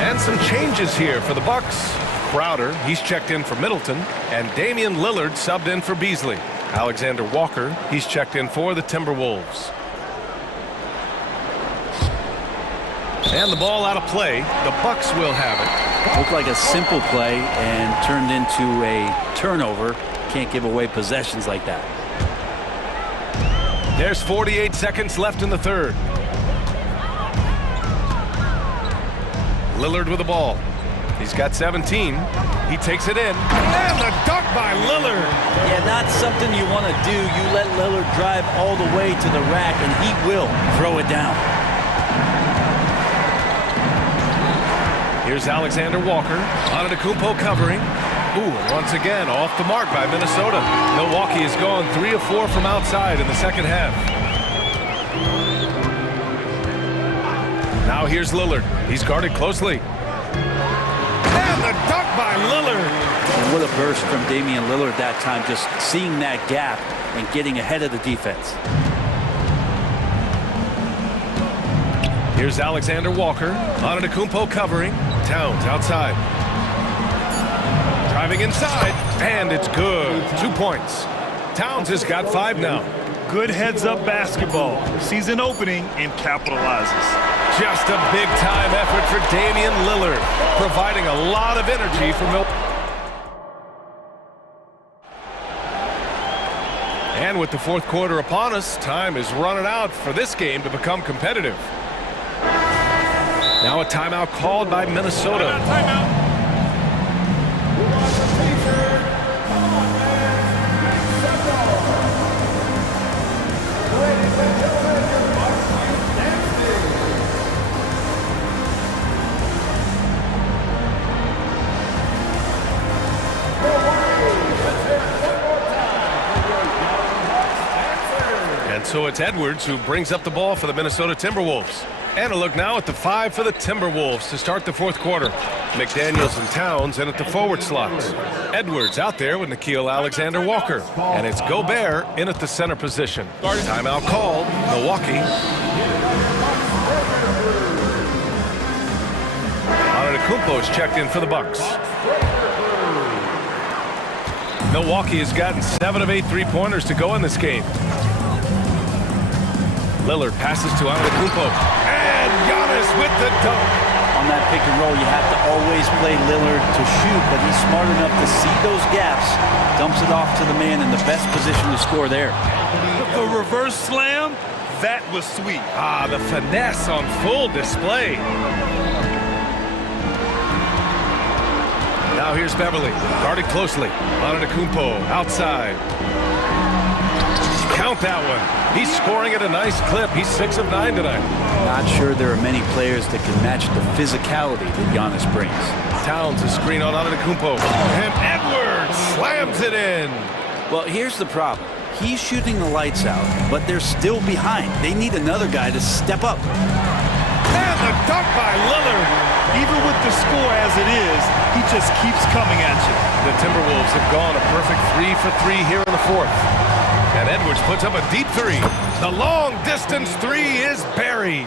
And some changes here for the Bucks. Crowder, he's checked in for Middleton, and Damian Lillard subbed in for Beasley. Alexander Walker, he's checked in for the Timberwolves. And the ball out of play. The Bucks will have it. Looked like a simple play and turned into a turnover. Can't give away possessions like that. There's 48 seconds left in the third. Lillard with the ball. He's got 17. He takes it in. And the dunk by Lillard. Yeah, not something you want to do. You let Lillard drive all the way to the rack, and he will throw it down. Here's Alexander Walker. Antetokounmpo covering. Ooh, and once again, off the mark by Minnesota. Milwaukee has gone 3 of 4 from outside in the second half. Now here's Lillard. He's guarded closely. And the dunk by Lillard. And what a burst from Damian Lillard that time, just seeing that gap and getting ahead of the defense. Here's Alexander Walker. Antetokounmpo covering. Towns outside. Driving inside. And it's good. 2 points. Towns has got 5 now. Good heads-up basketball. Sees an opening and capitalizes. Just a big-time effort for Damian Lillard, providing a lot of energy for Milwaukee. And with the fourth quarter upon us, time is running out for this game to become competitive. Now a timeout called by Minnesota. Timeout. And so it's Edwards who brings up the ball for the Minnesota Timberwolves. And a look now at the 5 for the Timberwolves to start the fourth quarter. McDaniels and Towns in at the forward slots. Edwards out there with Nickeil Alexander-Walker. And it's Gobert in at the center position. Timeout called. Milwaukee. Antetokounmpo is checked in for the Bucks. Milwaukee has gotten 7 of 8 3-pointers to go in this game. Lillard passes to Antetokounmpo. And Giannis with the dunk. On that pick and roll, you have to always play Lillard to shoot, but he's smart enough to see those gaps, dumps it off to the man in the best position to score there. The reverse slam, That was sweet. Ah, the finesse on full display. Now here's Beverly, guarded closely. Antetokounmpo outside. Count that one. He's scoring at a nice clip. He's 6 of 9 tonight. Not sure there are many players that can match the physicality that Giannis brings. Towns a screen on Antetokounmpo. And Edwards slams it in. Well, here's the problem. He's shooting the lights out, but they're still behind. They need another guy to step up. And the dunk by Lillard. Even with the score as it is, he just keeps coming at you. The Timberwolves have gone a perfect 3 for 3 here in the fourth. And Edwards puts up a deep three. The long-distance three is buried.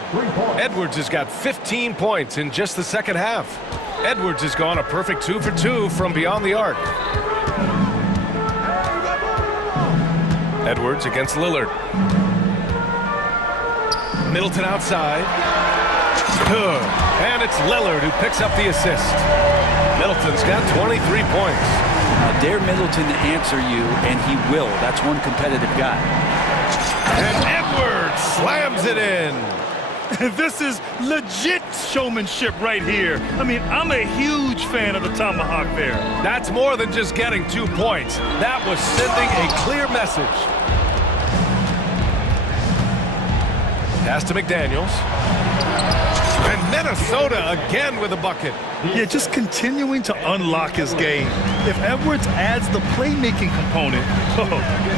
Edwards has got 15 points in just the second half. Edwards has gone a perfect 2 for 2 from beyond the arc. Edwards against Lillard. Middleton outside. Good. And it's Lillard who picks up the assist. Middleton's got 23 points. Now, dare Middleton to answer you, and he will. That's one competitive guy. And Edwards slams it in. This is legit showmanship right here. I mean, I'm a huge fan of the tomahawk there. That's more than just getting 2 points. That was sending a clear message. Pass to McDaniels. And Minnesota again with a bucket. Yeah, just continuing to unlock his game. If Edwards adds the playmaking component,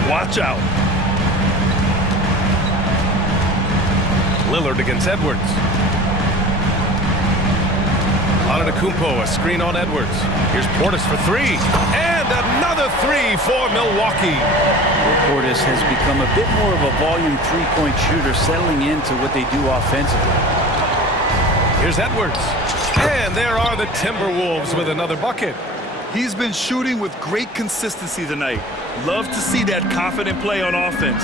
watch out. Lillard against Edwards. Antetokounmpo, a screen on Edwards. Here's Portis for 3. And another 3 for Milwaukee. Portis has become a bit more of a volume three-point shooter, settling into what they do offensively. Here's Edwards. And there are the Timberwolves with another bucket. He's been shooting with great consistency tonight. Love to see that confident play on offense.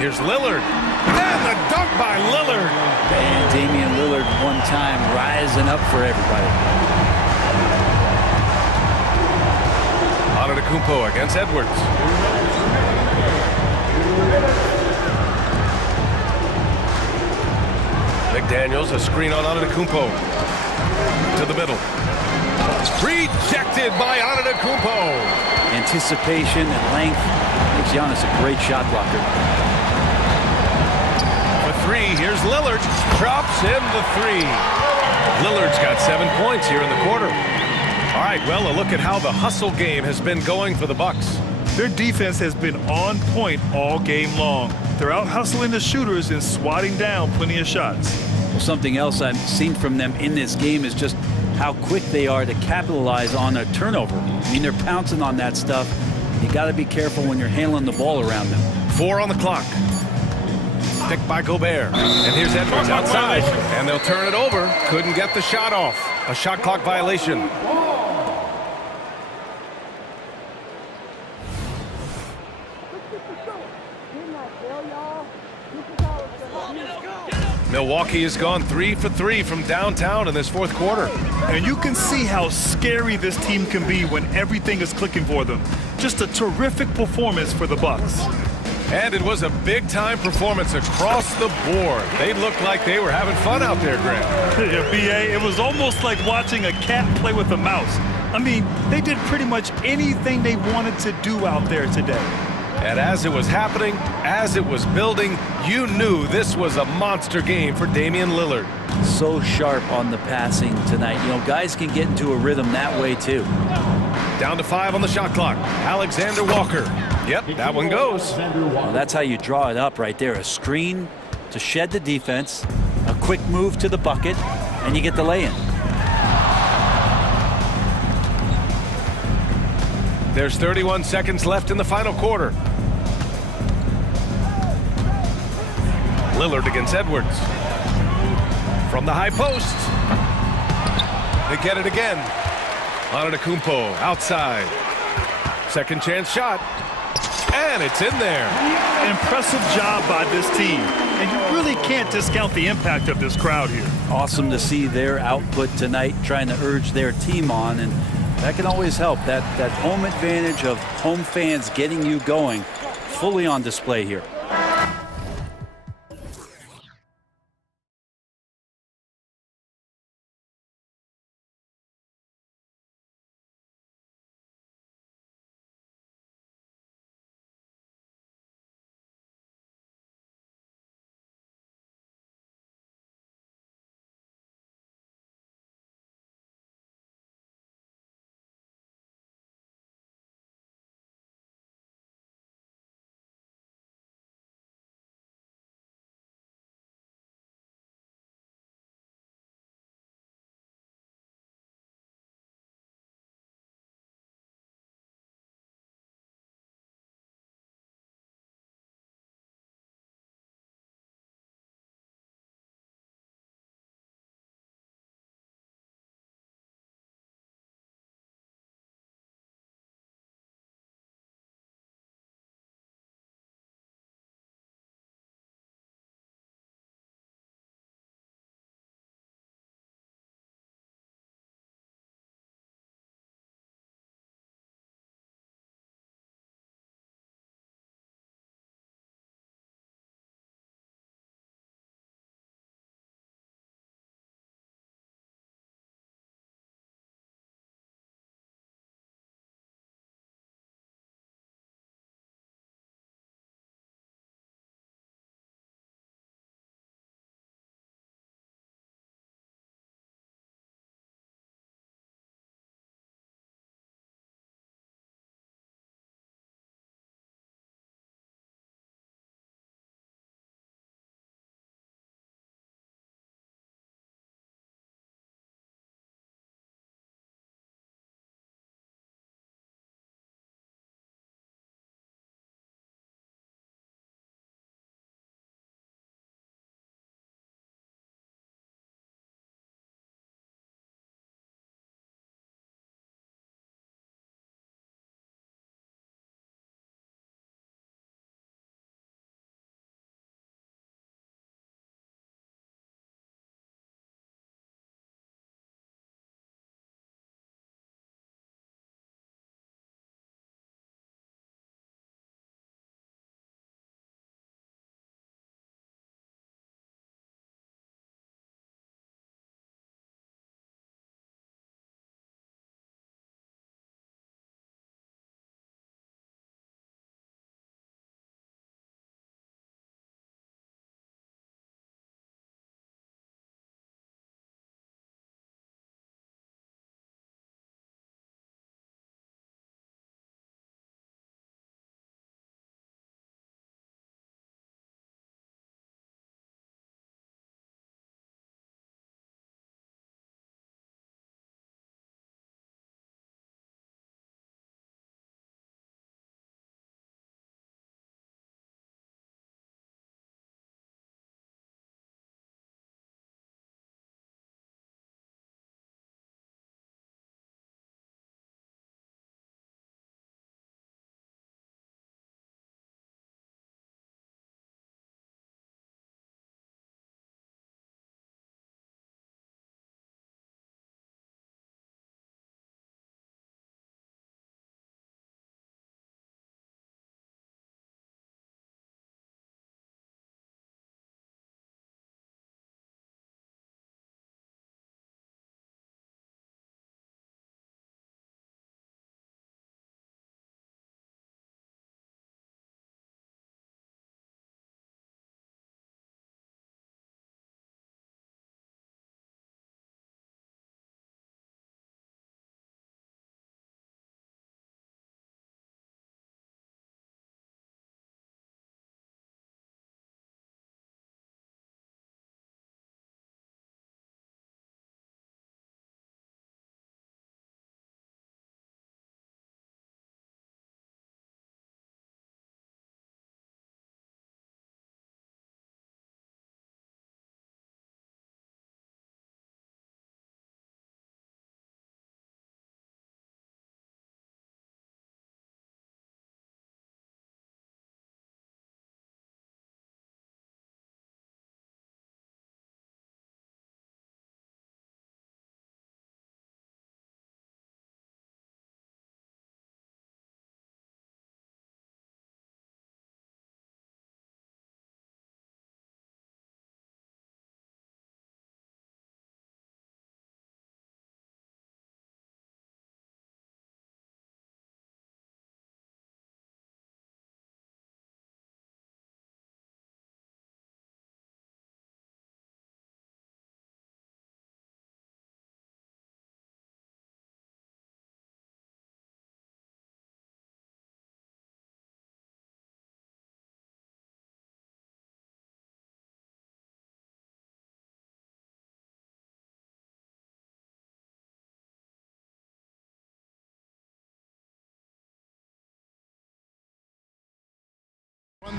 Here's Lillard. And the dunk by Lillard. And Damian Lillard one time rising up for everybody. Antetokounmpo against Edwards. McDaniels, a screen on Antetokounmpo. To the middle. Rejected by Antetokounmpo. Anticipation and length makes Giannis a great shot blocker. For 3, here's Lillard. Drops in the 3. Lillard's got 7 points here in the quarter. All right, well, a look at how the hustle game has been going for the Bucks. Their defense has been on point all game long. They're out hustling the shooters and swatting down plenty of shots. Well, something else I've seen from them in this game is just how quick they are to capitalize on a turnover. I mean, they're pouncing on that stuff. You got to be careful when you're handling the ball around them. 4 on the clock. Picked by Gobert. And here's Edwards outside. And they'll turn it over. Couldn't get the shot off. A shot clock violation. Milwaukee has gone 3 for 3 from downtown in this fourth quarter. And you can see how scary this team can be when everything is clicking for them. Just a terrific performance for the Bucks. And it was a big-time performance across the board. They looked like they were having fun out there, Graham. Yeah, B.A., it was almost like watching a cat play with a mouse. I mean, they did pretty much anything they wanted to do out there today. And as it was happening, as it was building, you knew this was a monster game for Damian Lillard. So sharp on the passing tonight. You know, guys can get into a rhythm that way, too. Down to 5 on the shot clock. Alexander Walker. Yep, that one goes. Well, that's how you draw it up right there. A screen to shed the defense, a quick move to the bucket, and you get the lay-in. There's 31 seconds left in the final quarter. Lillard against Edwards. From the high post. They get it again. Antetokounmpo outside. Second chance shot. And it's in there. Impressive job by this team. And you really can't discount the impact of this crowd here. Awesome to see their output tonight, trying to urge their team on. And that can always help. That home advantage of home fans getting you going fully on display here.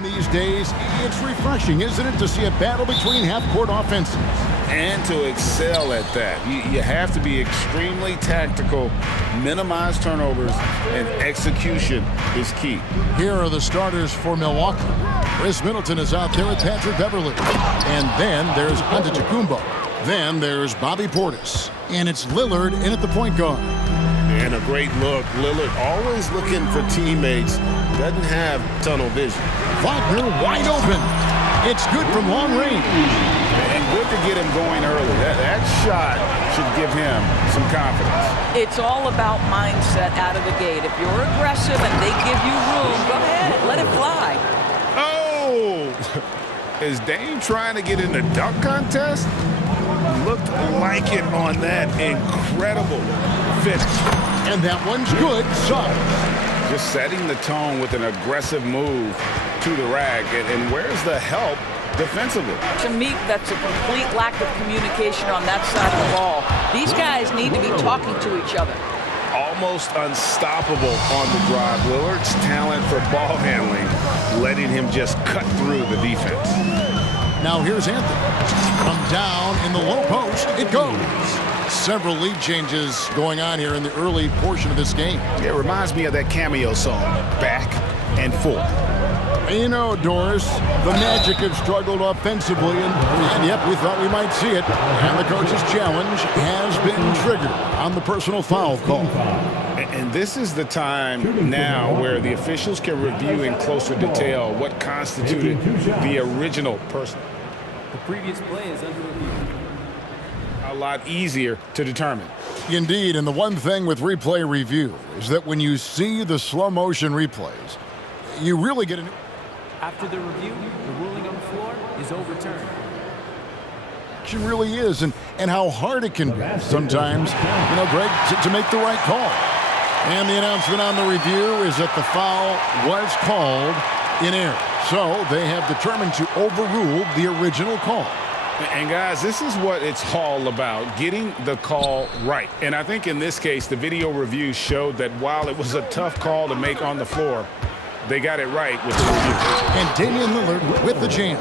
These days, it's refreshing, isn't it, to see a battle between half-court offenses? And to excel at that. You have to be extremely tactical, minimize turnovers, and execution is key. Here are the starters for Milwaukee. Chris Middleton is out there with Patrick Beverley. And then there's Antetokounmpo. Then there's Bobby Portis. And it's Lillard in at the point guard. And a great look. Lillard always looking for teammates. Doesn't have tunnel vision. Wagner wide open. It's good from long range. And good to get him going early. That shot should give him some confidence. It's all about mindset out of the gate. If you're aggressive and they give you room, go ahead, let it fly. Oh! Is Dame trying to get in the dunk contest? Looked like it on that incredible finish. And that one's good. Suggs. Just setting the tone with an aggressive move to the rack. And where's the help defensively? To me, that's a complete lack of communication on that side of the ball. These guys need to be talking to each other. Almost unstoppable on the drive. Lillard's talent for ball handling, letting him just cut through the defense. Now here's Anthony. From down in the low post, it goes. Several lead changes going on here in the early portion of this game. It reminds me of that cameo song, Back and Forth. You know, Doris, the Magic have struggled offensively, and yep, we thought we might see it. And the coach's challenge has been triggered on the personal foul call. And this is the time now where the officials can review in closer detail what constituted the original person. The previous play is under review. A lot easier to determine. Indeed, and the one thing with replay review is that when you see the slow motion replays, you really get an... After the review, the ruling on the floor is overturned. It really is, and how hard it can be sometimes, you know, Greg, to make the right call. And the announcement on the review is that the foul was called in error. So they have determined to overrule the original call. And guys, this is what it's all about, getting the call right. And I think in this case, the video review showed that while it was a tough call to make on the floor, they got it right with the review. And Damian Lillard with the jam.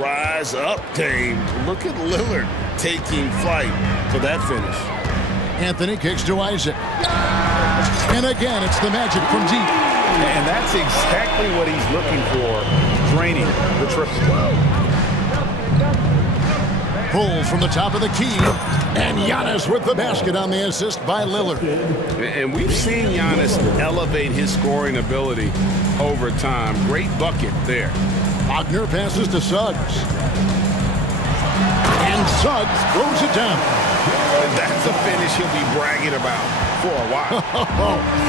Rise up, Dame. Look at Lillard taking flight for that finish. Anthony kicks to Isaac. And again, it's the Magic from deep. And that's exactly what he's looking for, draining the triple. Pull from the top of the key. And Giannis with the basket on the assist by Lillard. And we've seen Giannis elevate his scoring ability over time. Great bucket there. Wagner passes to Suggs. And Suggs throws it down. That's a finish he'll be bragging about for a while.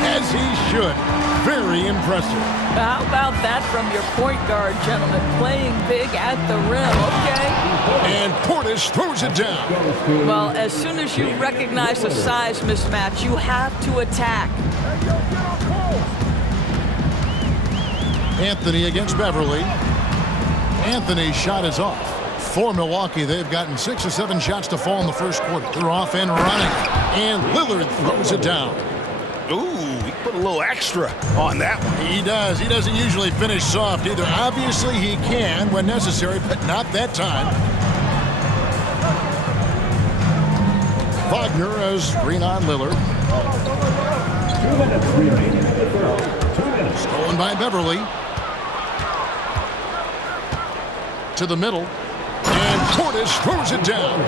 As he should. Very impressive. How about that from your point guard, gentlemen? Playing big at the rim, okay? And Portis throws it down. Well, as soon as you recognize a size mismatch, you have to attack. Anthony against Beverly. Anthony's shot is off. For Milwaukee, they've gotten 6 or 7 shots to fall in the first quarter. They're off and running. And Lillard throws it down. Ooh, he put a little extra on that one. He does. He doesn't usually finish soft either. Obviously, he can when necessary, but not that time. Wagner has green on Lillard. 2 minutes remaining in the third. 2 minutes. Stolen by Beverly. To the middle. And Portis throws it down.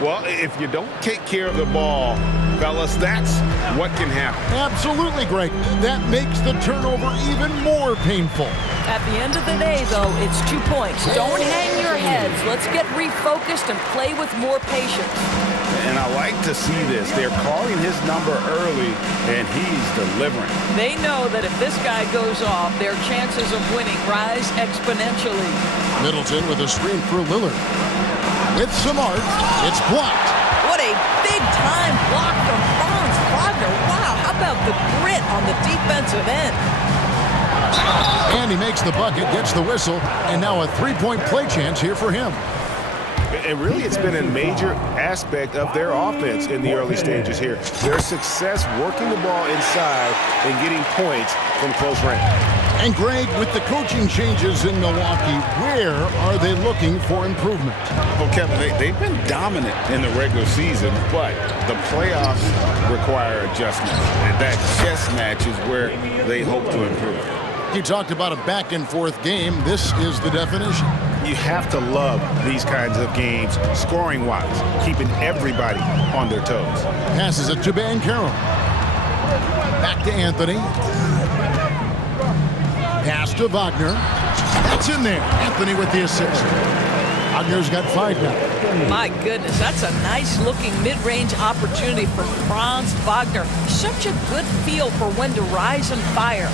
Well, if you don't take care of the ball, fellas, that's what can happen. Absolutely, Greg. That makes the turnover even more painful. At the end of the day, though, it's 2 points. Don't hang your heads. Let's get refocused and play with more patience. And I like to see this. They're calling his number early, and he's delivering. They know that if this guy goes off, their chances of winning rise exponentially. Middleton with a screen for Lillard. With some art, it's blocked. What a big-time block from Franz Wagner. Wow, how about the grit on the defensive end? And he makes the bucket, gets the whistle, and now a 3-point play chance here for him. And really, it's been a major aspect of their offense in the early stages here. Their success working the ball inside and getting points from close range. And Greg, with the coaching changes in Milwaukee, where are they looking for improvement? Well, Kevin, they've been dominant in the regular season, but the playoffs require adjustments. And that chess match is where they hope to improve. You talked about a back-and-forth game. This is the definition. You have to love these kinds of games, scoring-wise, keeping everybody on their toes. Passes it to Bankero. Back to Anthony. Pass to Wagner. That's in there. Anthony with the assist. Wagner's got 5 now. My goodness, that's a nice-looking mid-range opportunity for Franz Wagner. Such a good feel for when to rise and fire.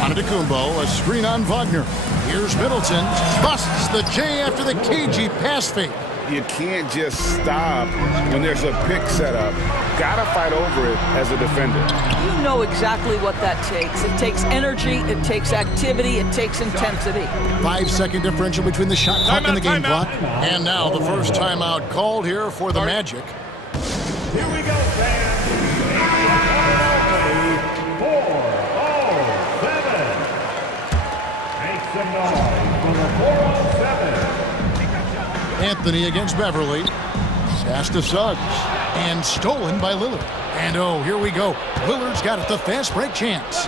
Antetokounmpo, a screen on Wagner. Here's Middleton. Busts the J after the cagey pass fake. You can't just stop when there's a pick set up. Gotta fight over it as a defender. You know exactly what that takes. It takes energy, it takes activity, it takes intensity. 5-second differential between the shot clock and the game clock. And now the first timeout called here for the Magic. Here we go, fans. 4-0-7. Make some noise for the 4-0-7. Anthony against Beverly. Pass to Suggs. And stolen by Lillard. And oh, here we go. Lillard's got it, the fast break chance.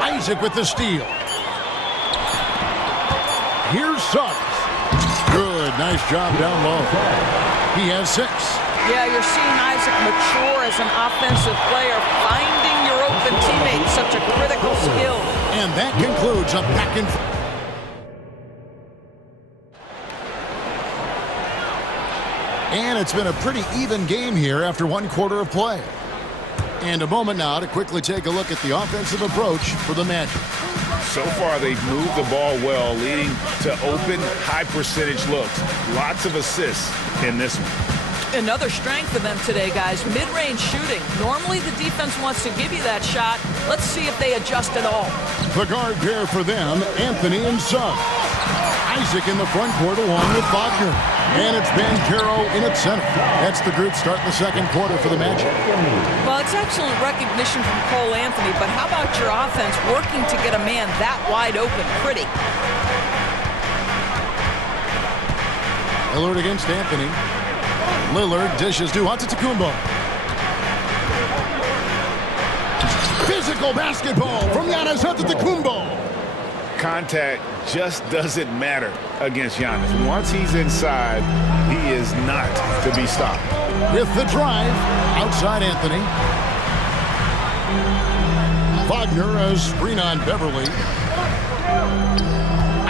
Isaac with the steal. Here's Suggs. Good, nice job down low. He has 6. Yeah, you're seeing Isaac mature as an offensive player, finding your open teammates, such a critical skill. And that concludes a back and forth. And it's been a pretty even game here after 1 quarter of play. And a moment now to quickly take a look at the offensive approach for the Magic. So far, they've moved the ball well, leading to open, high-percentage looks. Lots of assists in this one. Another strength for them today, guys. Mid-range shooting. Normally the defense wants to give you that shot. Let's see if they adjust at all. The guard pair for them, Anthony and Suggs. Isaac in the front court along with Wagner. And it's Bankero in at center. That's the group starting the second quarter for the Magic. Well, it's excellent recognition from Cole Anthony, but how about your offense working to get a man that wide open? Pretty. Lillard against Anthony. Lillard dishes to Antetokounmpo. Physical basketball from Giannis Antetokounmpo. Contact just doesn't matter against Giannis. Once he's inside, he is not to be stopped. With the drive, outside Anthony. Wagner, a screen on Beverly.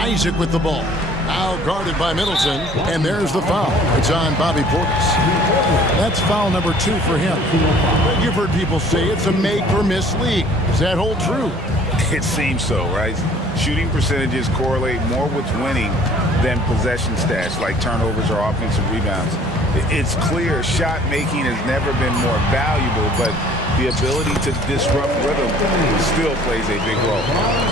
Isaac with the ball. Now guarded by Middleton, and there's the foul. It's on Bobby Portis. That's foul number 2 for him. You've heard people say it's a make-or-miss league. Does that hold true? It seems so, right? Shooting percentages correlate more with winning than possession stats like turnovers or offensive rebounds. It's clear shot making has never been more valuable, but the ability to disrupt rhythm still plays a big role.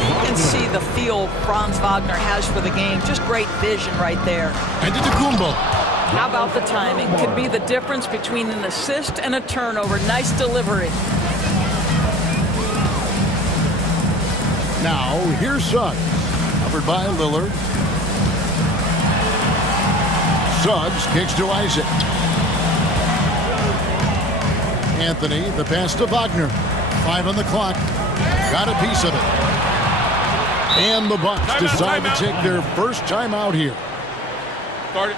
You can see the feel Franz Wagner has for the game. Just great vision right there. Antetokounmpo. How about the timing? Could be the difference between an assist and a turnover. Nice delivery. Now, here's Suggs. Covered by Lillard. Suggs kicks to Isaac. Anthony, the pass to Wagner. 5 on the clock. Got a piece of it. And the Bucks decide to take their first timeout here. Start it.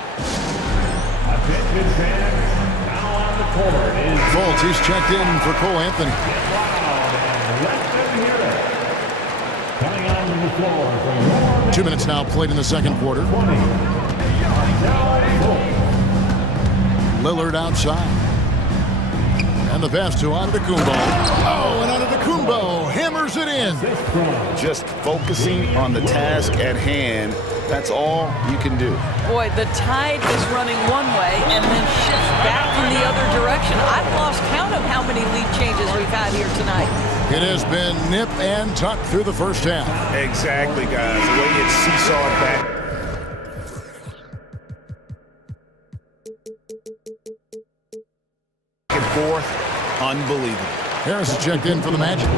Attention fans, now on the court is Fultz, he's checked in for Cole Anthony. let them hear it. Coming onto the floor for 2 minutes now played in the second quarter. 20. Lillard outside. And the pass to Antetokounmpo. Oh, and Antetokounmpo hammers it in. Just focusing on the task at hand, that's all you can do. Boy, the tide is running one way and then shifts back in the other direction. I've lost count of how many lead changes we've had here tonight. It has been nip and tuck through the first half. Exactly, guys. The way it's seesawed back. And forth, unbelievable. Harris is checked in for the Magic.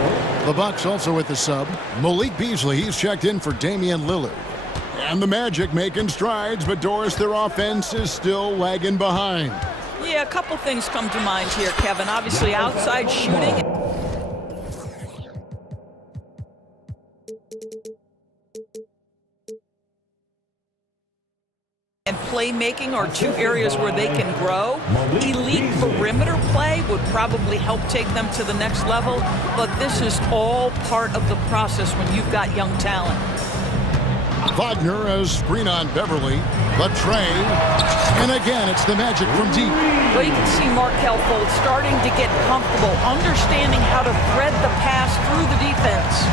The Bucks also with the sub. Malik Beasley, he's checked in for Damian Lillard. And the Magic making strides, but Doris, their offense is still lagging behind. Yeah, a couple things come to mind here, Kevin. Obviously, outside shooting. And playmaking are two areas where they can grow. Elite perimeter play would probably help take them to the next level, but this is all part of the process when you've got young talent. Wagner, a screen on Beverly. Latre. And again, it's the Magic from deep. Well, you can see Markelle Fultz starting to get comfortable, understanding how to thread the pass through the defense.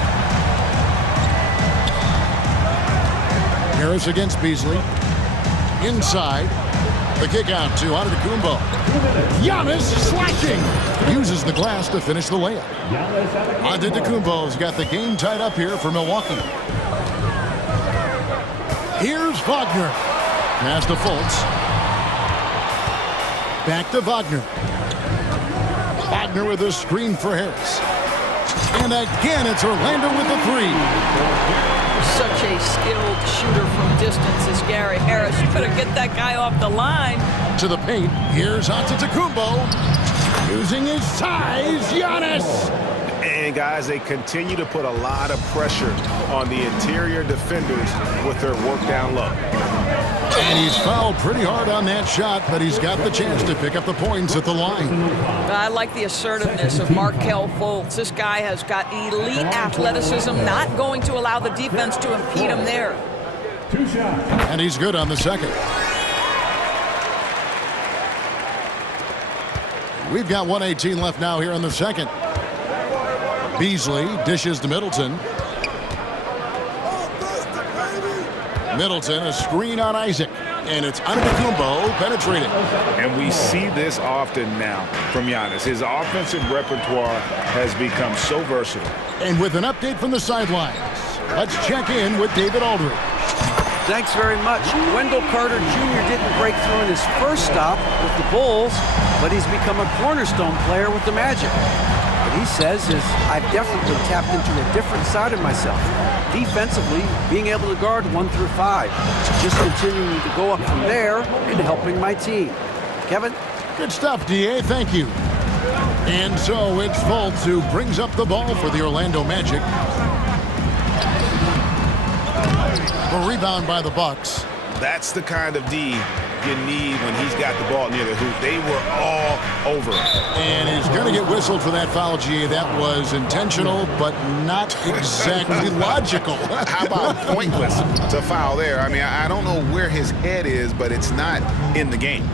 Harris against Beasley. Inside. The kick out to Antetokounmpo. Giannis slashing. Uses the glass to finish the layup. Antetokounmpo's got the game tied up here for Milwaukee. Here's Wagner. Pass to Fultz. Back to Wagner. Wagner with a screen for Harris. And again, it's Orlando with the three. Such a skilled shooter from distance is Gary Harris. You better get that guy off the line. To the paint. Here's Antetokounmpo. Using his size, Giannis. And guys, they continue to put a lot of pressure on the interior defenders with their work down low. And he's fouled pretty hard on that shot, but he's got the chance to pick up the points at the line. I like the assertiveness of Markelle Fultz. This guy has got elite athleticism, not going to allow the defense to impede him there. And he's good on the second. We've got 1:18 left now here in the second. Beasley dishes to Middleton. Middleton, a screen on Isaac. And it's Antetokounmpo penetrating. And we see this often now from Giannis. His offensive repertoire has become so versatile. And with an update from the sidelines, let's check in with David Aldridge. Thanks very much. Wendell Carter Jr. didn't break through in his first stop with the Bulls, but he's become a cornerstone player with the Magic. What he says is, I've definitely tapped into a different side of myself. Defensively, being able to guard 1 through 5. Just continuing to go up from there and helping my team. Kevin? Good stuff, D.A. Thank you. And so it's Fultz who brings up the ball for the Orlando Magic. A rebound by the Bucks. That's the kind of D you need when he's got the ball near the hoop. They were all over it. And he's going to get whistled for that foul, G. That was intentional, but not exactly logical. How about pointless to foul there? I mean, I don't know where his head is, but it's not in the game.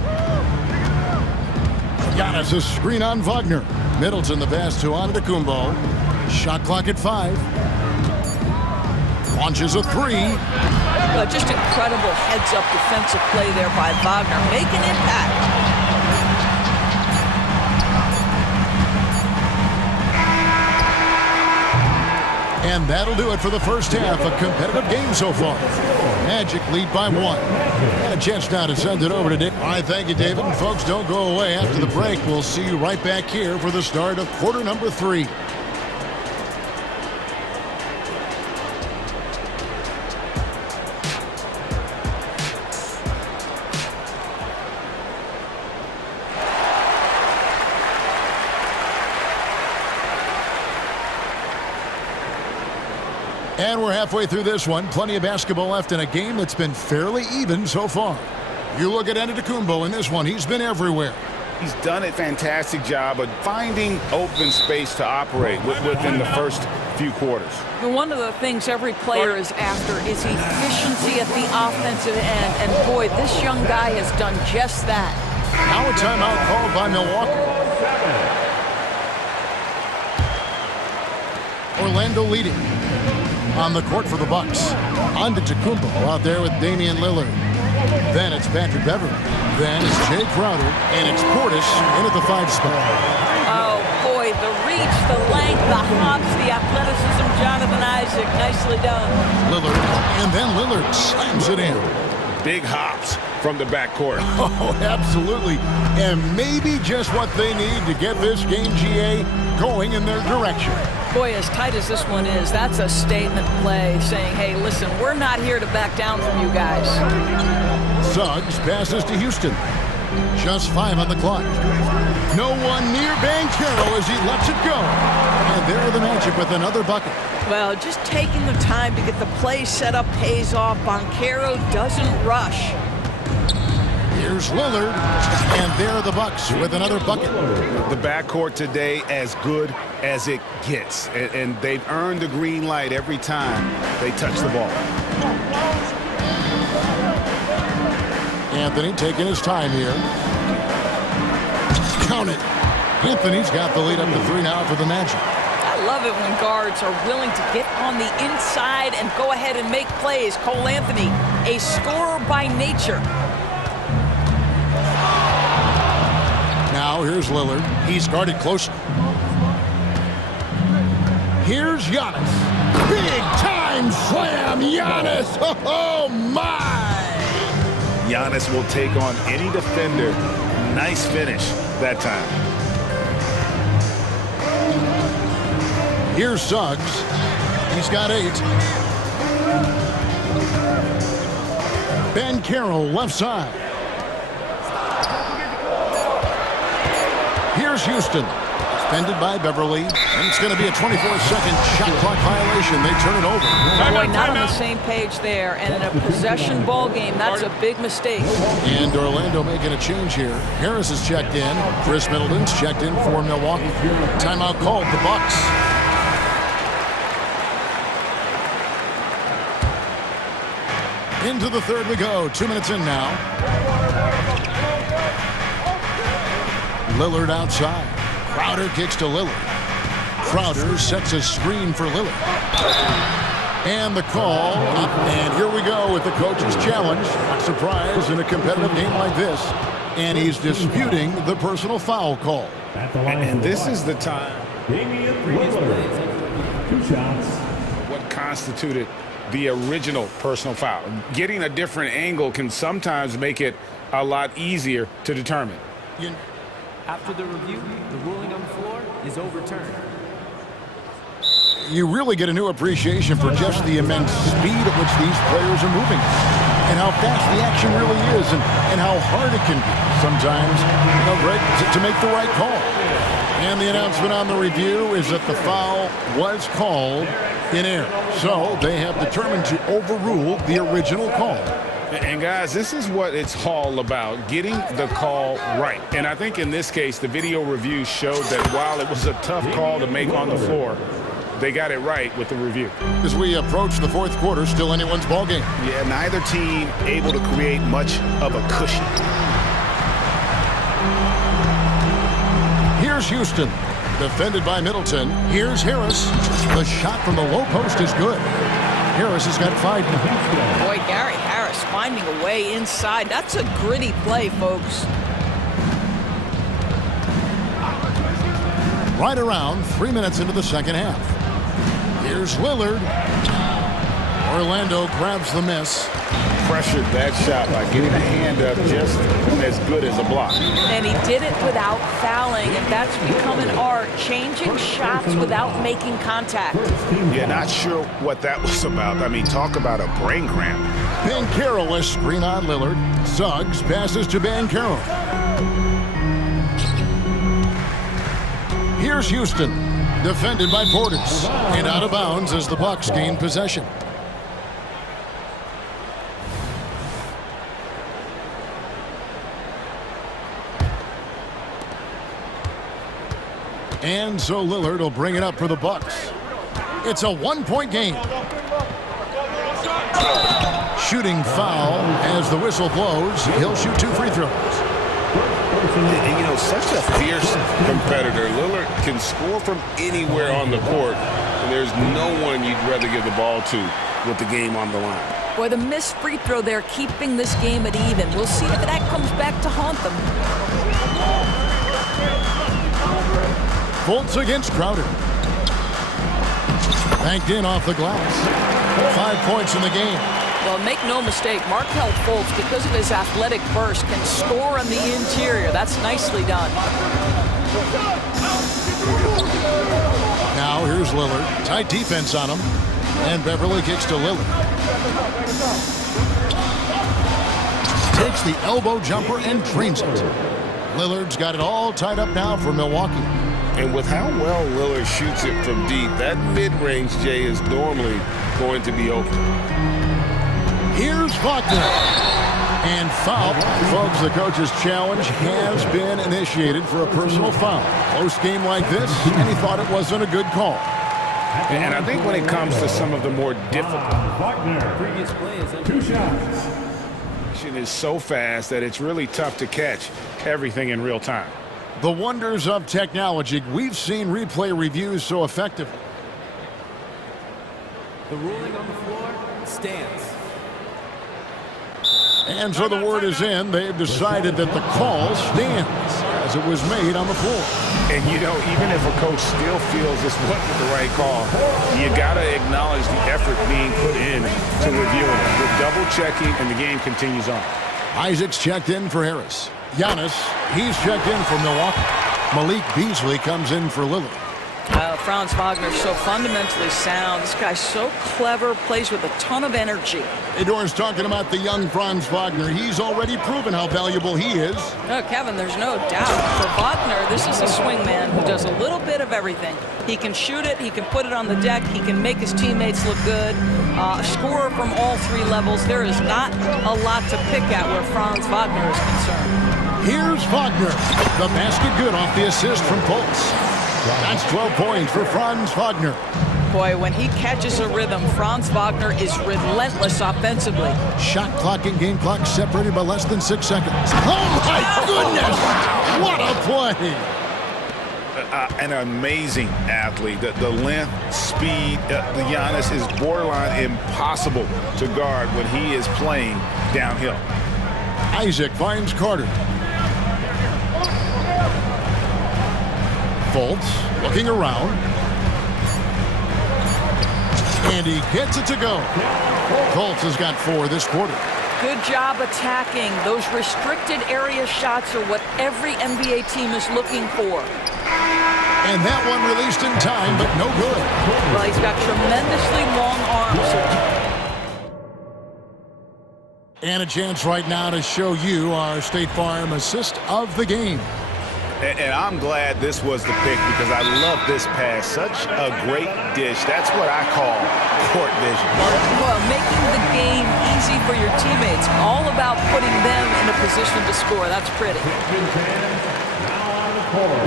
Giannis, a screen on Wagner. Middleton, the pass to Antetokounmpo. Shot clock at 5. Launches a 3. Just incredible heads-up defensive play there by Wagner. Make an impact. And that'll do it for the first half. A competitive game so far. Magic lead by 1. And a chance now to send it over to Dick. All right, thank you, David. And folks, don't go away. After the break, we'll see you right back here for the start of quarter number 3. And we're halfway through this one. Plenty of basketball left in a game that's been fairly even so far. You look at Antetokounmpo in this one. He's been everywhere. He's done a fantastic job of finding open space to operate within the first few quarters. One of the things every player is after is efficiency at the offensive end. And boy, this young guy has done just that. Now a timeout called by Milwaukee. Orlando leading. On the court for the Bucks. Antetokounmpo out there with Damian Lillard. Then it's Patrick Beverly. Then it's Jay Crowder. And it's Portis in at the 5 spot. Oh, boy, the reach, the length, the hops, the athleticism. Jonathan Isaac, nicely done. Lillard. And then Lillard slams it in. Big hops from the backcourt. Oh, absolutely. And maybe just what they need to get this game, GA, going in their direction. Boy, as tight as this one is, that's a statement play saying, hey, listen, we're not here to back down from you guys. Suggs passes to Houston. Just 5 on the clock. No one near Banchero as he lets it go. And there the Magic with another bucket. Well, just taking the time to get the play set up pays off. Banchero doesn't rush. Here's Lillard, and there the Bucks with another bucket. The backcourt today as good as it gets, and they've earned the green light every time they touch the ball. Anthony taking his time here. Count it. Anthony's got the lead up to 3 now for the Magic. I love it when guards are willing to get on the inside and go ahead and make plays. Cole Anthony, a scorer by nature. Now here's Lillard. He's guarded closely. Here's Giannis. Big time slam, Giannis. Oh my! Giannis will take on any defender. Nice finish that time. Here's Suggs. He's got 8. Banchero left side. Here's Houston. Defended by Beverly. And it's going to be a 24-second shot clock violation. They turn it over. Boy, not on the same page there. And in a possession ball game, that's a big mistake. And Orlando making a change here. Harris is checked in. Chris Middleton's checked in for Milwaukee. Timeout called. The Bucks. Into the third we go. 2 minutes in now. Lillard outside. Crowder kicks to Lillard. Crowder sets a screen for Lillard. And the call. And here we go with the coach's challenge. Surprise in a competitive game like this. And he's disputing the personal foul call. And this is the time. What constituted the original personal foul? Getting a different angle can sometimes make it a lot easier to determine. After the review, the ruling on the floor is overturned. You really get a new appreciation for just the immense speed at which these players are moving and how fast the action really is and how hard it can be sometimes, to make the right call. And the announcement on the review is that the foul was called in error. So they have determined to overrule the original call. And guys, this is what it's all about, getting the call right. And I think in this case, the video review showed that while it was a tough call to make on the floor, they got it right with the review. As we approach the fourth quarter, still anyone's ballgame. Yeah, neither team able to create much of a cushion. Here's Houston, defended by Middleton. Here's Harris. The shot from the low post is good. Harris has got 5 now. Boy, Gary Harris finding a way inside. That's a gritty play, folks. Right around 3 minutes into the second half. Here's Lillard. Orlando grabs the miss. Pressured that shot by getting a hand up just as good as a block. And he did it without fouling, and that's become an art, changing shots without making contact. Yeah, not sure what that was about. I mean, talk about a brain cramp. Banchero is screen on Lillard. Suggs passes to Banchero. Here's Houston, defended by Portis, and out of bounds as the Bucks gain possession. And so Lillard will bring it up for the Bucks. It's a 1-point game. Shooting foul as the whistle blows. He'll shoot 2 free throws. And, you know, such a fierce competitor. Lillard can score from anywhere on the court, and there's no one you'd rather give the ball to with the game on the line. Boy, the missed free throw there keeping this game at even. We'll see if that comes back to haunt them. Fultz against Crowder. Banked in off the glass. 5 points in the game. Well, make no mistake, Markelle Fultz, because of his athletic burst, can score on the interior. That's nicely done. Now here's Lillard. Tight defense on him. And Beverly kicks to Lillard. Takes the elbow jumper and drains it. Lillard's got it all tied up now for Milwaukee. And with how well Lillard shoots it from deep, that mid-range, Jay, is normally going to be open. Here's Wagner. And foul. Folks, the coach's challenge has been initiated for a personal foul. Close game like this, and he thought it wasn't a good call. And I think when it comes to some of the more difficult, Previous play is 2 shots. is so fast that it's really tough to catch everything in real time. The wonders of technology. We've seen replay reviews so effective. The ruling on the floor stands. And so the word is in. They've decided that the call stands as it was made on the floor. And, you know, even if a coach still feels this wasn't the right call, you got to acknowledge the effort being put in to reviewing it. With double-checking, and the game continues on. Isaac's checked in for Harris. Giannis, he's checked in for Milwaukee. Malik Beasley comes in for Lillard. Franz Wagner so fundamentally sound. This guy's so clever, plays with a ton of energy. Hey, Doran's talking about the young Franz Wagner. He's already proven how valuable he is. Oh, Kevin, there's no doubt. For Wagner, this is a swingman who does a little bit of everything. He can shoot it, he can put it on the deck, he can make his teammates look good. A scorer from all 3 levels. There is not a lot to pick at where Franz Wagner is concerned. Here's Wagner. The basket good off the assist from Fultz. That's 12 points for Franz Wagner. Boy, when he catches a rhythm, Franz Wagner is relentless offensively. Shot clock and game clock separated by less than 6 seconds. Oh, my goodness! What a play! An amazing athlete. The length, speed, the Giannis is borderline impossible to guard when he is playing downhill. Isaac finds Carter. Fultz looking around. And he gets it to go. Fultz has got 4 this quarter. Good job attacking. Those restricted area shots are what every NBA team is looking for. And that one released in time, but no good. Well, he's got tremendously long arms. And a chance right now to show you our State Farm assist of the game. And I'm glad this was the pick because I love this pass. Such a great dish. That's what I call court vision. Well, making the game easy for your teammates. All about putting them in a position to score. That's pretty.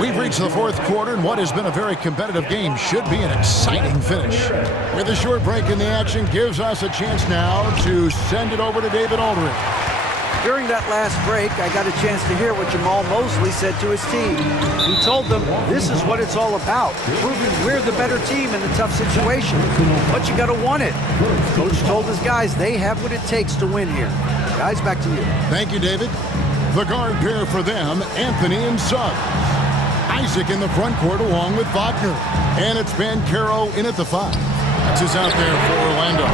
We've reached the 4th quarter, and what has been a very competitive game should be an exciting finish. With a short break in the action, gives us a chance now to send it over to David Aldridge. During that last break, I got a chance to hear what Jamal Mosley said to his team. He told them, this is what it's all about, proving we're the better team in a tough situation. But you got to want it. Coach told his guys they have what it takes to win here. Guys, back to you. Thank you, David. The guard pair for them, Anthony and Suggs. Isaac in the front court along with Wagner. And it's Banchero in at the 5. That's who's out there for Orlando.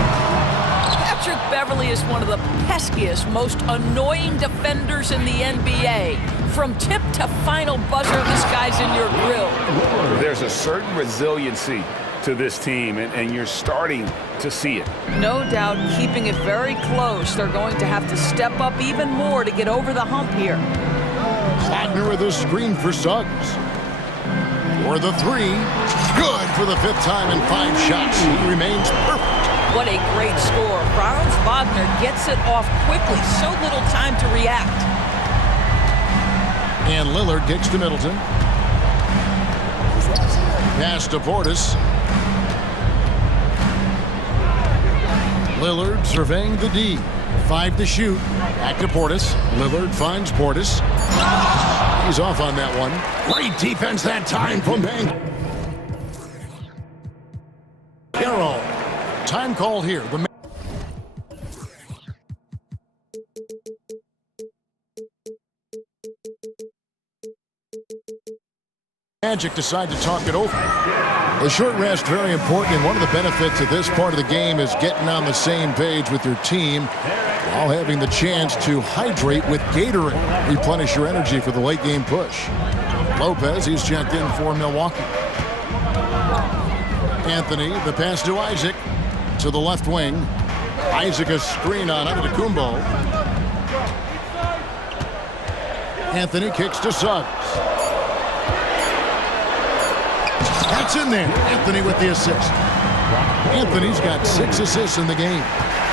Patrick Beverly is one of the peskiest, most annoying defenders in the NBA. From tip to final buzzer, this guy's in your grill. There's a certain resiliency to this team, and you're starting to see it. No doubt, keeping it very close. They're going to have to step up even more to get over the hump here. Wagner with a screen for Suggs. For the 3. Good for the 5th time in 5 shots. He remains perfect. What a great score. Franz Wagner gets it off quickly. So little time to react. And Lillard kicks to Middleton. Pass to Portis. Lillard surveying the D. 5 to shoot. Back to Portis. Lillard finds Portis. He's off on that one. Great defense that time from Bank. Carroll. Time called here. The Magic decide to talk it over. The short rest, very important, and one of the benefits of this part of the game is getting on the same page with your team while having the chance to hydrate with Gatorade. Replenish your energy for the late game push. Lopez, he's checked in for Milwaukee. Anthony, the pass to Isaac, to the left wing. Isaac a screen on Antetokounmpo. Anthony kicks to Suggs. That's in there. Anthony with the assist. Anthony's got 6 assists in the game.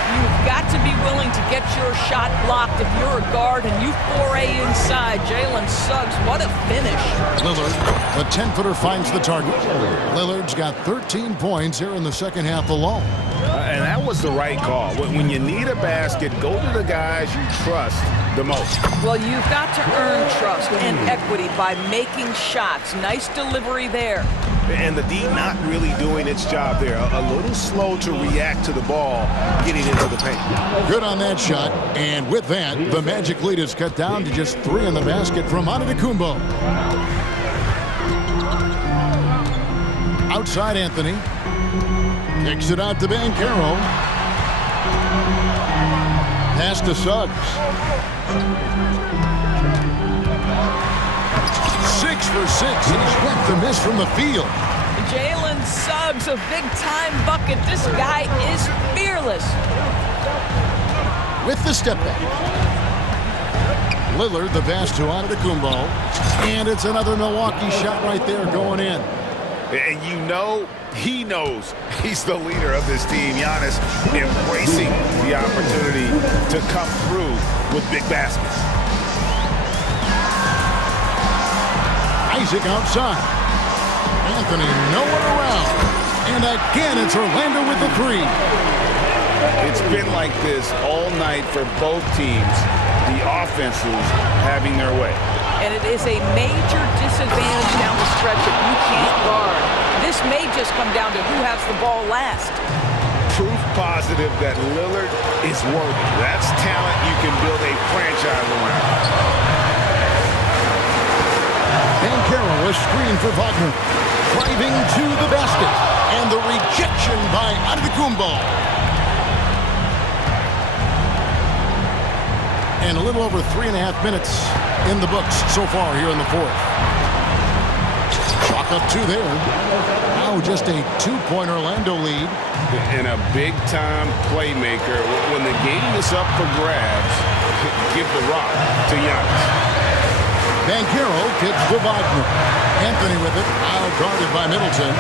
You've got to be willing to get your shot blocked if you're a guard and you foray inside. Jalen Suggs, what a finish. Lillard, the 10-footer finds the target. Lillard's got 13 points here in the second half alone. And that was the right call. When you need a basket, go to the guys you trust the most. Well, you've got to earn trust and equity by making shots. Nice delivery there. And the D not really doing its job there. A little slow to react to the ball getting into the paint. Good on that shot. And with that, the Magic lead is cut down to just 3 in the basket from Antetokounmpo. Outside Anthony. Kicks it out to Banchero. Pass to Suggs. 6 for 6. He's got the miss from the field. Jalen Suggs, a big-time bucket. This guy is fearless. With the step back. Lillard, the pass to Antetokounmpo. And it's another Milwaukee shot right there going in. And you know, he knows he's the leader of this team. Giannis embracing the opportunity to come through with big baskets. Isaac outside. Anthony nowhere around. And again, it's Orlando with the 3. It's been like this all night for both teams. The offenses having their way. And it is a major disadvantage down the stretch if you can't guard. This may just come down to who has the ball last. Proof positive that Lillard is worthy. That's talent you can build a franchise around. Banchero, a screen for Wagner. Driving to the basket. And the rejection by Antetokounmpo. And a little over 3.5 minutes in the books so far here in the fourth. Chalk up 2 there. Now just a 2-point Orlando lead. And a big-time playmaker. When the game is up for grabs, give the rock to Giannis. Banchero kicks to Wagner. Anthony with it, now guarded by Middleton.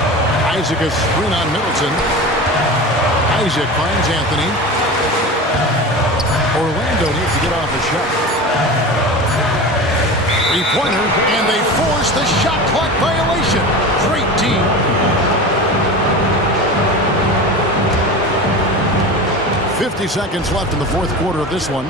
Isaac a screen on Middleton. Isaac finds Anthony. Orlando needs to get off a shot. 3-pointer, and they force the shot clock violation. Great team. .50 seconds left in the fourth quarter of this one.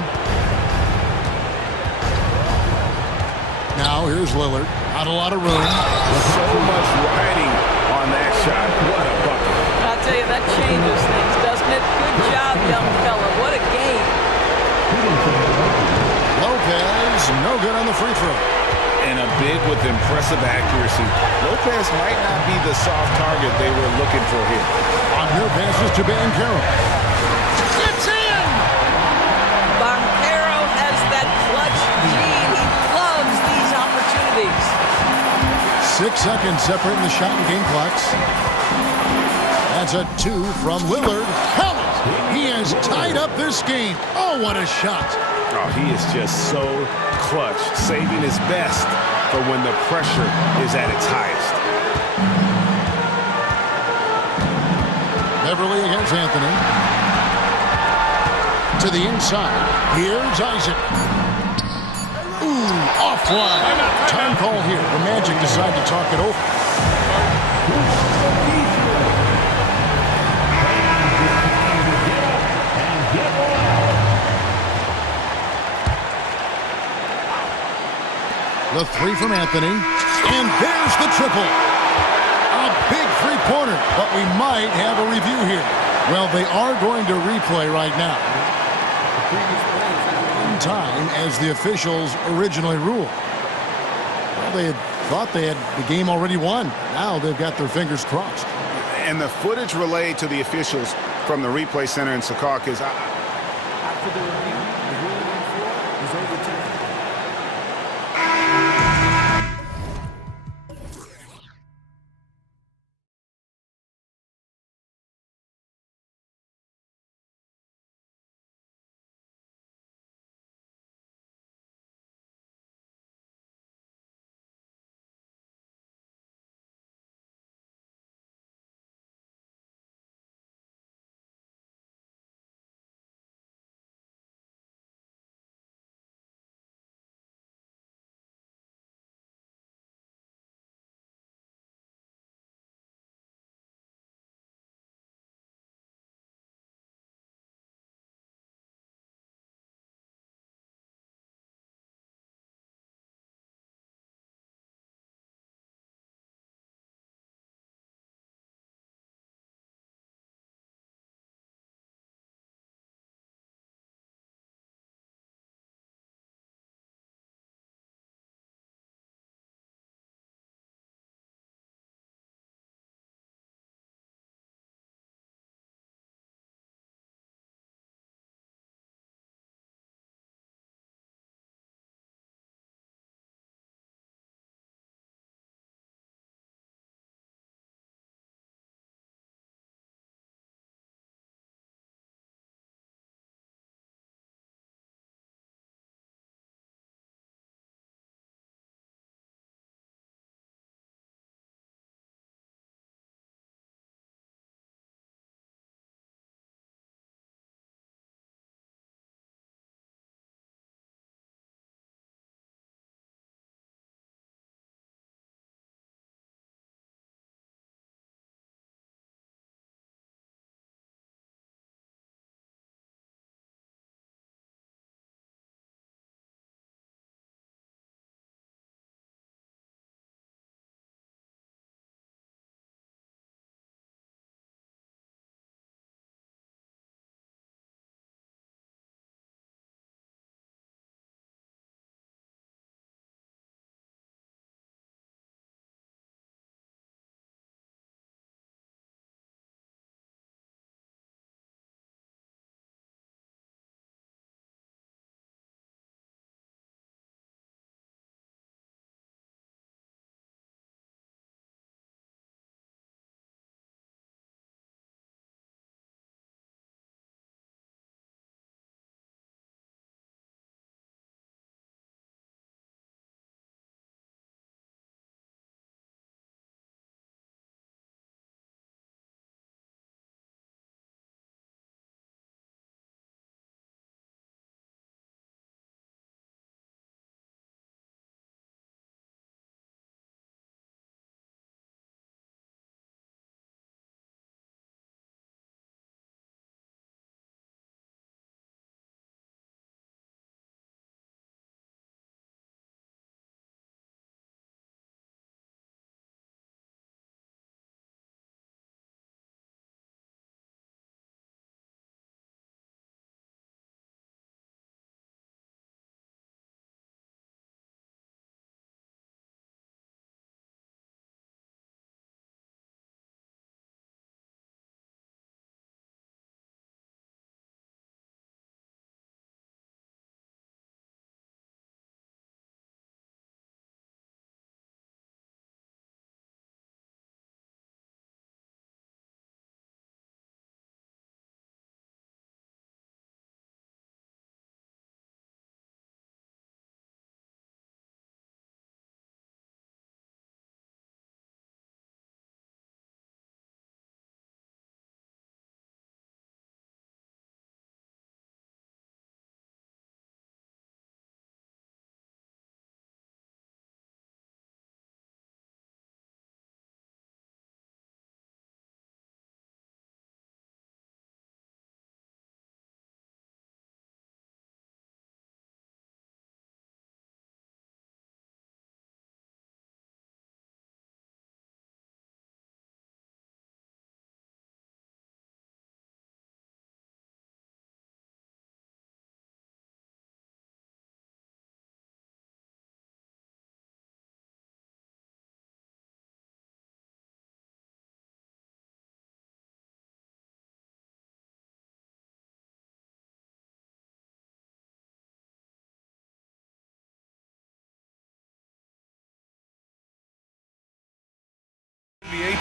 Now here's Lillard. Not a lot of room. So much riding on that shot. What a bucket. I'll tell you, that changes things, doesn't it? Good job, young fella. What a game. Lopez, no good on the free throw. And a big with impressive accuracy. Lopez might not be the soft target they were looking for here. Wagner passes to Banchero. It's in! Banchero has that clutch gene. He loves these opportunities. 6 seconds separating the shot and game clocks. That's a 2 from Lillard. Count it! He has tied up this game. Oh, what a shot. Oh, he is just so clutch, saving his best for when the pressure is at its highest. Beverly against Anthony. To the inside. Here's Isaac. Ooh, offline. Time call here. The Magic decide to talk it over. The 3 from Anthony. And there's the triple. A big three-pointer, but we might have a review here. Well, they are going to replay right now. In time, as the officials originally ruled. Well, they had thought they had the game already won. Now they've got their fingers crossed. And the footage relayed to the officials from the replay center in Secaucus, After the review, the ruling on floor is overturned.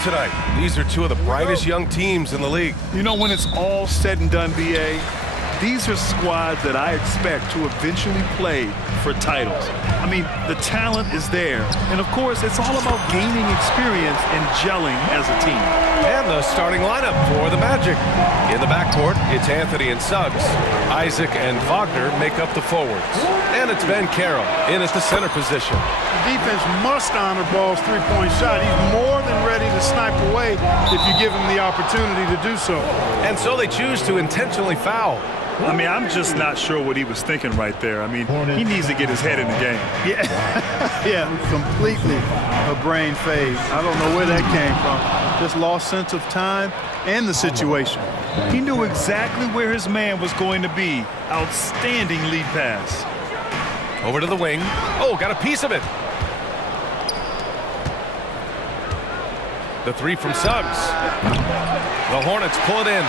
tonight. These are two of the brightest young teams in the league. You know, when it's all said and done, BA, these are squads that I expect to eventually play for titles. I mean, the talent is there. And, of course, it's all about gaining experience and gelling as a team. And the starting lineup for the Magic. In the backcourt, it's Anthony and Suggs. Isaac and Wagner make up the forwards. And it's Ben Carroll in at the center position. The defense must honor Ball's three-point shot. He's more than ready to snipe away if you give him the opportunity to do so. And so they choose to intentionally foul. I mean, I'm just not sure what he was thinking right there. I mean, he needs to get his head in the game. Yeah, yeah, completely a brain fade. I don't know where that came from. Just lost sense of time and the situation. He knew exactly where his man was going to be. Outstanding lead pass. Over to the wing. Oh, got a piece of it. The three from Suggs. The Hornets pull it in.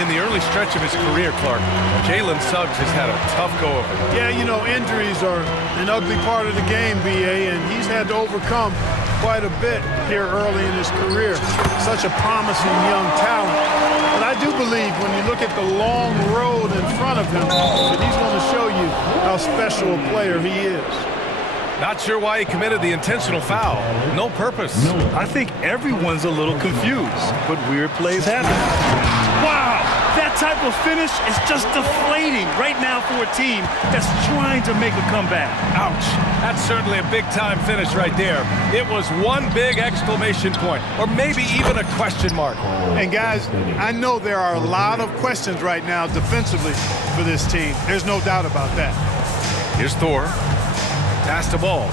In the early stretch of his career, Clark, Jalen Suggs has had a tough go of it. Yeah, you know, injuries are an ugly part of the game, BA, and he's had to overcome quite a bit here early in his career. Such a promising young talent. But I do believe when you look at the long road in front of him, that he's going to show you how special a player he is. Not sure why he committed the intentional foul. No purpose. I think everyone's a little confused, but weird plays happen. Wow, that type of finish is just deflating right now for a team that's trying to make a comeback. Ouch. That's certainly a big-time finish right there. It was one big exclamation point, or maybe even a question mark. And guys, I know there are a lot of questions right now defensively for this team. There's no doubt about that. Here's Thor. Pass the ball.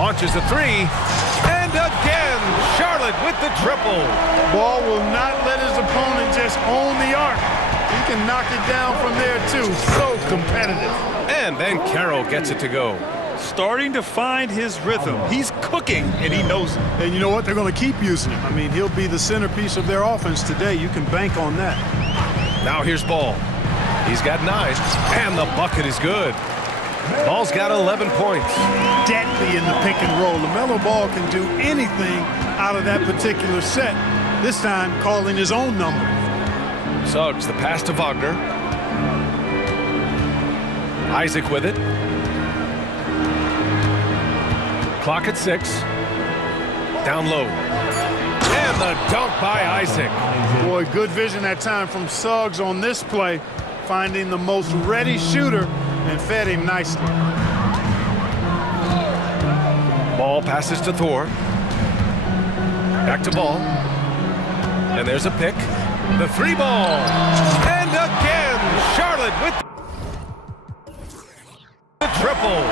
Launches a three. And again, Charlotte with the triple. Ball will not let his opponent just own the arc. He can knock it down from there, too. So competitive. And then Carroll gets it to go. Starting to find his rhythm. He's cooking, and he knows it. And you know what? They're going to keep using him. I mean, he'll be the centerpiece of their offense today. You can bank on that. Now here's Ball. He's got 9, and the bucket is good. Ball's got 11 points. Deadly in the pick and roll. LaMelo Ball can do anything out of that particular set. This time, calling his own number. Suggs, the pass to Wagner. Isaac with it. Clock at 6. Down low. And the dunk by Isaac. Boy, good vision that time from Suggs on this play. Finding the most ready shooter and fed him nicely. Ball passes to Thor. Back to Ball. And there's a pick. The 3 ball. And again, Charlotte with the triple.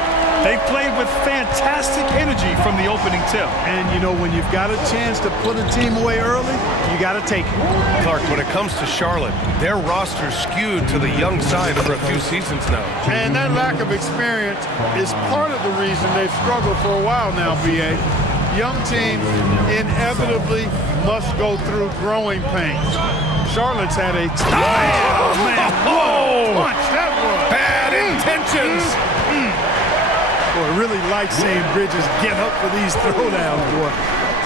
They played with fantastic energy from the opening tip. And, you know, when you've got a chance to put a team away early, you got to take it. Clark, when it comes to Charlotte, their roster skewed to the young side for a few seasons now. And that lack of experience is part of the reason they've struggled for a while now, BA. Young teams inevitably must go through growing pains. Charlotte's had a... Oh, man. Whoa! Punch, that was... Bad intentions! Boy, I really like seeing Bridges get up for these throwdowns, boy.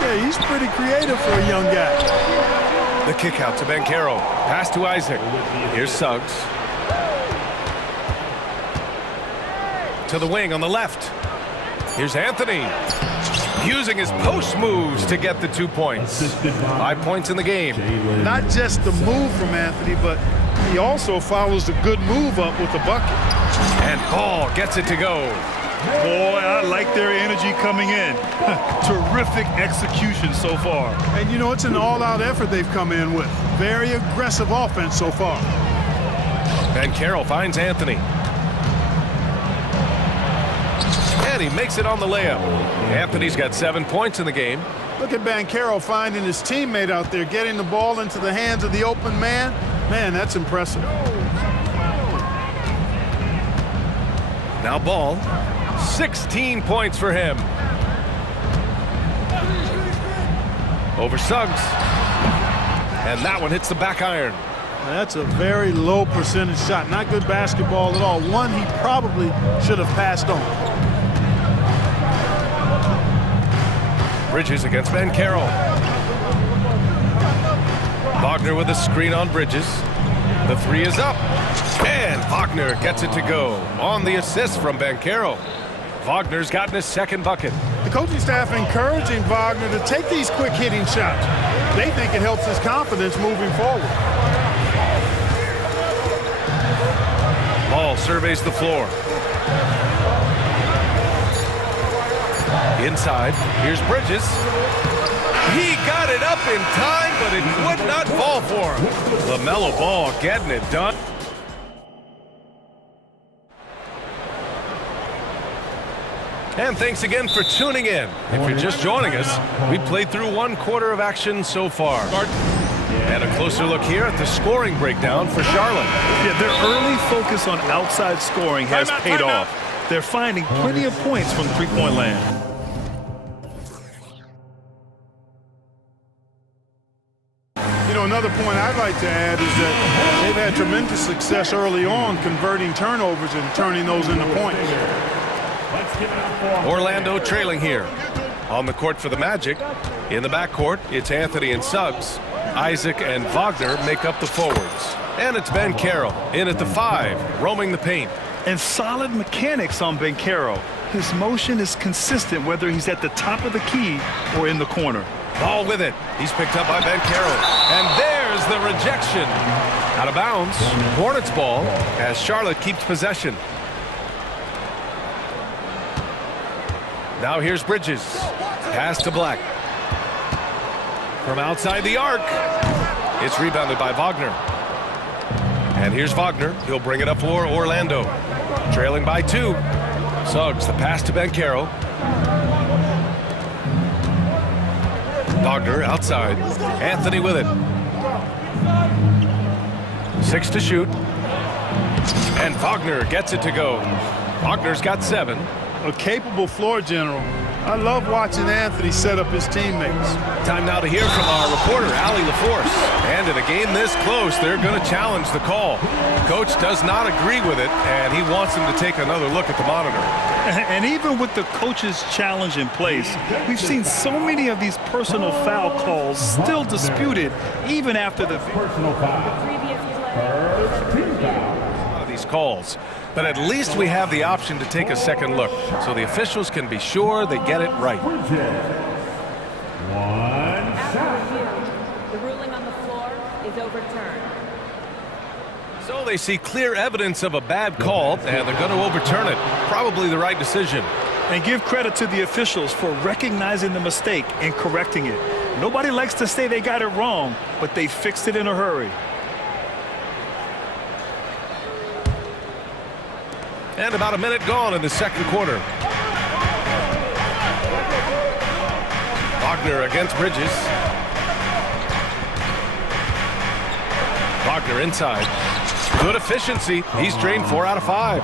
Yeah, he's pretty creative for a young guy. The kick out to Ben Carroll. Pass to Isaac. Here's Suggs. To the wing on the left. Here's Anthony. Using his post moves to get the 2 points. 5 points in the game. Not just the move from Anthony, but he also follows a good move up with the bucket. And Ball gets it to go. Boy, I like their energy coming in. Terrific execution so far. And, you know, it's an all-out effort they've come in with. Very aggressive offense so far. Ben Carroll finds Anthony. And he makes it on the layup. Anthony's got 7 points in the game. Look at Ben Carroll finding his teammate out there, getting the ball into the hands of the open man. Man, that's impressive. Now Ball. 16 points for him. Over Suggs. And that one hits the back iron. That's a very low percentage shot. Not good basketball at all. One he probably should have passed on. Bridges against Van Carroll. Wagner with a screen on Bridges. The three is up. And Wagner gets it to go on the assist from Van Carroll. Wagner's gotten his second bucket. The coaching staff encouraging Wagner to take these quick hitting shots. They think it helps his confidence moving forward. Ball surveys the floor. Inside, here's Bridges. He got it up in time, but it would not fall for him. LaMelo Ball getting it done. And thanks again for tuning in. If you're just joining us, we played through one quarter of action so far. And a closer look here at the scoring breakdown for Charlotte. Yeah, their early focus on outside scoring has paid off. They're finding plenty of points from three-point land. You know, another point I'd like to add is that they've had tremendous success early on converting turnovers and turning those into points. Orlando trailing here. On the court for the Magic. In the backcourt, it's Anthony and Suggs. Isaac and Wagner make up the forwards. And it's Ben Carroll in at the 5, roaming the paint. And solid mechanics on Ben Carroll. His motion is consistent whether he's at the top of the key or in the corner. Ball with it. He's picked up by Ben Carroll. And there's the rejection. Out of bounds. Hornets ball as Charlotte keeps possession. Now here's Bridges. Pass to Black. From outside the arc. It's rebounded by Wagner. And here's Wagner. He'll bring it up for Orlando. Trailing by 2. Suggs, the pass to Ben Carroll. Wagner outside. Anthony with it. 6 to shoot. And Wagner gets it to go. Wagner's got 7. A capable floor general. I love watching Anthony set up his teammates. Time now to hear from our reporter, Allie LaForce. And in a game this close, they're going to challenge the call. Coach does not agree with it, and he wants him to take another look at the monitor. And even with the coach's challenge in place, we've seen so many of these personal foul calls still disputed, even after the personal foul. These calls. But at least we have the option to take a second look, so the officials can be sure they get it right. The ruling on the floor is overturned. So they see clear evidence of a bad call, and they're going to overturn it. Probably the right decision. And give credit to the officials for recognizing the mistake and correcting it. Nobody likes to say they got it wrong, but they fixed it in a hurry. And about a minute gone in the second quarter. Wagner against Bridges. Wagner inside. Good efficiency. He's drained 4 out of 5.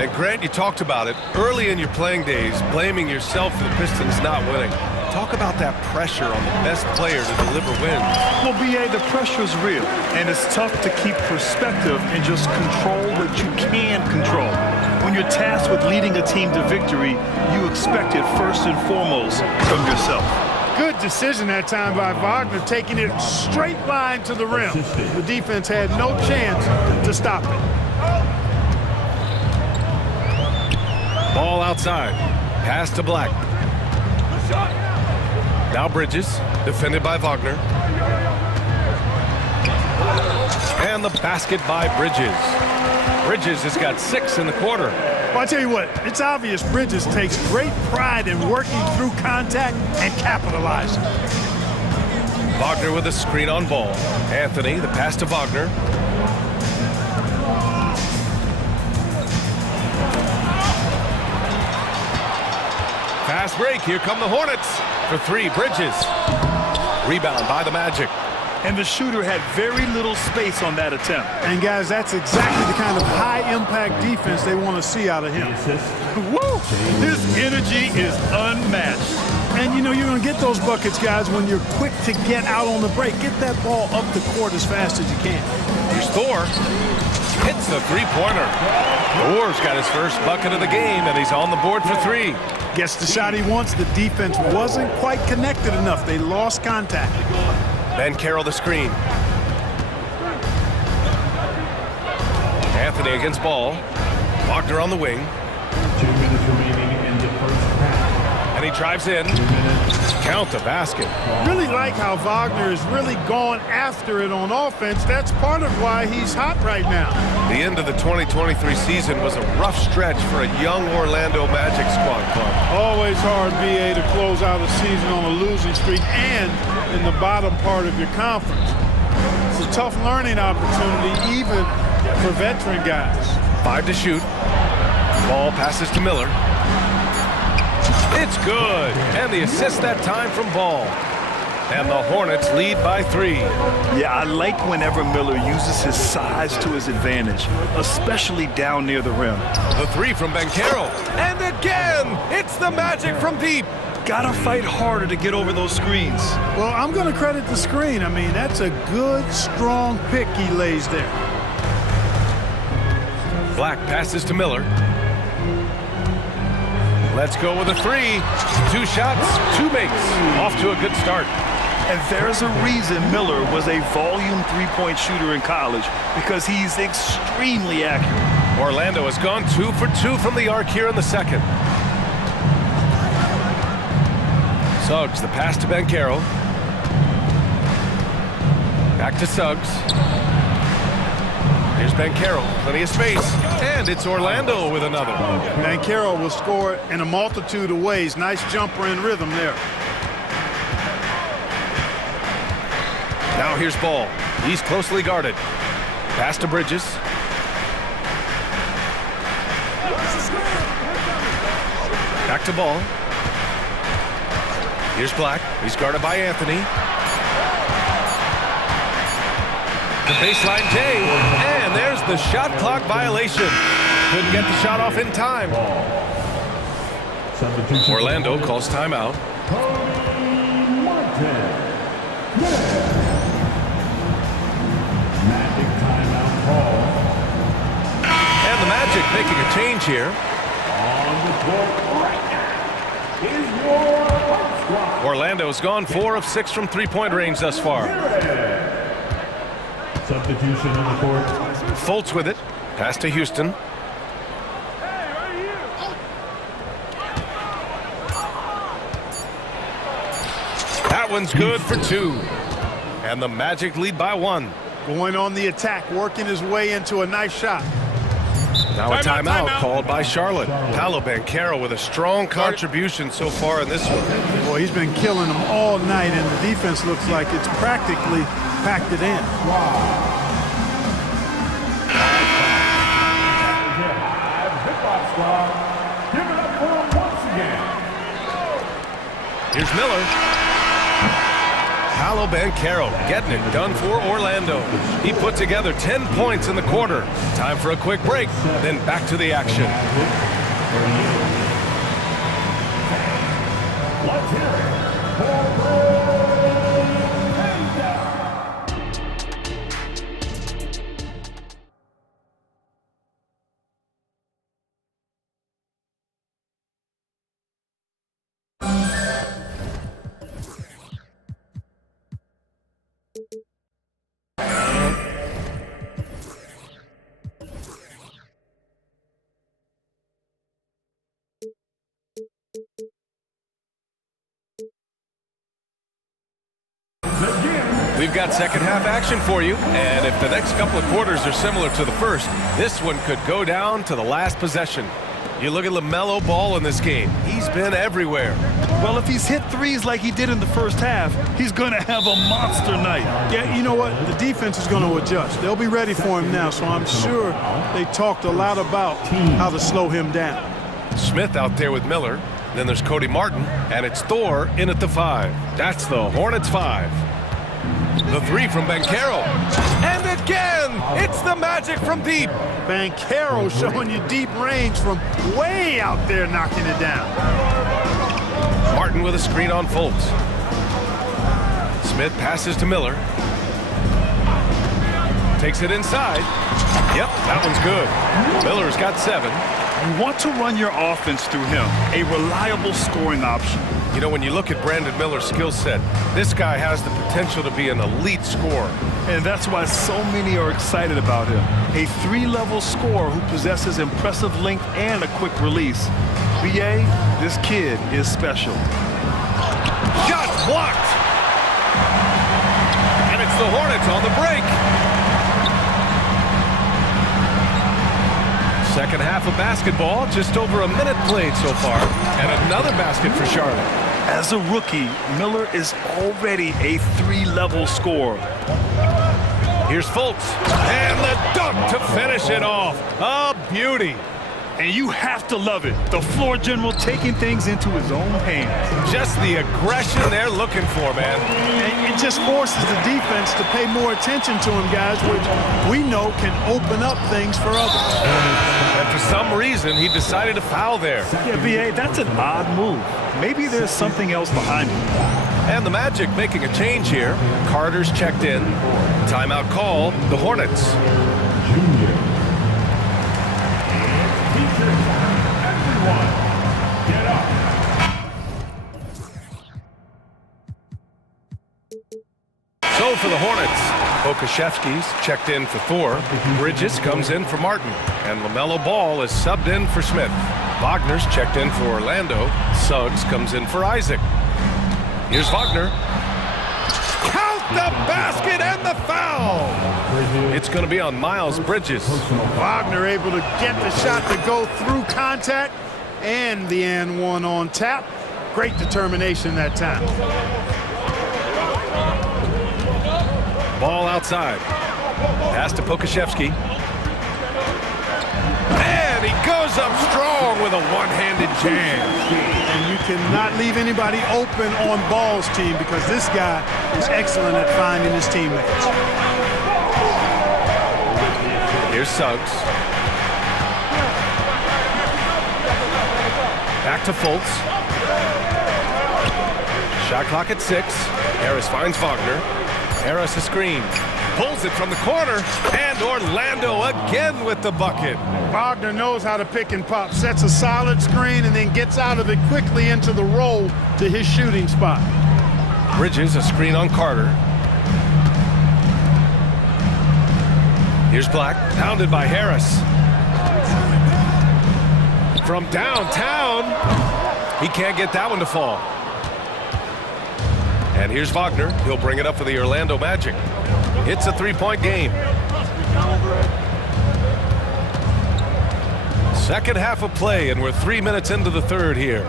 And Grant, you talked about it early in your playing days, blaming yourself for the Pistons not winning. Talk about that pressure on the best player to deliver wins. Well, B.A., the pressure is real, and it's tough to keep perspective and just control what you can control. When you're tasked with leading a team to victory, you expect it first and foremost from yourself. Good decision that time by Wagner, taking it straight line to the rim. The defense had no chance to stop it. Ball outside. Pass to Black. Now Bridges, defended by Wagner. And the basket by Bridges. Bridges has got 6 in the quarter. Well, I tell you what, it's obvious Bridges takes great pride in working through contact and capitalizing. Wagner with a screen on ball. Anthony, the pass to Wagner. Fast break, here come the Hornets. For 3, Bridges. Rebound by the Magic. And the shooter had very little space on that attempt. And guys, that's exactly the kind of high-impact defense they want to see out of him. Woo! His energy is unmatched. And you know you're going to get those buckets, guys, when you're quick to get out on the break. Get that ball up the court as fast as you can. Here's Thor. hits the three-pointer. Orr's got his first bucket of the game, and he's on the board for three. Gets the shot he wants. The defense wasn't quite connected enough. They lost contact. Banchero the screen. Anthony against ball. Wagner on the wing. 2 minutes remaining in the first half. And he drives in. Count the basket. Really like how Wagner is really going after it on offense. That's part of why he's hot right now. The end of the 2023 season was a rough stretch for a young Orlando Magic squad club. Always hard, BA, to close out a season on a losing streak and in the bottom part of your conference. It's a tough learning opportunity, even for veteran guys. 5 to shoot. Ball passes to Miller. It's good. And the assist that time from Ball. And the Hornets lead by 3. Yeah, I like whenever Miller uses his size to his advantage, especially down near the rim. The 3 from Banchero. And again, it's the Magic from deep. Gotta fight harder to get over those screens. Well, I'm going to credit the screen. I mean, that's a good, strong pick he lays there. Black passes to Miller. Let's go with a 3. 2 shots, 2 makes. Off to a good start. And there's a reason Miller was a volume three-point shooter in college, because he's extremely accurate. Orlando has gone 2 for 2 from the arc here in the second. Suggs, the pass to Banchero. Back to Suggs. Here's Banchero, plenty of space, and it's Orlando with another. Banchero will score in a multitude of ways. Nice jumper and rhythm there. Now here's Ball. He's closely guarded. Pass to Bridges. Back to Ball. Here's Black. He's guarded by Anthony. The baseline J, and there's the shot clock violation. Couldn't get the shot off in time. Orlando calls timeout. Magic timeout call. And the Magic making a change here. On the court right now is your white squad. Orlando's gone 4 of 6 from three-point range thus far. Substitution on the court. Fultz with it. Pass to Houston. That one's good for 2. And the Magic lead by 1. Going on the attack, working his way into a nice shot. Now a timeout called by Charlotte. Paolo Banchero with a strong contribution so far in this one. Boy, he's been killing them all night, and the defense looks like it's practically packed it in. Give it up for him once again. Here's Miller. Paolo Banchero getting it done for Orlando. He put together 10 points in the quarter. Time for a quick break, then back to the action. Let's hear it. We've got second half action for you, and if the next couple of quarters are similar to the first, this one could go down to the last possession. You look at LaMelo Ball in this game. He's been everywhere. Well, if he's hit threes like he did in the first half, he's going to have a monster night. Yeah, you know what? The defense is going to adjust. They'll be ready for him now, so I'm sure they talked a lot about how to slow him down. Smith out there with Miller. Then there's Cody Martin, and it's Thor in at the 5. That's the Hornets 5. The 3 from Banchero. And again, it's the Magic from deep. Banchero showing you deep range from way out there, knocking it down. Martin with a screen on Fultz. Smith passes to Miller. Takes it inside. Yep, that one's good. Miller's got 7. You want to run your offense through him, a reliable scoring option. You know, when you look at Brandon Miller's skill set, this guy has the potential to be an elite scorer. And that's why so many are excited about him. A 3-level scorer who possesses impressive length and a quick release. BA, this kid is special. Shot blocked! And it's the Hornets on the break. Second half of basketball, just over a minute played so far. And another basket for Charlotte. As a rookie, Miller is already a 3-level scorer. Here's Fultz. And the dunk to finish it off. A beauty. And you have to love it. The floor general taking things into his own hands. Just the aggression they're looking for, man. And it just forces the defense to pay more attention to him, guys, which we know can open up things for others. And for some reason, he decided to foul there. Yeah, BA, that's an odd move. Maybe there's something else behind it. And the Magic making a change here. Carter's checked in. Timeout call, the Hornets. So for the Hornets, Pokashevsky's checked in for Thor. Bridges comes in for Martin. And LaMelo Ball is subbed in for Smith. Wagner's checked in for Orlando. Suggs comes in for Isaac. Here's Wagner. Count the basket and the foul! It's going to be on Miles Bridges. Wagner able to get the shot to go through contact and the and one on tap. Great determination that time. Ball outside. Pass to Pokashevsky. And he goes up strong with a one-handed jam. And you cannot leave anybody open on Ball's team because this guy is excellent at finding his teammates. Here's Suggs. Back to Fultz. Shot clock at 6. Harris finds Wagner. Harris a screen. Pulls it from the corner. And Orlando again with the bucket. Wagner knows how to pick and pop. Sets a solid screen and then gets out of it quickly into the roll to his shooting spot. Bridges a screen on Carter. Here's Black. Pounded by Harris. From downtown. He can't get that one to fall. And here's Wagner. He'll bring it up for the Orlando Magic. It's a 3-point game. Second half of play, and we're 3 minutes into the third here.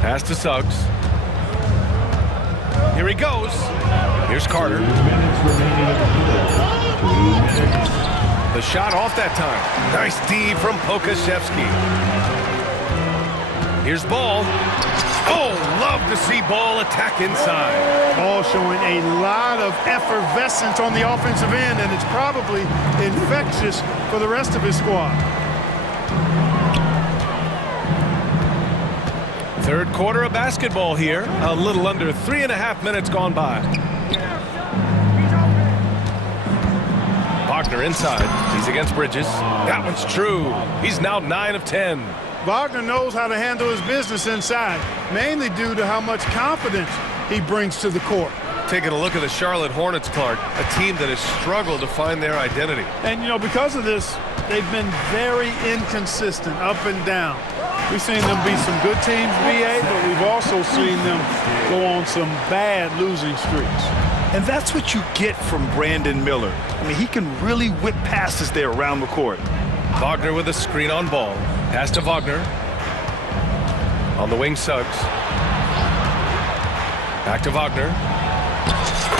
Pass to Suggs. Here he goes. Here's Carter. The shot off that time. Nice D from Pokashevsky. Here's Ball. Oh, love to see Ball attack inside. Ball showing a lot of effervescence on the offensive end, and it's probably infectious for the rest of his squad. Third quarter of basketball here. A little under 3.5 minutes gone by. Wagner inside. He's against Bridges. That one's true. He's now 9 of 10. Wagner knows how to handle his business inside, mainly due to how much confidence he brings to the court. Taking a look at the Charlotte Hornets, Clark, a team that has struggled to find their identity. And, you know, because of this, they've been very inconsistent, up and down. We've seen them beat some good teams, BA, but we've also seen them go on some bad losing streaks. And that's what you get from Brandon Miller. I mean, he can really whip passes there around the court. Wagner with a screen on Ball. Pass to Wagner. On the wing, Suggs. Back to Wagner.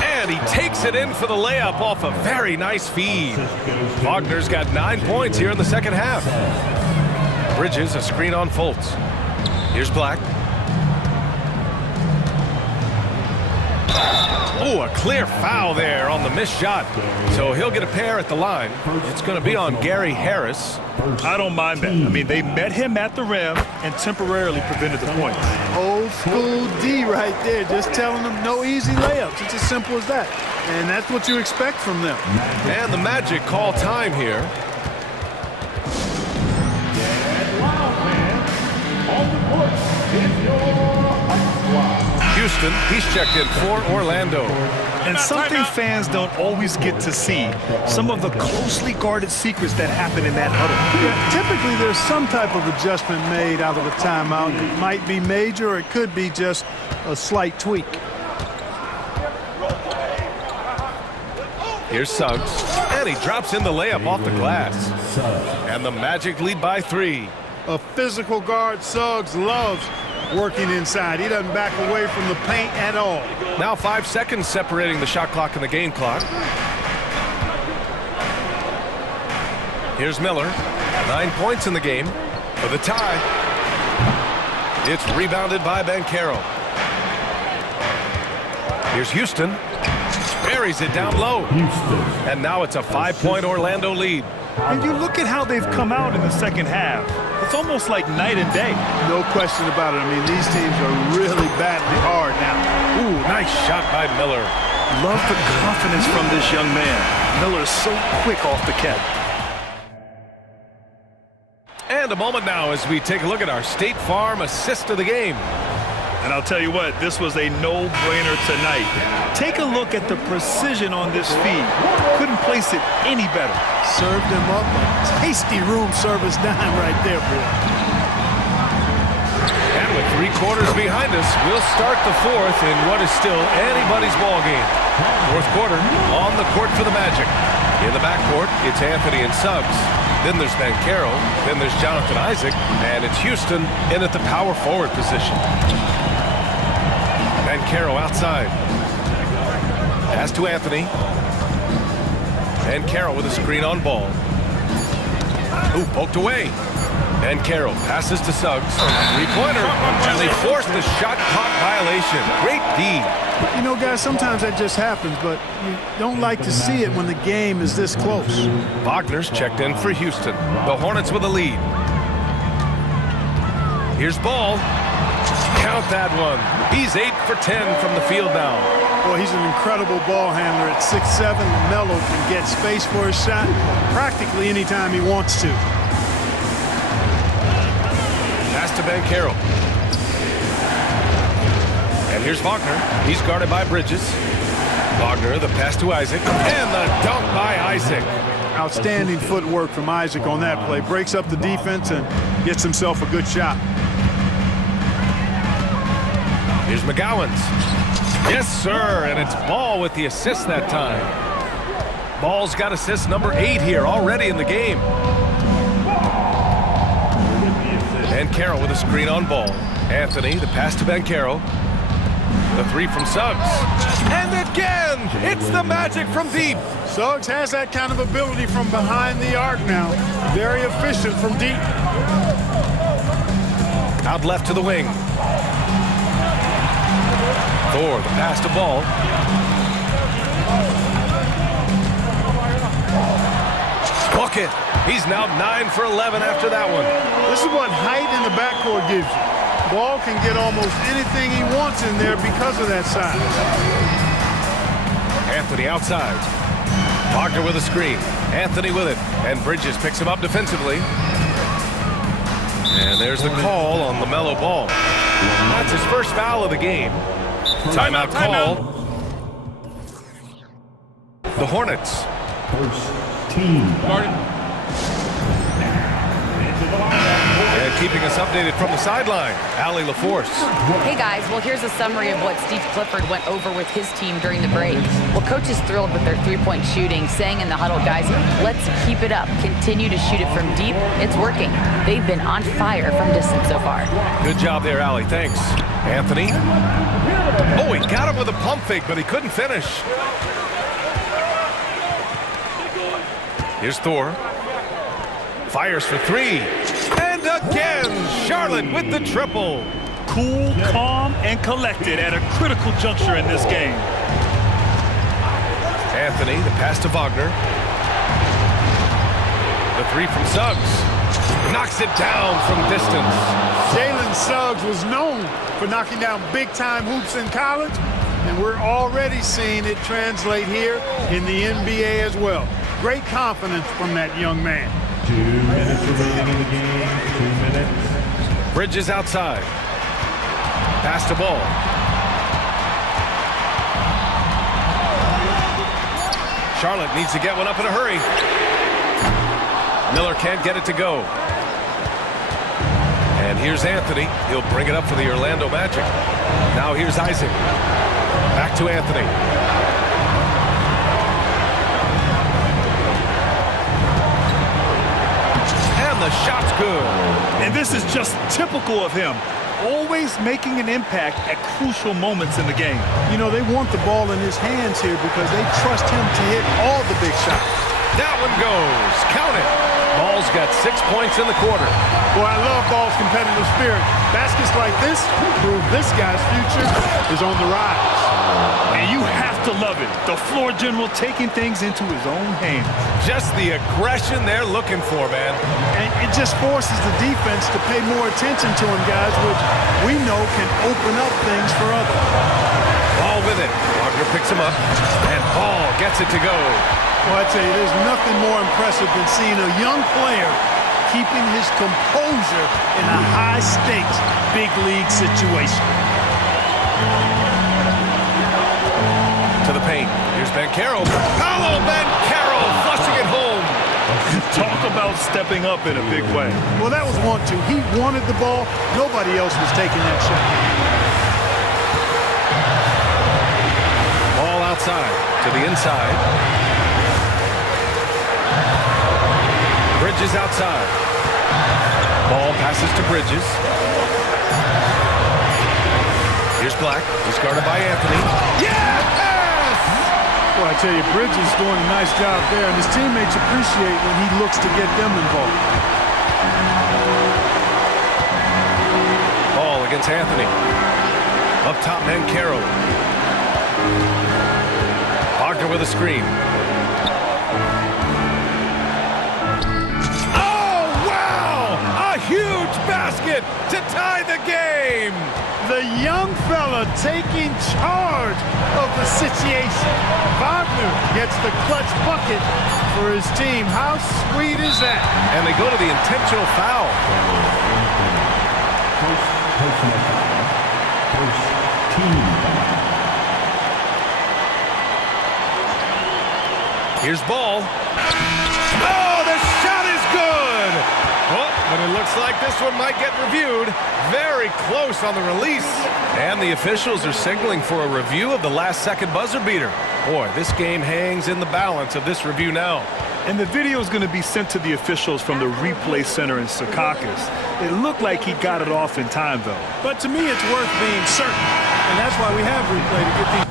And he takes it in for the layup off a very nice feed. Wagner's got 9 points here in the second half. Bridges, a screen on Fultz. Here's Black. Oh, a clear foul there on the missed shot. So he'll get a pair at the line. It's going to be on Gary Harris. I don't mind that. I mean, they met him at the rim and temporarily prevented the points. Old school D right there, just telling them no easy layups. It's as simple as that. And that's what you expect from them. And the Magic call time here. Houston. He's checked in for Orlando. And something fans don't always get to see, some of the closely guarded secrets that happen in that huddle. Yeah, typically there's some type of adjustment made out of a timeout. It might be major or it could be just a slight tweak. Here's Suggs, and he drops in the layup off the glass. And the Magic lead by 3. A physical guard, Suggs, loves working inside. He doesn't back away from the paint at all. Now 5 seconds separating the shot clock and the game clock. Here's Miller, 9 points in the game for the tie. It's rebounded by Banchero. Here's Houston. Buries it down low. And now it's a 5-point Orlando lead. And you look at how they've come out in the second half. It's almost like night and day. No question about it. I mean, these teams are really battling hard now. Ooh, nice shot by Miller. Love the confidence from this young man. Miller's so quick off the catch. And a moment now as we take a look at our State Farm assist of the game. And I'll tell you what, this was a no-brainer tonight. Take a look at the precision on this feed. Couldn't place it any better. Served him up a tasty room service dime right there, boy. And with 3 quarters behind us, we'll start the 4th in what is still anybody's ball game. 4th quarter on the court for the Magic. In the backcourt, it's Anthony and Suggs. Then there's Banchero. Then there's Jonathan Isaac. And it's Houston in at the power forward position. Banchero outside. Pass to Anthony. Banchero with a screen on ball. Ooh, poked away. Banchero passes to Suggs. 3-pointer. And they force the shot clock violation. Great D. You know, guys, sometimes that just happens, but you don't like to see it when the game is this close. Wagner's checked in for Houston. The Hornets with a lead. Here's Ball. Count that one. He's 8 for 10 from the field now. Boy, he's an incredible ball handler at 6'7". LaMelo can get space for his shot practically anytime he wants to. Pass to Banchero. And here's Wagner. He's guarded by Bridges. Wagner, the pass to Isaac. And the dunk by Isaac. Outstanding footwork from Isaac on that play. Breaks up the defense and gets himself a good shot. Here's McGowan's. Yes, sir, and it's Ball with the assist that time. Ball's got assist number 8 here already in the game. Banchero with a screen on Ball. Anthony, the pass to Banchero. The 3 from Suggs. And again, it's the Magic from deep. Suggs has that kind of ability from behind the arc now. Very efficient from deep. Out left to the wing. Thor, the pass to Ball. Bucket. He's now 9 for 11 after that one. This is what height in the backcourt gives you. Ball can get almost anything he wants in there because of that size. Anthony outside. Wagner with a screen. Anthony with it. And Bridges picks him up defensively. And there's the call on LaMelo Ball. That's his first foul of the game. Timeout call. The Hornets. First team. And keeping us updated from the sideline, Allie LaForce. Hey guys, well here's a summary of what Steve Clifford went over with his team during the break. Well, coach is thrilled with their 3-point shooting, saying in the huddle, guys, let's keep it up. Continue to shoot it from deep. It's working. They've been on fire from distance so far. Good job there, Allie. Thanks. Anthony. Oh, he got him with a pump fake, but he couldn't finish. Here's Thor. Fires for 3. And again, Charlotte with the triple. Cool, calm, and collected at a critical juncture in this game. Anthony, the pass to Wagner. The 3 from Suggs. Knocks it down from distance. Jalen Suggs was known for knocking down big-time hoops in college, and we're already seeing it translate here in the NBA as well. Great confidence from that young man. 2 minutes remaining in the game. 2 minutes. Bridges outside. Pass to Ball. Charlotte needs to get one up in a hurry. Miller can't get it to go. And here's Anthony. He'll bring it up for the Orlando Magic. Now here's Isaac. Back to Anthony. And the shot's good. And this is just typical of him. Always making an impact at crucial moments in the game. You know, they want the ball in his hands here because they trust him to hit all the big shots. That one goes. Count it. Ball's got 6 points in the quarter. Boy, I love Ball's competitive spirit. Baskets like this prove this guy's future is on the rise. And you have to love it. The floor general taking things into his own hands. Just the aggression they're looking for, man. And it just forces the defense to pay more attention to him, guys, which we know can open up things for others. Ball with it. Wagner picks him up, and Ball gets it to go. Well, I tell you, there's nothing more impressive than seeing a young player keeping his composure in a high-stakes, big-league situation. To the paint. Here's Banchero. Paolo Banchero flushing it home. Talk about stepping up in a big way. Well, that was 1-2. He wanted the ball. Nobody else was taking that shot. Ball outside. To the inside. Bridges outside. Ball passes to Bridges. Here's Black. He's guarded by Anthony. Yes! Well, I tell you, Bridges is doing a nice job there, and his teammates appreciate when he looks to get them involved. Ball against Anthony. Up top, Banchero. Wagner with a screen. Huge basket to tie the game. The young fella taking charge of the situation. Wagner gets the clutch bucket for his team. How sweet is that? And they go to the intentional foul. Personal foul. First team foul. Here's Ball. Oh, the shot is good. Oh, but it looks like this one might get reviewed. Very close on the release. And the officials are signaling for a review of the last-second buzzer beater. Boy, this game hangs in the balance of this review now. And the video is going to be sent to the officials from the replay center in Secaucus. It looked like he got it off in time, though. But to me, it's worth being certain. And that's why we have replay to get these.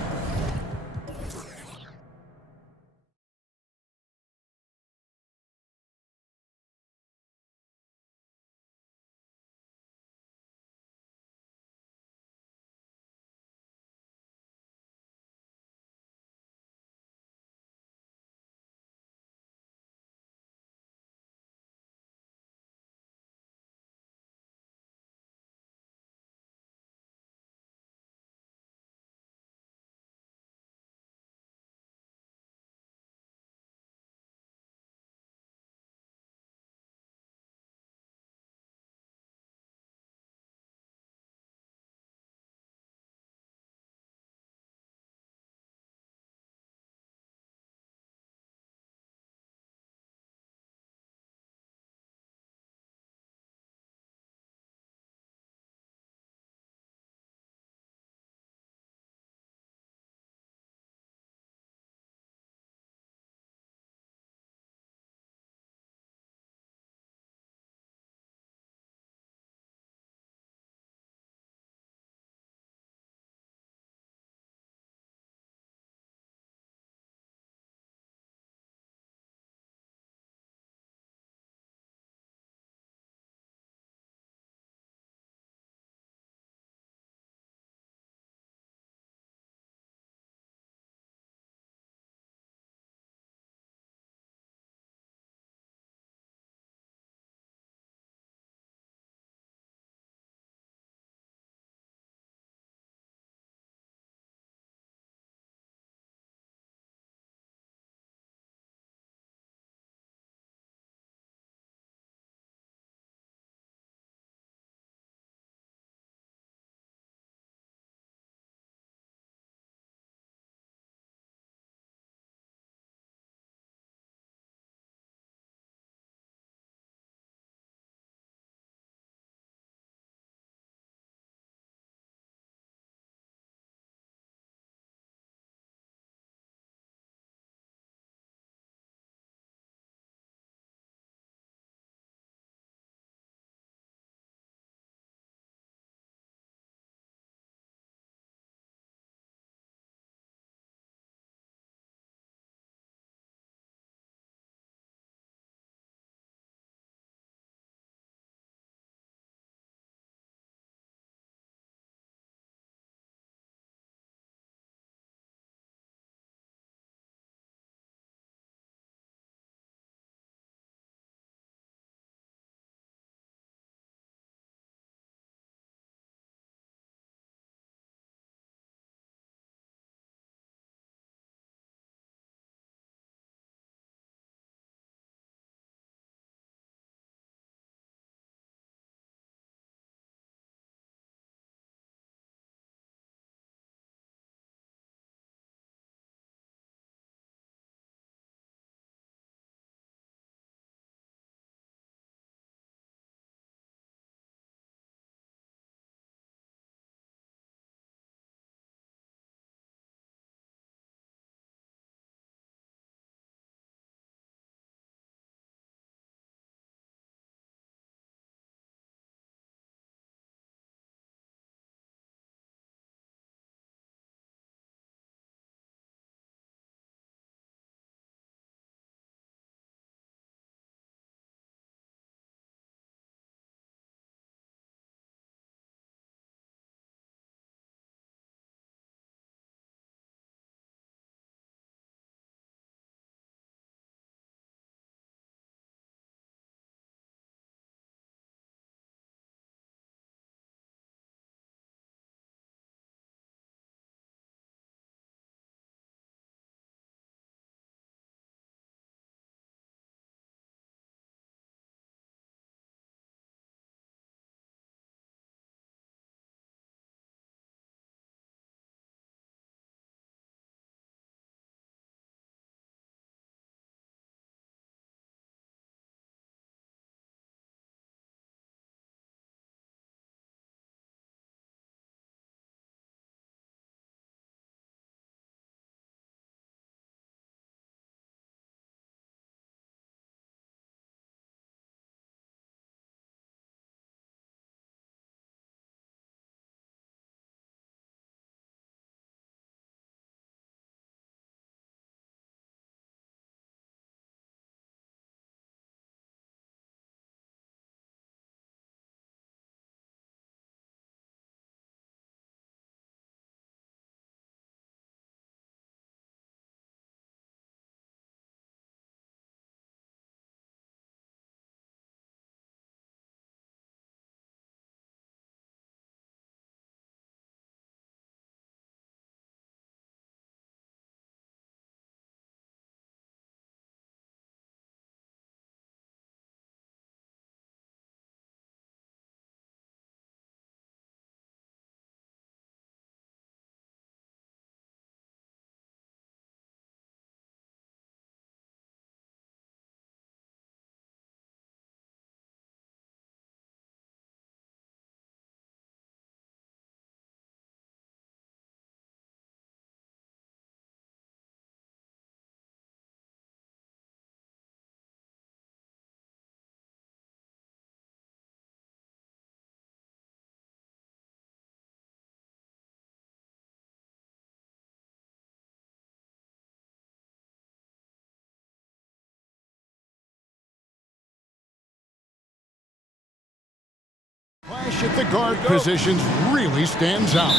At the guard positions really stands out.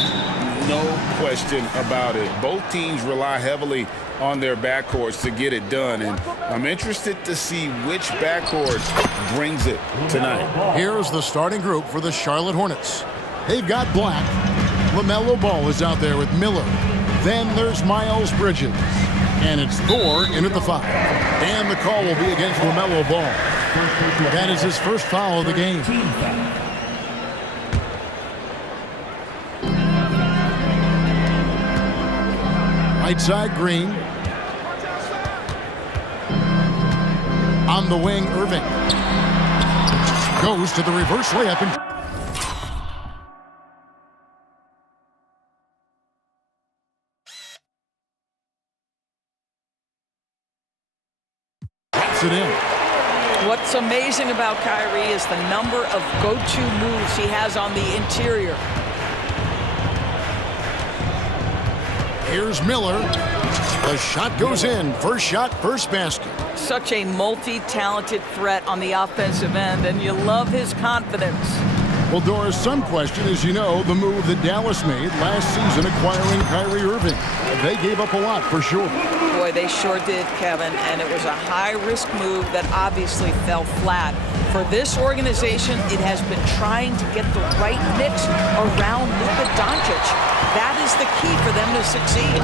No question about it. Both teams rely heavily on their backcourts to get it done, and I'm interested to see which backcourt brings it tonight. Here's the starting group for the Charlotte Hornets. They've got Black. LaMelo Ball is out there with Miller. Then there's Miles Bridges. And it's Thor in at the 5. And the call will be against LaMelo Ball. That is his first foul of the game. Right side, Green. On the wing, Irving. Goes to the reverse layup and it in. What's amazing about Kyrie is the number of go-to moves he has on the interior. Here's Miller. The shot goes in. First shot, first basket. Such a multi-talented threat on the offensive end, and you love his confidence. Well, Doris, some question, as you know, the move that Dallas made last season acquiring Kyrie Irving. They gave up a lot, for sure. Boy, they sure did, Kevin, and it was a high-risk move that obviously fell flat. For this organization, it has been trying to get the right mix around Luka Doncic. That is the key for them to succeed.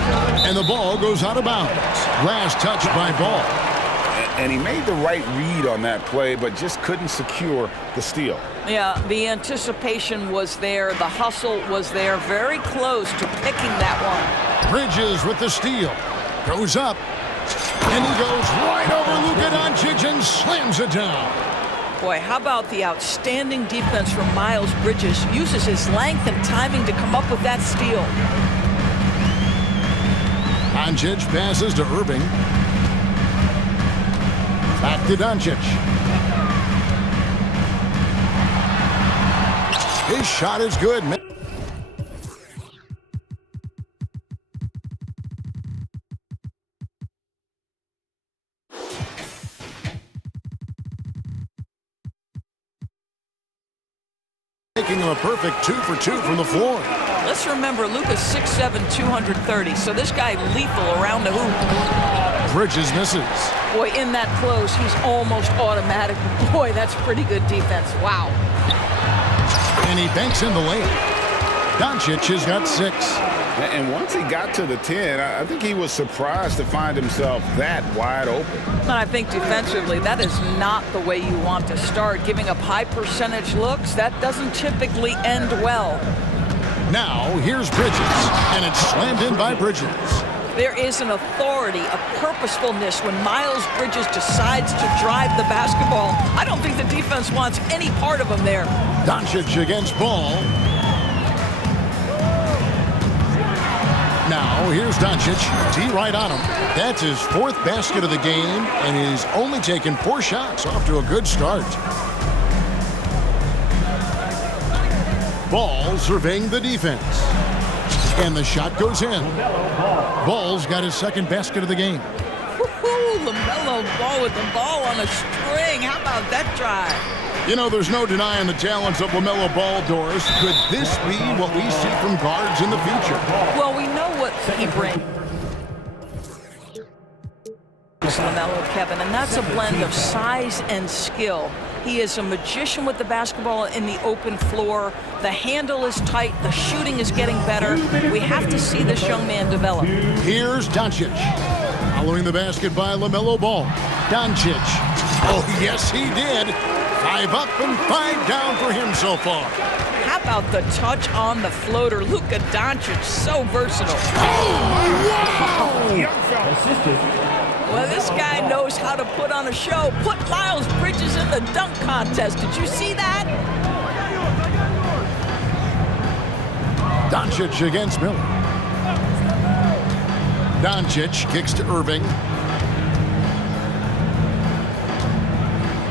And the ball goes out of bounds. Last touch by Ball. And he made the right read on that play, but just couldn't secure the steal. Yeah, the anticipation was there. The hustle was there. Very close to picking that one. Bridges with the steal. Goes up. And he goes right over Luka Doncic and slams it down. Boy, how about the outstanding defense from Miles Bridges? Uses his length and timing to come up with that steal. Doncic passes to Irving. Back to Doncic. His shot is good. Making him a perfect 2 for 2 from the floor. Let's remember, Luka's 6'7", 230, so this guy lethal around the hoop. Bridges misses. Boy, in that close, he's almost automatic. Boy, that's pretty good defense. Wow. And he banks in the lane. Doncic has got 6. And once he got to the 10, I think he was surprised to find himself that wide open. And I think defensively, that is not the way you want to start. Giving up high percentage looks, that doesn't typically end well. Now, here's Bridges, and it's slammed in by Bridges. There is an authority, a purposefulness when Miles Bridges decides to drive the basketball. I don't think the defense wants any part of him there. Doncic against Ball. Now, here's Doncic. T right on him. That's his 4th basket of the game, and he's only taken 4 shots. Off to a good start. Ball surveying the defense. And the shot goes in. Ball's got his 2nd basket of the game. LaMelo Ball with the ball on a string. How about that drive? You know, there's no denying the talents of LaMelo Ball, Doris. Could this be what we see from guards in the future? Well, we know what he brings. LaMelo, Kevin, and that's a blend of size and skill. He is a magician with the basketball in the open floor. The handle is tight. The shooting is getting better. We have to see this young man develop. Here's Doncic. Following the basket by LaMelo Ball. Doncic. Oh, yes, he did. 5 up and 5 down for him so far. How about the touch on the floater? Luka Doncic, so versatile. Oh, wow! Well, this guy knows how to put on a show. Put Miles Bridges in the dunk contest. Did you see that? Doncic against Miller. Doncic kicks to Irving.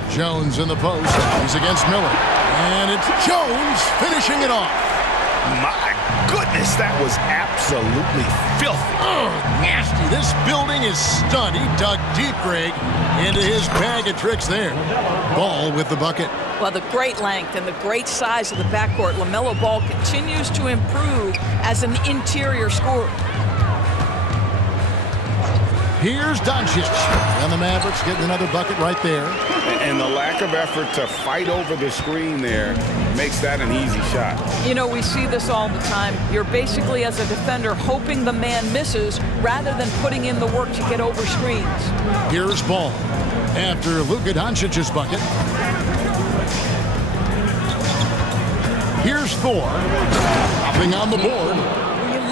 Jones in the post. He's against Miller. And it's Jones finishing it off. My goodness. goodness, that was absolutely filthy. Oh, nasty. This building is stunned. He dug deep, Greg, into his bag of tricks there. Ball with the bucket. Well, the great length and the great size of the backcourt, LaMelo Ball continues to improve as an interior scorer. Here's Doncic. And the Mavericks getting another bucket right there. And the lack of effort to fight over the screen there makes that an easy shot. You know, we see this all the time. You're basically, as a defender, hoping the man misses rather than putting in the work to get over screens. Here's Ball. After Luka Doncic's bucket. Here's Thor. Hopping on the board.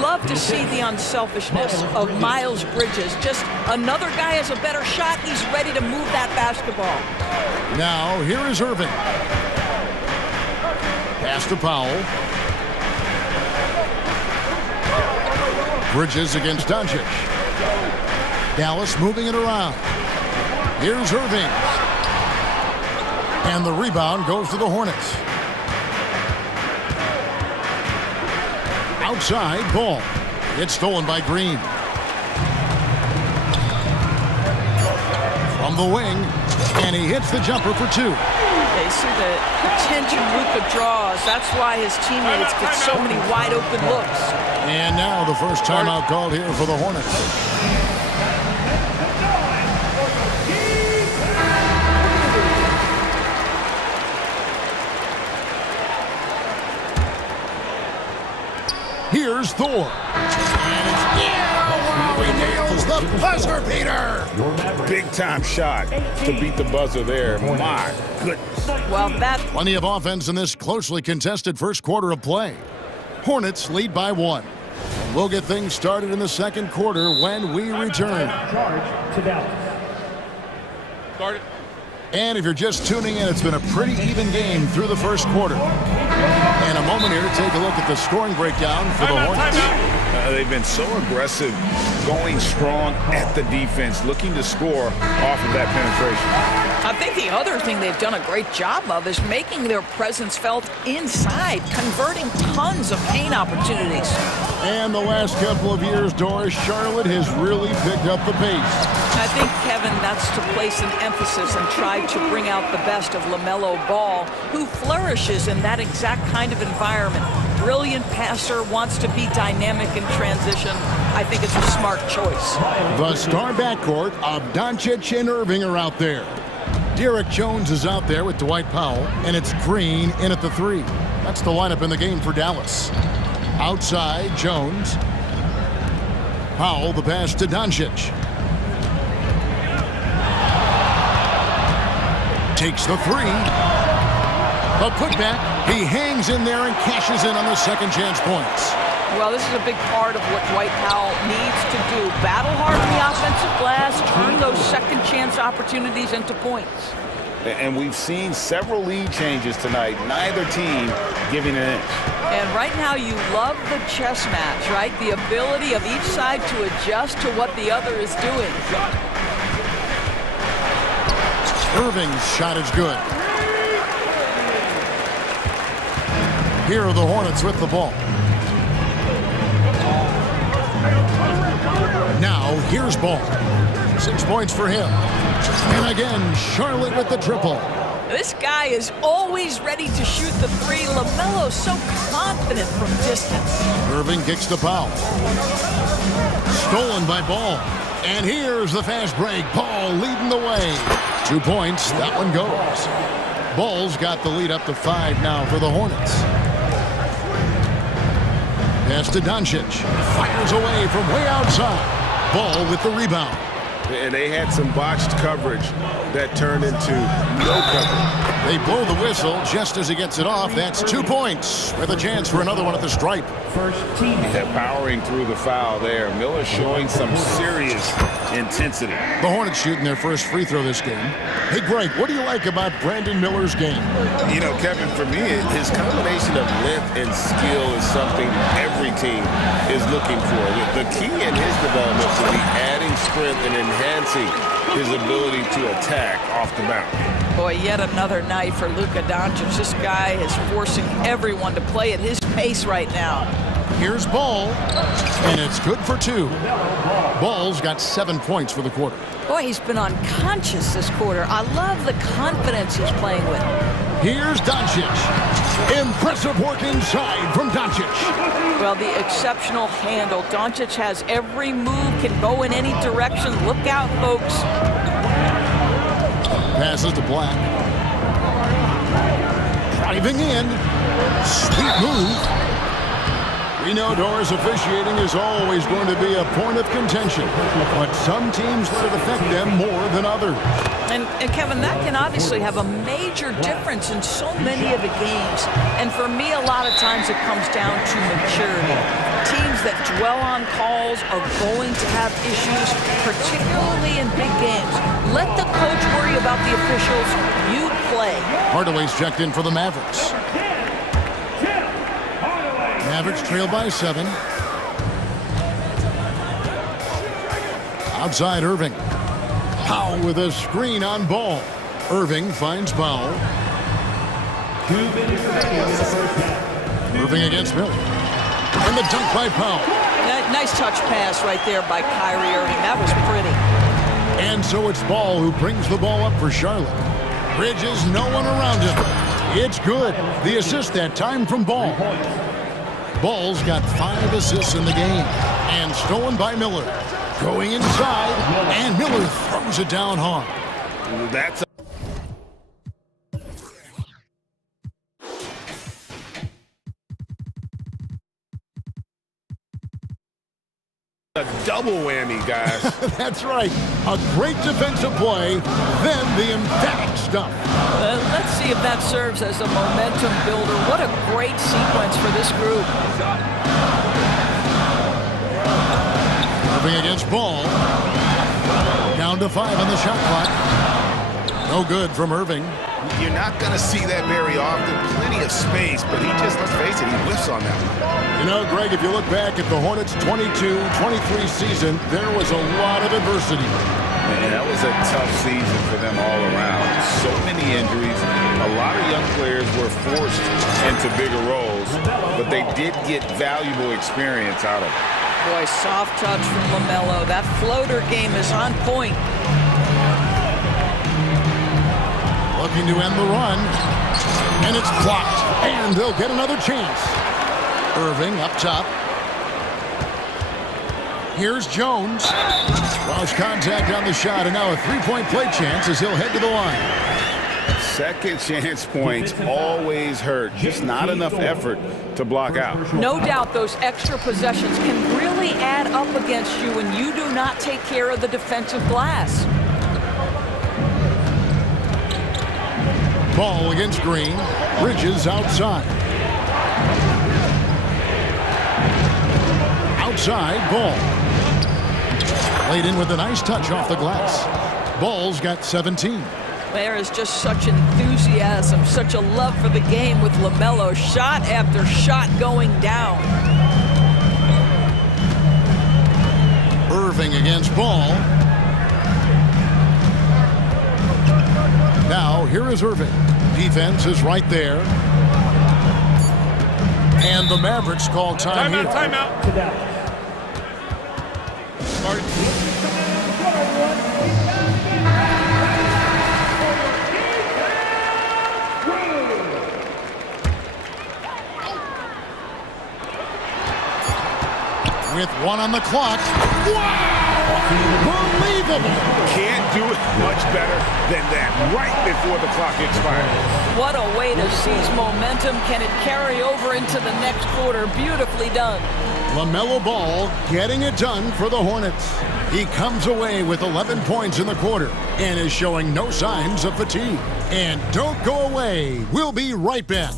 Love to see the unselfishness of Miles Bridges. Just another guy has a better shot. He's ready to move that basketball. Now, here is Irving. Pass to Powell. Bridges against Doncic. Dallas moving it around. Here's Irving. And the rebound goes to the Hornets. Outside, Ball. It's stolen by Green. From the wing, and he hits the jumper for two. They see the attention Luka draws. That's why his teammates get so many wide open looks. And now the first timeout called here for the Hornets. Here's Thor. And it's wow, he nails the buzzer beater. Big time shot to beat the buzzer there. My goodness. Well, that plenty of offense in this closely contested first quarter of play. Hornets lead by 1. We'll get things started in the second quarter when we return. Start it. And if you're just tuning in, it's been a pretty even game through the first quarter. And a moment here to take a look at the scoring breakdown for the Hornets. They've been so aggressive, going strong at the defense, looking to score off of that penetration. I think the other thing they've done a great job of is making their presence felt inside, converting tons of paint opportunities. And the last couple of years, Doris, Charlotte has really picked up the pace. I think, Kevin, that's to place an emphasis and try to bring out the best of LaMelo Ball, who flourishes in that exact kind of environment. Brilliant passer, wants to be dynamic in transition. I think it's a smart choice. The star backcourt of Doncic and Irving are out there. Derek Jones is out there with Dwight Powell, and it's Green in at the 3. That's the lineup in the game for Dallas. Outside, Jones. Powell, the pass to Doncic. Takes the 3. The putback. He hangs in there and cashes in on the second chance points. Well, this is a big part of what Dwight Powell needs to do. Battle hard on the offensive glass, turn those second chance opportunities into points. And we've seen several lead changes tonight, neither team giving an inch. And right now you love the chess match, right? The ability of each side to adjust to what the other is doing. Irving's shot is good. Here are the Hornets with the ball. Now, here's Ball. 6 points for him. And again, Charlotte with the triple. This guy is always ready to shoot the 3. LaMelo so confident from distance. Irving kicks to Powell. Stolen by Ball. And here's the fast break. Ball leading the way. 2 points. That one goes. Ball's got the lead up to 5 now for the Hornets. Pass to Doncic. Fires away from way outside. Ball with the rebound. And they had some botched coverage that turned into no coverage. They blow the whistle just as he gets it off. That's 2 points with a chance for another one at the stripe. First team. Powering through the foul there. Miller showing some serious intensity. The Hornets shooting their first free throw this game. Hey, Greg, what do you like about Brandon Miller's game? You know, Kevin, for me, his combination of length and skill is something every team is looking for. The key in his development will be adding strength and enhancing his ability to attack off the bounce. Boy, yet another night for Luka Doncic. This guy is forcing everyone to play at his pace right now. Here's Ball, and it's good for 2. Ball's got 7 points for the quarter. Boy, he's been unconscious this quarter. I love the confidence he's playing with. Here's Doncic. Impressive work inside from Doncic. Well, the exceptional handle. Doncic has every move, can go in any direction. Look out, folks. Passes to Black. Driving in. Sweet move. We know Doris officiating is always going to be a point of contention, but some teams let it affect them more than others. And Kevin, that can obviously have a major difference in so many of the games. And for me, a lot of times it comes down to maturity. Teams that dwell on calls are going to have issues, particularly in big games. Let the coach worry about the officials. You play. Hardaway's checked in for the Mavericks. Mavericks trail by 7. Outside Irving. Powell with a screen on Ball. Irving finds Powell. 2 minutes remaining in the first half. Irving against Miller. And the dunk by Powell. Nice touch pass right there by Kyrie Irving. That was pretty. And so it's Ball who brings the ball up for Charlotte. Bridges, no one around him. It's good. The assist that time from Ball. Ball's got 5 assists in the game. And stolen by Miller. Going inside, and Miller throws it down hard. That's a double whammy, guys. That's right. A great defensive play, then the emphatic stuff. Let's see if that serves as a momentum builder. What a great sequence for this group. Irving against Ball. Down to 5 on the shot clock. No good from Irving. You're not going to see that very often. Plenty of space, but he just, let's face it, he whiffs on that one. You know, Greg, if you look back at the Hornets' 22-23 season, there was a lot of adversity. Man, that was a tough season for them all around. So many injuries. A lot of young players were forced into bigger roles, but they did get valuable experience out of it. Boy, soft touch from LaMelo. That floater game is on point. Looking to end the run. And it's blocked. And they'll get another chance. Irving up top. Here's Jones. Lost contact on the shot, and now a three-point play chance as he'll head to the line. Second chance points always hurt. Just not enough effort to block out. No doubt those extra possessions can really add up against you when you do not take care of the defensive glass. Ball against Green. Bridges outside. Outside, Ball. Laid in with a nice touch off the glass. Ball's got 17. There is just such enthusiasm, such a love for the game with LaMelo. Shot after shot going down. Irving against Ball. Now, here is Irving. Defense is right there. And the Mavericks call time here. Timeout. With 1 on the clock. Wow! Unbelievable! Can't do it much better than that right before the clock expires. What a way to seize momentum. Can it carry over into the next quarter? Beautifully done. LaMelo Ball getting it done for the Hornets. He comes away with 11 points in the quarter and is showing no signs of fatigue. And don't go away. We'll be right back.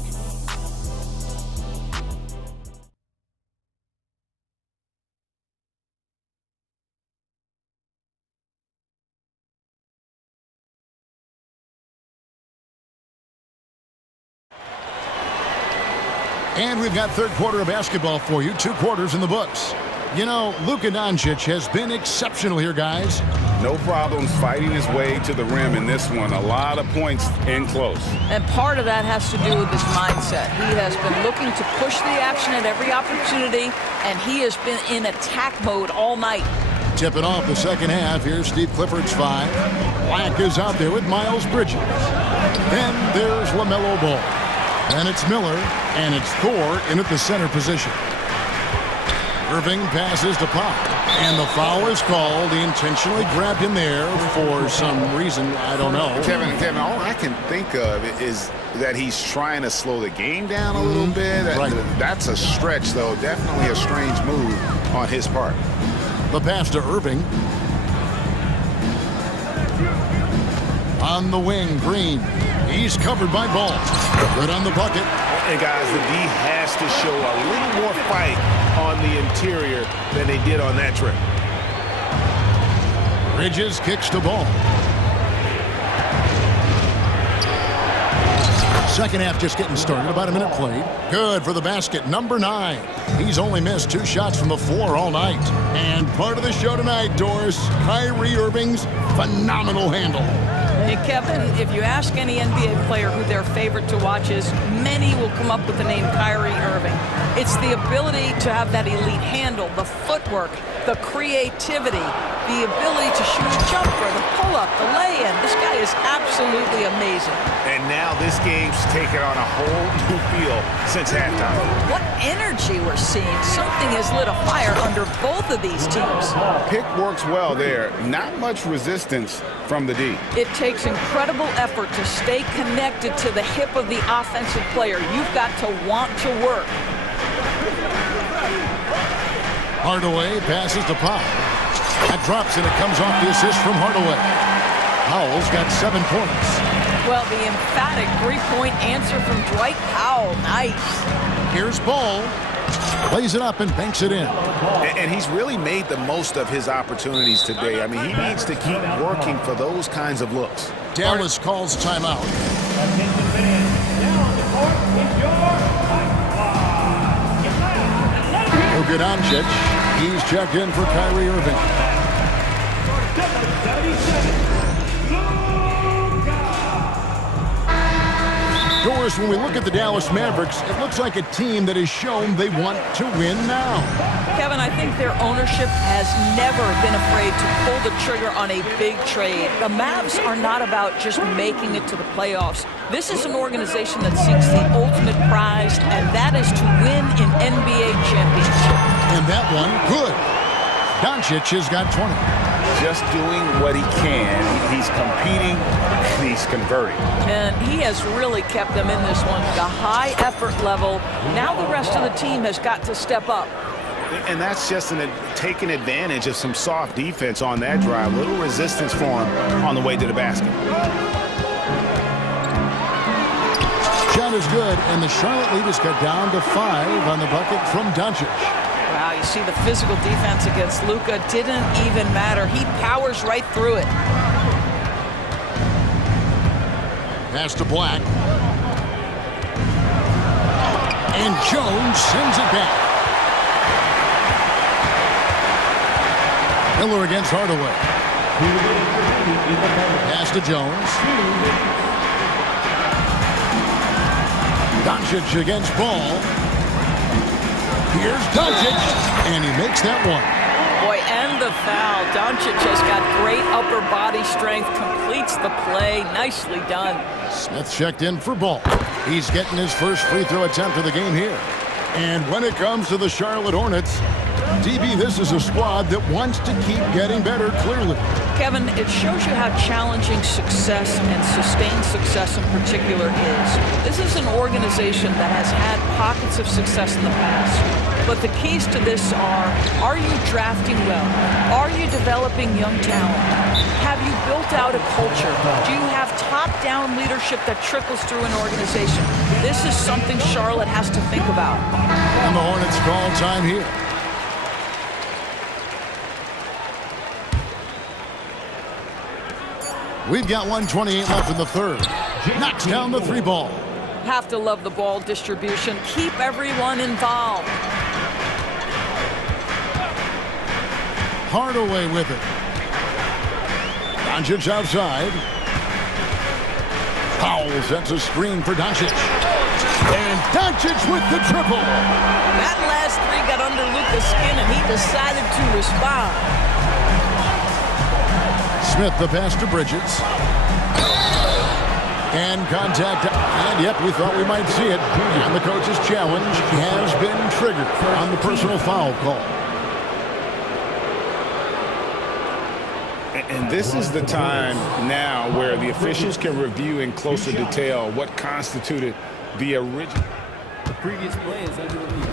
And we've got third quarter of basketball for you. 2 quarters in the books. You know, Luka Doncic has been exceptional here, guys. No problems fighting his way to the rim in this one. A lot of points in close. And part of that has to do with his mindset. He has been looking to push the action at every opportunity, and he has been in attack mode all night. Tipping off the second half. Here's Steve Clifford's 5. Black is out there with Miles Bridges. Then there's LaMelo Ball. And it's Miller, and it's Thor in at the center position. Irving passes to Pop, and the foul is called. He intentionally grabbed him there for some reason, I don't know. Kevin, all I can think of is that he's trying to slow the game down a little bit. Right. That's a stretch, though. Definitely a strange move on his part. The pass to Irving. On the wing, Green. He's covered by Ball. Good on the bucket. And guys, the D has to show a little more fight on the interior than they did on that trip. Bridges kicks to Ball. Second half just getting started. About a minute played. Good for the basket. Number 9. He's only missed 2 shots from the floor all night. And part of the show tonight, Doris, Kyrie Irving's phenomenal handle. Hey, Kevin, if you ask any NBA player who their favorite to watch is, many will come up with the name Kyrie Irving. It's the ability to have that elite handle, the footwork, the creativity, the ability to shoot a jumper, the pull-up, the lay-in. This guy is absolutely amazing. And now this game's taken on a whole new feel since halftime. What energy we're seeing. Something has lit a fire under both of these teams. Pick works well there. Not much resistance from the D. It takes incredible effort to stay connected to the hip of the offensive player. You've got to want to work. Hardaway passes to Pop. That drops and it comes off the assist from Hardaway. Powell's got 7 points. Well, the emphatic 3-point answer from Dwight Powell. Nice. Here's Ball. Plays it up and banks it in. And he's really made the most of his opportunities today. I mean, he needs to keep working for those kinds of looks. Dallas calls timeout. Luka Doncic. He's checked in for Kyrie Irving. Doris, when we look at the Dallas Mavericks, it looks like a team that has shown they want to win now. Kevin, I think their ownership has never been afraid to pull the trigger on a big trade. The Mavs are not about just making it to the playoffs. This is an organization that seeks the ultimate prize, and that is to win an NBA championship. And that one, good. Doncic has got 20. Just doing what he can. He's competing, he's converting. And he has really kept them in this one. The high effort level. Now the rest of the team has got to step up. And that's just taking advantage of some soft defense on that drive. Little resistance for him on the way to the basket. Shot is good, and the Charlotte lead is cut down to 5 on the bucket from Doncic. Wow, you see the physical defense against Luka didn't even matter. He powers right through it. Pass to Black. And Jones sends it back. Miller against Hardaway. Pass to Jones. Doncic against Ball. Here's Doncic, and he makes that one. Boy, and the foul. Doncic has got great upper body strength, completes the play. Nicely done. Smith checked in for Ball. He's getting his first free throw attempt of the game here. And when it comes to the Charlotte Hornets, DB, this is a squad that wants to keep getting better, clearly. Kevin, it shows you how challenging success and sustained success in particular is. This is an organization that has had pockets of success in the past. But the keys to this are you drafting well? Are you developing young talent? Have you built out a culture? Do you have top-down leadership that trickles through an organization? This is something Charlotte has to think about. And the Hornets call time here. We've got 1:28 left in the third. Knocks down the 3 ball. Have to love the ball distribution. Keep everyone involved. Hardaway with it. Doncic outside. Powell sets a screen for Doncic. And Doncic with the triple. That last three got under Luka's skin, and he decided to respond. Smith the pass to Bridges. And contact. And yep, we thought we might see it. And the coach's challenge has been triggered on the personal foul call. And this is the time now where the officials can review in closer detail what constituted the original. The previous play is under review.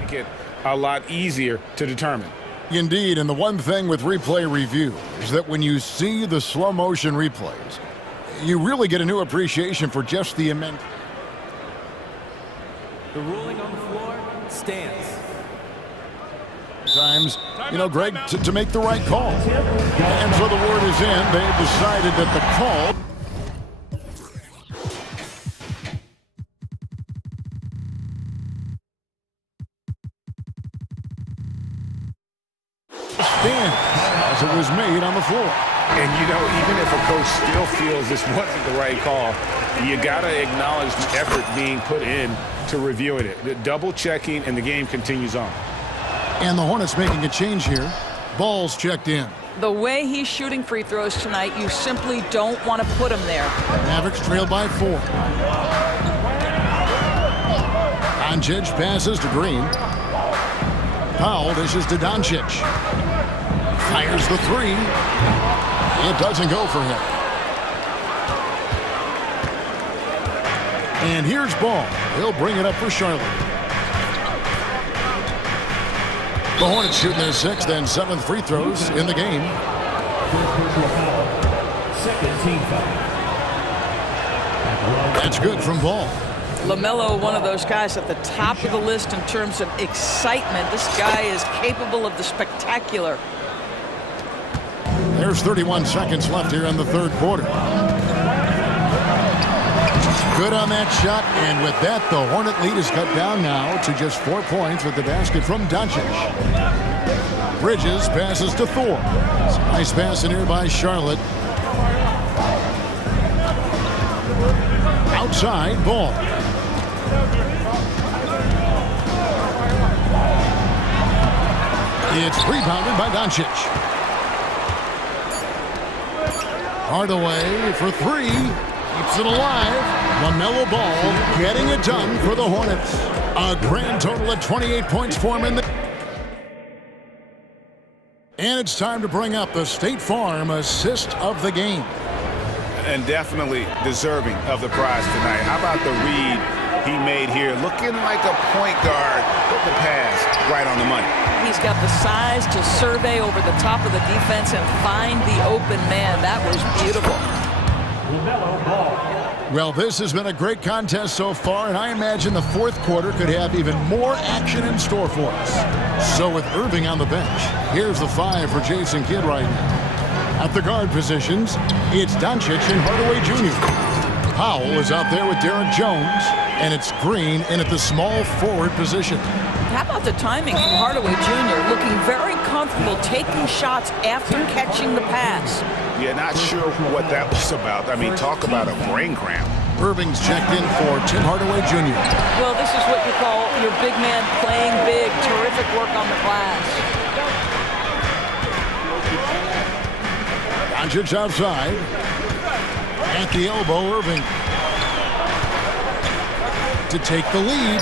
Make it a lot easier to determine. Indeed, and the one thing with replay review is that when you see the slow motion replays, you really get a new appreciation for just the immense. The ruling on the floor stands. Times, you know, Greg, to make the right call. And so the word is in. They've decided that the call stands as it was made on the floor. And, you know, even if a coach still feels this wasn't the right call, you got to acknowledge the effort being put in to reviewing it. The double checking, and the game continues on. And the Hornets making a change here. Ball's checked in. The way he's shooting free throws tonight, you simply don't want to put him there. Mavericks trail by 4. Doncic passes to Green. Powell dishes to Doncic. Fires the three. It doesn't go for him. And here's Ball. He'll bring it up for Charlotte. The Hornets shooting their 6th and 7th free throws in the game. Second team foul. That's good from Ball. LaMelo, one of those guys at the top of the list in terms of excitement. This guy is capable of the spectacular. There's 31 seconds left here in the third quarter. Good on that shot, and with that, the Hornet lead is cut down now to just 4 points with the basket from Doncic. Bridges passes to Thor. Nice pass in here by Charlotte. Outside, Ball. It's rebounded by Doncic. Hardaway for 3. Keeps it alive. LaMelo Ball getting it done for the Hornets. A grand total of 28 points for him in the... And it's time to bring up the State Farm assist of the game. And definitely deserving of the prize tonight. How about the read he made here? Looking like a point guard. Put the pass right on the money. He's got the size to survey over the top of the defense and find the open man. That was beautiful. Well, this has been a great contest so far, and I imagine the fourth quarter could have even more action in store for us. So with Irving on the bench, here's the 5 for Jason Kidd right now. At the guard positions, it's Doncic and Hardaway Jr. Powell is out there with Derek Jones, and it's Green in at the small forward position. How about the timing from Hardaway Jr. looking very comfortable taking shots after catching the pass. Yeah, not sure what that was about. I mean, talk about a brain cramp. Irving's checked in for Tim Hardaway Jr. Well, this is what you call your big man playing big. Terrific work on the glass. Doncic outside. At the elbow, Irving. To take the lead.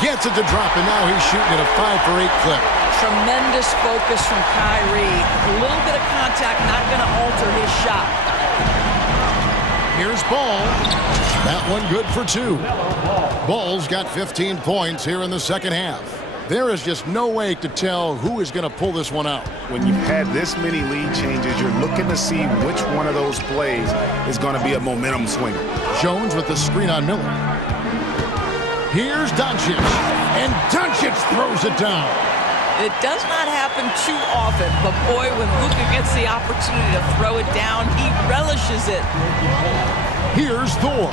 Gets it to drop, and now he's shooting at a 5 for 8 clip. Tremendous focus from Kyrie. A little bit of contact, not going to alter his shot. Here's Ball. That one good for 2. Ball's got 15 points here in the second half. There is just no way to tell who is going to pull this one out. When you've had this many lead changes, you're looking to see which one of those plays is going to be a momentum swinger. Jones with the screen on Miller. Here's Doncic, and Doncic throws it down. It does not happen too often, but boy, when Luka gets the opportunity to throw it down, he relishes it. Here's Thor.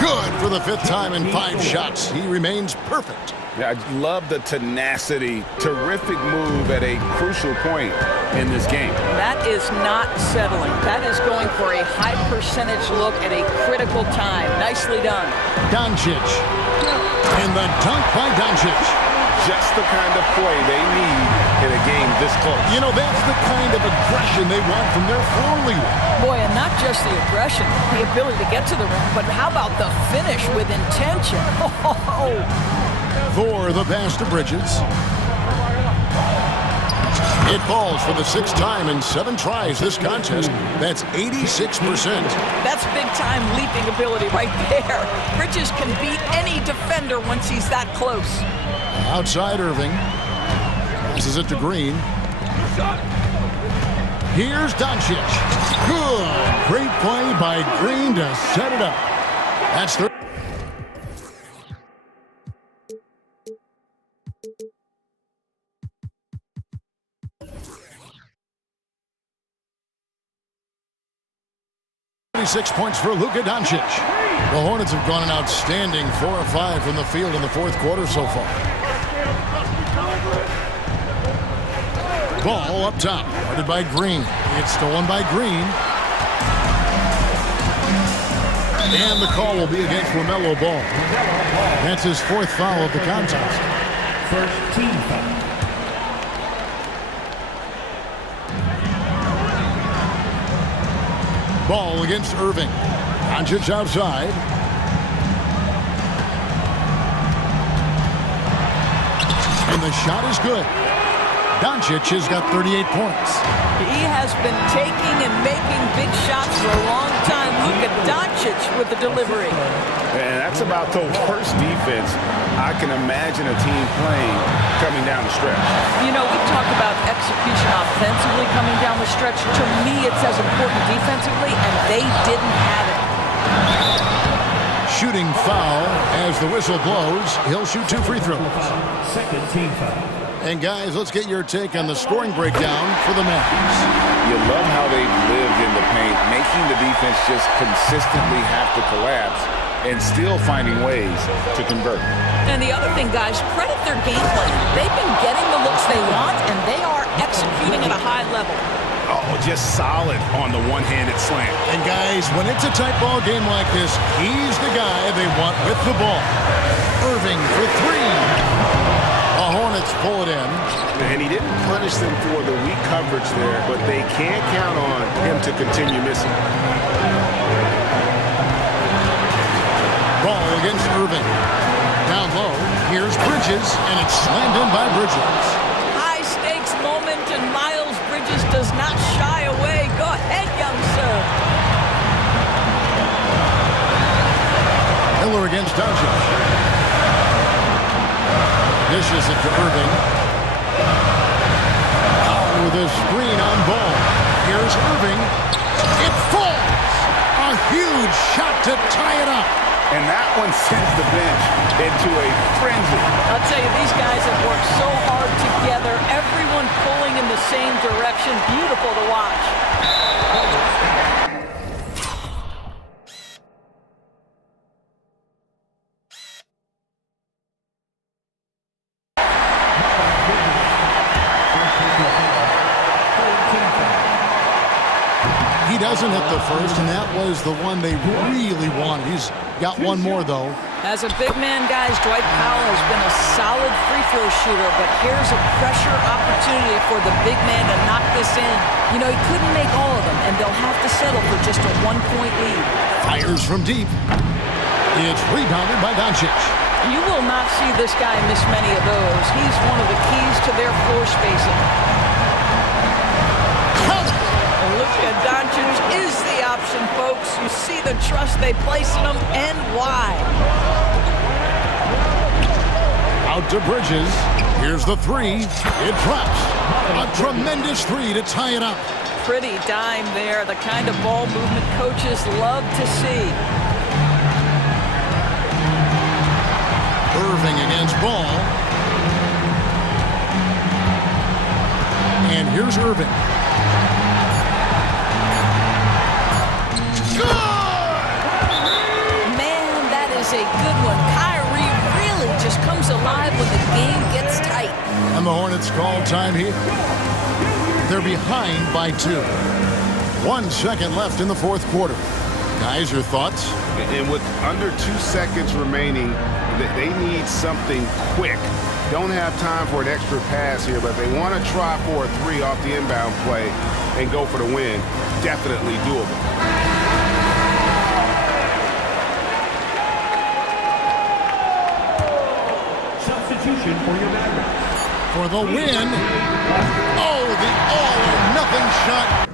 Good for the 5th time in 5 shots. He remains perfect. Yeah, I love the tenacity. Terrific move at a crucial point in this game. That is not settling. That is going for a high percentage look at a critical time. Nicely done. Doncic. And the dunk by Doncic. Just the kind of play they need in a game this close. You know, that's the kind of aggression they want from their floor leader. Boy, and not just the aggression, the ability to get to the rim, but how about the finish with intention? Oh. Thor, the pass to Bridges. It falls for the 6th time in 7 tries this contest. That's 86%. That's big-time leaping ability right there. Bridges can beat any defender once he's that close. Outside Irving. Passes it to Green. Here's Doncic. Good. Great play by Green to set it up. That's 36 points for Luka Doncic. The Hornets have gone an outstanding 4 of 5 from the field in the 4th quarter so far. Ball up top, guarded by Green. It's stolen by Green. And the call will be against LaMelo Ball. That's his 4th foul of the contest. First team foul. Ball against Irving. Doncic outside. And the shot is good. Doncic has got 38 points. He has been taking and making big shots for a long time. Look at Doncic with the delivery. And that's about the worst defense I can imagine a team playing coming down the stretch. You know, we talk about execution offensively coming down the stretch. To me, it's as important defensively, and they didn't have it. Shooting foul as the whistle blows. He'll shoot 2 free throws. Second team foul. And guys, let's get your take on the scoring breakdown for the Mavs. You love how they've lived in the paint, making the defense just consistently have to collapse and still finding ways to convert. And the other thing, guys, credit their game plan. They've been getting the looks they want, and they are executing at a high level. Oh, just solid on the one-handed slam. And guys, when it's a tight ball game like this, he's the guy they want with the ball. Irving for 3. The Hornets pull it in. And he didn't punish them for the weak coverage there, but they can't count on him to continue missing. Ball against Irving. Down low, here's Bridges, and it's slammed in by Bridges. High-stakes moment, and Miles Bridges does not shy away. Go ahead, young sir. Miller against Doncic. Dishes it to Irving. With a screen on Ball. Here's Irving. It falls! A huge shot to tie it up. And that one sends the bench into a frenzy. I'll tell you, these guys have worked so hard together. Everyone pulling in the same direction. Beautiful to watch. He doesn't hit the first, and that was the one they really wanted. He's got one more, though. As a big man, guys, Dwight Powell has been a solid free throw shooter, but here's a pressure opportunity for the big man to knock this in. You know, he couldn't make all of them, and they'll have to settle for just a 1-point lead. Fires from deep. It's rebounded by Doncic. You will not see this guy miss many of those. He's one of the keys to their floor spacing. Luka Doncic is the option, folks. You see the trust they place in him and why. Out to Bridges. Here's the 3. It drops. A tremendous 3 to tie it up. Pretty dime there. The kind of ball movement coaches love to see. Irving against Ball. And here's Irving. 5 when the game gets tight. And the Hornets call time here. They're behind by 2. 1 second left in the fourth quarter. Guys, your thoughts? And with under 2 seconds remaining, they need something quick. Don't have time for an extra pass here, but they want to try for a 3 off the inbound play and go for the win. Definitely doable. Substitution for your Mavericks. For the win. Oh, the all-or-nothing shot.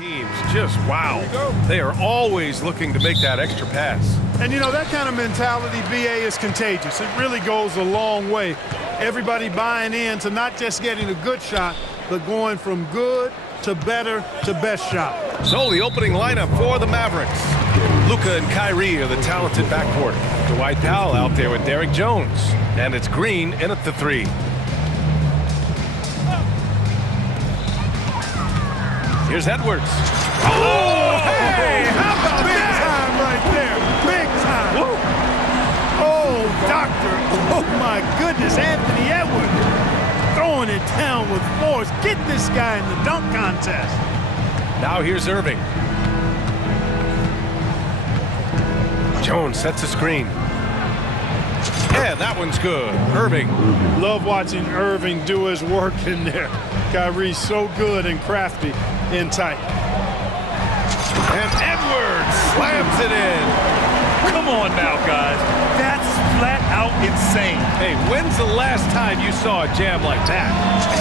Teams just wow. They are always looking to make that extra pass. And, you know, that kind of mentality, BA, is contagious. It really goes a long way. Everybody buying in to not just getting a good shot, but going from good to better to best shot. So the opening lineup for the Mavericks. Luka and Kyrie are the talented backcourt. Dwight Powell out there with Derek Jones. And it's Green in at the 3. Here's Edwards. Oh, hey! How about big that? Time right there. Big time. Woo. Oh, doctor. Oh, my goodness. Anthony Edwards throwing it down with force. Get this guy in the dunk contest. Now here's Irving. Jones sets a screen. And that one's good. Irving. Love watching Irving do his work in there. Kyrie's so good and crafty in tight. And Edwards slams it in. Come on now, guys. That's flat out insane. Hey, when's the last time you saw a jam like that?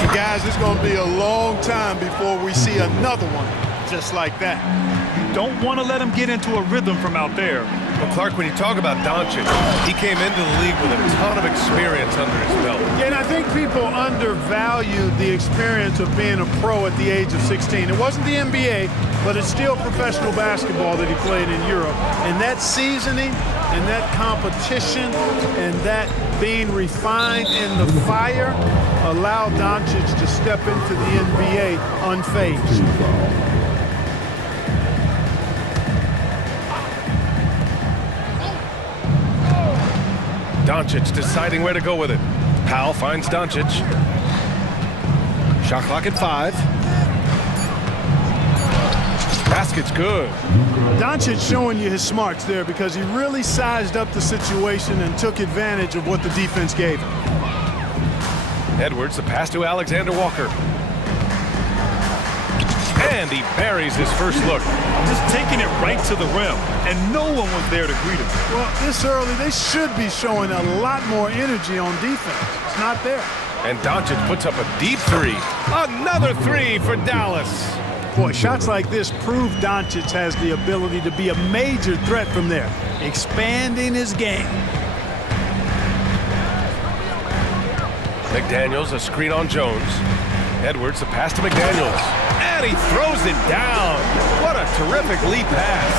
And guys, it's going to be a long time before we see another one just like that. You don't want to let him get into a rhythm from out there. Well, Clark, when you talk about Doncic, he came into the league with a ton of experience under his belt. Yeah, and I think people undervalue the experience of being a pro at the age of 16. It wasn't the NBA, but it's still professional basketball that he played in Europe. And that seasoning and that competition and that being refined in the fire allowed Doncic to step into the NBA unfazed. Doncic deciding where to go with it. Powell finds Doncic. Shot clock at 5. Basket's good. Doncic showing you his smarts there because he really sized up the situation and took advantage of what the defense gave him. Edwards, the pass to Alexander Walker. And he buries his first look. Just taking it right to the rim, and no one was there to greet him. Well, this early, they should be showing a lot more energy on defense. It's not there. And Doncic puts up a deep 3. Another 3 for Dallas. Boy, shots like this prove Doncic has the ability to be a major threat from there, expanding his game. McDaniels, a screen on Jones. Edwards, the pass to McDaniels. And he throws it down. What a terrific lead pass.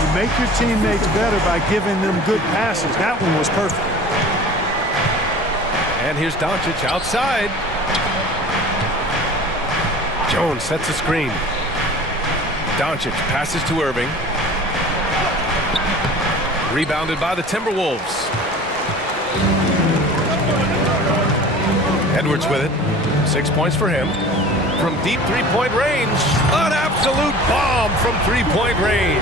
You make your teammates better by giving them good passes. That one was perfect. And here's Doncic outside. Jones sets a screen. Doncic passes to Irving. Rebounded by the Timberwolves. Edwards with it. 6 points for him. From deep three-point range, an absolute bomb from three-point range.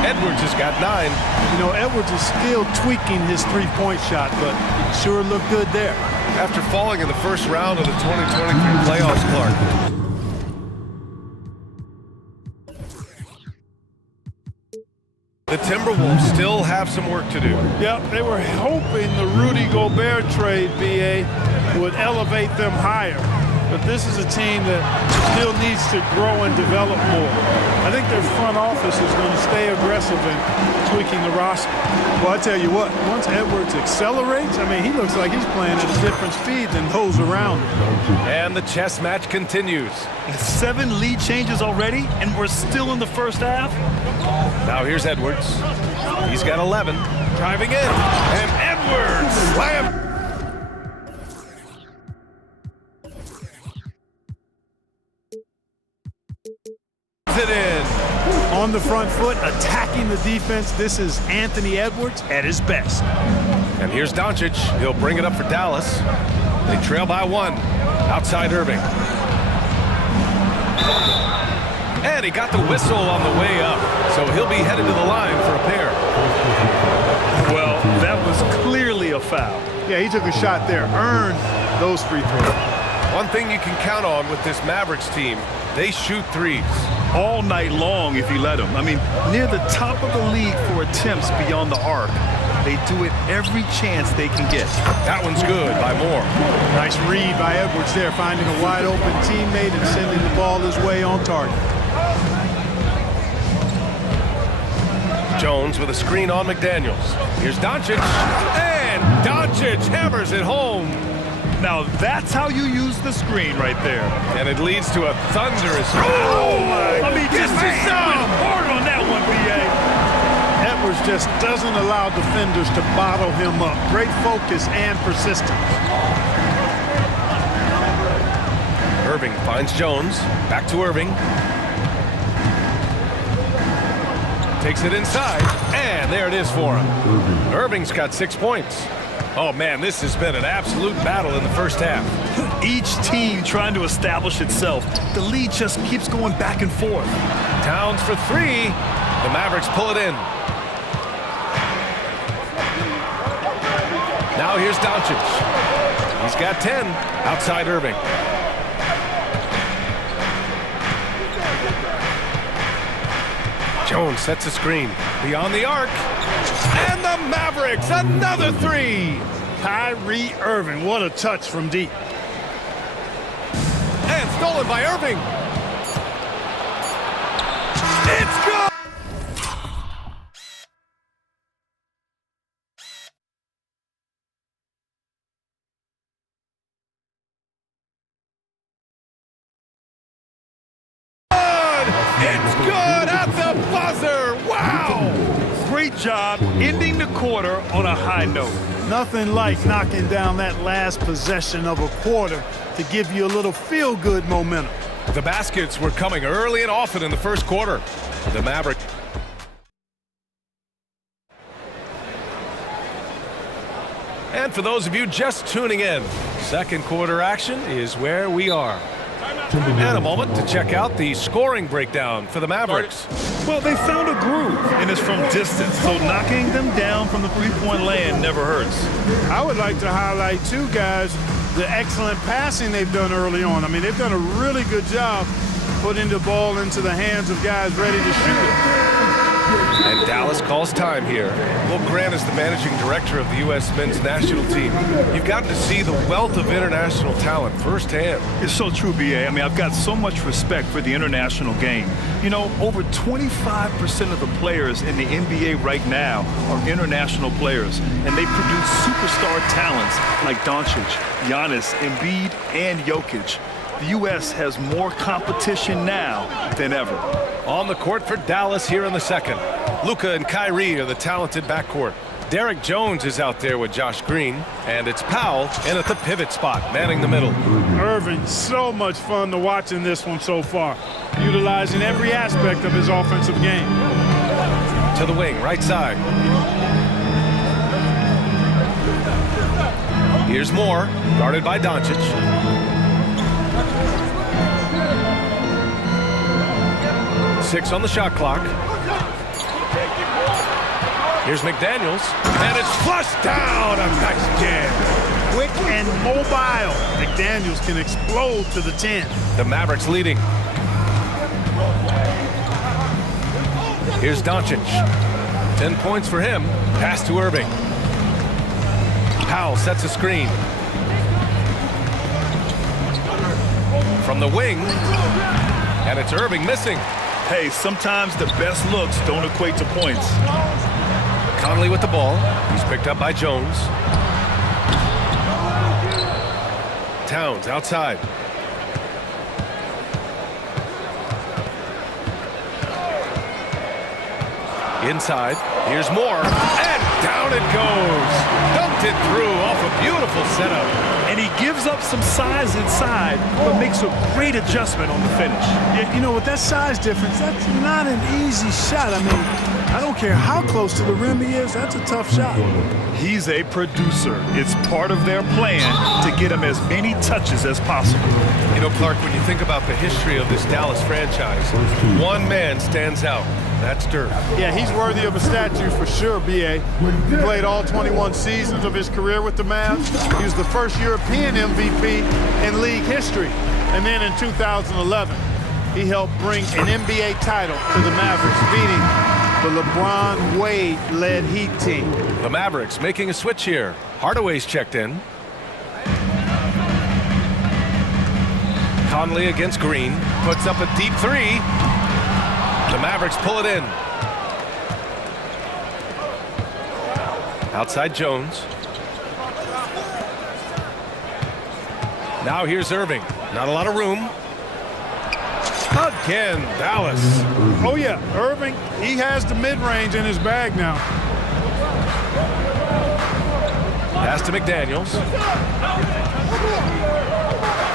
Edwards has got 9. You know, Edwards is still tweaking his three-point shot, but it sure looked good there. After falling in the first round of the 2023 playoffs, Clark. The Timberwolves still have some work to do. Yep, they were hoping the Rudy Gobert trade, BA, would elevate them higher. But this is a team that still needs to grow and develop more. I think their front office is going to stay aggressive in tweaking the roster. Well, I tell you what, once Edwards accelerates, I mean, he looks like he's playing at a different speed than those around him. And the chess match continues. 7 lead changes already, and we're still in the first half. Now here's Edwards. He's got 11. Driving in. And Edwards slam. It in. On the front foot, attacking the defense. This is Anthony Edwards at his best. And here's Doncic. He'll bring it up for Dallas. They trail by 1. Outside Irving. And he got the whistle on the way up. So he'll be headed to the line for a pair. Well, that was clearly a foul. Yeah, he took a shot there. Earned those free throws. One thing you can count on with this Mavericks team, they shoot threes. All night long if you let them. I mean, near the top of the league for attempts beyond the arc. They do it every chance they can get. That one's good by Moore. Nice read by Edwards there, finding a wide open teammate and sending the ball his way on target. Jones with a screen on McDaniels. Here's Doncic, and Doncic hammers it home. Now that's how you use the screen right there. And it leads to a thunderous... Oh my! I mean, just hard on that one, B.A. Edwards just doesn't allow defenders to bottle him up. Great focus and persistence. Irving finds Jones. Back to Irving. Takes it inside, and there it is for him. Irving's got 6 points. Oh man, this has been an absolute battle in the first half. Each team trying to establish itself. The lead just keeps going back and forth. Towns for 3. The Mavericks pull it in. Now here's Doncic. He's got 10 outside Irving. Jones sets a screen beyond the arc. And the Mavericks, another 3. Kyrie Irving, what a touch from deep. And stolen by Irving. It's good. It's good at the buzzer. Wow. Great job ending the quarter on a high note. Nothing like knocking down that last possession of a quarter to give you a little feel-good momentum. The baskets were coming early and often in the first quarter. The Mavericks. And for those of you just tuning in, second quarter action is where we are. And a moment to check out the scoring breakdown for the Mavericks. Well, they found a groove, and it's from distance, so knocking them down from the three-point land never hurts. I would like to highlight, too, guys, the excellent passing they've done early on. I mean, they've done a really good job putting the ball into the hands of guys ready to shoot it. And Dallas calls time here. Well, Grant is the managing director of the U.S. men's national team. You've gotten to see the wealth of international talent firsthand. It's so true, B.A. I mean, I've got so much respect for the international game. You know, over 25% of the players in the NBA right now are international players, and they produce superstar talents like Doncic, Giannis, Embiid, and Jokic. The U.S. has more competition now than ever. On the court for Dallas here in the second. Luka and Kyrie are the talented backcourt. Derek Jones is out there with Josh Green, and it's Powell in at the pivot spot, manning the middle. Irving, so much fun to watch in this one so far, utilizing every aspect of his offensive game. To the wing, right side. Here's Moore, guarded by Doncic. Six on the shot clock. Here's McDaniels, and it's flushed down. A nice jam. Quick and mobile. McDaniels can explode to the 10. The Mavericks leading. Here's Doncic. 10 points for him. Pass to Irving. Powell sets a screen. From the wing, and it's Irving missing. Hey, sometimes the best looks don't equate to points. Conley with the ball. He's picked up by Jones. Towns outside. Inside. Here's Moore. And down it goes. Dunked it through off a beautiful setup. And he gives up some size inside, but makes a great adjustment on the finish. Yeah, you know, with that size difference, that's not an easy shot. I mean, I don't care how close to the rim he is, that's a tough shot. He's a producer. It's part of their plan to get him as many touches as possible. You know, Clark, when you think about the history of this Dallas franchise, one man stands out. That's Dirk. Yeah, he's worthy of a statue for sure, B.A. He played all 21 seasons of his career with the Mavs. He was the first European MVP in league history. And then in 2011, he helped bring an NBA title to the Mavericks, beating the LeBron Wade-led Heat team. The Mavericks making a switch here. Hardaway's checked in. Conley against Green. Puts up a deep three. The Mavericks pull it in. Outside Jones. Now here's Irving. Not a lot of room. Again, Dallas. Oh, yeah, Irving, he has the mid-range in his bag now. Pass to McDaniels.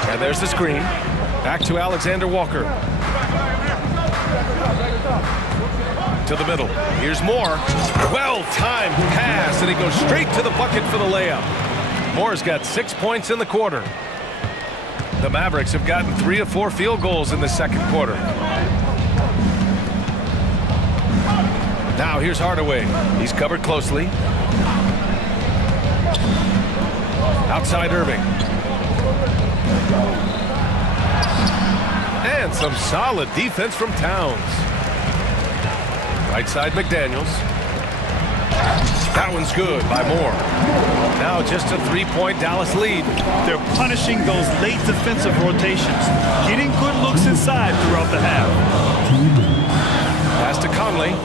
And there's the screen. Back to Alexander Walker. To the middle. Here's Moore. Well-timed pass, and he goes straight to the bucket for the layup. Moore's got 6 points in the quarter. The Mavericks have gotten 3 of 4 field goals in the second quarter. Now here's Hardaway. He's covered closely. Outside Irving. And some solid defense from Towns. Right side McDaniels. That one's good by Moore. Now just a 3-point Dallas lead. They're punishing those late defensive rotations, getting good looks inside throughout the half. Pass to Conley.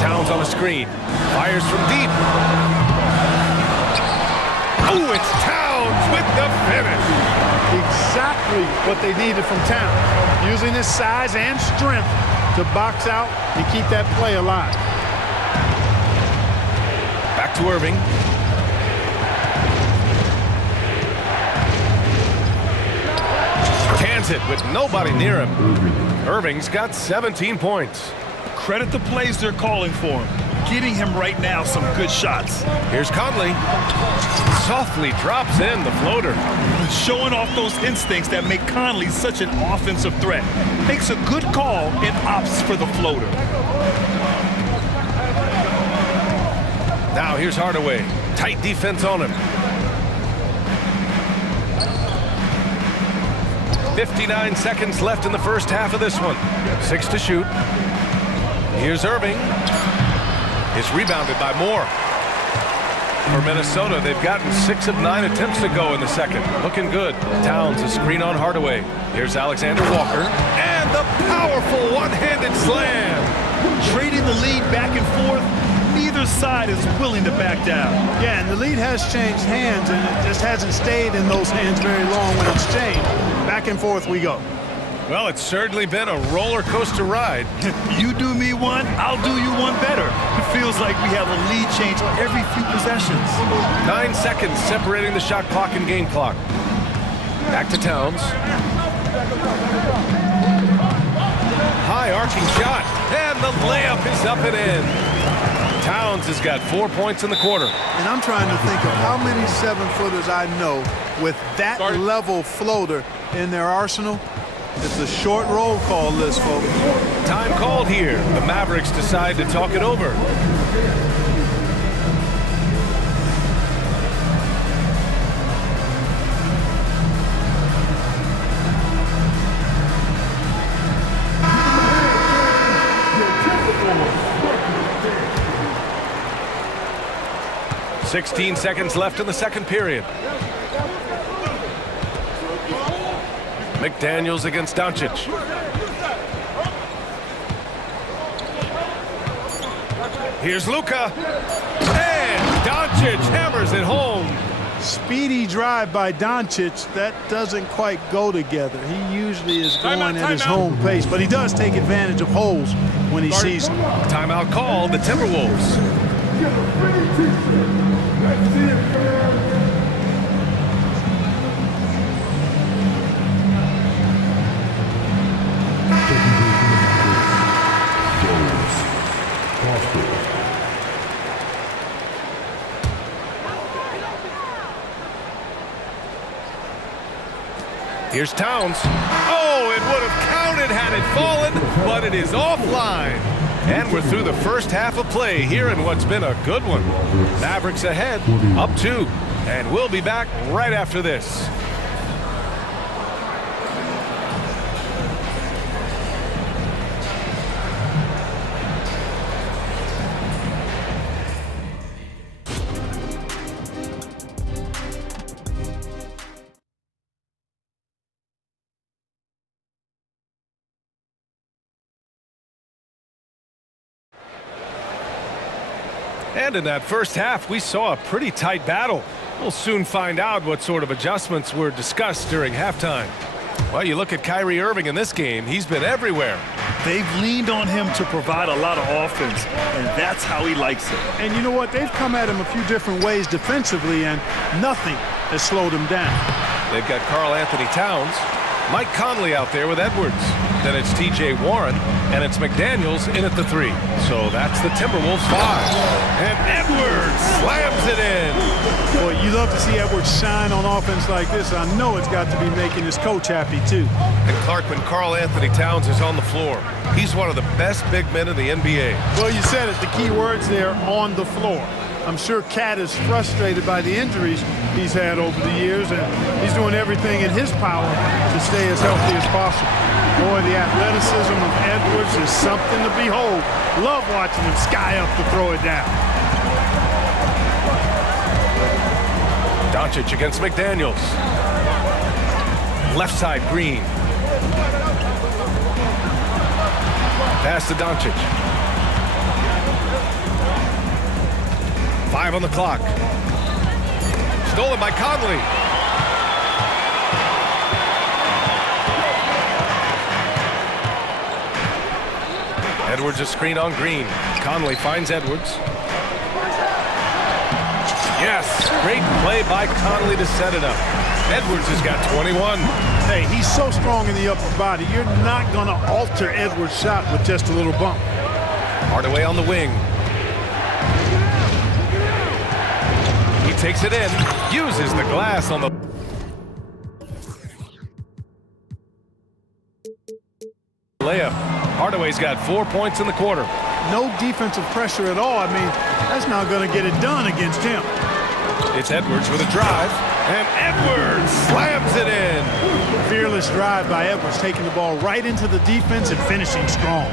Towns on the screen. Fires from deep. Oh, it's Towns with the finish. Exactly what they needed from Towns. Using his size and strength to box out and keep that play alive. Back to Irving. Cans it with nobody near him. Irving's got 17 points. Credit the plays they're calling for him. Getting him right now some good shots. Here's Conley. Softly drops in the floater. Showing off those instincts that make Conley such an offensive threat. Makes a good call and opts for the floater. Now here's Hardaway. Tight defense on him. 59 seconds left in the first half of this one. 6 to shoot. Here's Irving. It's rebounded by Moore. For Minnesota, they've gotten 6 of 9 attempts to go in the second. Looking good. Towns a screen on Hardaway. Here's Alexander Walker. And the powerful one-handed slam. Trading the lead back and forth. Neither side is willing to back down. Yeah, and the lead has changed hands, and it just hasn't stayed in those hands very long when it's changed. Back and forth we go. Well, it's certainly been a roller coaster ride. You do me one, I'll do you one better. It feels like we have a lead change every few possessions. 9 seconds separating the shot clock and game clock. Back to Towns. High arcing shot, and the layup is up and in. Towns has got 4 points in the quarter. And I'm trying to think of how many 7-footers I know with that level floater in their arsenal. It's a short roll call list, folks. Time called here. The Mavericks decide to talk it over. "16 seconds left in the second period. McDaniels against Doncic. Here's Luka. And Doncic hammers it home. Speedy drive by Doncic. That doesn't quite go together. He usually is going at his home pace, but he does take advantage of holes when he sees them. Timeout called the Timberwolves. Here's Towns. Oh, it would have counted had it fallen, but it is offline. And we're through the first half of play here in what's been a good one. Mavericks ahead, up 2. And we'll be back right after this. And in that first half, we saw a pretty tight battle. We'll soon find out what sort of adjustments were discussed during halftime. Well, you look at Kyrie Irving in this game, he's been everywhere. They've leaned on him to provide a lot of offense, and that's how he likes it. And you know what? They've come at him a few different ways defensively, and nothing has slowed him down. They've got Karl Anthony Towns, Mike Conley out there with Edwards. Then it's T.J. Warren, and it's McDaniels in at the 3. So that's the Timberwolves 5. And Edwards slams it in. Boy, you love to see Edwards shine on offense like this. I know it's got to be making his coach happy, too. And Clark, when Karl Anthony Towns is on the floor, he's one of the best big men in the NBA. Well, you said it. The key words there, on the floor. I'm sure Cat is frustrated by the injuries he's had over the years, and he's doing everything in his power to stay as healthy as possible. Boy, the athleticism of Edwards is something to behold. Love watching him sky up to throw it down. Doncic against McDaniels. Left side, Green. Pass to Doncic. 5 on the clock. Stolen by Conley. Edwards a screen on Green. Conley finds Edwards. Yes, great play by Conley to set it up. Edwards has got 21. Hey, he's so strong in the upper body. You're not going to alter Edwards' shot with just a little bump. Hardaway on the wing. He takes it in, uses the glass on the... layup. Hardaway's got 4 points in the quarter. No defensive pressure at all. I mean, that's not going to get it done against him. It's Edwards with a drive, and Edwards slams it in. Fearless drive by Edwards, taking the ball right into the defense and finishing strong.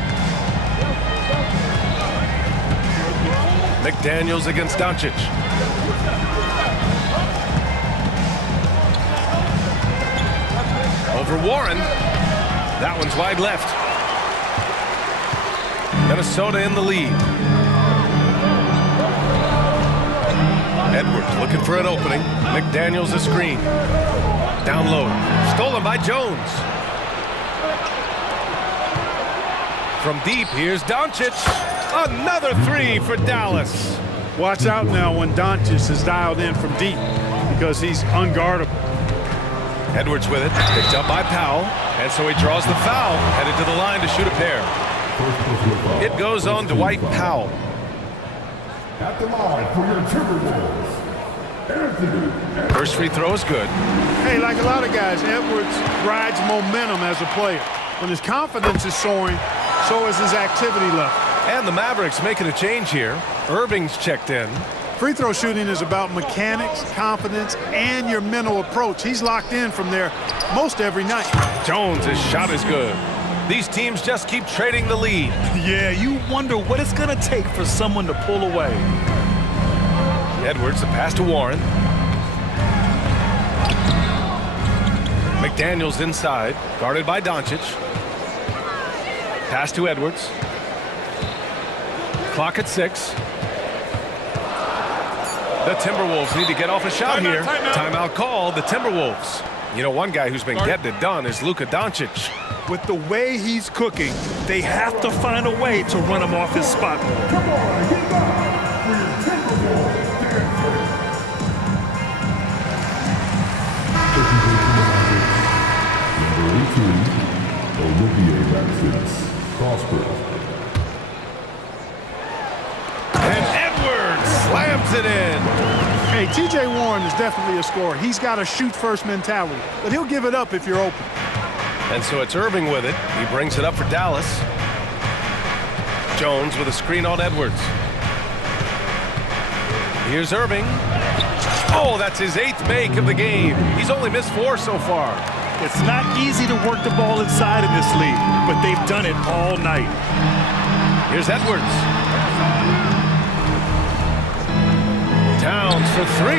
McDaniels against Doncic. Over Warren. That one's wide left. Minnesota in the lead. Edwards looking for an opening. McDaniels a screen. Down low. Stolen by Jones. From deep, here's Doncic. Another 3 for Dallas. Watch out now when Doncic is dialed in from deep because he's unguardable. Edwards with it. Picked up by Powell. And so he draws the foul. Headed to the line to shoot a pair. It goes on Dwight Powell. At the line for your Timberwolves, Anthony. First free throw is good. Hey, like a lot of guys, Edwards rides momentum as a player. When his confidence is soaring, so is his activity level. And the Mavericks making a change here. Irving's checked in. Free throw shooting is about mechanics, confidence, and your mental approach. He's locked in from there most every night. Jones' shot is good. These teams just keep trading the lead. Yeah, you wonder what it's going to take for someone to pull away. Edwards, the pass to Warren. McDaniels inside, guarded by Doncic. Pass to Edwards. Clock at 6. The Timberwolves need to get off a shot here. Timeout called, the Timberwolves. You know, one guy who's been getting it done is Luka Doncic. With the way he's cooking, they have to find a way to run him off his spot. Come on, get back for your Timberwolves dancer. Number 18, Olivier Maxis, Prosper. And Edwards slams it in. Hey, T.J. Warren is definitely a scorer. He's got a shoot-first mentality, but he'll give it up if you're open. And so it's Irving with it. He brings it up for Dallas. Jones with a screen on Edwards. Here's Irving. Oh, that's his 8th make of the game. He's only missed 4 so far. It's not easy to work the ball inside in this league, but they've done it all night. Here's Edwards. Towns for 3.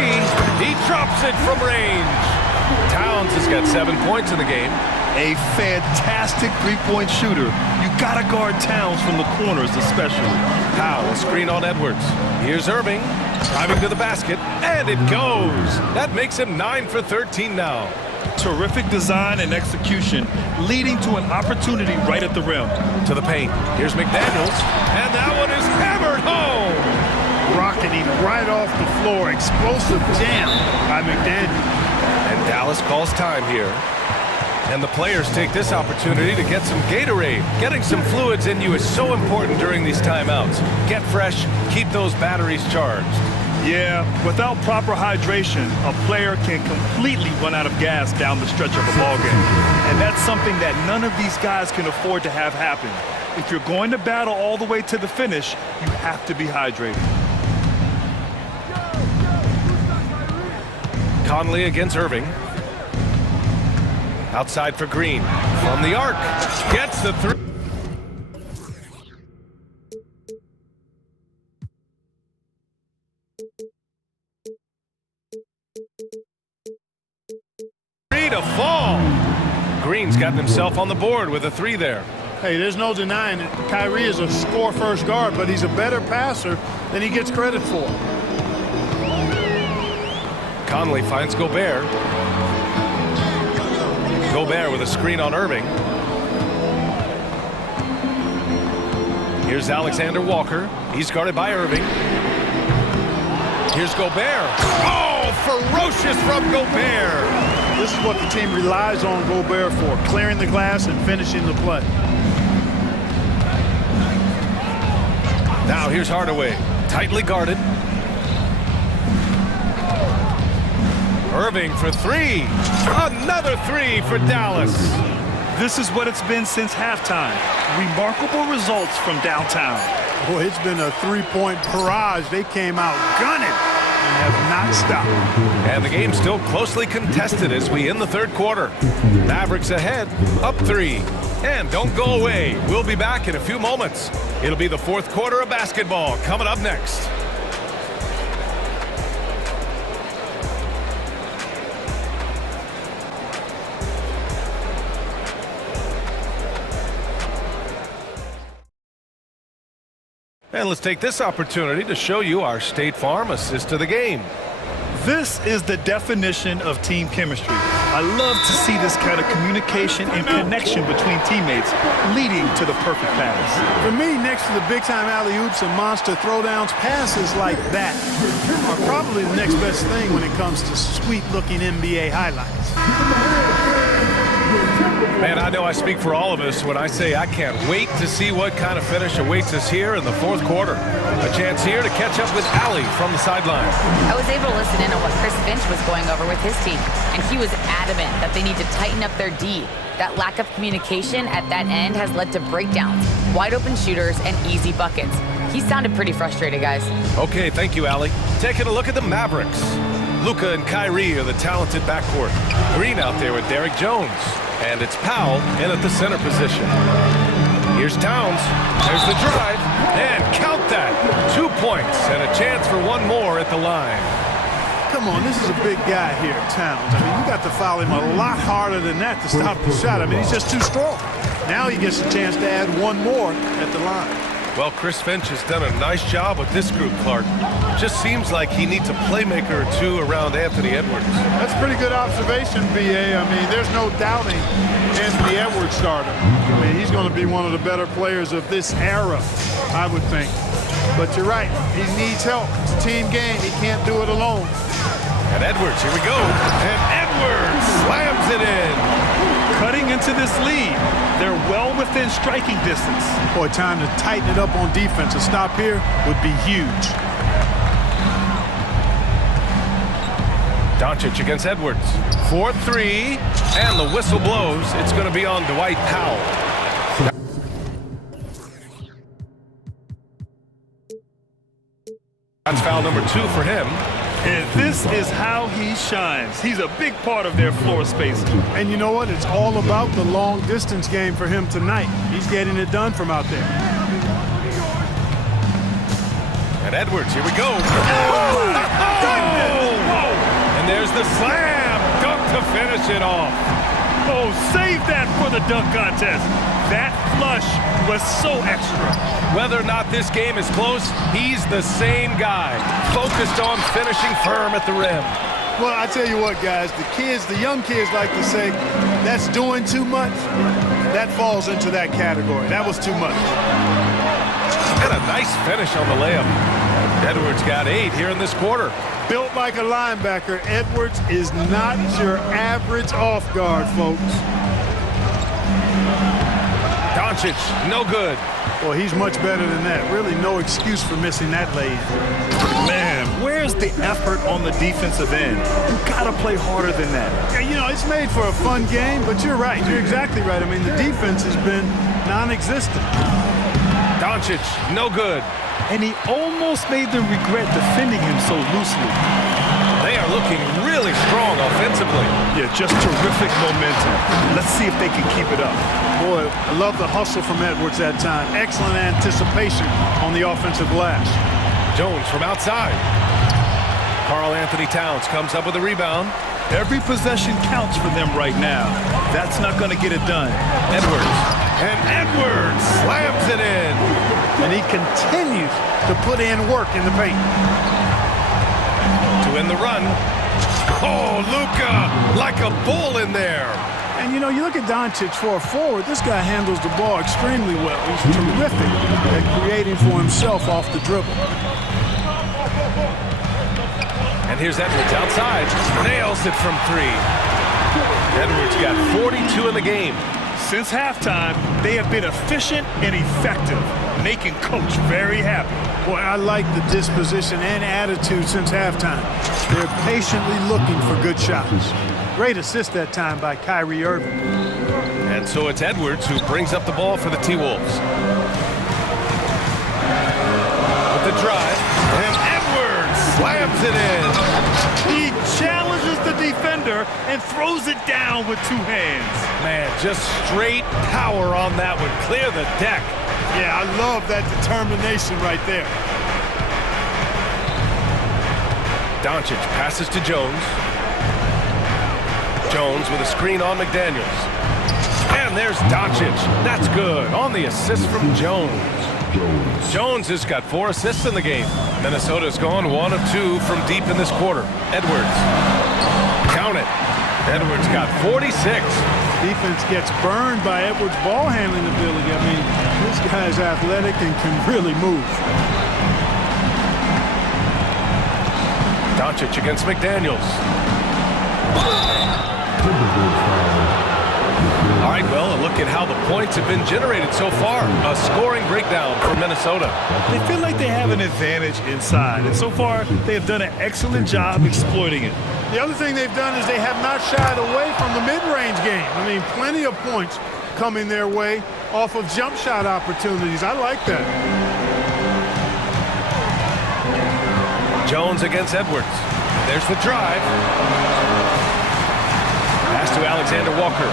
He drops it from range. Towns has got 7 points in the game. A fantastic three-point shooter. You gotta guard Towns from the corners especially. Powell, a screen on Edwards. Here's Irving, driving to the basket, and it goes. That makes him 9 for 13 now. Terrific design and execution, leading to an opportunity right at the rim. To the paint. Here's McDaniels, and that one is hammered home. Rocketing right off the floor. Explosive jam by McDaniels. And Dallas calls time here. And the players take this opportunity to get some Gatorade. Getting some fluids in you is so important during these timeouts. Get fresh, keep those batteries charged. Yeah, without proper hydration, a player can completely run out of gas down the stretch of a ball game. And that's something that none of these guys can afford to have happen. If you're going to battle all the way to the finish, you have to be hydrated. Conley against Irving. Outside for Green. From the arc. Gets the three. To fall. Green's gotten himself on the board with a three there. Hey, there's no denying it. Kyrie is a score-first guard, but he's a better passer than he gets credit for. Conley finds Gobert. Gobert with a screen on Irving. Here's Alexander Walker. He's guarded by Irving. Here's Gobert. Oh, ferocious from Gobert. This is what the team relies on Gobert for, clearing the glass and finishing the play. Now here's Hardaway, tightly guarded. Irving for three. Another three for Dallas. This is what it's been since halftime. Remarkable results from downtown. Boy, it's been a three-point barrage. They came out gunning and have not stopped. And the game's still closely contested as we end the third quarter. Mavericks ahead, up three. And don't go away. We'll be back in a few moments. It'll be the fourth quarter of basketball coming up next. And let's take this opportunity to show you our State Farm assist to the game. This is the definition of team chemistry. I love to see this kind of communication and connection between teammates leading to the perfect pass. For me, next to the big-time alley-oops and monster throwdowns, passes like that are probably the next best thing when it comes to sweet-looking NBA highlights. Man, I know I speak for all of us when I say I can't wait to see what kind of finish awaits us here in the fourth quarter. A chance here to catch up with Allie from the sideline. I was able to listen in on what Chris Finch was going over with his team, and he was adamant that they need to tighten up their D. That lack of communication at that end has led to breakdowns, wide open shooters, and easy buckets. He sounded pretty frustrated, guys. Okay, thank you, Allie. Taking a look at the Mavericks. Luka and Kyrie are the talented backcourt. Green out there with Derek Jones. And it's Powell in at the center position. Here's Towns. There's the drive. And count that. 2 points and a chance for one more at the line. Come on, this is a big guy here, Towns. I mean, you got to foul him a lot harder than that to stop the shot. I mean, he's just too strong. Now he gets a chance to add one more at the line. Well, Chris Finch has done a nice job with this group, Clark. Just seems like he needs a playmaker or two around Anthony Edwards. That's a pretty good observation, B.A. I mean, there's no doubting Anthony Edwards starter. I mean, he's going to be one of the better players of this era, I would think. But you're right, he needs help. It's a team game. He can't do it alone. And Edwards, here we go. And Edwards slams it in. Cutting into this lead. They're well within striking distance. Boy, time to tighten it up on defense. A stop here would be huge. Doncic against Edwards. 4-3, and the whistle blows. It's going to be on Dwight Powell. That's foul number 2 for him. And this is how he shines. He's a big part of their floor space. And you know what? It's all about the long distance game for him tonight. He's getting it done from out there. And Edwards, here we go. Oh! And there's the slam. Dunked to finish it off. Oh, save that for the dunk contest. That flush was so extra. Whether or not this game is close, he's the same guy, focused on finishing firm at the rim. Well, I tell you what, guys, the young kids like to say, that's doing too much. That falls into that category. That was too much. And a nice finish on the layup. Edwards got 8 here in this quarter. Built like a linebacker, Edwards is not your average off guard, folks. Doncic, no good. Well, he's much better than that. Really no excuse for missing that lane. Man, where's the effort on the defensive end? You gotta play harder than that. Yeah, you know, it's made for a fun game, but you're right. You're exactly right. I mean, the defense has been non-existent. Doncic, no good. And he almost made them regret defending him so loosely. They are looking really strong offensively. Yeah, just terrific momentum. Let's see if they can keep it up. Boy, I love the hustle from Edwards that time. Excellent anticipation on the offensive glass. Jones from outside. Karl Anthony Towns comes up with a rebound. Every possession counts for them right now. That's not going to get it done. Edwards. And Edwards slams it in. And he continues to put in work in the paint. To win the run. Oh, Luka, like a bull in there. And, you know, you look at Doncic for a forward, this guy handles the ball extremely well. He's terrific at creating for himself off the dribble. And here's Edwards outside. Nails it from 3. Edwards got 42 in the game. Since halftime, they have been efficient and effective, making Coach very happy. Boy, I like the disposition and attitude since halftime. They're patiently looking for good shots. Great assist that time by Kyrie Irving. And so it's Edwards who brings up the ball for the T-Wolves. With the drive, and Edwards slams it in. He challenges the defender and throws it down with 2 hands. Man, just straight power on that one. Clear the deck. Yeah, I love that determination right there. Doncic passes to Jones. Jones with a screen on McDaniels. And there's Doncic. That's good. On the assist from Jones. Jones has got 4 assists in the game. Minnesota's gone 1 of 2 from deep in this quarter. Edwards. Count it. Edwards got 46. Defense gets burned by Edwards' ball handling ability. I mean, this guy's athletic and can really move. Doncic against McDaniels. All right, well, a look at how the points have been generated so far. A scoring breakdown for Minnesota. They feel like they have an advantage inside, and so far they have done an excellent job exploiting it. The other thing they've done is they have not shied away from the mid-range game. I mean, plenty of points coming their way off of jump shot opportunities. I like that. Jones against Edwards. There's the drive. Pass to Alexander Walker.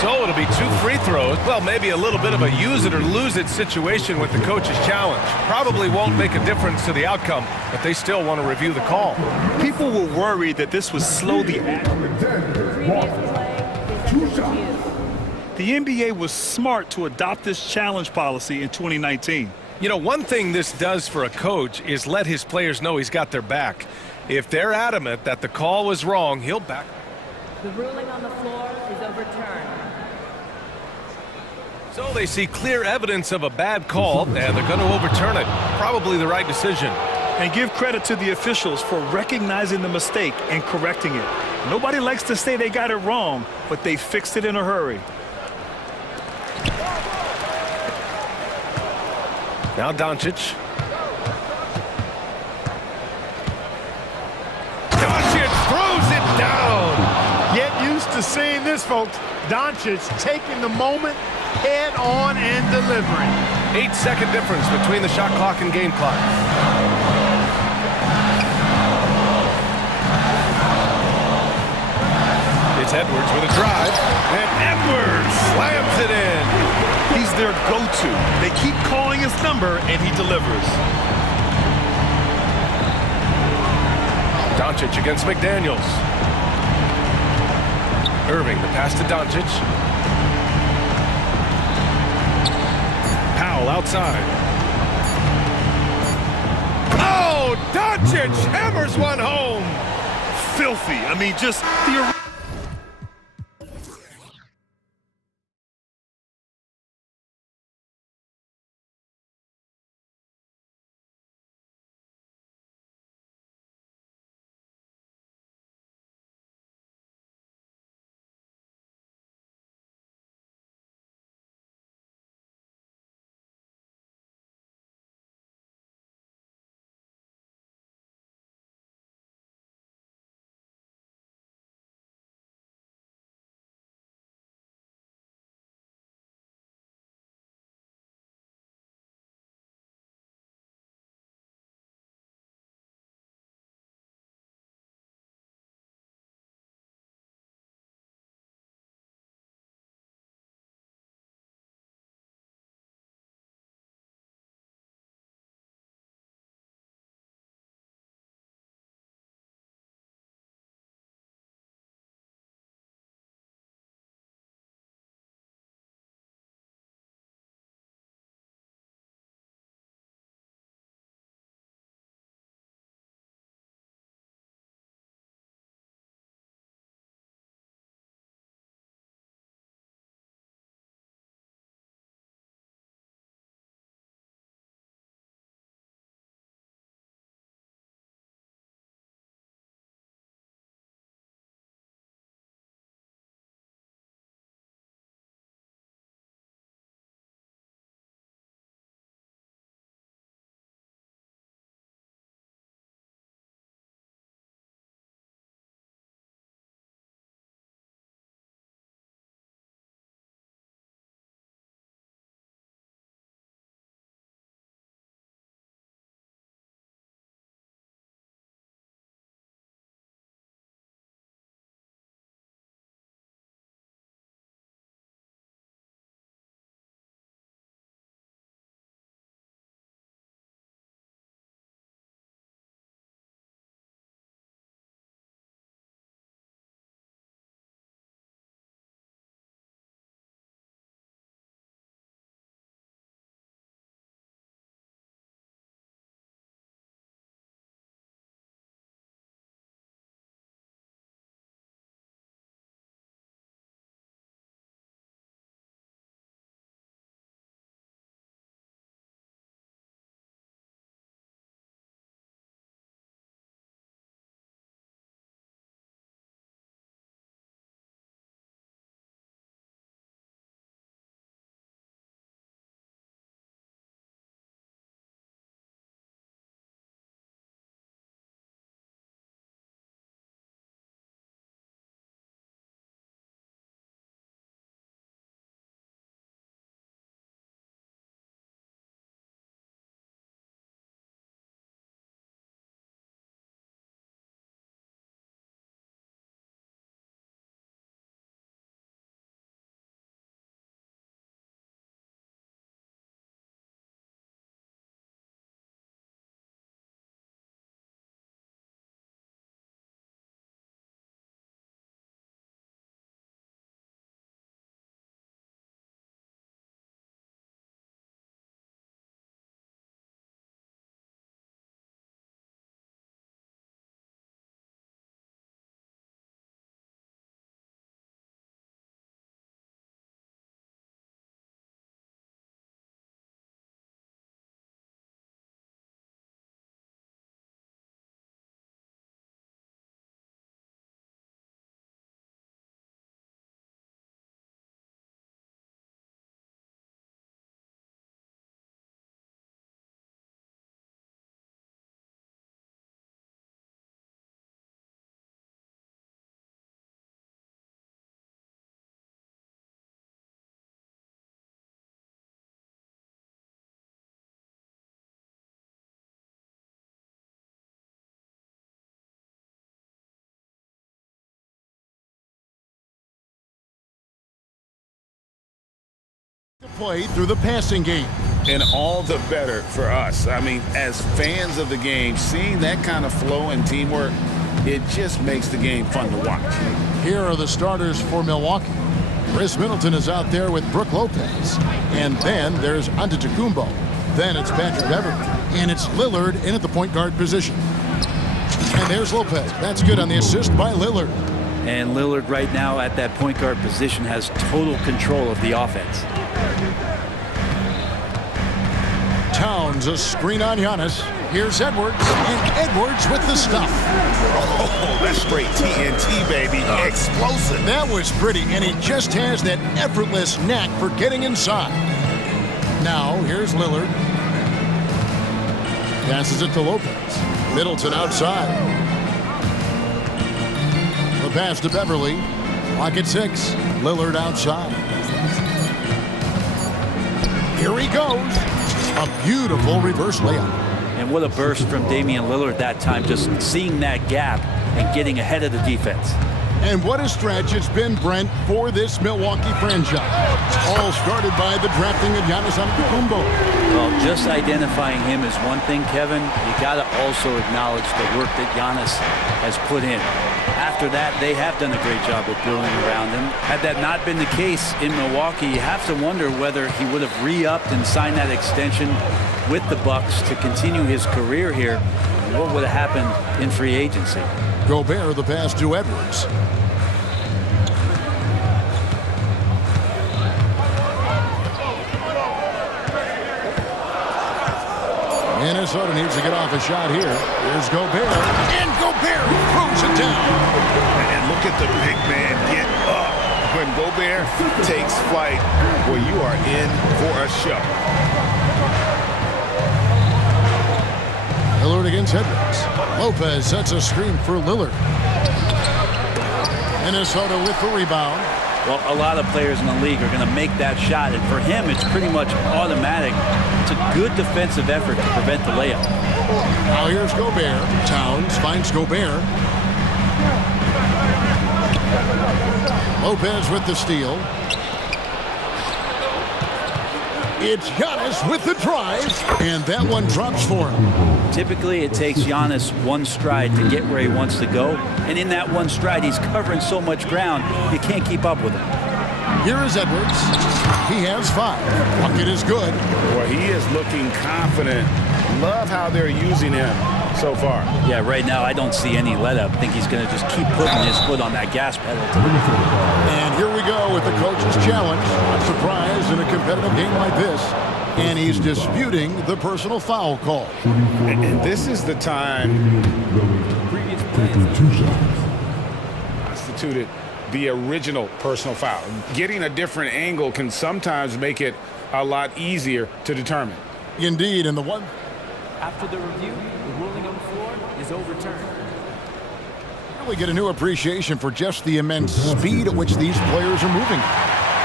So it'll be 2 free throws. Well, maybe a little bit of a use it or lose it situation with the coach's challenge. Probably won't make a difference to the outcome, but they still want to review the call. People were worried that this would slow the The NBA was smart to adopt this challenge policy in 2019. You know, one thing this does for a coach is let his players know he's got their back. If they're adamant that the call was wrong, he'll back. The ruling on the floor is overturned. So they see clear evidence of a bad call, and they're going to overturn it. Probably the right decision. And give credit to the officials for recognizing the mistake and correcting it. Nobody likes to say they got it wrong, but they fixed it in a hurry. Now Doncic. Doncic throws it down. Get used to seeing this, folks. Doncic taking the moment head on and delivering. 8-second difference between the shot clock and game clock. It's Edwards with a drive, and Edwards slams it in. He's their go-to. They keep calling his number, and he delivers. Doncic against McDaniels. Irving, the pass to Doncic. Powell outside. Oh, Doncic hammers one home. Filthy. I mean, just the... Play through the passing game. And all the better for us. I mean, as fans of the game, seeing that kind of flow and teamwork, It just makes the game fun to watch. Here are the starters for Milwaukee. Chris Middleton is out there with Brook Lopez. And then there's Antetokounmpo. Then it's Patrick Beverley. And it's Lillard in at the point guard position. And there's Lopez. That's good on the assist by Lillard. And Lillard right now at that point guard position has total control of the offense. Towns, a screen on Giannis. Here's Edwards, and Edwards with the stuff. Oh, that's straight TNT, baby. Explosive. That was pretty, and he just has that effortless knack for getting inside. Now, here's Lillard. Passes it to Lopez. Middleton outside. The pass to Beverley. Clock at 6. Lillard outside. Here he goes. A beautiful reverse layup. And what a burst from Damian Lillard that time, just seeing that gap and getting ahead of the defense. And what a stretch it's been, Brent, for this Milwaukee franchise. All started by the drafting of Giannis Antetokounmpo. Well, just identifying him is one thing, Kevin. You got to also acknowledge the work that Giannis has put in. After that, they have done a great job of building around him. Had that not been the case in Milwaukee, you have to wonder whether he would have re-upped and signed that extension with the Bucks to continue his career here. And what would have happened in free agency? Gobert, the pass to Edwards. Minnesota needs to get off a shot here. Here's Gobert. And Gobert throws it down. And look at the big man get up. When Gobert takes flight, well, you are in for a show. Lillard against Edwards. Lopez sets a screen for Lillard. Minnesota with the rebound. Well, a lot of players in the league are going to make that shot, and for him, it's pretty much automatic. It's a good defensive effort to prevent the layup. Now here's Gobert. Towns finds Gobert. Lopez with the steal. It's Giannis with the drive, and that one drops for him. Typically, it takes Giannis one stride to get where he wants to go, and in that one stride, he's covering so much ground, you can't keep up with him. Here is Edwards. He has 5. Bucket is good. Well, he is looking confident. Love how they're using him so far. Yeah, right now, I don't see any let-up. I think he's going to just keep putting his foot on that gas pedal. And here we go with the coach's challenge. Not surprised in a competitive game like this. And he's disputing the personal foul call. And this is the time constituted the original personal foul. Getting a different angle can sometimes make it a lot easier to determine. Indeed, and the one... After the review, the ruling on the floor is overturned. We get a new appreciation for just the immense speed at which these players are moving.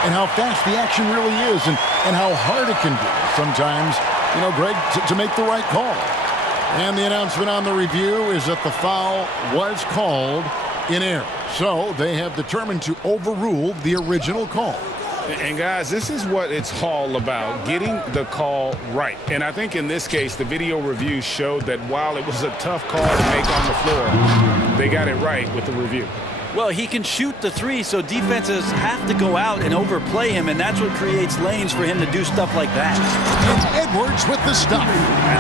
And how fast the action really is, and how hard it can be sometimes, you know, Greg, to make the right call. And the announcement on the review is that the foul was called in error. So they have determined to overrule the original call. And guys, this is what it's all about, getting the call right. And I think in this case, the video review showed that while it was a tough call to make on the floor, they got it right with the review. Well, he can shoot the 3, so defenses have to go out and overplay him, and that's what creates lanes for him to do stuff like that. And Edwards with the stuff.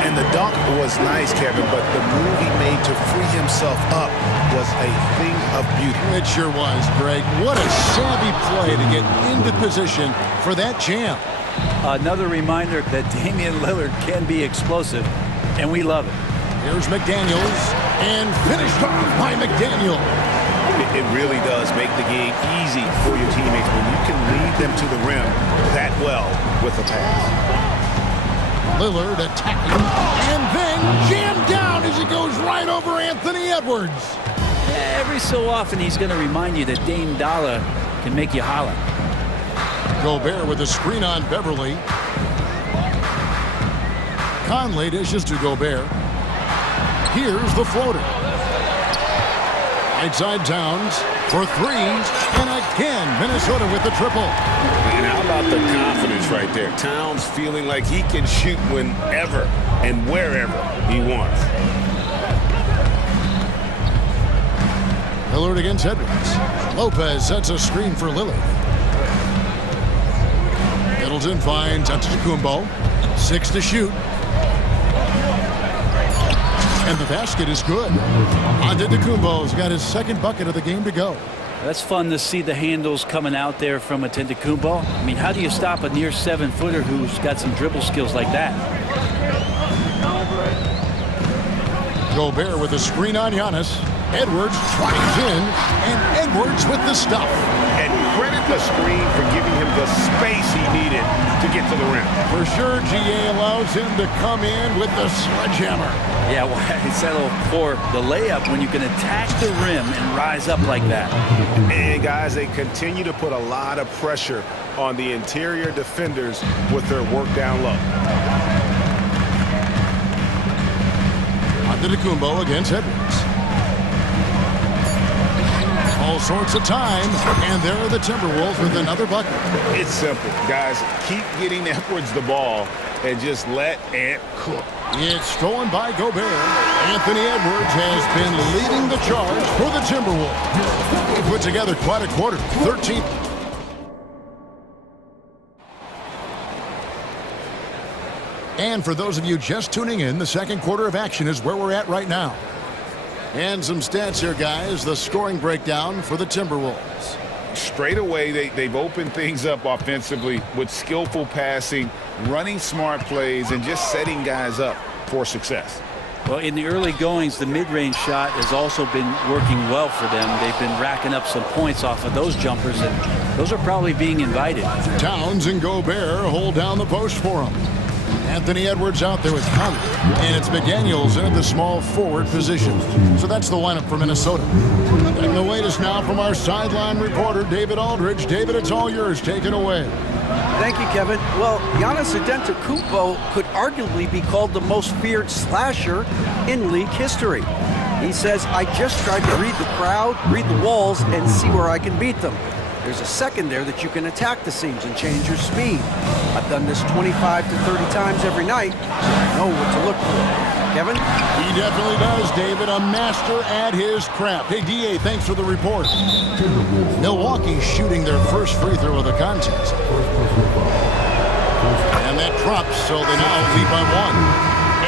And the dunk was nice, Kevin, but the move he made to free himself up was a thing of beauty. It sure was, Greg. What a savvy play to get into position for that jam. Another reminder that Damian Lillard can be explosive, and we love it. Here's McDaniels, and finished off by McDaniel. It really does make the game easy for your teammates when you can lead them to the rim that well with a pass. Lillard attacking, and then jammed down as he goes right over Anthony Edwards. Yeah, every so often he's going to remind you that Dame Dollar can make you holler. Gobert with a screen on Beverley. Conley dishes to Gobert. Here's the floater. Right side Towns for 3, and again Minnesota with the triple. And how about the confidence right there? Towns feeling like he can shoot whenever and wherever he wants. Lillard against Edwards. Lopez sets a screen for Lillard. Middleton finds Antetokounmpo. 6 to shoot. And the basket is good. Antetokounmpo's got his second bucket of the game to go. That's fun to see the handles coming out there from Antetokounmpo. I mean, how do you stop a near 7-footer who's got some dribble skills like that? Gobert with a screen on Giannis. Edwards tries in, and Edwards with the stuff. And credit the screen for giving him the space he needed to get to the rim. For sure, GA allows him to come in with the sledgehammer. Yeah, well, I settle for the layup when you can attack the rim and rise up like that. And guys, they continue to put a lot of pressure on the interior defenders with their work down low. Antetokounmpo against Edwards. All sorts of time, and there are the Timberwolves with another bucket. It's simple, guys. Keep getting Edwards the ball and just let Ant cook. It's stolen by Gobert. Anthony Edwards has been leading the charge for the Timberwolves. He put together quite a quarter, 13. And for those of you just tuning in, the second quarter of action is where we're at right now. And some stats here, guys. The scoring breakdown for the Timberwolves. Straight away, they've opened things up offensively with skillful passing, running smart plays, and just setting guys up for success. Well, in the early goings, the mid-range shot has also been working well for them. They've been racking up some points off of those jumpers, and those are probably being invited. Towns and Gobert hold down the post for him. Anthony Edwards out there with Conley, and it's McDaniels in at the small forward position. So that's the lineup for Minnesota. And the latest now from our sideline reporter, David Aldridge. David, it's all yours. Take it away. Thank you, Kevin. Well, Giannis Antetokounmpo could arguably be called the most feared slasher in league history. He says, I just tried to read the crowd, read the walls, and see where I can beat them. There's a second there that you can attack the seams and change your speed. I've done this 25 to 30 times every night, so I know what to look for. Kevin? He definitely does, David. A master at his craft. Hey, DA, thanks for the report. Milwaukee's shooting their first free throw of the contest. And that drops, so they now lead by 1.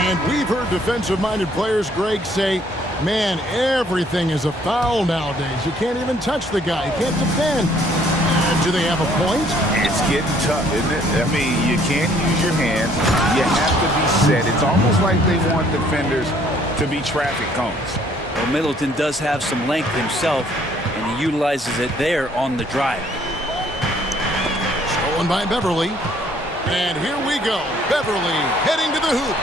And we've heard defensive-minded players, Greg, say, man, everything is a foul nowadays. You can't even touch the guy. You can't defend. Do they have a point? It's getting tough, isn't it? I mean, you can't use your hands. You have to be set. It's almost like they want defenders to be traffic cones. Well, Middleton does have some length himself, and he utilizes it there on the drive. Stolen by Beverly. And here we go. Beverly heading to the hoop.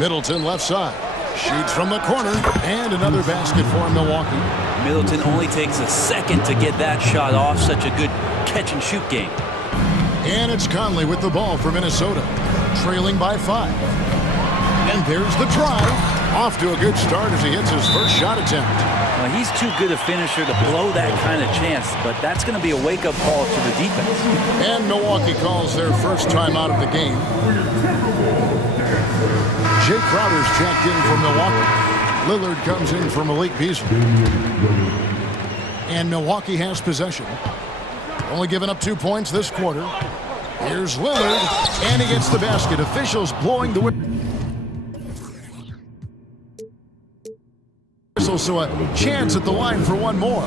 Middleton left side. Shoots from the corner. And another basket for Milwaukee. Middleton only takes a second to get that shot off. Such a good catch-and-shoot game. And it's Conley with the ball for Minnesota. Trailing by 5. And there's the try. Off to a good start as he hits his first shot attempt. Well, he's too good a finisher to blow that kind of chance, but that's going to be a wake-up call to the defense. And Milwaukee calls their first time out of the game. Jay Crowder's checked in for Milwaukee. Lillard comes in for Malik Beasley. And Milwaukee has possession. Only giving up 2 points this quarter. Here's Lillard, and he gets the basket. Officials blowing the whistle, so a chance at the line for one more.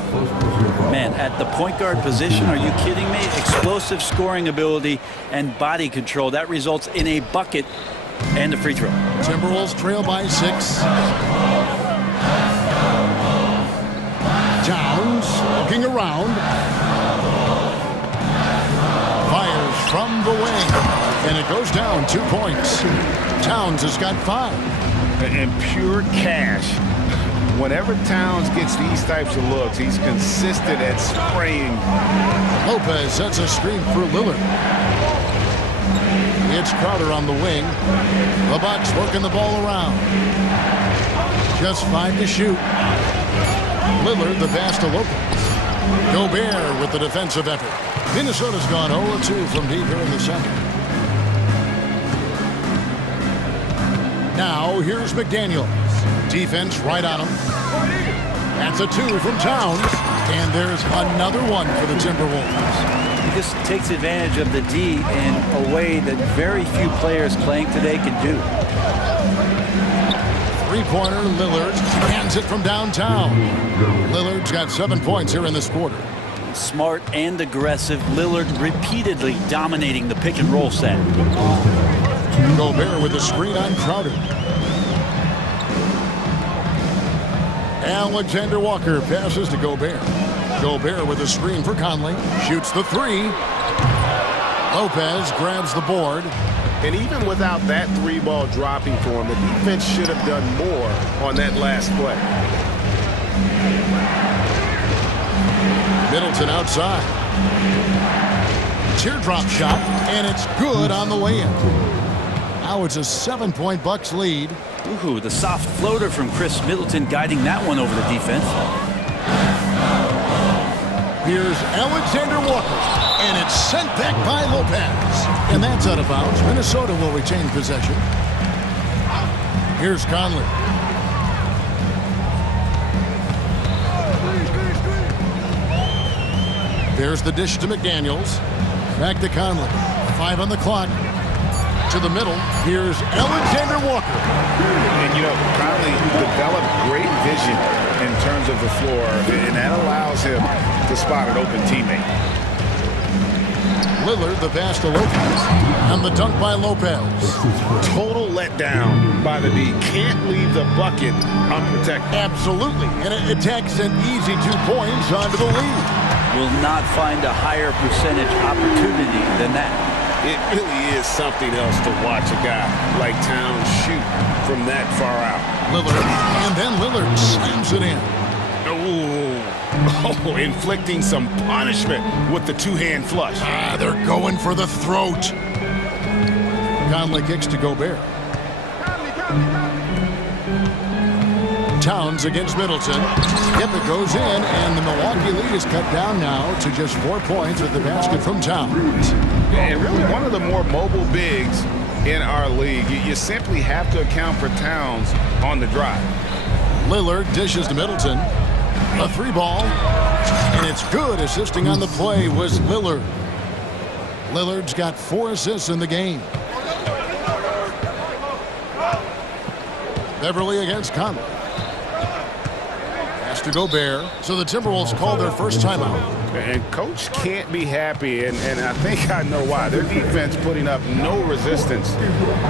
Man, at the point guard position, are you kidding me? Explosive scoring ability and body control. That results in a bucket and a free throw. Timberwolves trail by 6. Towns looking around. Fires from the wing. And it goes down 2 points. Towns has got 5. And pure cash. Whenever Towns gets these types of looks, he's consistent at spraying. Lopez sets a screen for Lillard. It's Crowder on the wing. The Bucks working the ball around. Just 5 to shoot. Lillard the pass to Lopez. Gobert with the defensive effort. Minnesota's gone 0-2 from deep here in the second. Now here's McDaniels. Defense right on him. That's a 2 from Towns. And there's another one for the Timberwolves. He just takes advantage of the D in a way that very few players playing today can do. Three-pointer, Lillard hands it from downtown. Lillard's got 7 points here in this quarter. Smart and aggressive, Lillard repeatedly dominating the pick and roll set. Gobert with a screen on Crowder. Alexander Walker passes to Gobert. Gobert with a screen for Conley. Shoots the 3. Lopez grabs the board. And even without that 3-ball dropping for him, the defense should have done more on that last play. Middleton outside. Teardrop shot, and it's good on the way in. Now it's a 7-point Bucks lead. Ooh, the soft floater from Chris Middleton guiding that one over the defense. Here's Alexander Walker, and it's sent back by Lopez. And that's out of bounds. Minnesota will retain possession. Here's Conley. There's the dish to McDaniels. Back to Conley. 5 on the clock. To the middle. Here's Alexander Walker. And, you know, Conley developed great vision in terms of the floor, and that allows him to spot an open teammate. Lillard, the pass to Lopez. And the dunk by Lopez. Total letdown by the D. Can't leave the bucket unprotected. Absolutely. And it takes an easy 2 points onto the lead. Will not find a higher percentage opportunity than that. It really is something else to watch a guy like Towns shoot from that far out. Lillard, and then Lillard slams it in. Oh, inflicting some punishment with the 2-hand flush. They're going for the throat. Conley kicks to Gobert. Towns against Middleton. Yep, it goes in, and the Milwaukee lead is cut down now to just 4 points with the basket from Towns. And really one of the more mobile bigs in our league. You simply have to account for Towns on the drive. Lillard dishes to Middleton. A 3-ball, and it's good. Assisting on the play was Lillard. Lillard's got 4 assists in the game. Beverly against Conley. Pass to Gobert. So the Timberwolves call their first timeout. And coach can't be happy, and I think I know why. Their defense putting up no resistance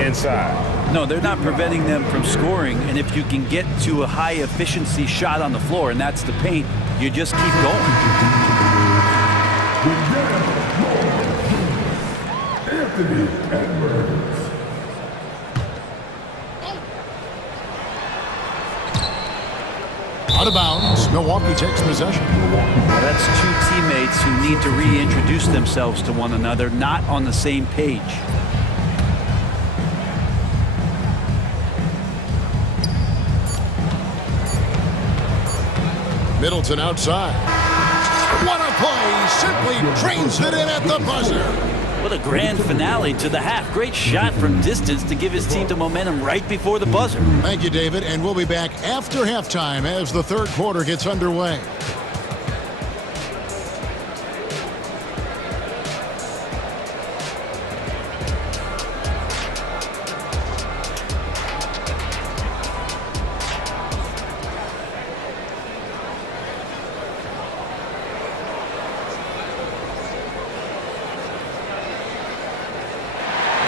inside. No, they're not preventing them from scoring, and if you can get to a high efficiency shot on the floor, and that's the paint, you just keep going. Anthony Edwards. Out of bounds. Milwaukee takes possession. Well, that's 2 teammates who need to reintroduce themselves to one another, not on the same page. Middleton outside. What a play! Simply drains it in at the buzzer. What a grand finale to the half. Great shot from distance to give his team the momentum right before the buzzer. Thank you, David, and we'll be back after halftime as the third quarter gets underway.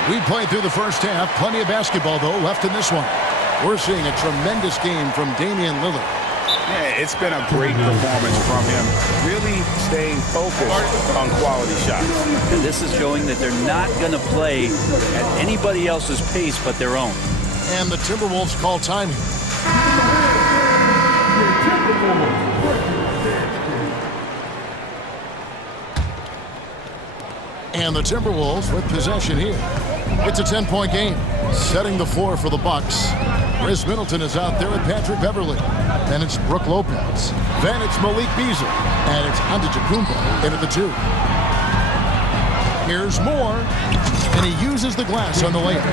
We played through the first half. Plenty of basketball, though, left in this one. We're seeing a tremendous game from Damian Lillard. Yeah, it's been a great performance from him. Really staying focused on quality shots. And this is showing that they're not going to play at anybody else's pace but their own. And the Timberwolves call timing. And the Timberwolves with possession here. It's a 10-point game. Setting the floor for the Bucks. Chris Middleton is out there with Patrick Beverly. Then it's Brook Lopez. Then it's Malik Beasley. And it's Antetokounmpo in at the 2. Here's more, and he uses the glass on the layup.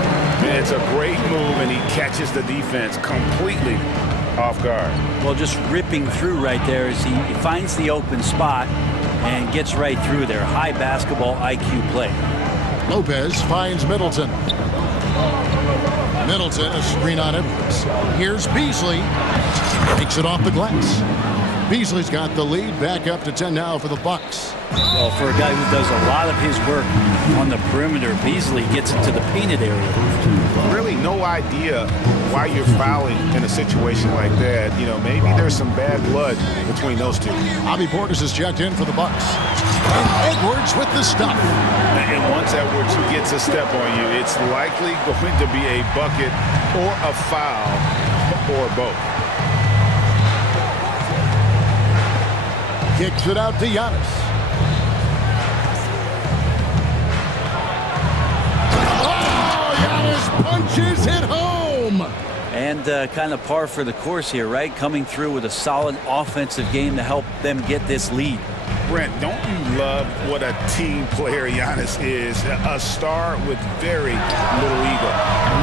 It's a great move, and he catches the defense completely off guard. Well, just ripping through right there as he finds the open spot and gets right through there. High basketball IQ play. Lopez finds Middleton. Middleton, a screen on Edwards. Here's Beasley. Takes it off the glass. Beasley's got the lead, back up to 10 now for the Bucks. Well, for a guy who does a lot of his work on the perimeter, Beasley gets into the painted area. Really no idea why you're fouling in a situation like that. You know, maybe there's some bad blood between those two. Bobby Portis is checked in for the Bucks. And Edwards with the stop. And once Edwards gets a step on you, it's likely going to be a bucket or a foul or both. Kicks it out to Giannis. Oh, Giannis punches it home. And kind of par for the course here, right? Coming through with a solid offensive game to help them get this lead. Brent, don't you love what a team player Giannis is? A star with very little ego.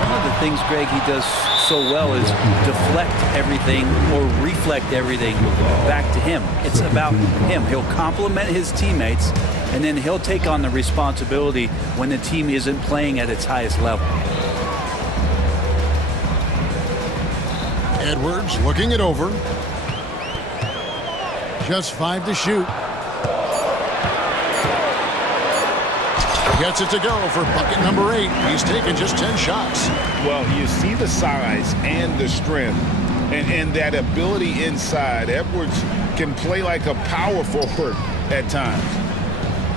One of the things, Greg, he does so well is deflect everything or reflect everything back to him. It's about him. He'll compliment his teammates, and then he'll take on the responsibility when the team isn't playing at its highest level. Edwards looking it over. Just 5 to shoot. Gets it to go for bucket number 8. He's taken just 10 shots. Well, you see the size and the strength and that ability inside. Edwards can play like a power forward at times.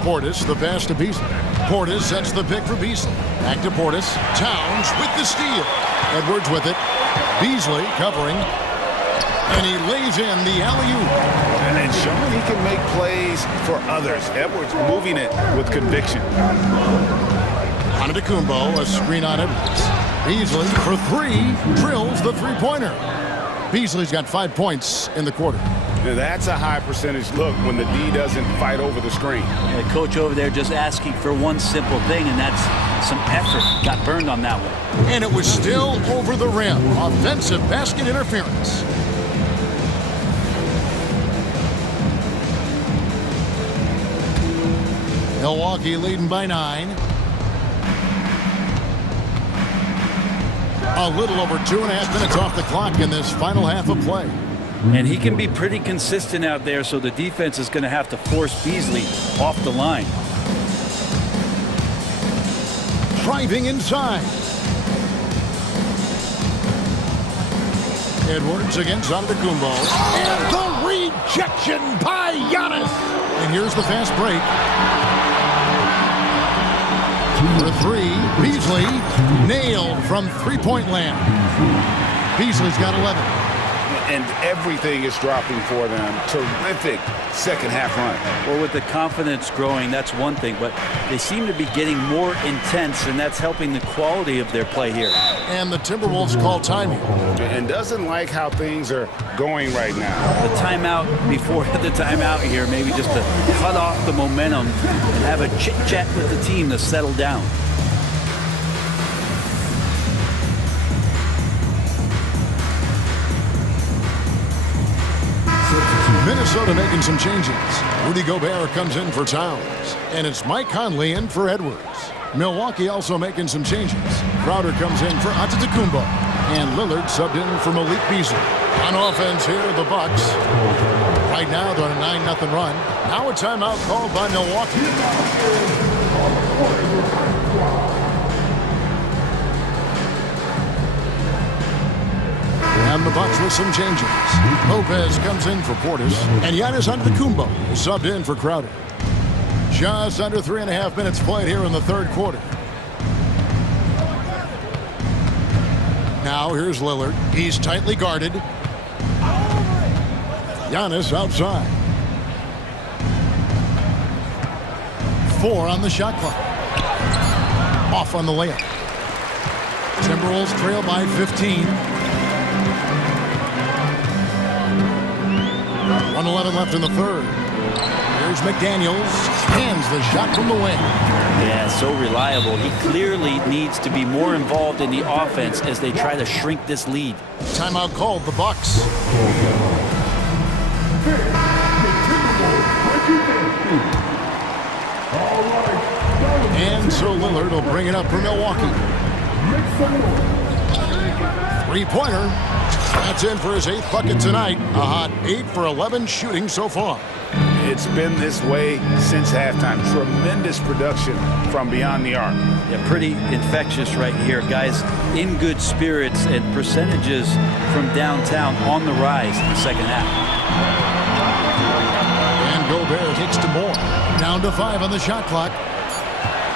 Portis, the pass to Beasley. Portis sets the pick for Beasley. Back to Portis. Towns with the steal. Edwards with it. Beasley covering. And he lays in the alley-oop. And showing he can make plays for others. Edwards moving it with conviction. Antetokounmpo, a screen on Edwards. Beasley for 3, drills the three-pointer. Beasley's got 5 points in the quarter. That's a high percentage look when the D doesn't fight over the screen. The coach over there just asking for one simple thing, and that's some effort. Got burned on that one. And it was still over the rim. Offensive basket interference. Milwaukee leading by 9. A little over 2.5 minutes off the clock in this final half of play. And he can be pretty consistent out there, so the defense is going to have to force Beasley off the line. Driving inside. Edwards against Antetokounmpo. And the rejection by Giannis. And here's the fast break. For 3, Beasley nailed from three-point land. Beasley's got 11. And everything is dropping for them. Terrific second half run. Well, with the confidence growing, that's one thing, but they seem to be getting more intense, and that's helping the quality of their play here. And the Timberwolves call time here. And doesn't like how things are going right now. The timeout before the timeout here, maybe just to cut off the momentum and have a chit-chat with the team to settle down. Minnesota making some changes. Rudy Gobert comes in for Towns. And it's Mike Conley in for Edwards. Milwaukee also making some changes. Crowder comes in for Antetokounmpo. And Lillard subbed in for Malik Beasley. On offense here, the Bucks. Right now, they're on a 9-0 run. Now a timeout called by Milwaukee. And the Bucks with some changes. Lopez comes in for Portis. And Giannis Antetokounmpo subbed in for Crowder. Just under 3.5 minutes played here in the third quarter. Now here's Lillard. He's tightly guarded. Giannis outside. 4 on the shot clock. Off on the layup. Timberwolves trail by 15. 1:11 left in the third. Here's McDaniels. Hands the shot from the wing. Yeah, so reliable. He clearly needs to be more involved in the offense as they try to shrink this lead. Timeout called, the Bucks. And so Lillard will bring it up for Milwaukee. Three-pointer. That's in for his 8th bucket tonight. A hot 8 for 11 shooting so far. It's been this way since halftime. Tremendous production from beyond the arc. Yeah, pretty infectious right here. Guys in good spirits and percentages from downtown on the rise in the second half. And Gobert takes to Moore. Down to 5 on the shot clock.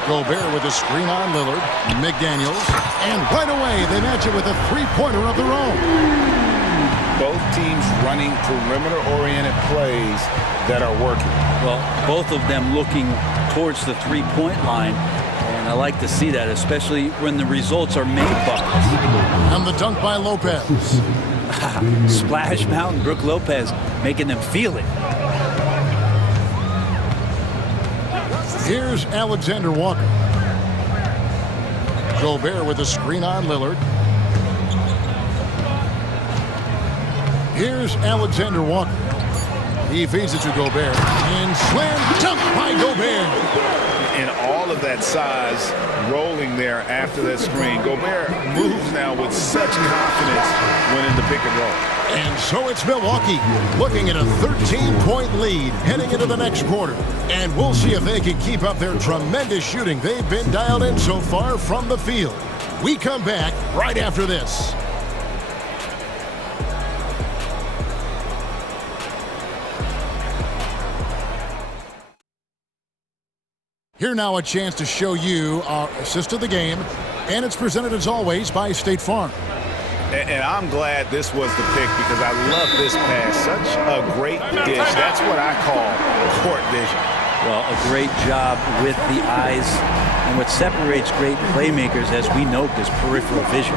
Gobert with a screen on Lillard. McDaniels. And right away, they match it with a three-pointer of their own. Both teams running perimeter-oriented plays that are working. Well, both of them looking towards the three-point line. And I like to see that, especially when the results are made buckets. And the dunk by Lopez. Splash Mountain, Brook Lopez making them feel it. Here's Alexander Walker. Gobert with a screen on Lillard. Here's Alexander Walker. He feeds it to Gobert. And slam dunk by Gobert. And all of that size rolling there after that screen. Gobert moves now with such confidence when in the pick and roll. And so it's Milwaukee looking at a 13-point lead heading into the next quarter. And we'll see if they can keep up their tremendous shooting they've been dialed in so far from the field. We come back right after this. Here now a chance to show you our assist of the game, and it's presented as always by State Farm. And I'm glad this was the pick because I love this pass. Such a great dish. That's what I call court vision. Well, a great job with the eyes. And what separates great playmakers, as we note, is peripheral vision.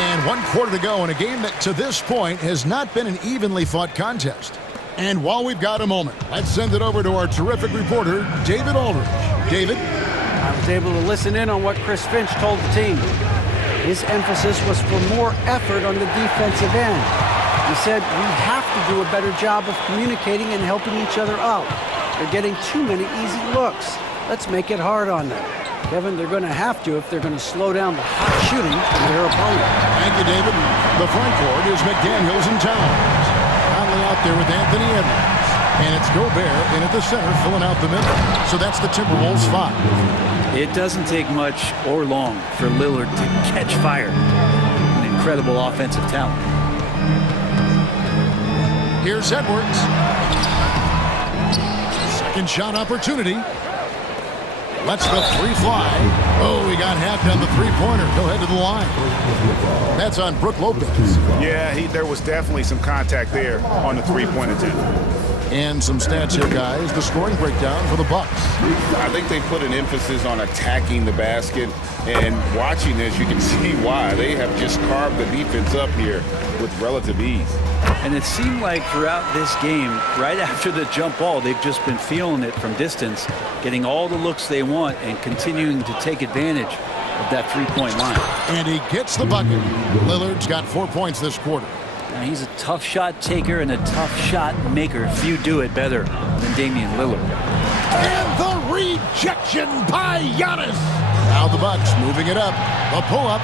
And 1 quarter to go in a game that to this point has not been an evenly fought contest. And while we've got a moment, let's send it over to our terrific reporter, David Aldridge. David? I was able to listen in on what Chris Finch told the team. His emphasis was for more effort on the defensive end. He said, we have to do a better job of communicating and helping each other out. They're getting too many easy looks. Let's make it hard on them. Kevin, they're going to have to if they're going to slow down the hot shooting of their opponent. Thank you, David. The front court is McDaniels and Towns. Conley out there with Anthony Edwards. And it's Gobert in at the center, filling out the middle. So that's the Timberwolves 5. It doesn't take much or long for Lillard to catch fire. An incredible offensive talent. Here's Edwards. Second shot opportunity. Lets the three fly. Oh, he got hacked on the three-pointer. Go ahead to the line. That's on Brook Lopez. Yeah, there was definitely some contact there on the three-point attempt. And some stats here, guys. The scoring breakdown for the Bucks. I think they put an emphasis on attacking the basket, and watching this, you can see why. They have just carved the defense up here with relative ease. And it seemed like throughout this game, right after the jump ball, they've just been feeling it from distance, getting all the looks they want and continuing to take advantage of that three-point line. And he gets the bucket. Lillard's got 4 points this quarter. Now, he's a tough shot taker and a tough shot maker. Few do it better than Damian Lillard. And the rejection by Giannis. Now the Bucks moving it up. A pull-up.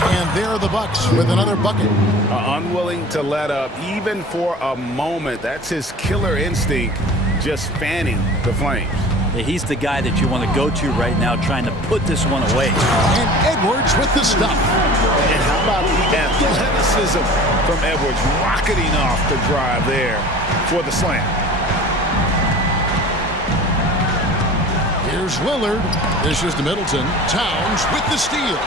And there are the Bucks with another bucket. Unwilling to let up even for a moment. That's his killer instinct, just fanning the flames. Yeah, he's the guy that you want to go to right now, trying to put this one away. And Edwards with the stuff. And how about the athleticism from Edwards, rocketing off the drive there for the slam. Here's Lillard. This is to Middleton. Towns with the steal.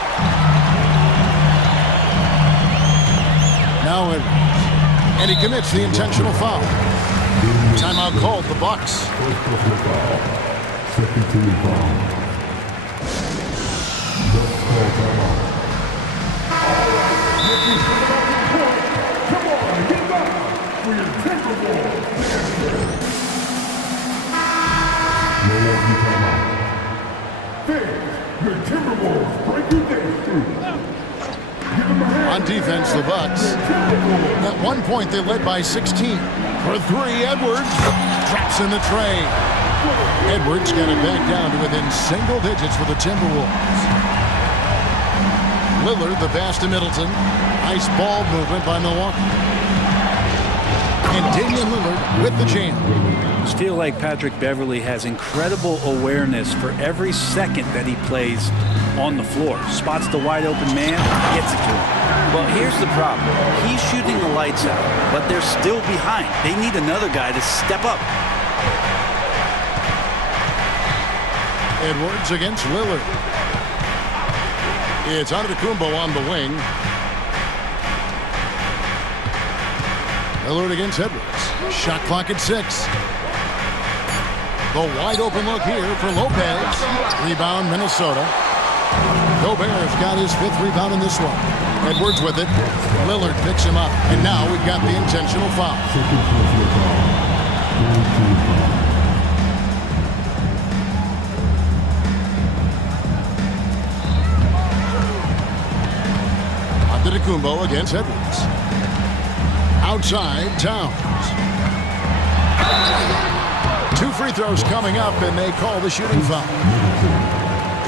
Now Edwards. And he commits the intentional foul. Timeout called, the Bucks. Second team foul. Come on, get back for your Timberwolves. The Timberwolves break your dance through. Give them a hand. On defense, the Bucks. At one point, they led by 16. For three, Edwards drops in the tray. Edwards got it back down to within single digits for the Timberwolves. Lillard, the pass to Middleton. Nice ball movement by Milwaukee. And Damian Lillard with the jam. I just feel like Patrick Beverley has incredible awareness for every second that he plays on the floor. Spots the wide open man, gets it to him. Well, here's the problem. He's shooting the lights out, but they're still behind. They need another guy to step up. Edwards against Lillard. It's Antetokounmpo on the wing. Lillard against Edwards. Shot clock at 6. The wide open look here for Lopez. Rebound Minnesota. Gobert's got his 5th rebound in this one. Edwards with it. Lillard picks him up. And now we've got the intentional foul. Antetokounmpo against Edwards. Outside, Towns. 2 free throws coming up, and they call the shooting foul.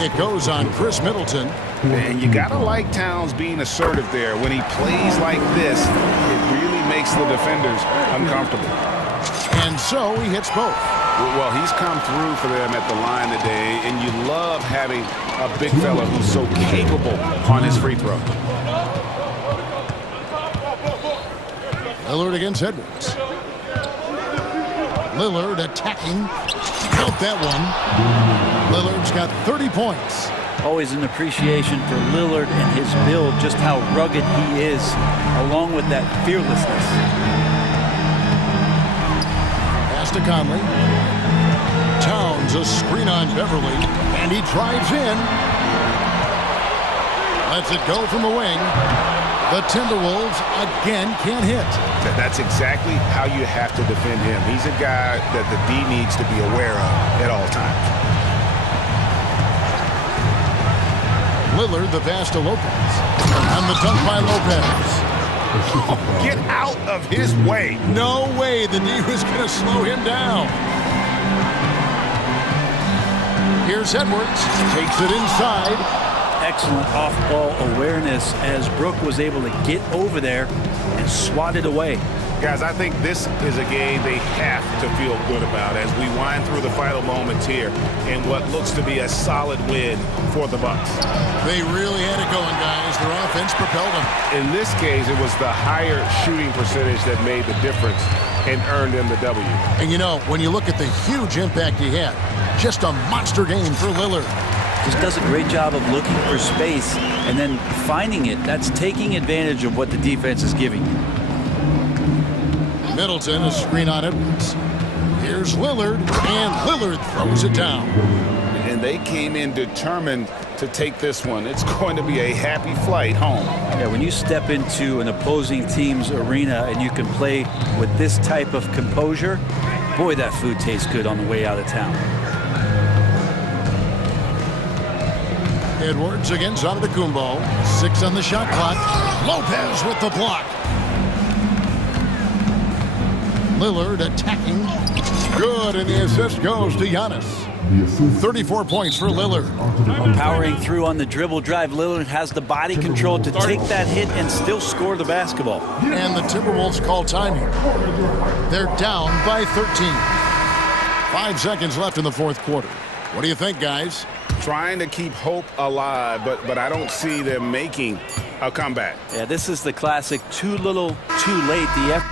It goes on Chris Middleton. And you got to like Towns being assertive there. When he plays like this, it really makes the defenders uncomfortable. And so he hits both. Well, he's come through for them at the line today, and you love having a big fella who's so capable on his free throw. Lillard against Edwards. Lillard attacking. Count that one. Lillard's got 30 points. Always an appreciation for Lillard and his build, just how rugged he is, along with that fearlessness. Pass to Conley. Towns, a screen on Beverly, and he drives in. Lets it go from the wing. The Timberwolves again can't hit. That's exactly how you have to defend him. He's a guy that the D needs to be aware of at all times. Lillard, the pass to Lopez. And the dunk by Lopez. Oh, get out of his way. No way the knee was going to slow him down. Here's Edwards. Takes it inside. Excellent off-ball awareness as Brook was able to get over there and swat it away. Guys, I think this is a game they have to feel good about as we wind through the final moments here in what looks to be a solid win for the Bucks. They really had it going, guys. Their offense propelled them. In this case, it was the higher shooting percentage that made the difference and earned them the W. And you know, when you look at the huge impact he had, just a monster game for Lillard. Just does a great job of looking for space and then finding it. That's taking advantage of what the defense is giving you. Middleton, a screen on Edwards. Here's Lillard, and Lillard throws it down. And they came in determined to take this one. It's going to be a happy flight home. Yeah, when you step into an opposing team's arena and you can play with this type of composure, boy, that food tastes good on the way out of town. Edwards against Antetokounmpo. 6 on the shot clock. Lopez with the block. Lillard attacking. Good, and the assist goes to Giannis. 34 points for Lillard. Powering through on the dribble drive, Lillard has the body control to take that hit and still score the basketball. And the Timberwolves call time here. They're down by 13. 5 seconds left in the 4th quarter. What do you think, guys? Trying to keep hope alive, but I don't see them making a comeback. Yeah, this is the classic too little, too late. The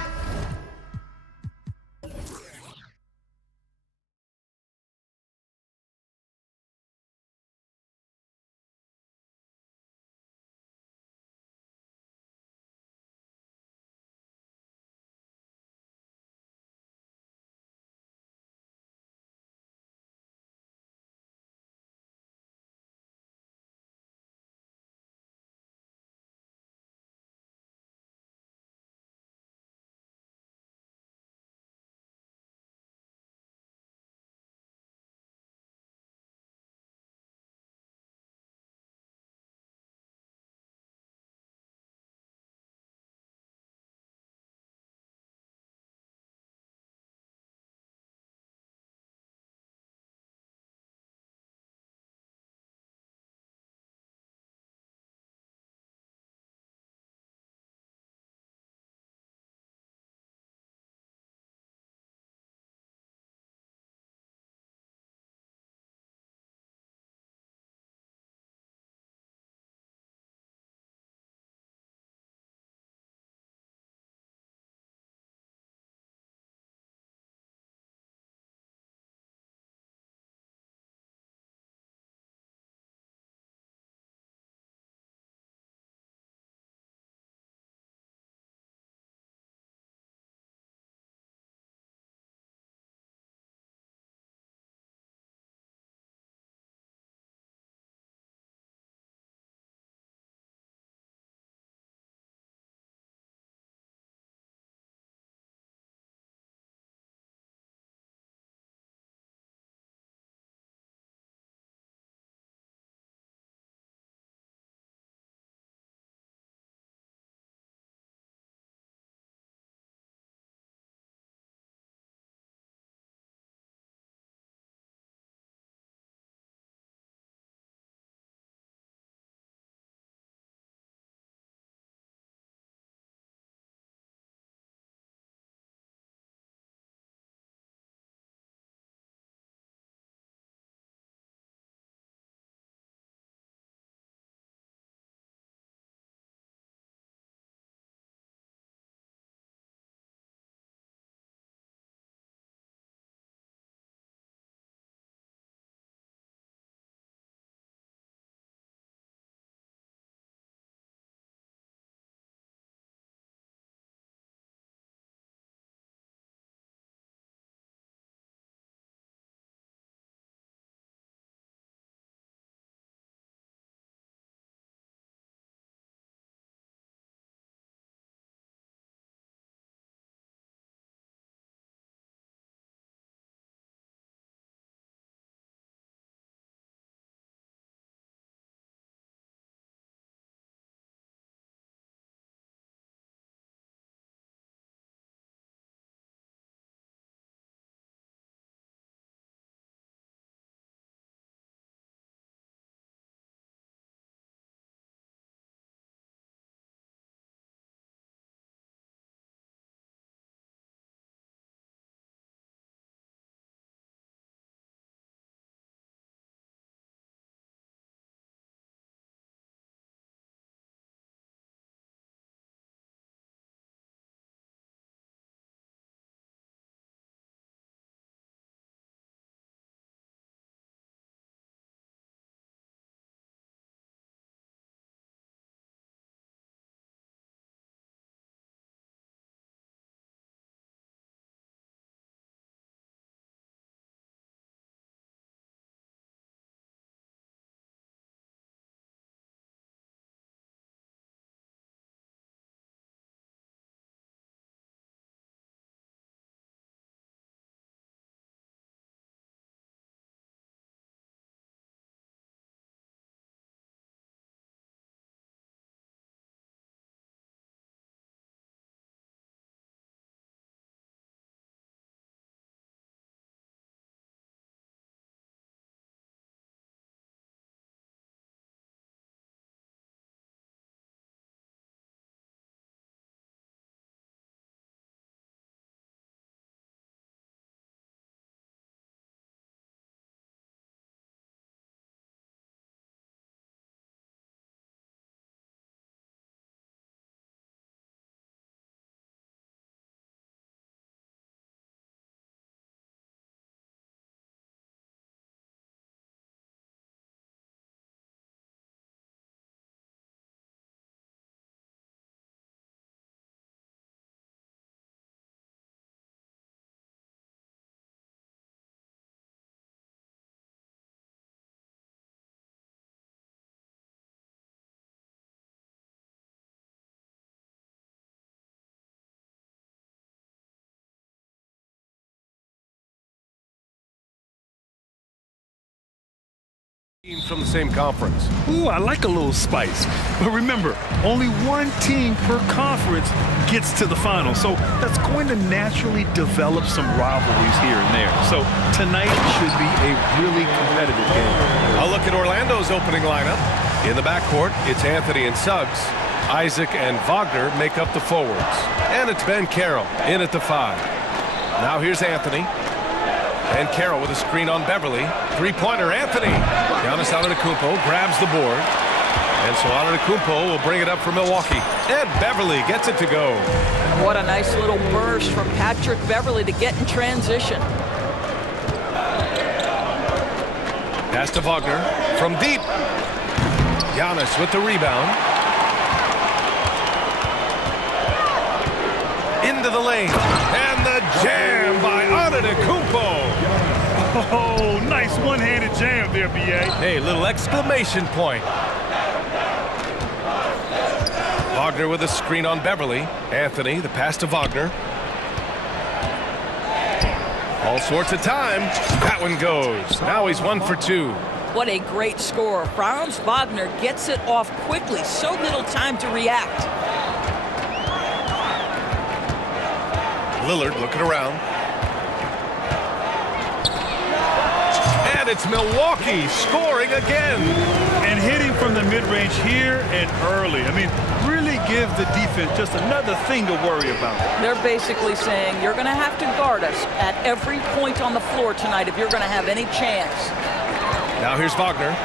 From the same conference. Ooh, I like a little spice. But remember, only one team per conference gets to the final. So that's going to naturally develop some rivalries here and there. So tonight should be a really competitive game. A look at Orlando's opening lineup. In the backcourt, it's Anthony and Suggs. Isaac and Wagner make up the forwards. And it's Ben Carroll in at the 5. Now here's Anthony. And Carroll with a screen on Beverly. Three-pointer, Anthony. Giannis Antetokounmpo grabs the board. And so Antetokounmpo will bring it up for Milwaukee. And Beverly gets it to go. What a nice little burst from Patrick Beverly to get in transition. Pass to Wagner from deep. Giannis with the rebound. Into the lane. And the jam by Antetokounmpo. Oh, nice one-handed jam there, B.A. Hey, little exclamation point. Wagner with a screen on Beverly. Anthony, the pass to Wagner. All sorts of time. That one goes. Now he's 1 for 2. What a great score. Franz Wagner gets it off quickly. So little time to react. Lillard looking around. And it's Milwaukee scoring again. And hitting from the mid-range here and early. I mean, really give the defense just another thing to worry about. They're basically saying you're going to have to guard us at every point on the floor tonight if you're going to have any chance. Now here's Wagner.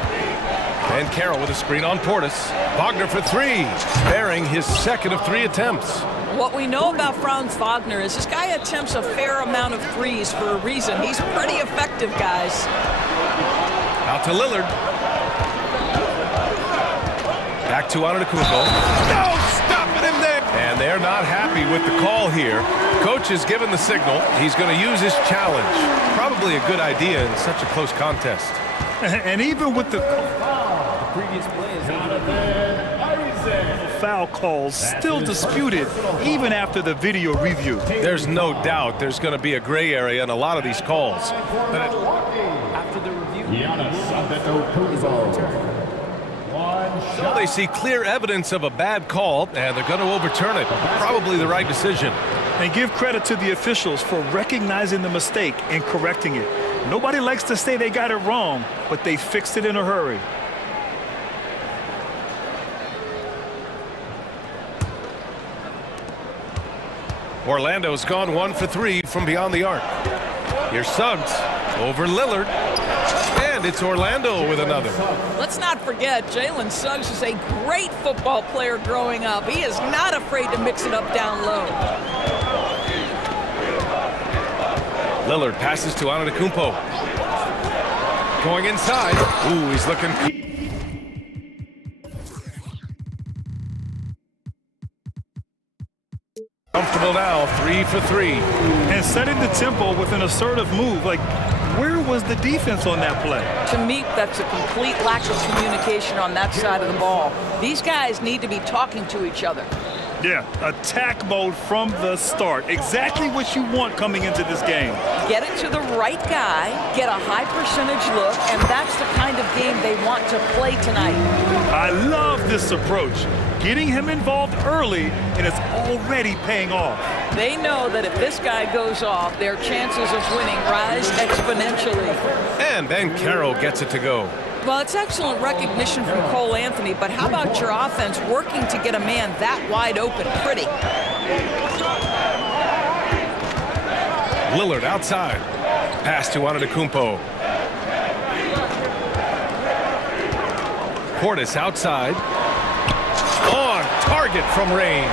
And Carroll with a screen on Portis. Wagner for 3, bearing his second of 3 attempts. What we know about Franz Wagner is this guy attempts a fair amount of threes for a reason. He's pretty effective, guys. Out to Lillard. Back to Antetokounmpo. No, stopping him there. And they're not happy with the call here. Coach has given the signal. He's going to use his challenge. Probably a good idea in such a close contest. And even with the previous play is foul calls still disputed even after the video review. There's no doubt there's going to be a gray area in a lot of these calls. But after the review. Is overturned. they see clear evidence of a bad call, and they're going to overturn it. Probably the right decision. And give credit to the officials for recognizing the mistake and correcting it. Nobody likes to say they got it wrong, but they fixed it in a hurry. Orlando's gone 1 for 3 from beyond the arc. Here's Suggs over Lillard. And it's Orlando with another. Let's not forget, Jalen Suggs is a great football player growing up. He is not afraid to mix it up down low. Lillard passes to Antetokounmpo. Going inside. Ooh, he's looking... comfortable now, 3 for 3. And setting the tempo with an assertive move. Like, where was the defense on that play? To me, that's a complete lack of communication on that side of the ball. These guys need to be talking to each other. Yeah, attack mode from the start. Exactly what you want coming into this game. Get it to the right guy, get a high percentage look, and that's the kind of game they want to play tonight. I love this approach. Getting him involved early, and it's already paying off. They know that if this guy goes off, their chances of winning rise exponentially. And Ben Carroll gets it to go. Well, it's excellent recognition from Cole Anthony, but how about your offense working to get a man that wide open? Pretty. Lillard outside. Pass to Antetokounmpo. Portis outside. On target from range.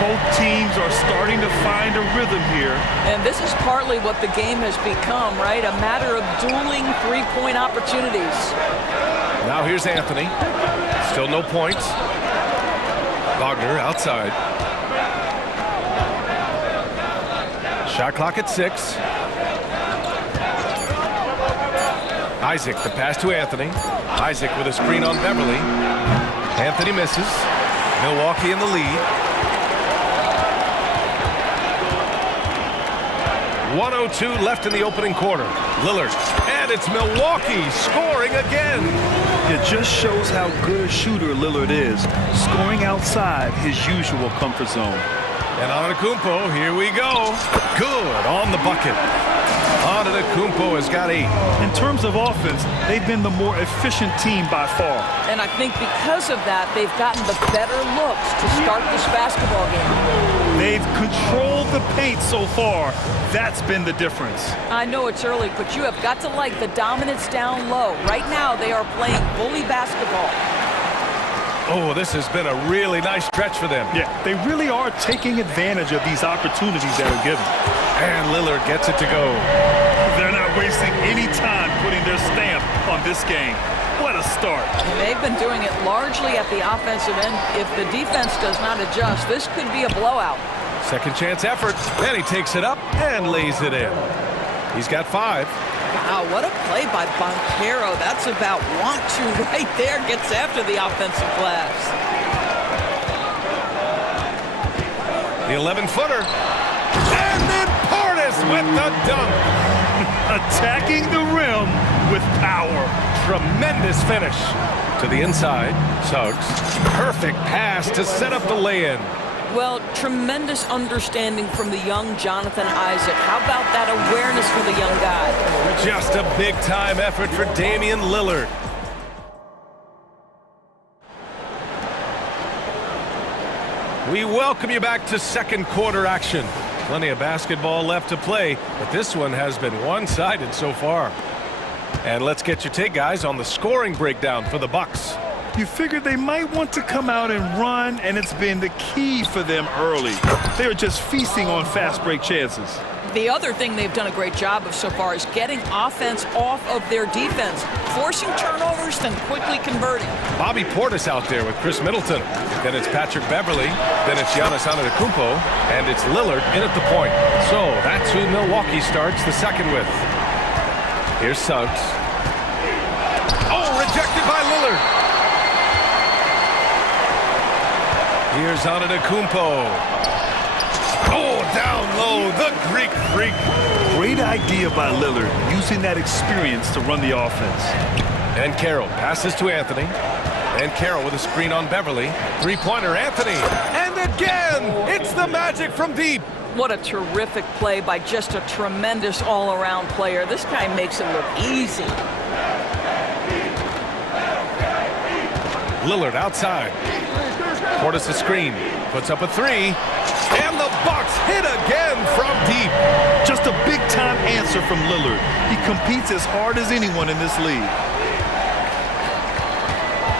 Both teams are starting to find a rhythm here. And this is partly what the game has become, right? A matter of dueling three-point opportunities. Now here's Anthony. Still no points. Wagner outside. Shot clock at 6. Isaac, the pass to Anthony. Isaac with a screen on Beverly. Anthony misses. Milwaukee in the lead. 1:02 left in the opening quarter. Lillard, and it's Milwaukee scoring again. It just shows how good a shooter Lillard is, scoring outside his usual comfort zone. And Antetokounmpo, here we go. Good on the bucket. Antetokounmpo has got 8. In terms of offense, they've been the more efficient team by far. And I think because of that, they've gotten the better looks to start this basketball game. They've controlled the paint so far. That's been the difference. I know it's early, but you have got to like the dominance down low. Right now, they are playing bully basketball. Oh, this has been a really nice stretch for them. Yeah, they really are taking advantage of these opportunities that are given. And Lillard gets it to go. They're not wasting any time putting their stamp on this game. What a start. And they've been doing it largely at the offensive end. If the defense does not adjust, this could be a blowout. Second chance effort. Then he takes it up and lays it in. He's got 5. Wow, what a play by Banchero. That's about want to right there. Gets after the offensive glass. The 11-footer. And then Portis with the dunk. Attacking the rim with power. Tremendous finish. To the inside. Suggs. Perfect pass to set up the lay-in. Well, tremendous understanding from the young Jonathan Isaac. How about that awareness for the young guy? Just a big-time effort for Damian Lillard. We welcome you back to second quarter action. Plenty of basketball left to play, but this one has been one-sided so far. And let's get your take, guys, on the scoring breakdown for the Bucks. You figured they might want to come out and run, and it's been the key for them early. They are just feasting on fast break chances. The other thing they've done a great job of so far is getting offense off of their defense, forcing turnovers, then quickly converting. Bobby Portis out there with Chris Middleton. Then it's Patrick Beverley. Then it's Giannis Antetokounmpo. And it's Lillard in at the point. So that's who Milwaukee starts the second with. Here's Suggs. Oh, rejected by Lillard. Here's Antetokounmpo. Oh, down low, the Greek freak. Great idea by Lillard, using that experience to run the offense. And Carroll passes to Anthony. And Carroll with a screen on Beverley. Three-pointer, Anthony. And again, it's the Magic from deep. What a terrific play by just a tremendous all-around player. This guy makes it look easy. Lillard outside. Portis a screen. Puts up a 3. And the Bucks hit again from deep. Just a big-time answer from Lillard. He competes as hard as anyone in this league.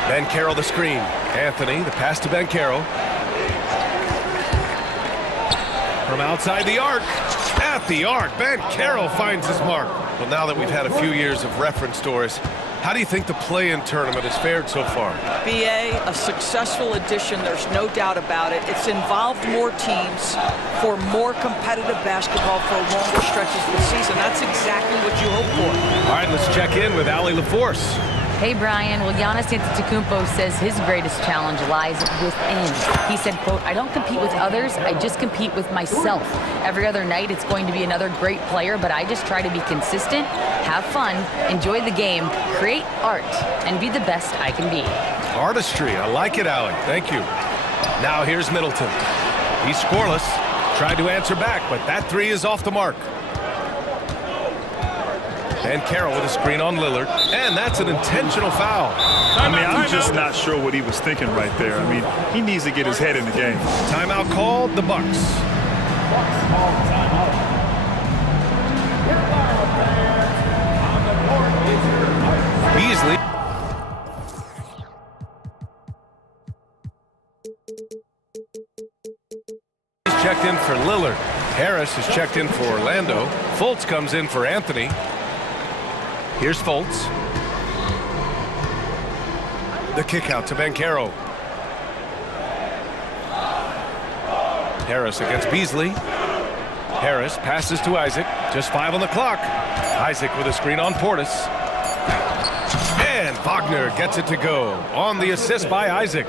Ben Carroll the screen. Anthony, the pass to Ben Carroll. From outside the arc. At the arc, Ben Carroll finds his mark. Well, now that we've had a few years of reference stories, how do you think the play-in tournament has fared so far? BA, a successful addition, there's no doubt about it. It's involved more teams for more competitive basketball for longer stretches of the season. That's exactly what you hope for. All right, let's check in with Allie LaForce. Hey, Brian. Well, Giannis Antetokounmpo says his greatest challenge lies within. He said, quote, I don't compete with others, I just compete with myself. Every other night it's going to be another great player, but I just try to be consistent, have fun, enjoy the game, create art, and be the best I can be. Artistry. I like it, Allie. Thank you. Now here's Middleton. He's scoreless. Tried to answer back, but that 3 is off the mark. And Carroll with a screen on Lillard. And that's an intentional foul. I'm just not sure what he was thinking right there. He needs to get his head in the game. Timeout called, the Bucks. Beasley. He's checked in for Lillard. Harris is checked in for Orlando. Fultz comes in for Anthony. Here's Fultz. The kick out to Ben Carroll. Harris against Beasley. Harris passes to Isaac. Just 5 on the clock. Isaac with a screen on Portis. And Wagner gets it to go on the assist by Isaac.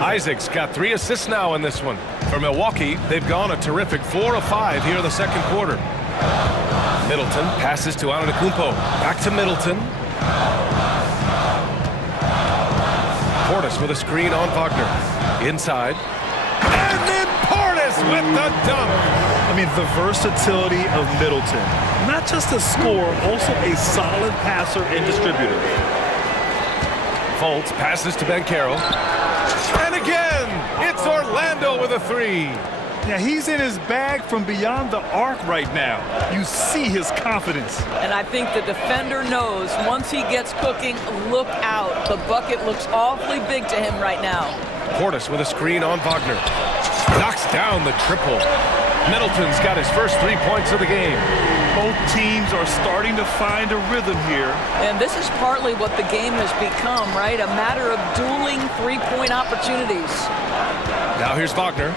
Isaac's got 3 assists now in this one. For Milwaukee, they've gone a terrific 4 of 5 here in the second quarter. Middleton passes to Antetokounmpo. Back to Middleton. Portis with a screen on Wagner. Inside. And then Portis with the dunk. I mean, the versatility of Middleton. Not just a scorer, also a solid passer and distributor. Fultz passes to Banchero. And again, it's Orlando with a three. Yeah, he's in his bag from beyond the arc right now. You see his confidence. And I think the defender knows once he gets cooking, look out. The bucket looks awfully big to him right now. Portis with a screen on Wagner. Knocks down the triple. Middleton's got his first 3 points of the game. Both teams are starting to find a rhythm here. And this is partly what the game has become, right? A matter of dueling three-point opportunities. Now here's Wagner.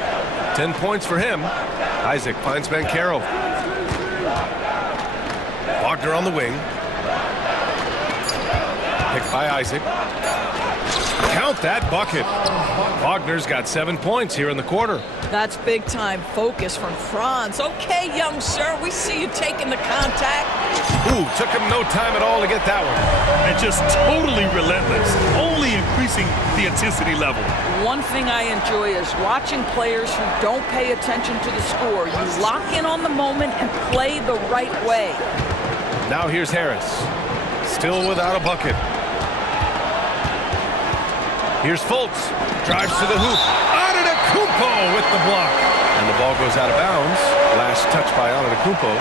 10 points for him. Isaac finds Banchero. Wagner on the wing. Picked by Isaac. Count that bucket. Wagner's got 7 points here in the quarter. That's big-time focus from Franz. Okay, young sir, we see you taking the contact. Ooh, took him no time at all to get that one. And just totally relentless, only increasing the intensity level. One thing I enjoy is watching players who don't pay attention to the score. You lock in on the moment and play the right way. Now here's Harris. Still without a bucket. Here's Fultz. Drives to the hoop. Antetokounmpo with the block. And the ball goes out of bounds. Last touch by Antetokounmpo.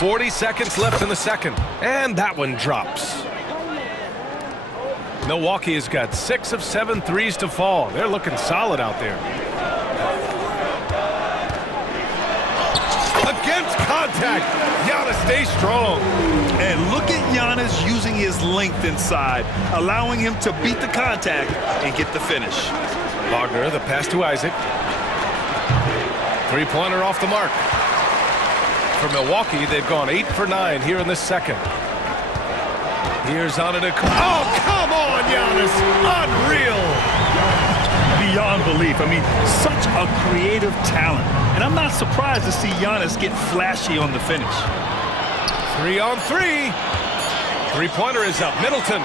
40 seconds left in the second. And that one drops. Milwaukee has got 6 of 7 threes to fall. They're looking solid out there. Against contact. Giannis stays strong. And look at Giannis using his length inside, allowing him to beat the contact and get the finish. Wagner, the pass to Isaac. Three-pointer off the mark. For Milwaukee, they've gone 8 for 9 here in this second. Here's Antetokounmpo. Oh, come on, Giannis. Unreal. Beyond belief. I mean, such a creative talent. And I'm not surprised to see Giannis get flashy on the finish. 3 on 3. Three-pointer is up. Middleton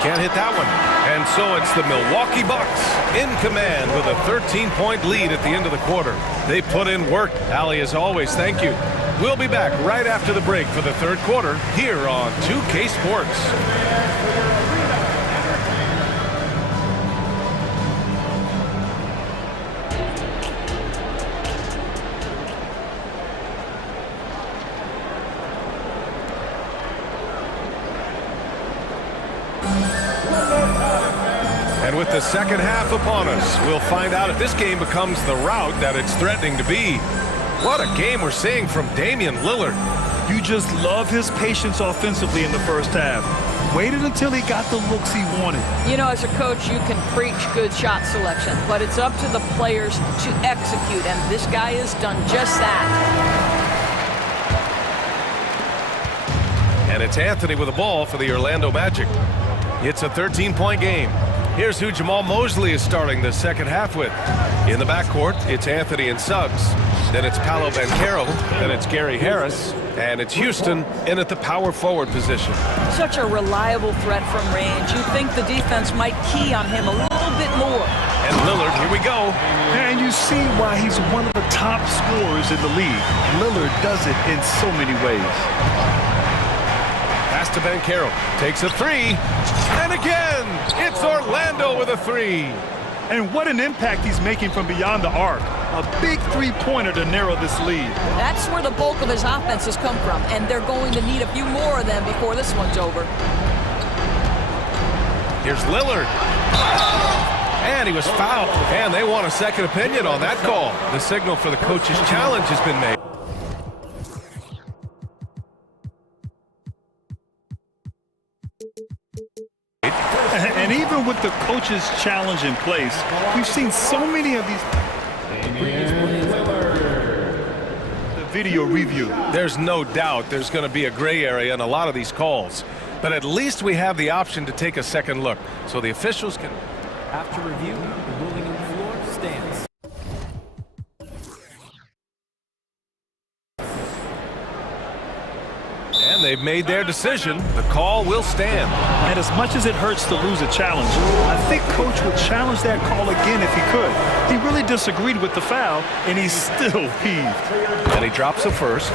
can't hit that one. And so it's the Milwaukee Bucks in command with a 13-point lead at the end of the quarter. They put in work. Allie, as always, thank you. We'll be back right after the break for the third quarter here on 2K Sports. And with the second half upon us, we'll find out if this game becomes the rout that it's threatening to be. What a game we're seeing from Damian Lillard. You just love his patience offensively in the first half. Waited until he got the looks he wanted. You know, as a coach, you can preach good shot selection, but it's up to the players to execute, and this guy has done just that. And it's Anthony with the ball for the Orlando Magic. It's a 13-point game. Here's who Jamal Mosley is starting the second half with. In the backcourt, it's Anthony and Suggs. Then it's Paolo Banchero. Then it's Gary Harris. And it's Houston in at the power forward position. Such a reliable threat from range. You'd think the defense might key on him a little bit more. And Lillard, here we go. And you see why he's one of the top scorers in the league. Lillard does it in so many ways. Pass to Banchero. Takes a three. And again, it's Orlando with a three. And what an impact he's making from beyond the arc. A big three-pointer to narrow this lead. That's where the bulk of his offense has come from, and they're going to need a few more of them before this one's over. Here's Lillard. And he was fouled. And they want a second opinion on that call. The signal for the coach's challenge has been made. And even with the coach's challenge in place, we've seen so many of these. The video review. There's no doubt there's going to be a gray area in a lot of these calls. But at least we have the option to take a second look so the officials can. After review, the ruling on the floor stands. They've made their decision. The call will stand. And as much as it hurts to lose a challenge, I think Coach would challenge that call again if he could. He really disagreed with the foul, and he's still peeved. And he drops a first.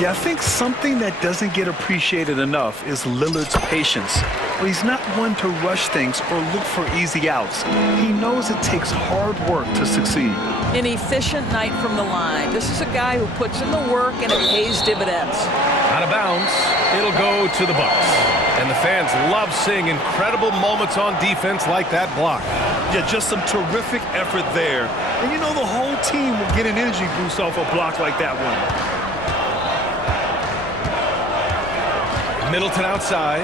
Yeah, I think something that doesn't get appreciated enough is Lillard's patience. Well, he's not one to rush things or look for easy outs. He knows it takes hard work to succeed. An efficient night from the line. This is a guy who puts in the work and it pays dividends. Out of bounds, it'll go to the Bucks. And the fans love seeing incredible moments on defense like that block. Yeah, just some terrific effort there. And you know the whole team will get an energy boost off a block like that one. Middleton outside.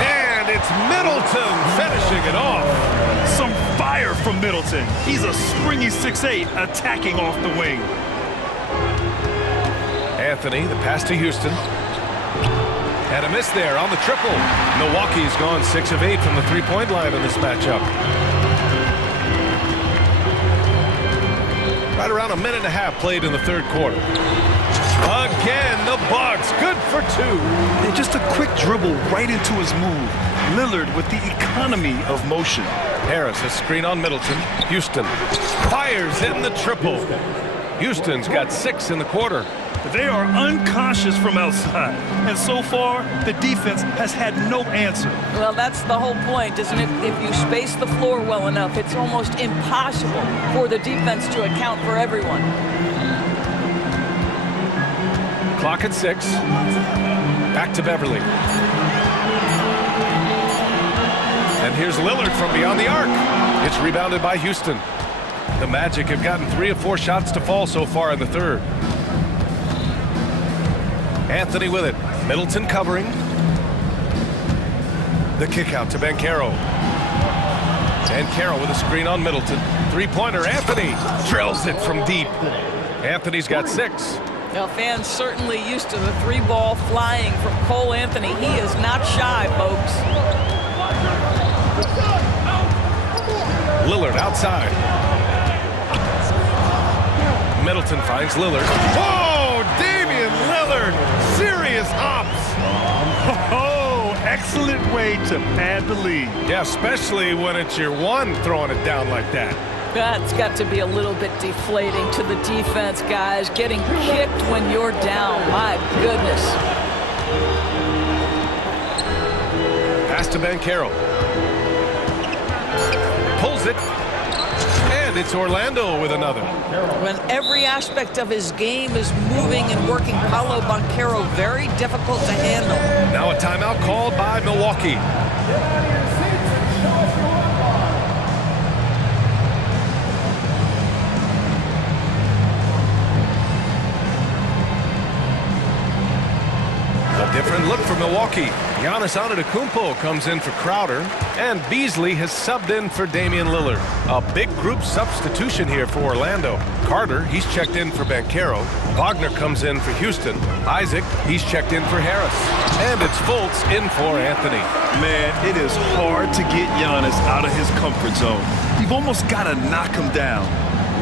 And it's Middleton finishing it off. Some fire from Middleton. He's a springy 6'8", attacking off the wing. Anthony, the pass to Houston. And a miss there on the triple. Milwaukee's gone 6 of 8 from the three-point line in this matchup. Right around a minute and a half played in the third quarter. Again, the Bucks, good for 2. And just a quick dribble right into his move. Lillard with the economy of motion. Harris, a screen on Middleton. Houston fires in the triple. Houston's got 6 in the quarter. They are unconscious from outside. And so far, the defense has had no answer. Well, that's the whole point, isn't it? If you space the floor well enough, it's almost impossible for the defense to account for everyone. Clock at 6. Back to Beverly. And here's Lillard from beyond the arc. It's rebounded by Houston. The Magic have gotten 3 of 4 shots to fall so far in the third. Anthony with it. Middleton covering. The kick out to Banchero. Banchero with a screen on Middleton. Three-pointer. Anthony drills it from deep. Anthony's got 6. Now, fans certainly used to the 3-ball flying from Cole Anthony. He is not shy, folks. Lillard outside. Middleton finds Lillard. Oh, Damian Lillard! Serious hops! Oh, excellent way to pad the lead. Yeah, especially when it's your one throwing it down like that. That's got to be a little bit deflating to the defense, guys. Getting kicked when you're down. My goodness. Pass to Banchero. Pulls it. And it's Orlando with another. When every aspect of his game is moving and working, Paolo Banchero very difficult to handle. Now a timeout called by Milwaukee. Different look for Milwaukee. Giannis Antetokounmpo comes in for Crowder, and Beasley has subbed in for Damian Lillard. A big group substitution here for Orlando. Carter, he's checked in for Banchero. Wagner comes in for Houston. Isaac, he's checked in for Harris. And it's Fultz in for Anthony. Man, it is hard to get Giannis out of his comfort zone. You've almost got to knock him down.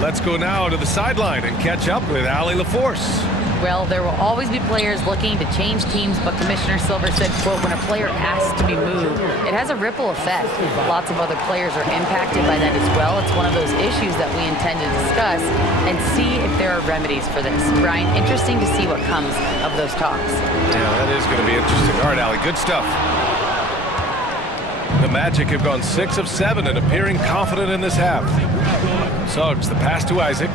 Let's go now to the sideline and catch up with Allie LaForce. Well, there will always be players looking to change teams, but Commissioner Silver said, quote, when a player asks to be moved, it has a ripple effect. Lots of other players are impacted by that as well. It's one of those issues that we intend to discuss and see if there are remedies for this. Brian, interesting to see what comes of those talks. Yeah, that is going to be interesting. All right, Allie, good stuff. The Magic have gone 6 of 7 and appearing confident in this half. Suggs, the pass to Isaac.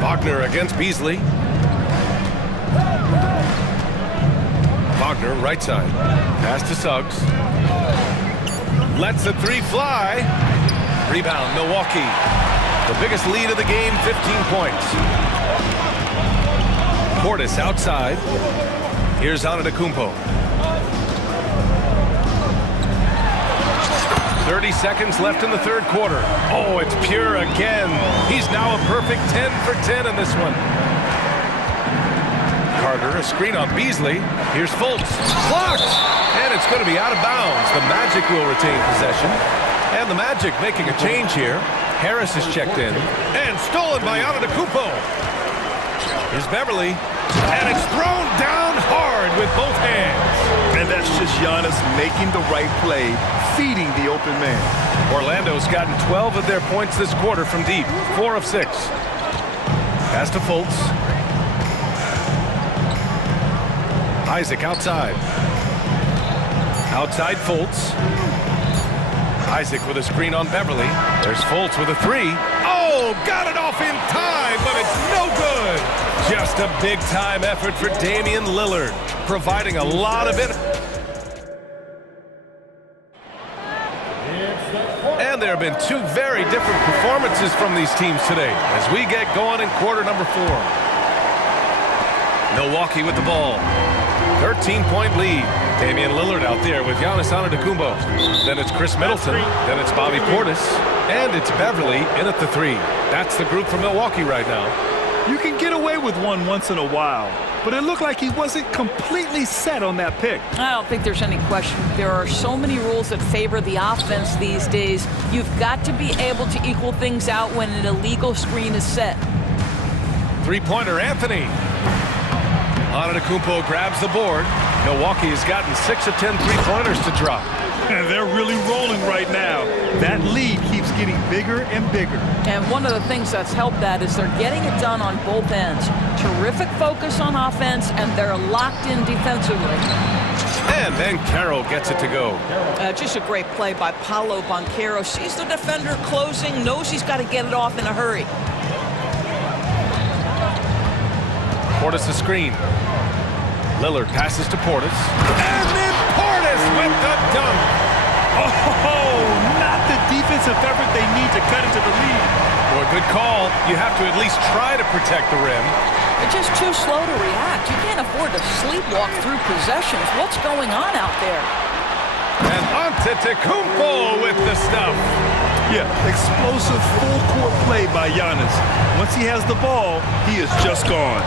Wagner against Beasley. Wagner, right side. Pass to Suggs. Lets the 3 fly. Rebound, Milwaukee. The biggest lead of the game, 15 points. Portis outside. Here's Antetokounmpo. 30 seconds left in the third quarter. Oh, it's Pure again. He's now a perfect 10 for 10 in this one. Carter, a screen on Beasley. Here's Fultz. Blocked! And it's going to be out of bounds. The Magic will retain possession. And the Magic making a change here. Harris is checked in. And stolen by Antetokounmpo. Here's Beverly. And it's thrown down hard with both hands. And that's just Giannis making the right play, feeding the open man. Orlando's gotten 12 of their points this quarter from deep, 4 of 6. Pass to Fultz. Isaac outside. Outside Fultz. Isaac with a screen on Beverly. There's Fultz with a 3. Oh, got it off in time, but it's no good. Just a big-time effort for Damian Lillard, providing a lot of it. And there have been 2 very different performances from these teams today as we get going in quarter number 4. Milwaukee with the ball. 13-point lead. Damian Lillard out there with Giannis Antetokounmpo. Then it's Chris Middleton. Then it's Bobby Portis. And it's Beverly in at the 3. That's the group for Milwaukee right now. You can get away with one once in a while, but it looked like he wasn't completely set on that pick. I don't think there's any question. There are so many rules that favor the offense these days. You've got to be able to equal things out when an illegal screen is set. Three-pointer, Anthony. Antetokounmpo grabs the board. Milwaukee has gotten 6 of 10 three-pointers to drop. And they're really rolling right now. That lead keeps getting bigger and bigger. And one of the things that's helped that is they're getting it done on both ends. Terrific focus on offense, and they're locked in defensively. And then Carroll gets it to go. Just a great play by Paolo Banchero. Sees the defender closing, knows he's got to get it off in a hurry. Portis the screen. Lillard passes to Portis. And then Portis with the dunk. Oh, not the defensive effort they need to cut into the lead. Well, good call. You have to at least try to protect the rim. They're just too slow to react. You can't afford to sleepwalk through possessions. What's going on out there? And Antetokounmpo with the stuff. Yeah, explosive full-court play by Giannis. Once he has the ball, he is just gone.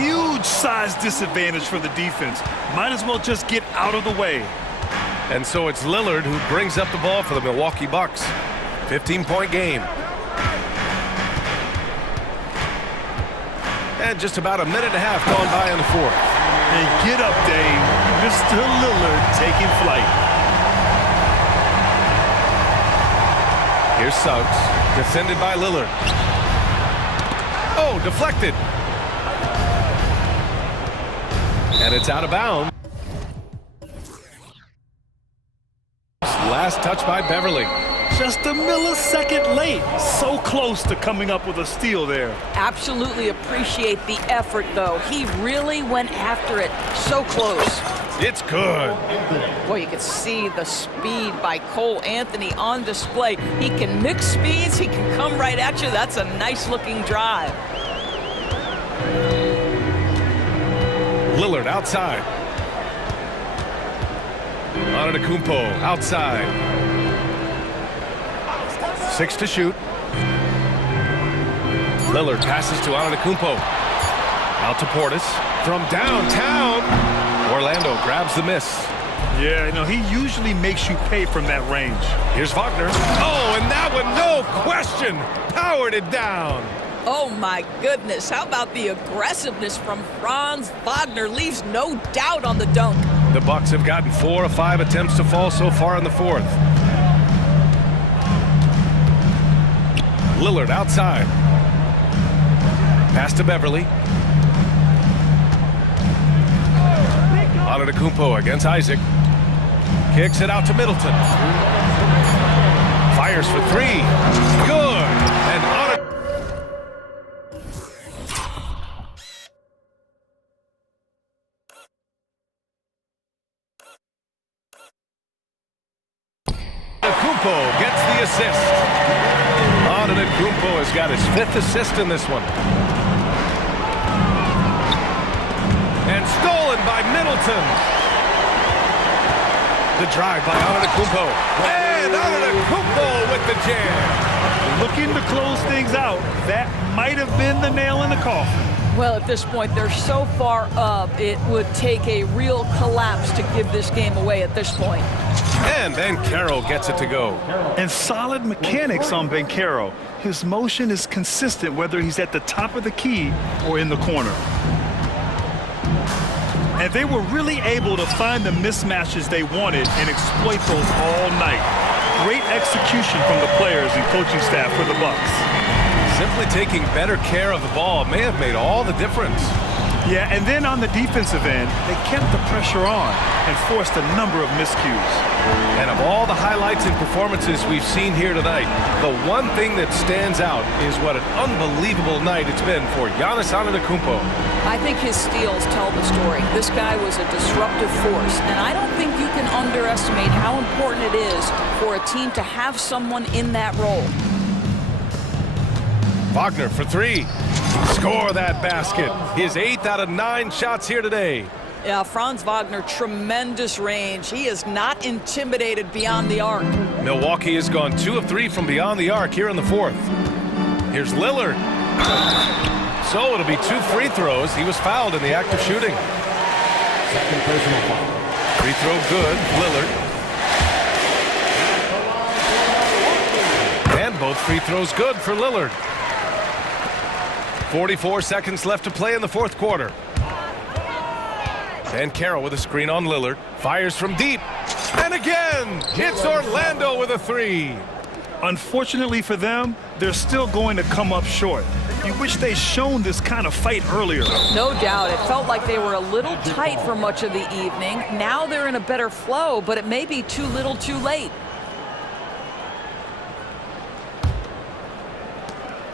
Huge size disadvantage for the defense. Might as well just get out of the way. And so it's Lillard who brings up the ball for the Milwaukee Bucks. 15-point game. And just about a minute and a half gone by in the 4th. And get up, Dame. Mr. Lillard taking flight. Here's Suggs, defended by Lillard. Oh, deflected. And it's out of bounds. Last touch by Beverly. Just a millisecond late. So close to coming up with a steal there. Absolutely appreciate the effort, though. He really went after it. So close. It's good. Boy, you can see the speed by Cole Anthony on display. He can mix speeds. He can come right at you. That's a nice-looking drive. Lillard outside. Antetokounmpo outside. 6 to shoot. Lillard passes to Antetokounmpo. Out to Portis. From downtown. Orlando grabs the miss. Yeah, you know, he usually makes you pay from that range. Here's Wagner. Oh, and that one, no question, powered it down. Oh, my goodness. How about the aggressiveness from Franz Wagner? Leaves no doubt on the dunk. The Bucks have gotten 4 of 5 attempts to fall so far in the 4th. Lillard outside. Pass to Beverly. Antetokounmpo against Isaac. Kicks it out to Middleton. Fires for 3. Good. And Antetokounmpo gets the assist. Antetokounmpo has got his 5th assist in this one. And stolen by Middleton. The drive by Antetokounmpo. And Antetokounmpo with the jam. Looking to close things out. That might have been the nail in the coffin. Well, at this point, they're so far up, it would take a real collapse to give this game away at this point. And then Carroll gets it to go. And solid mechanics on Banchero. His motion is consistent whether he's at the top of the key or in the corner. And they were really able to find the mismatches they wanted and exploit those all night. Great execution from the players and coaching staff for the Bucks. Simply taking better care of the ball may have made all the difference. Yeah, and then on the defensive end, they kept the pressure on and forced a number of miscues. And of all the highlights and performances we've seen here tonight, the one thing that stands out is what an unbelievable night it's been for Giannis Antetokounmpo. I think his steals tell the story. This guy was a disruptive force, and I don't think you can underestimate how important it is for a team to have someone in that role. Wagner for three. Score that basket. His 8th out of 9 shots here today. Yeah, Franz Wagner, tremendous range. He is not intimidated beyond the arc. Milwaukee has gone 2 of 3 from beyond the arc here in the 4th. Here's Lillard. So it'll be 2 free throws. He was fouled in the act of shooting. Second personal foul. Free throw good, Lillard. And both free throws good for Lillard. 44 seconds left to play in the 4th quarter. And Carroll with a screen on Lillard. Fires from deep. And again, it's Orlando with a 3. Unfortunately for them, they're still going to come up short. You wish they'd shown this kind of fight earlier. No doubt. It felt like they were a little tight for much of the evening. Now they're in a better flow, but it may be too little too late.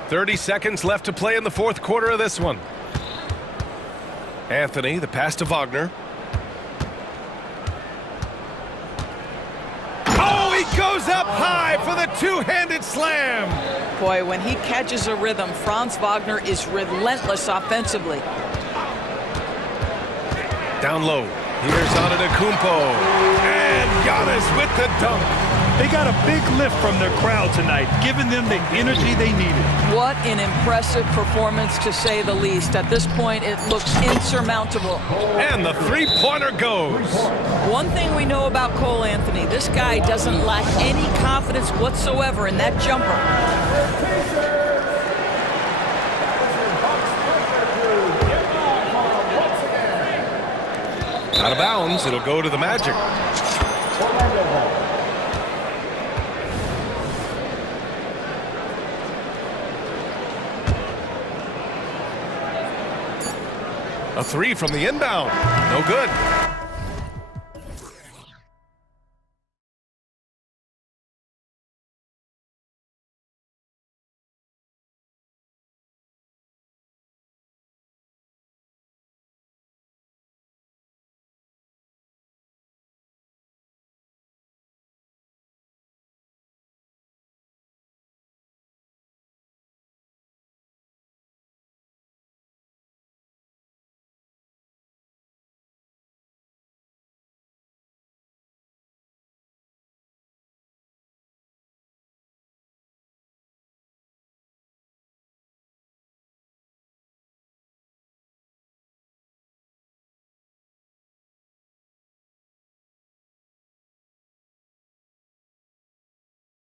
30 seconds left to play in the 4th quarter of this one. Anthony, the pass to Wagner. Oh, he goes up high for the two-handed slam. Boy, when he catches a rhythm, Franz Wagner is relentless offensively. Down low. Here's Antetokounmpo. And Giannis with the dunk. They got a big lift from their crowd tonight, giving them the energy they needed. What an impressive performance, to say the least. At this point, it looks insurmountable. And the three-pointer goes. One thing we know about Cole Anthony, this guy doesn't lack any confidence whatsoever in that jumper. Out of bounds, it'll go to the Magic. A 3 from the inbound. No good.